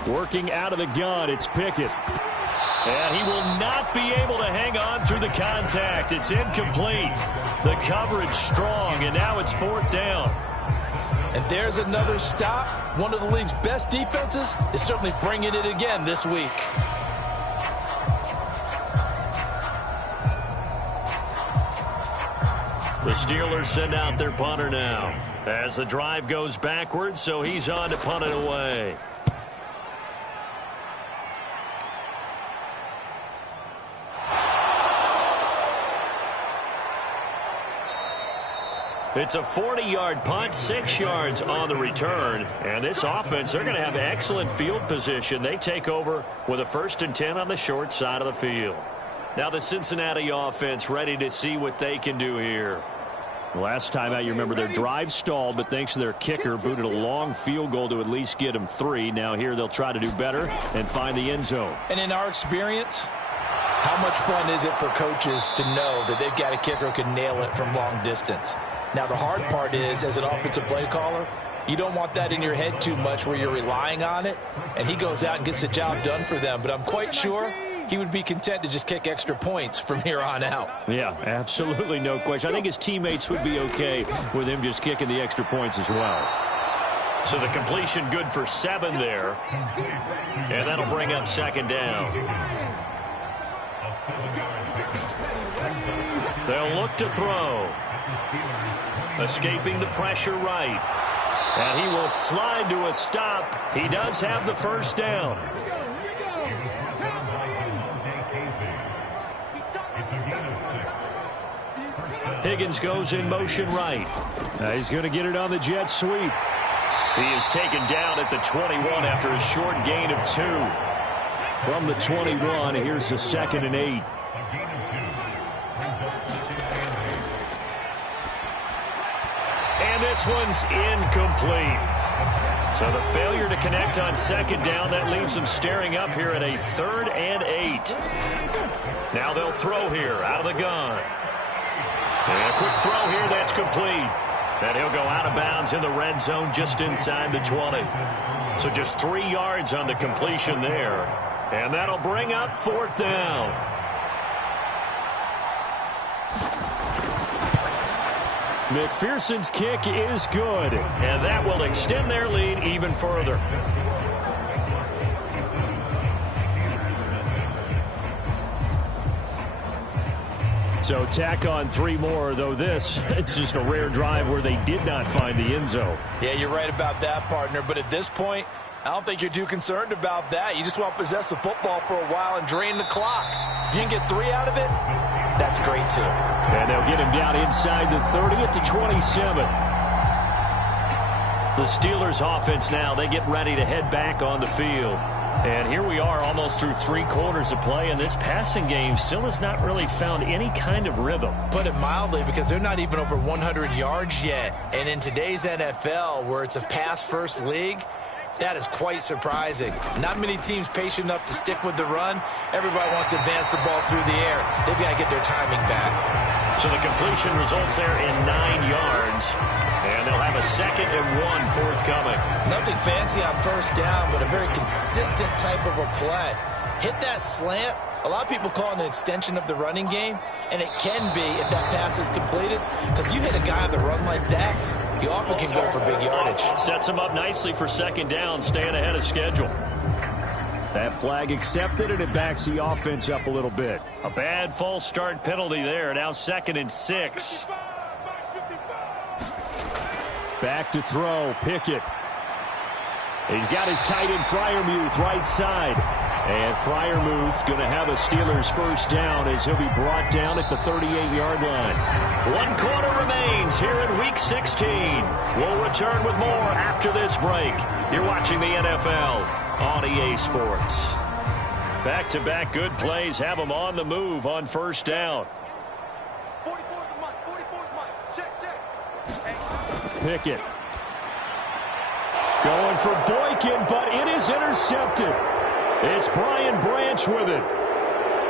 Working out of the gun, it's Pickett. And he will not be able to hang on through the contact. It's incomplete. The coverage strong, and now it's 4th down. And there's another stop. One of the league's best defenses is certainly bringing it again this week. The Steelers send out their punter now as the drive goes backwards, so he's on to punt it away. It's a 40-yard punt, 6 yards on the return. And this offense, they're going to have excellent field position. They take over with a 1st and 10 on the short side of the field. Now the Cincinnati offense ready to see what they can do here. Last time out, you remember their drive stalled, but thanks to their kicker, booted a long field goal to at least get them 3. Now here they'll try to do better and find the end zone. And in our experience, how much fun is it for coaches to know that they've got a kicker who can nail it from long distance? Now, the hard part is, as an offensive play caller, you don't want that in your head too much where you're relying on it, and he goes out and gets the job done for them. But I'm quite sure he would be content to just kick extra points from here on out. Yeah, absolutely no question. I think his teammates would be okay with him just kicking the extra points as well. So the completion good for 7 there, and that'll bring up 2nd down. They'll look to throw. Escaping the pressure right. And he will slide to a stop. He does have the 1st down. Higgins goes in motion right. He's going to get it on the jet sweep. He is taken down at the 21 after a short gain of 2. From the 21, here's the 2nd and 8. And this one's incomplete. So the failure to connect on 2nd down, that leaves them staring up here at a 3rd and 8. Now they'll throw here out of the gun. And a quick throw here, that's complete. And he'll go out of bounds in the red zone just inside the 20. So just 3 yards on the completion there. And that'll bring up 4th down. McPherson's kick is good. And that will extend their lead even further. So tack on 3 more, though it's just a rare drive where they did not find the end zone. Yeah, you're right about that, partner. But at this point, I don't think you're too concerned about that. You just want to possess the football for a while and drain the clock. If you can get 3 out of it, that's great, too. And they'll get him down inside the 30 at the 27. The Steelers offense now, they get ready to head back on the field. And here we are almost through 3 quarters of play, and this passing game still has not really found any kind of rhythm. Put it mildly, because they're not even over 100 yards yet. And in today's NFL, where it's a pass-first league, that is quite surprising. Not many teams patient enough to stick with the run. Everybody wants to advance the ball through the air. They've got to get their timing back. So the completion results there in 9 yards. And they'll have a 2nd and 1 forthcoming. Nothing fancy on 1st down, but a very consistent type of a play. Hit that slant. A lot of people call it an extension of the running game, and it can be if that pass is completed, because you hit a guy on the run like that, you often can go for big yardage. Sets him up nicely for 2nd down, staying ahead of schedule. That flag accepted, and it backs the offense up a little bit. A bad false start penalty there. Now 2nd and 6. Back to throw, Pickett. He's got his tight end Freiermuth right side. And Freiermuth going to have a Steelers 1st down as he'll be brought down at the 38-yard line. 1 quarter remains here in Week 16. We'll return with more after this break. You're watching the NFL on EA Sports. Back-to-back good plays have them on the move on 1st down. Pickett. Going for Boykin, but it is intercepted. It's Brian Branch with it.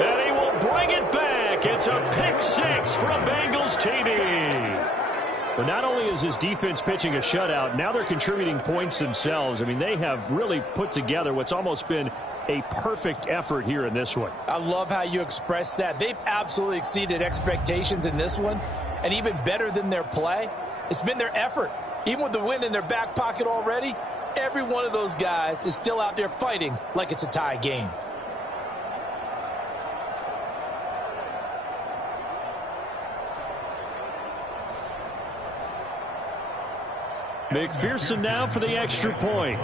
And he will bring it back. It's a pick 6 from Bengals TD. But not only is his defense pitching a shutout, now they're contributing points themselves. I mean, they have really put together what's almost been a perfect effort here in this one. I love how you express that. They've absolutely exceeded expectations in this one, and even better than their play, it's been their effort. Even with the win in their back pocket already, every one of those guys is still out there fighting like it's a tie game. McPherson now for the extra point.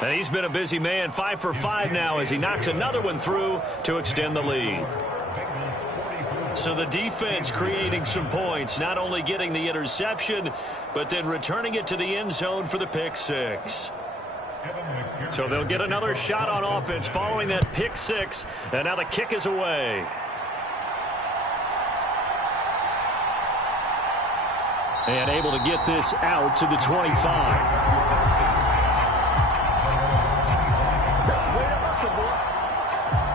And he's been a busy man, 5 for 5 now as he knocks another one through to extend the lead. So the defense creating some points, not only getting the interception, but then returning it to the end zone for the pick six. So they'll get another shot on offense following that pick six, and now the kick is away. And able to get this out to the 25.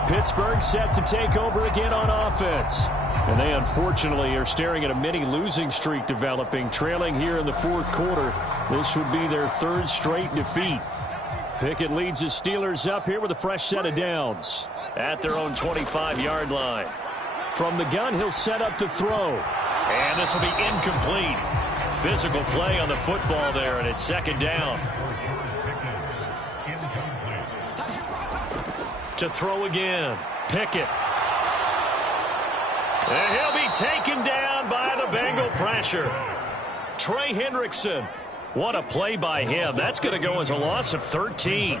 Pittsburgh set to take over again on offense. And they unfortunately are staring at a mini losing streak developing, trailing here in the fourth quarter. This would be their third straight defeat. Pickett leads his Steelers up here with a fresh set of downs. At their own 25-yard line. From the gun, he'll set up to throw. And this will be incomplete. Physical play on the football there, and it's second down. To throw again. Pickett. And he'll be taken down by the Bengal pressure. Trey Hendrickson. What a play by him. That's going to go as a loss of 13.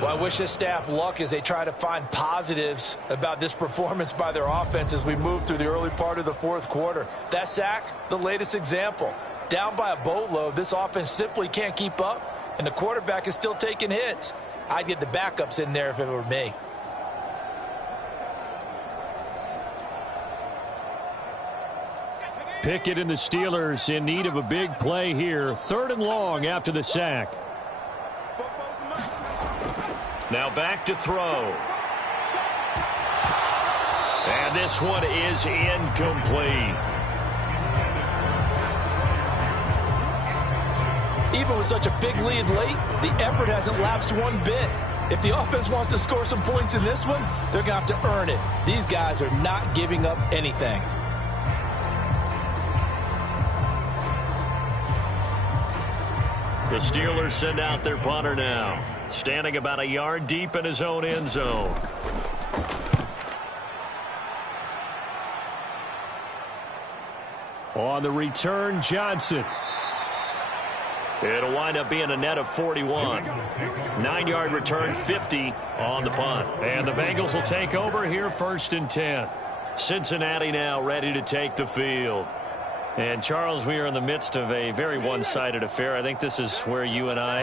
Well, I wish this staff luck as they try to find positives about this performance by their offense as we move through the early part of the fourth quarter. That sack, the latest example. Down by a boatload, this offense simply can't keep up, and the quarterback is still taking hits. I'd get the backups in there if it were me. Pickett and the Steelers in need of a big play here. 3rd and long after the sack. Now back to throw. And this one is incomplete. Even with such a big lead late, the effort hasn't lapsed one bit. If the offense wants to score some points in this one, they're going to have to earn it. These guys are not giving up anything. The Steelers send out their punter now, standing about a yard deep in his own end zone. On the return, Johnson. It'll wind up being a net of 41. 9-yard return, 50 on the punt. And the Bengals will take over here 1st and 10. Cincinnati now ready to take the field. And, Charles, we are in the midst of a very one-sided affair. I think this is where you and I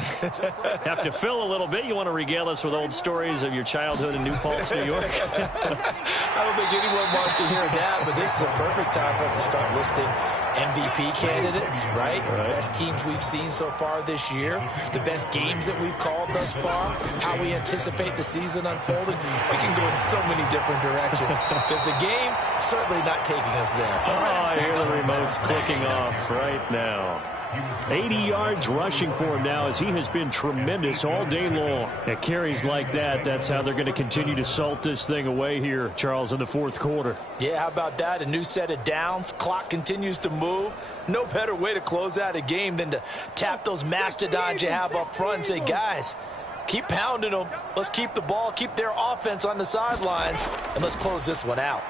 have to fill a little bit. You want to regale us with old stories of your childhood in New Paltz, New York? I don't think anyone wants to hear that, but this is a perfect time for us to start listing MVP candidates, right? The best teams we've seen so far this year, the best games that we've called thus far, how we anticipate the season unfolding. We can go in so many different directions because the game certainly not taking us there. Oh, I hear the remotes clicking off right now. 80 yards rushing for him now as he has been tremendous all day long. At carries like that, that's how they're going to continue to salt this thing away here, Charles, in the fourth quarter. Yeah, how about that? A new set of downs. Clock continues to move. No better way to close out a game than to tap those mastodons you have up front and say, guys, keep pounding them. Let's keep the ball, keep their offense on the sidelines, and let's close this one out.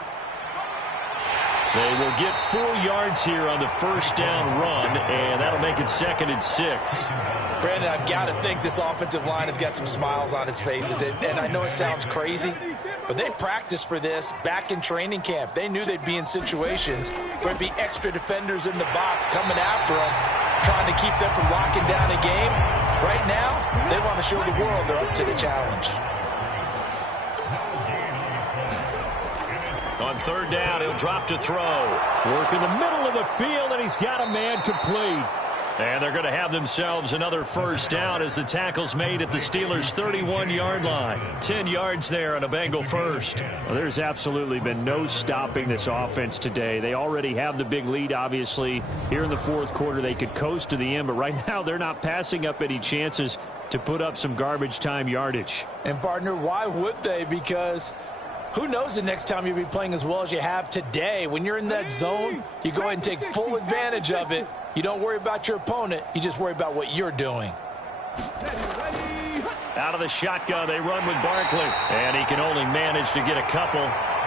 They will get 4 yards here on the first down run, and that'll make it 2nd and 6. Brandon, I've got to think this offensive line has got some smiles on its faces. And I know it sounds crazy, but they practiced for this back in training camp. They knew they'd be in situations where there'd be extra defenders in the box coming after them, trying to keep them from locking down a game. Right now, they want to show the world they're up to the challenge. On 3rd down, he'll drop to throw. Work in the middle of the field, and he's got a man complete. And they're going to have themselves another first down as the tackle's made at the Steelers' 31-yard line. 10 yards there on a Bengal first. Well, there's absolutely been no stopping this offense today. They already have the big lead, obviously. Here in the fourth quarter, they could coast to the end, but right now they're not passing up any chances to put up some garbage time yardage. And, partner, why would they? Because who knows the next time you'll be playing as well as you have today. When you're in that zone, you go ahead and take full advantage of it. You don't worry about your opponent. You just worry about what you're doing. Out of the shotgun, they run with Barkley. And he can only manage to get a couple.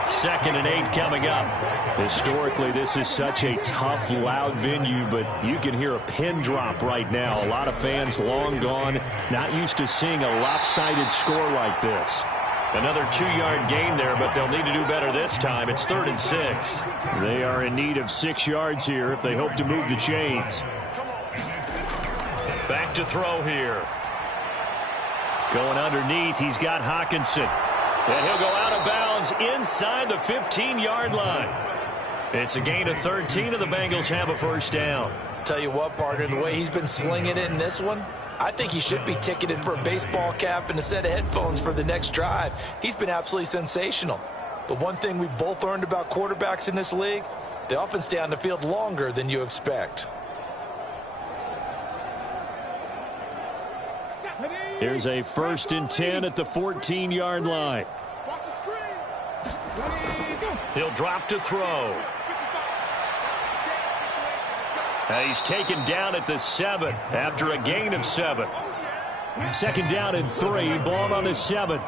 2nd and 8 coming up. Historically, this is such a tough, loud venue, but you can hear a pin drop right now. A lot of fans long gone, not used to seeing a lopsided score like this. Another 2-yard gain there, but they'll need to do better this time. It's 3rd and 6. They are in need of 6 yards here if they hope to move the chains. Back to throw here. Going underneath, he's got Hawkinson. And he'll go out of bounds inside the 15-yard line. It's a gain of 13, and the Bengals have a first down. Tell you what, partner, the way he's been slinging it in this one, I think he should be ticketed for a baseball cap and a set of headphones for the next drive. He's been absolutely sensational. But one thing we both learned about quarterbacks in this league, they often stay on the field longer than you expect. Here's a 1st and 10 at the 14-yard line. He'll drop to throw. He's taken down at the 7 after a gain of 7. 2nd down and 3, ball on the 7.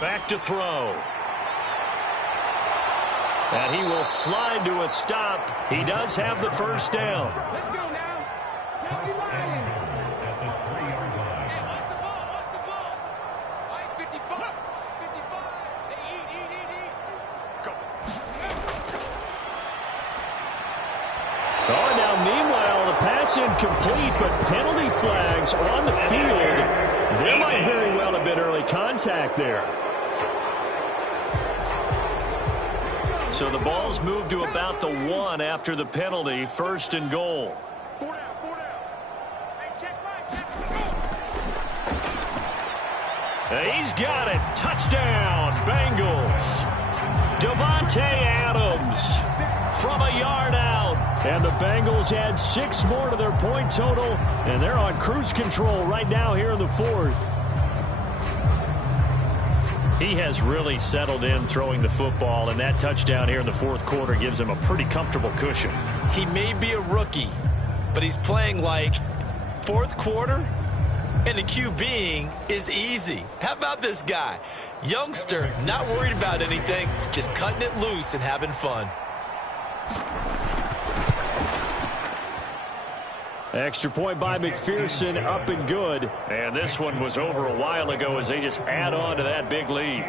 Back to throw. And he will slide to a stop. He does have the first down. Let's go now. County line. Oh, now meanwhile, the pass incomplete, but penalty flags on the field. There might very well have been early contact there. So the ball's moved to about the 1 after the penalty. 1st and goal. He's got it. Touchdown, Bengals. Devontae Adams from a yard out. And the Bengals add 6 more to their point total, and they're on cruise control right now here in the 4th. He has really settled in throwing the football, and that touchdown here in the 4th quarter gives him a pretty comfortable cushion. He may be a rookie, but he's playing like 4th quarter, and the QBing is easy. How about this guy? Youngster, not worried about anything, just cutting it loose and having fun. Extra point by McPherson, up and good. And this one was over a while ago as they just add on to that big lead.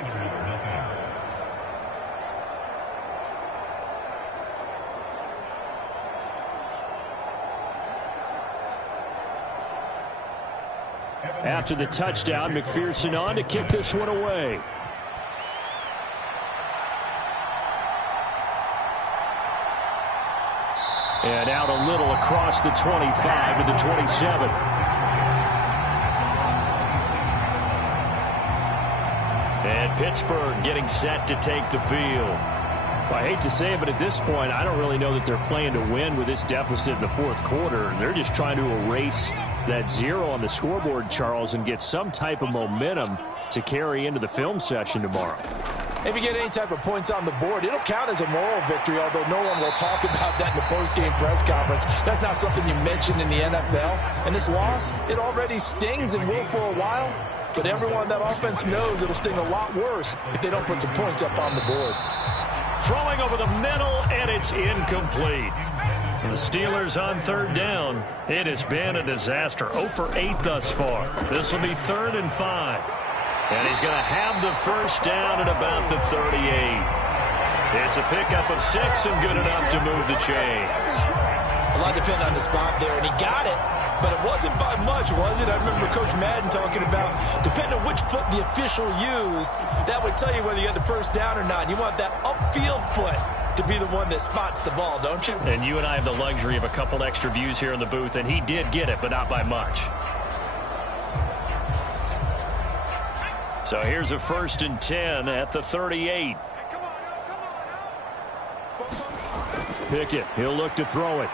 After the touchdown, McPherson on to kick this one away. And out a little across the 25 to the 27. And Pittsburgh getting set to take the field. Well, I hate to say it, but at this point, I don't really know that they're playing to win with this deficit in the 4th quarter. They're just trying to erase that 0 on the scoreboard, Charles, and get some type of momentum to carry into the film session tomorrow. If you get any type of points on the board, it'll count as a moral victory, although no one will talk about that in the post-game press conference. That's not something you mentioned in the NFL. And this loss, it already stings and will for a while, but everyone on that offense knows it'll sting a lot worse if they don't put some points up on the board. Throwing over the middle, and it's incomplete. The Steelers on 3rd down. It has been a disaster. 0 for 8 thus far. This will be 3rd and 5. And he's going to have the first down at about the 38. It's a pickup of 6 and good enough to move the chains. A lot depended on the spot there, and he got it, but it wasn't by much, was it? I remember Coach Madden talking about, depending on which foot the official used, that would tell you whether you had the first down or not. You want that upfield foot. to be the one that spots the ball, don't you? And you and I have the luxury of a couple extra views here in the booth, and he did get it, but not by much. So here's a 1st and 10 at the 38. Pickett, he'll look to throw it.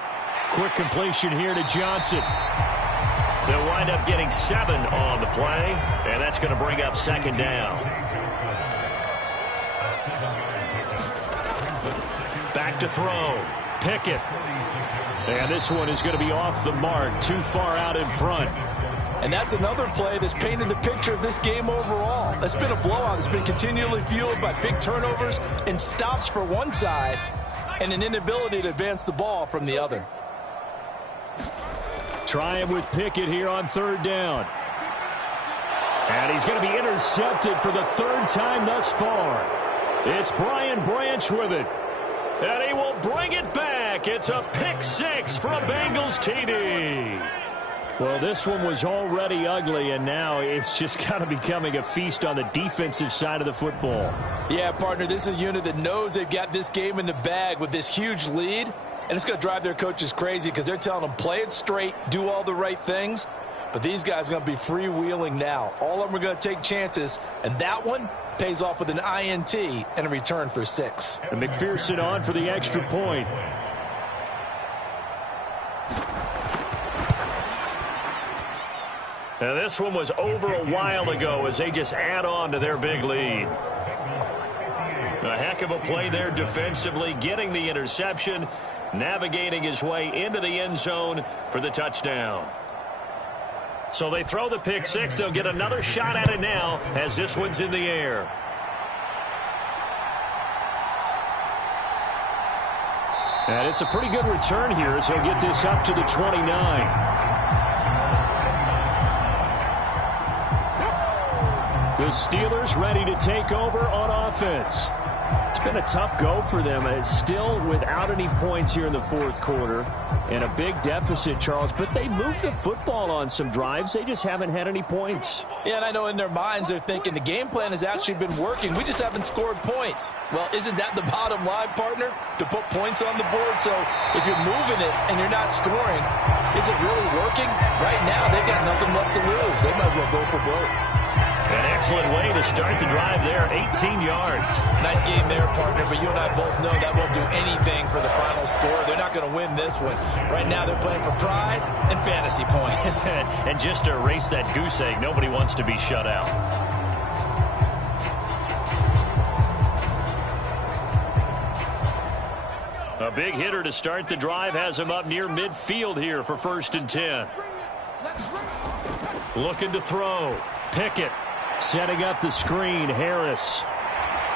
Quick completion here to Johnson. They'll wind up getting 7 on the play, and that's going to bring up 2nd down. Back to throw. Pickett. And this one is going to be off the mark, too far out in front. And that's another play that's painted the picture of this game overall. It's been a blowout. It's been continually fueled by big turnovers and stops for one side and an inability to advance the ball from the other. Trying with Pickett here on 3rd down. And he's going to be intercepted for the 3rd time thus far. It's Brian Branch with it. And he will bring it back. It's a pick 6 from Bengals TD. Well, this one was already ugly, and now it's just kind of becoming a feast on the defensive side of the football. Yeah, partner, this is a unit that knows they've got this game in the bag with this huge lead, and it's going to drive their coaches crazy because they're telling them play it straight, do all the right things. But these guys are going to be freewheeling now. All of them are going to take chances, and that one pays off with an INT and a return for 6. And McPherson on for the extra point. Now, this one was over a while ago as they just add on to their big lead. A heck of a play there defensively, getting the interception, navigating his way into the end zone for the touchdown. So they throw the pick 6. They'll get another shot at it now as this one's in the air. And it's a pretty good return here as he'll get this up to the 29. The Steelers ready to take over on offense. It's been a tough go for them. It's still without any points here in the 4th quarter and a big deficit, Charles. But they moved the football on some drives. They just haven't had any points. Yeah, and I know in their minds they're thinking the game plan has actually been working. We just haven't scored points. Well, isn't that the bottom line, partner? To put points on the board. So if you're moving it and you're not scoring, is it really working? Right now, they've got nothing left to lose. They might as well go for broke. An excellent way to start the drive there, 18 yards. Nice game there, partner, but you and I both know that won't do anything for the final score. They're not going to win this one. Right now they're playing for pride and fantasy points. And just to erase that goose egg, nobody wants to be shut out. A big hitter to start the drive has him up near midfield here for 1st and 10. Looking to throw. Pickett. Setting up the screen, Harris.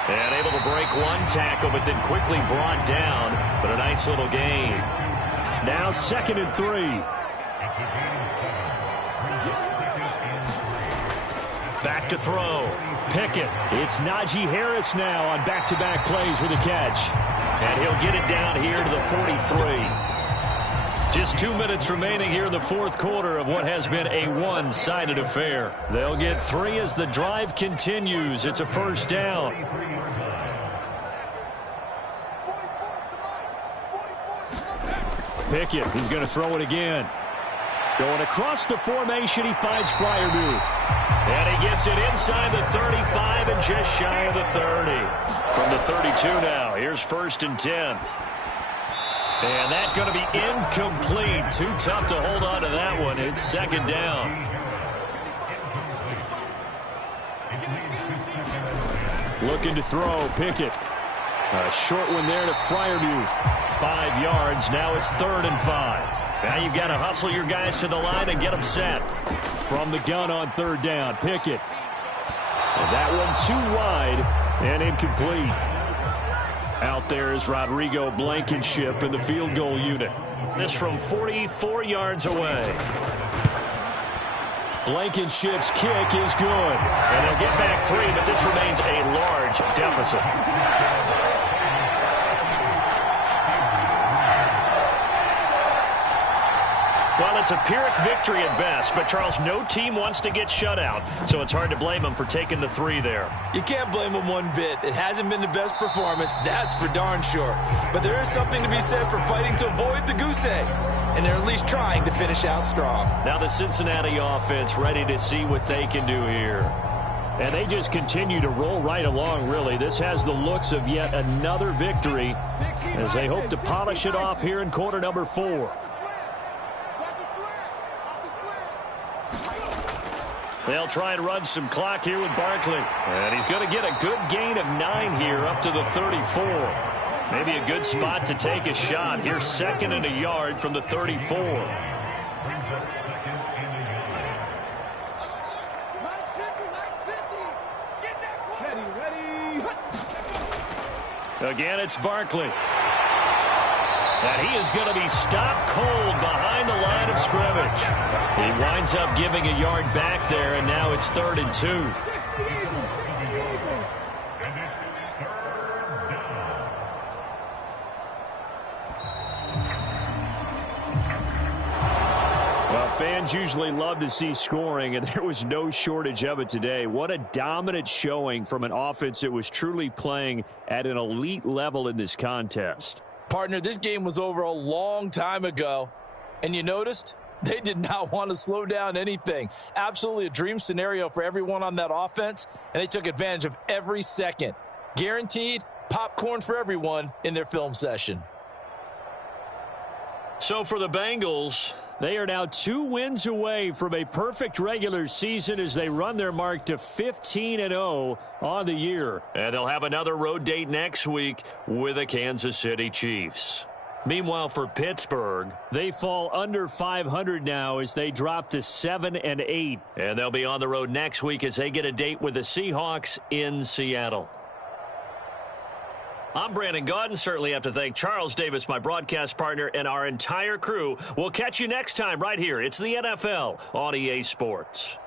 And able to break one tackle, but then quickly brought down. But a nice little gain. Now 2nd and 3. Back to throw. Pickett. It's Najee Harris now on back-to-back plays with a catch. And he'll get it down here to the 43. Just 2 minutes remaining here in the 4th quarter of what has been a one-sided affair. They'll get 3 as the drive continues. It's a 1st down. Pickett, he's going to throw it again. Going across the formation, he finds Freiermuth. And he gets it inside the 35 and just shy of the 30. From the 32 now, here's 1st and 10. And that's going to be incomplete. Too tough to hold on to that one. It's 2nd down. Looking to throw, Pickett. A short one there to Freiermuth. 5 yards. Now it's 3rd and 5. Now you've got to hustle your guys to the line and get them set. From the gun on 3rd down, Pickett. And that one too wide and incomplete. Out there is Rodrigo Blankenship in the field goal unit. This from 44 yards away. Blankenship's kick is good. And they'll get back 3, but this remains a large deficit. Well, it's a Pyrrhic victory at best, but Charles, no team wants to get shut out, so it's hard to blame them for taking the 3 there. You can't blame them one bit. It hasn't been the best performance, that's for darn sure. But there is something to be said for fighting to avoid the goose egg, and they're at least trying to finish out strong. Now the Cincinnati offense ready to see what they can do here. And they just continue to roll right along, really. This has the looks of yet another victory as they hope to polish it off here in quarter number 4. They'll try and run some clock here with Barkley. And he's going to get a good gain of 9 here up to the 34. Maybe a good spot to take a shot. Here's 2nd and a yard from the 34. Again, it's Barkley. And he is going to be stopped cold behind the line of scrimmage. He winds up giving a yard back there, and now it's 3rd and 2. Well, fans usually love to see scoring, and there was no shortage of it today. What a dominant showing from an offense that was truly playing at an elite level in this contest. Partner, this game was over a long time ago, and you noticed they did not want to slow down anything. Absolutely a dream scenario for everyone on that offense, and they took advantage of every second. Guaranteed popcorn for everyone in their film session. So for the Bengals, they are now 2 wins away from a perfect regular season as they run their mark to 15-0 on the year. And they'll have another road date next week with the Kansas City Chiefs. Meanwhile, for Pittsburgh, they fall under 500 now as they drop to 7-8. And they'll be on the road next week as they get a date with the Seahawks in Seattle. I'm Brandon Gaudin. Certainly have to thank Charles Davis, my broadcast partner, and our entire crew. We'll catch you next time right here. It's the NFL on EA Sports.